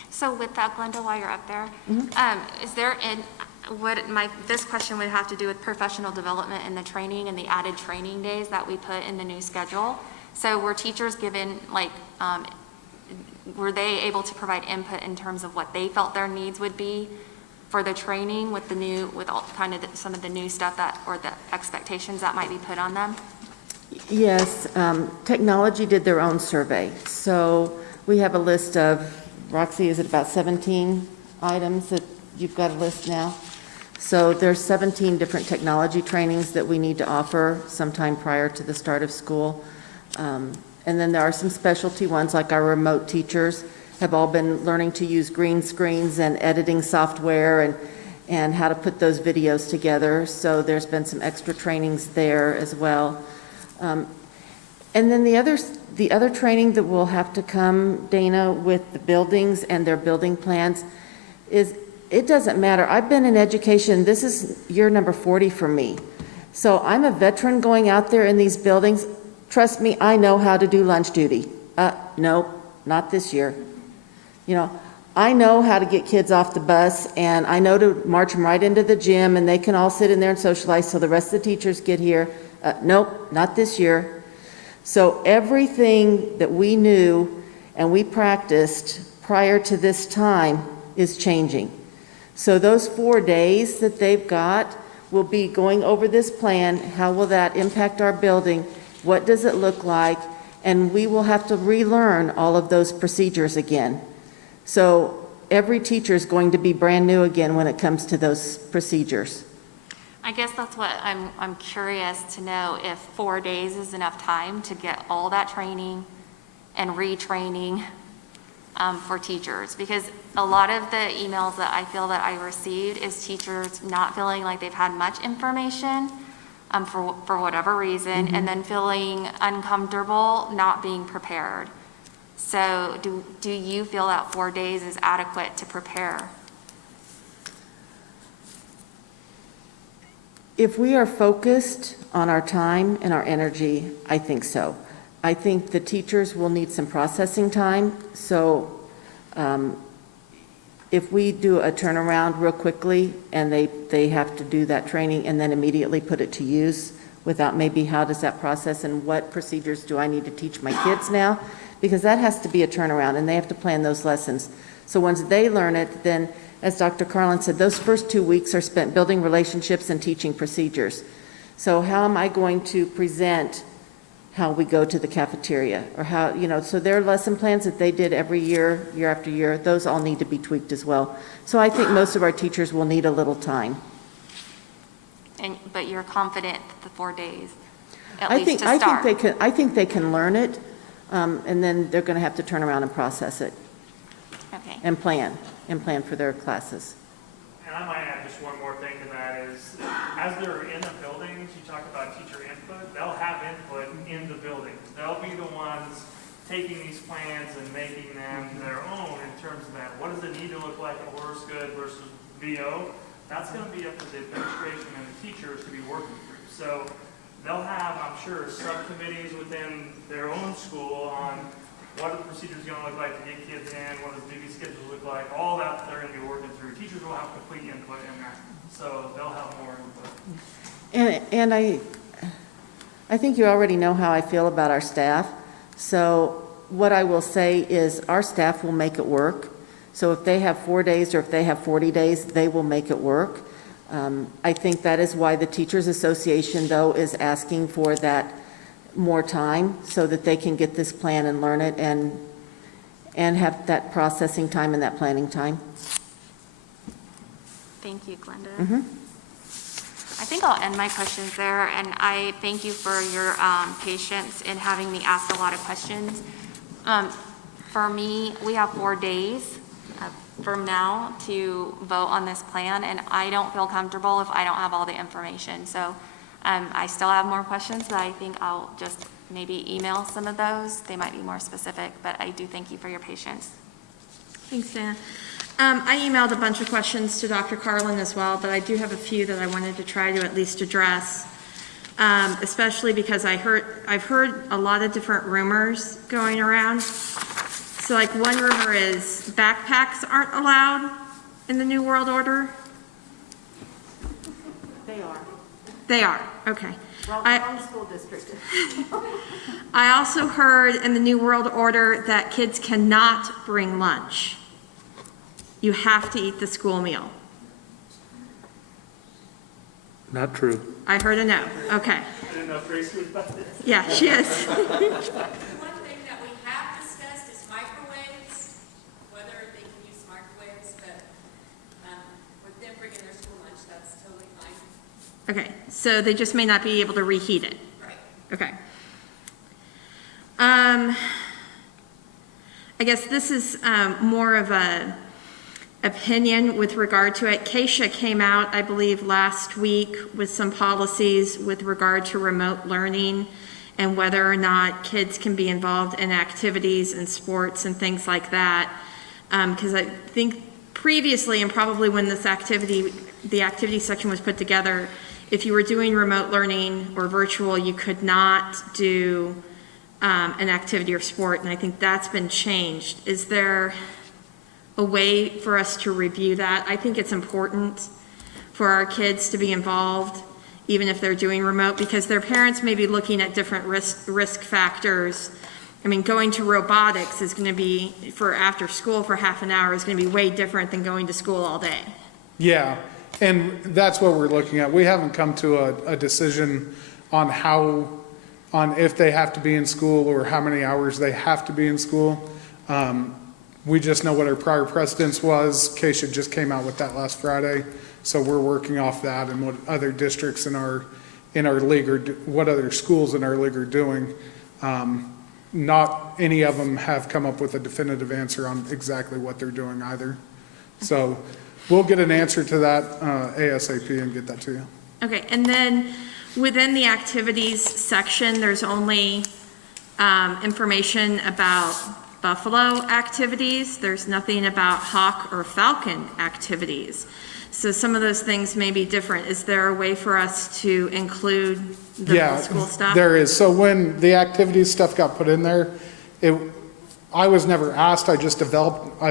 So with that, Glenda, while you're up there, is there this question would have to do with professional development and the training and the added training days that we put in the new schedule. So were teachers given, were they able to provide input in terms of what they felt their needs would be for the training with all kind of some of the new stuff or the expectations that might be put on them? Yes, technology did their own survey. So we have a list of, Roxy, is it about 17 items that you've got a list now? So there's 17 different technology trainings that we need to offer sometime prior to the start of school. And then there are some specialty ones, like our remote teachers have all been learning to use green screens and editing software and how to put those videos together. So there's been some extra trainings there as well. And then the other training that will have to come, Dana, with the buildings and their building plans is, it doesn't matter. I've been in education, this is year number 40 for me. So I'm a veteran going out there in these buildings. Trust me, I know how to do lunch duty. Nope, not this year. You know, I know how to get kids off the bus, and I know to march them right into the gym, and they can all sit in there and socialize till the rest of the teachers get here. Nope, not this year. So everything that we knew and we practiced prior to this time is changing. So those 4 days that they've got will be going over this plan. How will that impact our building? What does it look like? And we will have to relearn all of those procedures again. So every teacher is going to be brand new again when it comes to those procedures. I guess that's what I'm curious to know, if 4 days is enough time to get all that training and retraining for teachers. Because a lot of the emails that I feel that I received is teachers not feeling like they've had much information for whatever reason, and then feeling uncomfortable not being prepared. So do you feel that 4 days is adequate to prepare? If we are focused on our time and our energy, I think so. I think the teachers will need some processing time. So if we do a turnaround real quickly and they have to do that training and then immediately put it to use without maybe how does that process and what procedures do I need to teach my kids now? Because that has to be a turnaround and they have to plan those lessons. So once they learn it, then as Dr. Carlin said, those first 2 weeks are spent building relationships and teaching procedures. So how am I going to present how we go to the cafeteria, or how, you know, so their lesson plans that they did every year, year after year, those all need to be tweaked as well. So I think most of our teachers will need a little time. But you're confident that the 4 days, at I least think, to start? I think they can learn it, and then they're going to have to turn around and process it. Okay. And plan for their classes. And I might add just one more thing to that is, as they're in the buildings, you talk about teacher input, they'll have input in the buildings. They'll be the ones taking these plans and making them their own in terms of that. What does it need to look like at Horace Good versus VO? That's going to be up to the administration and the teachers to be working through. So they'll have, I'm sure, subcommittees within their own school on what are the procedures going to look like to get kids in, what does duty schedules look like, all that they're going to be working through. Teachers will have complete input in that, so they'll have more input. And I think you already know how I feel about our staff. So what I will say is our staff will make it work. So if they have 4 days or if they have 40 days, they will make it work. I think that is why the Teachers Association, though, is asking for that more time so that they can get this plan and learn it and have that processing time and that planning time. Thank you, Glenda. I think I'll end my questions there, and I thank you for your patience in having me ask a lot of questions. For me, we have 4 days from now to vote on this plan, and I don't feel comfortable if I don't have all the information. So I still have more questions, but I think I'll just maybe email some of those. They might be more specific, but I do thank you for your patience. Thanks, Dana. I emailed a bunch of questions to Dr. Carlin as well, but I do have a few that I wanted to try to at least address, especially because I've heard a lot of different rumors going around. So like one rumor is backpacks aren't allowed in the New World Order. They are. They are, okay. Wrong school district. I also heard in the New World Order that kids cannot bring lunch. You have to eat the school meal. Not true. I heard a no, okay. I didn't know if Gracie was about this. Yeah, she is. One thing that we have discussed is microwaves, whether they can use microwaves, but with them bringing their school lunch, that's totally fine. Okay, so they just may not be able to reheat it. Right. Okay. I guess this is more of a opinion with regard to it. Keisha came out, I believe, last week with some policies with regard to remote learning and whether or not kids can be involved in activities and sports and things like that. Because I think previously, and probably when the activity section was put together, if you were doing remote learning or virtual, you could not do an activity or sport, and I think that's been changed. Is there a way for us to review that? I think it's important for our kids to be involved, even if they're doing remote, because their parents may be looking at different risk factors. I mean, going to robotics is going to be, for after school for half an hour, is going to be way different than going to school all day. Yeah, and that's what we're looking at. We haven't come to a decision on if they have to be in school or how many hours they have to be in school. We just know what our prior precedence was. Keisha just came out with that last Friday, so we're working off that and what other districts in our league what other schools in our league are doing. Not any of them have come up with a definitive answer on exactly what they're doing either. So we'll get an answer to that ASAP and get that to you. Okay, and then within the activities section, there's only information about buffalo activities. There's nothing about hawk or falcon activities. So some of those things may be different. Is there a way for us to include the middle school stuff? There is. So when the activities stuff got put in there, I was never asked. I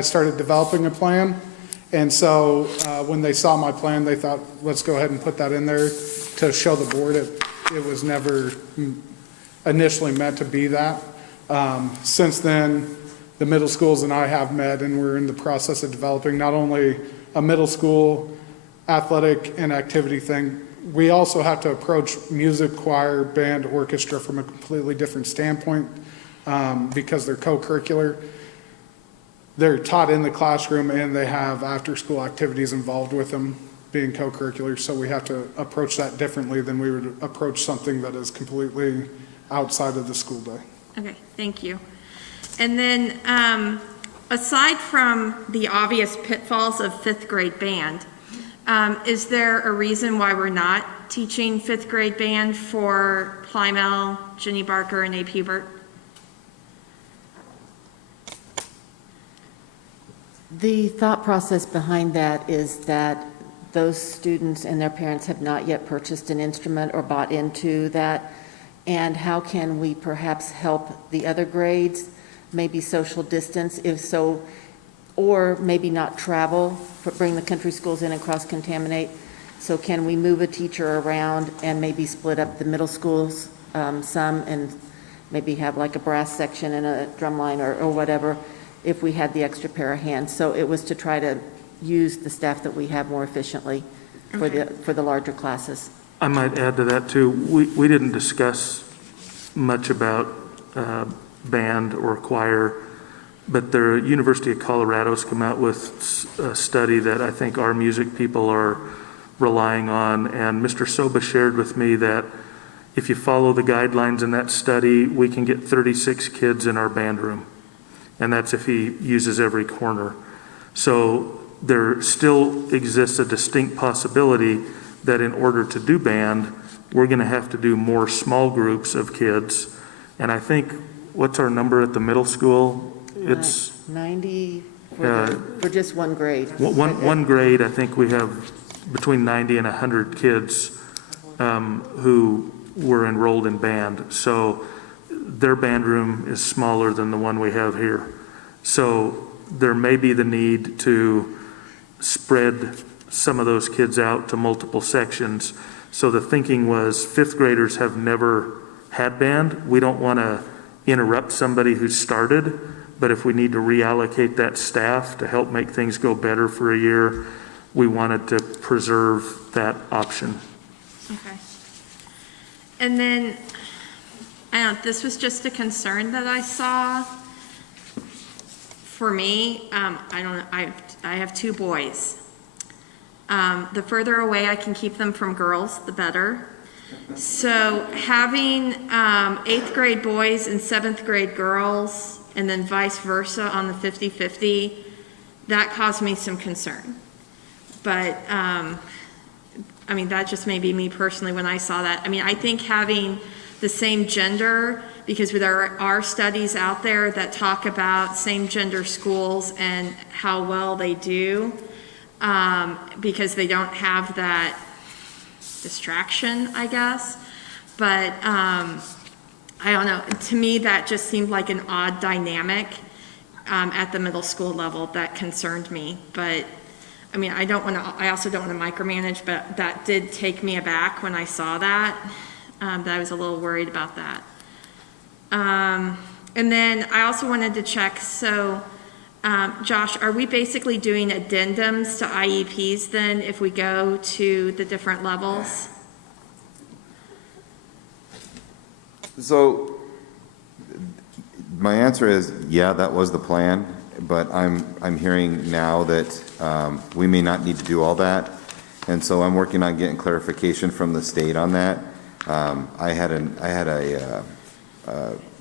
started developing a plan. And so when they saw my plan, they thought, let's go ahead and put that in there to show the board. It was never initially meant to be that. Since then, the middle schools and I have met, and we're in the process of developing not only a middle school athletic and activity thing, we also have to approach music, choir, band, orchestra from a completely different standpoint because they're co-curricular. They're taught in the classroom and they have after-school activities involved with them being co-curricular, so we have to approach that differently than we would approach something that is completely outside of the school day. Okay, thank you. And then aside from the obvious pitfalls of fifth grade band, is there a reason why we're not teaching fifth grade band for Plymell, Ginny Barker, and AP Burt? The thought process behind that is that those students and their parents have not yet purchased an instrument or bought into that. And how can we perhaps help the other grades, maybe social distance, if so, or maybe not travel, but bring the country schools in and cross-contaminate. So can we move a teacher around and maybe split up the middle schools some and maybe have like a brass section and a drum line or whatever, if we had the extra pair of hands. So it was to try to use the staff that we have more efficiently for the larger classes. I might add to that too. We didn't discuss much about band or choir, but the University of Colorado's come out with a study that I think our music people are relying on, and Mr. Soba shared with me that if you follow the guidelines in that study, we can get 36 kids in our band room, and that's if he uses every corner. So there still exists a distinct possibility that in order to do band, we're going to have to do more small groups of kids. And I think, what's our number at the middle school? It's 90 for just one grade. One grade, I think we have between 90 and 100 kids who were enrolled in band. So their band room is smaller than the one we have here. So there may be the need to spread some of those kids out to multiple sections. So the thinking was fifth graders have never had band. We don't want to interrupt somebody who started, but if we need to reallocate that staff to help make things go better for a year, we wanted to preserve that option. Okay. And then, I don't know, this was just a concern that I saw. For me, I don't know, I have two boys. The further away I can keep them from girls, the better. So having 8th grade boys and 7th grade girls, and then vice versa on the 50-50, that caused me some concern. But, I mean, that just may be me personally when I saw that. I mean, I think having the same gender, because there are studies out there that talk about same gender schools and how well they do, because they don't have that distraction, I guess. But I don't know, to me that just seemed like an odd dynamic at the middle school level that concerned me. But I mean, I also don't want to micromanage, but that did take me aback when I saw that, that I was a little worried about that. And then I also wanted to check, so Josh, are we basically doing addendums to IEPs then if we go to the different levels? So my answer is, yeah, that was the plan, but I'm hearing now that we may not need to do all that. And so I'm working on getting clarification from the state on that. I had a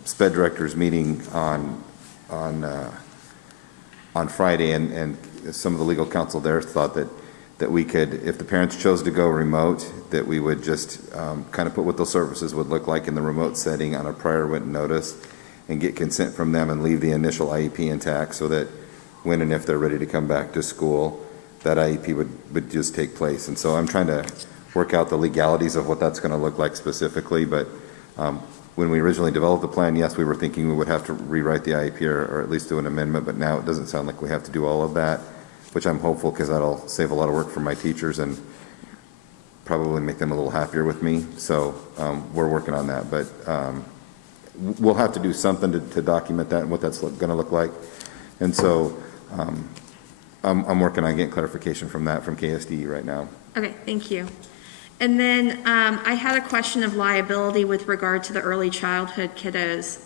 SPED directors meeting on Friday, and some of the legal counsel there thought that we could, if the parents chose to go remote, that we would just kind of put what those services would look like in the remote setting on a prior written notice and get consent from them and leave the initial IEP intact, so that when and if they're ready to come back to school, that IEP would just take place. And so I'm trying to work out the legalities of what that's going to look like specifically, but when we originally developed the plan, yes, we were thinking we would have to rewrite the IEP or at least do an amendment, but now it doesn't sound like we have to do all of that, which I'm hopeful, because that'll save a lot of work for my teachers and probably make them a little happier with me. So we're working on that, but we'll have to do something to document that and what that's going to look like. And so I'm working on getting clarification from that from KSD right now. Okay, thank you. And then I had a question of liability with regard to the early childhood kiddos.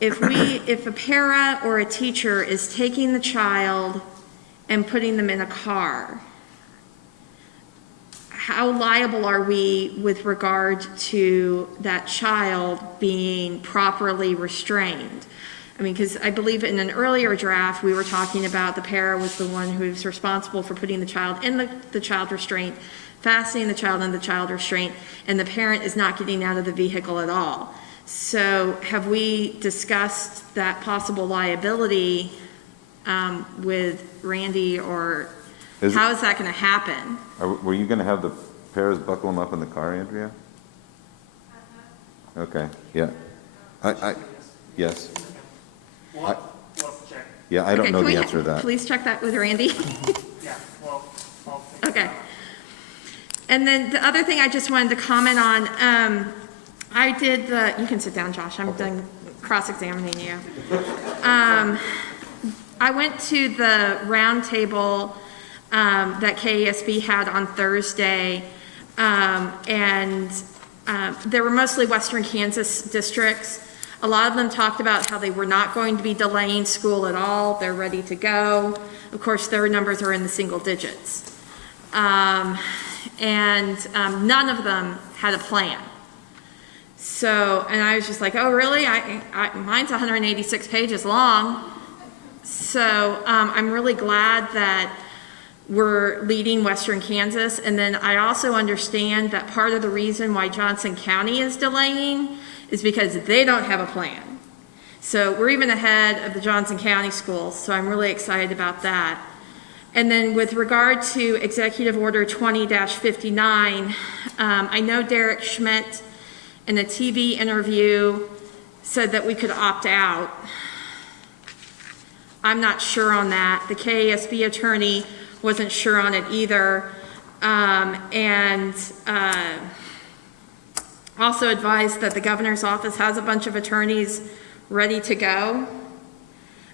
If a para or a teacher is taking the child and putting them in a car, how liable are we with regard to that child being properly restrained? I mean, because I believe in an earlier draft, we were talking about the para was the one who was responsible for putting the child in the child restraint, fastening the child in the child restraint, and the parent is not getting out of the vehicle at all. So have we discussed that possible liability with Randy, or how is that going to happen? Were you going to have the paras buckle them up in the car, Andrea? Okay, yeah. Yes. We'll have to check. Yeah, I don't know the answer to that. Please check that with Randy. Yeah, well, I'll think Okay. about it. And then the other thing I just wanted to comment on, I did you can sit down, Josh, I'm done cross-examining you. I went to the roundtable that KESB had on Thursday, and there were mostly Western Kansas districts. A lot of them talked about how they were not going to be delaying school at all. They're ready to go. Of course, their numbers are in the single digits. And none of them had a plan. So, and I was just like, oh, really? Mine's 186 pages long. So I'm really glad that we're leading Western Kansas. And then I also understand that part of the reason why Johnson County is delaying is because they don't have a plan. So we're even ahead of the Johnson County schools, so I'm really excited about that. And then with regard to Executive Order 20-59, I know Derek Schmidt in a TV interview said that we could opt out. I'm not sure on that. The KASB attorney wasn't sure on it either. Also advised that the governor's office has a bunch of attorneys ready to go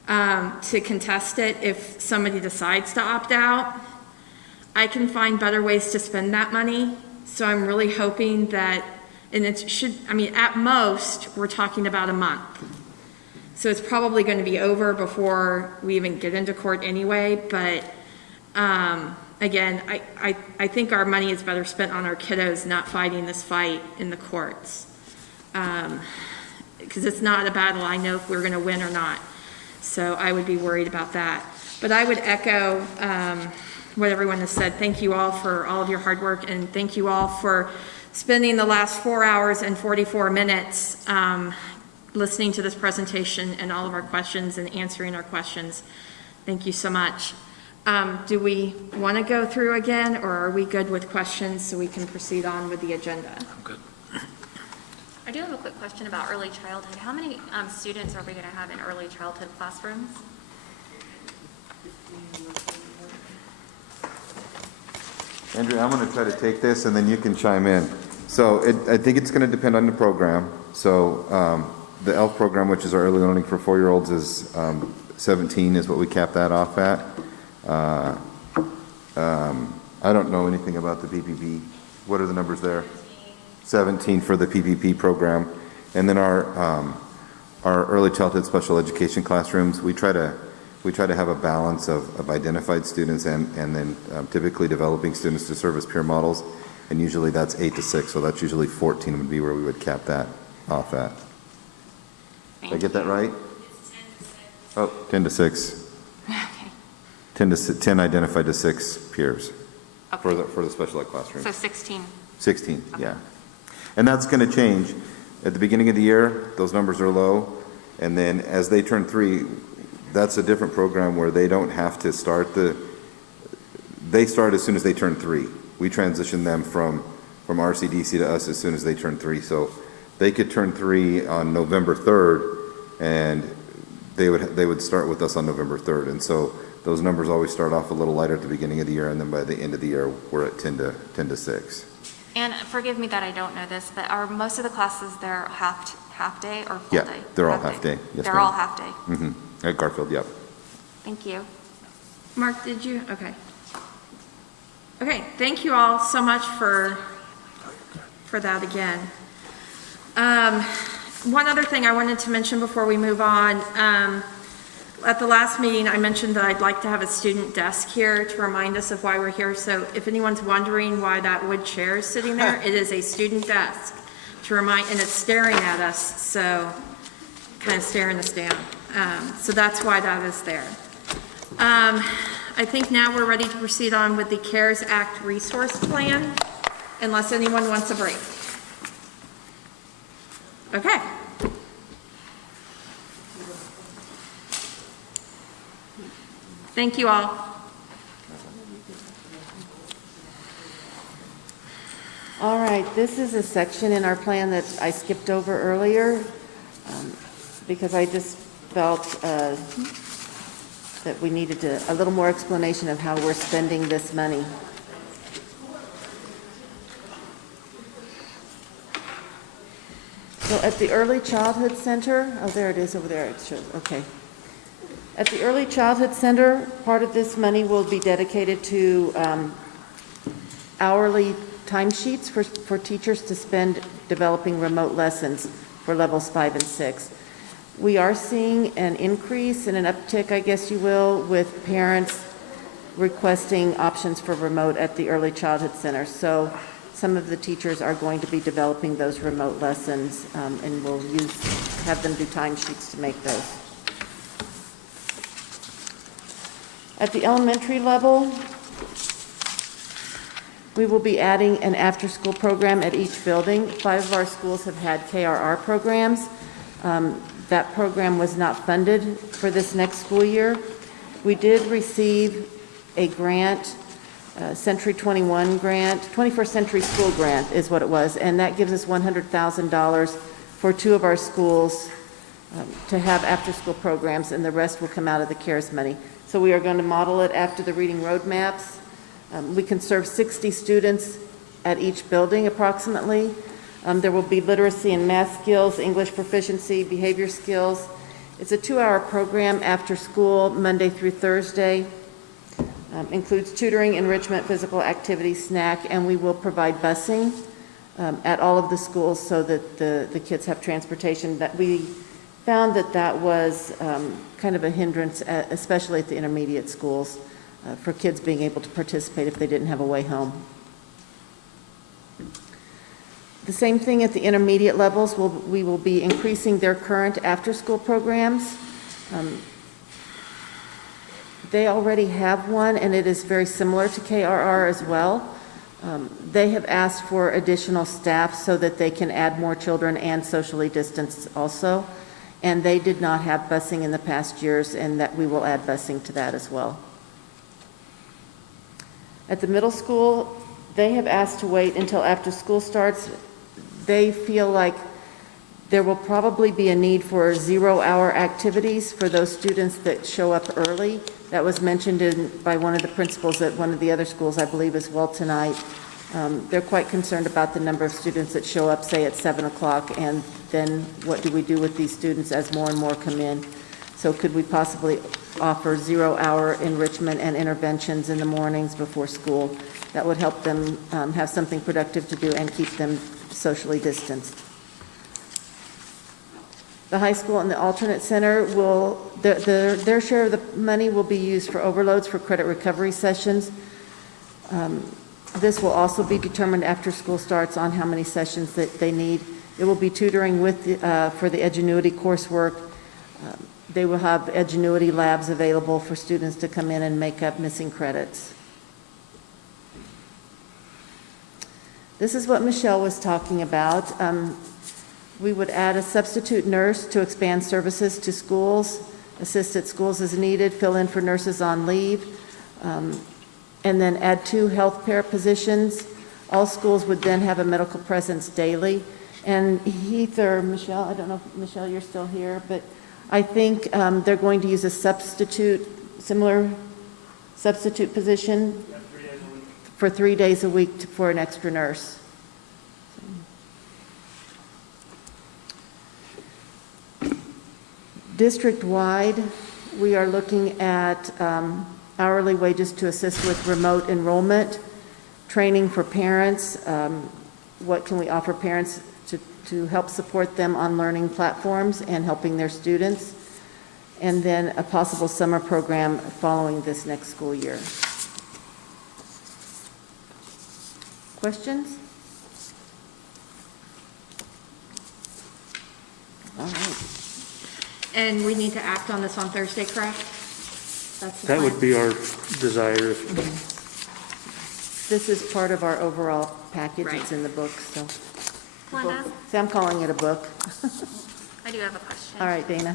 to contest it if somebody decides to opt out. I can find better ways to spend that money, so I'm really hoping that, and it should, I mean, at most, we're talking about a month. So it's probably going to be over before we even get into court anyway, but Again, I think our money is better spent on our kiddos, not fighting this fight in the courts. Because it's not a battle I know if we're going to win or not. So I would be worried about that. But I would echo what everyone has said. Thank you all for all of your hard work, and thank you all for spending the last 4 hours and 44 minutes listening to this presentation and all of our questions and answering our questions. Thank you so much. Do we want to go through again, or are we good with questions so we can proceed on with the agenda? I'm good. I do have a quick question about early childhood. How many students are we going to have in early childhood classrooms? Andrea, I'm going to try to take this, and then you can chime in. So I think it's going to depend on the program. So the ELF program, which is our early learning for 4-year-olds, is 17 is what we cap that off at. I don't know anything about the PPP. What are the numbers there? 17 for the PPP program. And then our early childhood special education classrooms, we try to have a balance of identified students and then typically developing students to serve as peer models. And usually that's 8 to 6, so that's usually 14 would be where we would cap that off at. Did I get that right? Oh, 10 to 6. Okay. 10 identified to 6 peers Okay. for the special ed classroom. So 16. 16, yeah. And that's going to change. At the beginning of the year, those numbers are low. And then as they turn 3, that's a different program where they don't have to start they start as soon as they turn 3. We transition them from RCDC to us as soon as they turn 3. So they could turn 3 on November 3rd, and they would start with us on November 3rd. And so those numbers always start off a little lighter at the beginning of the year, and then by the end of the year, we're at 10 to 6. And forgive me that I don't know this, but are most of the classes there half day or full Yeah, day? they're all half day. Yes, They're ma'am. all half day. Mm-hmm. At Garfield, yep. Thank you. Mark, did you? Okay. Okay, thank you all so much for that again. One other thing I wanted to mention before we move on. At the last meeting, I mentioned that I'd like to have a student desk here to remind us of why we're here. So if anyone's wondering why that wood chair is sitting there, it is a student desk to remind, and it's staring at us, so kind of staring us down. So that's why that is there. I think now we're ready to proceed on with the CARES Act resource plan, unless anyone wants a break. Okay. Thank you all. All right, this is a section in our plan that I skipped over earlier because I just felt that we needed a little more explanation of how we're spending this money. So at the Early Childhood Center, oh, there it is over there, it shows, okay. At the Early Childhood Center, part of this money will be dedicated to hourly timesheets for teachers to spend developing remote lessons for levels 5 and 6. We are seeing an increase and an uptick, I guess you will, with parents requesting options for remote at the Early Childhood Center. So some of the teachers are going to be developing those remote lessons, and we'll have them do timesheets to make those. At the elementary level, we will be adding an after-school program at each building. 5 of our schools have had KRR programs. That program was not funded for this next school year. We did receive a grant, Century 21 grant, 21st Century School grant is what it was, and that gives us $100,000 for 2 of our schools to have after-school programs, and the rest will come out of the CARES money. So we are going to model it after the reading roadmaps. We can serve 60 students at each building approximately. There will be literacy and math skills, English proficiency, behavior skills. It's a 2-hour program after school, Monday through Thursday. Includes tutoring, enrichment, physical activity, snack, and we will provide busing at all of the schools so that the kids have transportation. That we found that was kind of a hindrance, especially at the intermediate schools. for kids being able to participate if they didn't have a way home. The same thing at the intermediate levels, we will be increasing their current after-school programs. They already have one, and it is very similar to KRR as well. They have asked for additional staff so that they can add more children and socially distance also. And they did not have busing in the past years, and that we will add busing to that as well. At the middle school, they have asked to wait until after school starts. They feel like there will probably be a need for 0-hour activities for those students that show up early. That was mentioned by one of the principals at one of the other schools, I believe, as well tonight. They're quite concerned about the number of students that show up, say, at 7 o'clock, and then what do we do with these students as more and more come in? So could we possibly offer 0-hour enrichment and interventions in the mornings before school? That would help them have something productive to do and keep them socially distanced. The high school and the alternate center will, their share of the money will be used for overloads for credit recovery sessions. This will also be determined after school starts on how many sessions that they need. It will be tutoring with for the Edgenuity coursework. They will have Edgenuity labs available for students to come in and make up missing credits. This is what Michelle was talking about. We would add a substitute nurse to expand services to schools, assist at schools as needed, fill in for nurses on leave, and then add 2 health pair positions. All schools would then have a medical presence daily. And Heath or Michelle, I don't know if Michelle, you're still here, but I think they're going to use a similar substitute position for 3 days a week for an extra nurse. District-wide, we are looking at hourly wages to assist with remote enrollment, training for parents, what can we offer parents to help support them on learning platforms and helping their students, and then a possible summer program following this next school year. Questions? All right. And we need to act on this on Thursday, correct? That's the That plan? would be our desire. This is part of our overall package. Right. It's in the book, so. Glenda, See, I'm calling it a book. I do have a question. All right, Dana.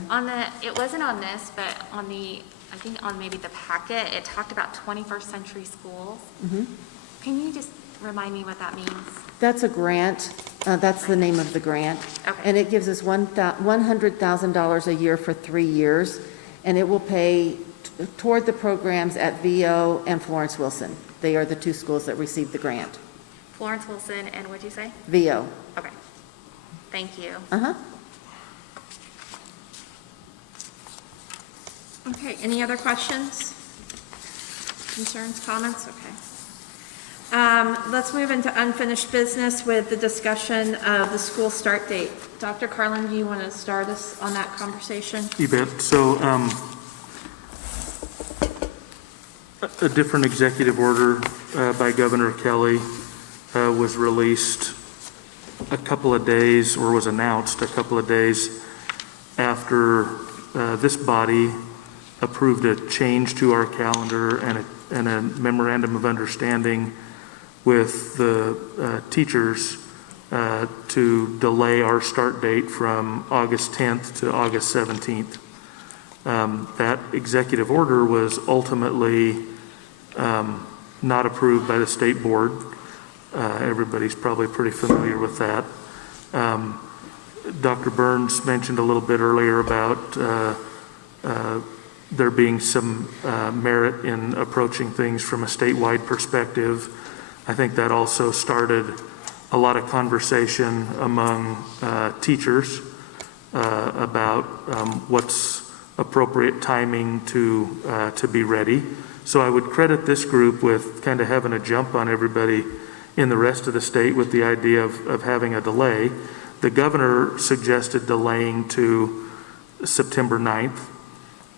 It wasn't on this, but on I think on maybe the packet, it talked about 21st century schools. Mhm. Can you just remind me what that means? That's a grant. That's the name of the grant. Okay. And it gives us $100,000 a year for 3 years, and it will pay toward the programs at VO and Florence Wilson. They are the 2 schools that received the grant. Florence Wilson and what'd you say? VO. Okay. Thank you. Uh-huh. Okay, any other questions? Concerns, comments? Okay. Let's move into unfinished business with the discussion of the school start date. Dr. Carlin, do you want to start us on that conversation? You bet. So, a different executive order by Governor Kelly was released a couple of days, or was announced a couple of days after this body approved a change to our calendar and a memorandum of understanding with the teachers to delay our start date from August 10th to August 17th. That executive order was ultimately not approved by the state board. Everybody's probably pretty familiar with that. Dr. Burns mentioned a little bit earlier about there being some merit in approaching things from a statewide perspective. I think that also started a lot of conversation among teachers about what's appropriate timing to be ready. So I would credit this group with kind of having a jump on everybody in the rest of the state with the idea of having a delay. The governor suggested delaying to September 9th.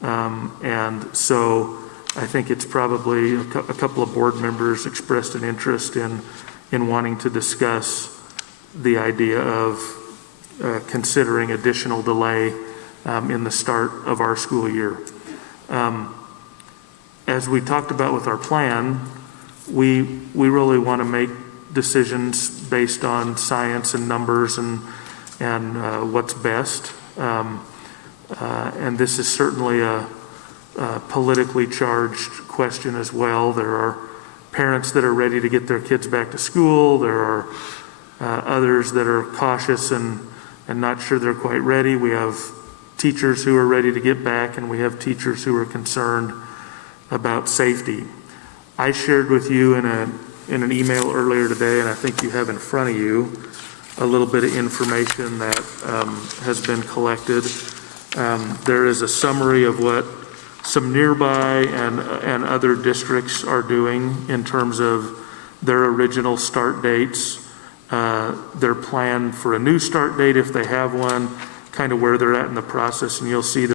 And so I think it's probably a couple of board members expressed an interest in wanting to discuss the idea of considering additional delay in the start of our school year. As we talked about with our plan, we really want to make decisions based on science and numbers and what's best. And this is certainly a politically charged question as well. There are parents that are ready to get their kids back to school. There are others that are cautious and not sure they're quite ready. We have teachers who are ready to get back, and we have teachers who are concerned about safety. I shared with you in an email earlier today, and I think you have in front of you a little bit of information that has been collected. There is a summary of what some nearby and other districts are doing in terms of their original start dates, their plan for a new start date if they have one, kind of where they're at in the process, and you'll see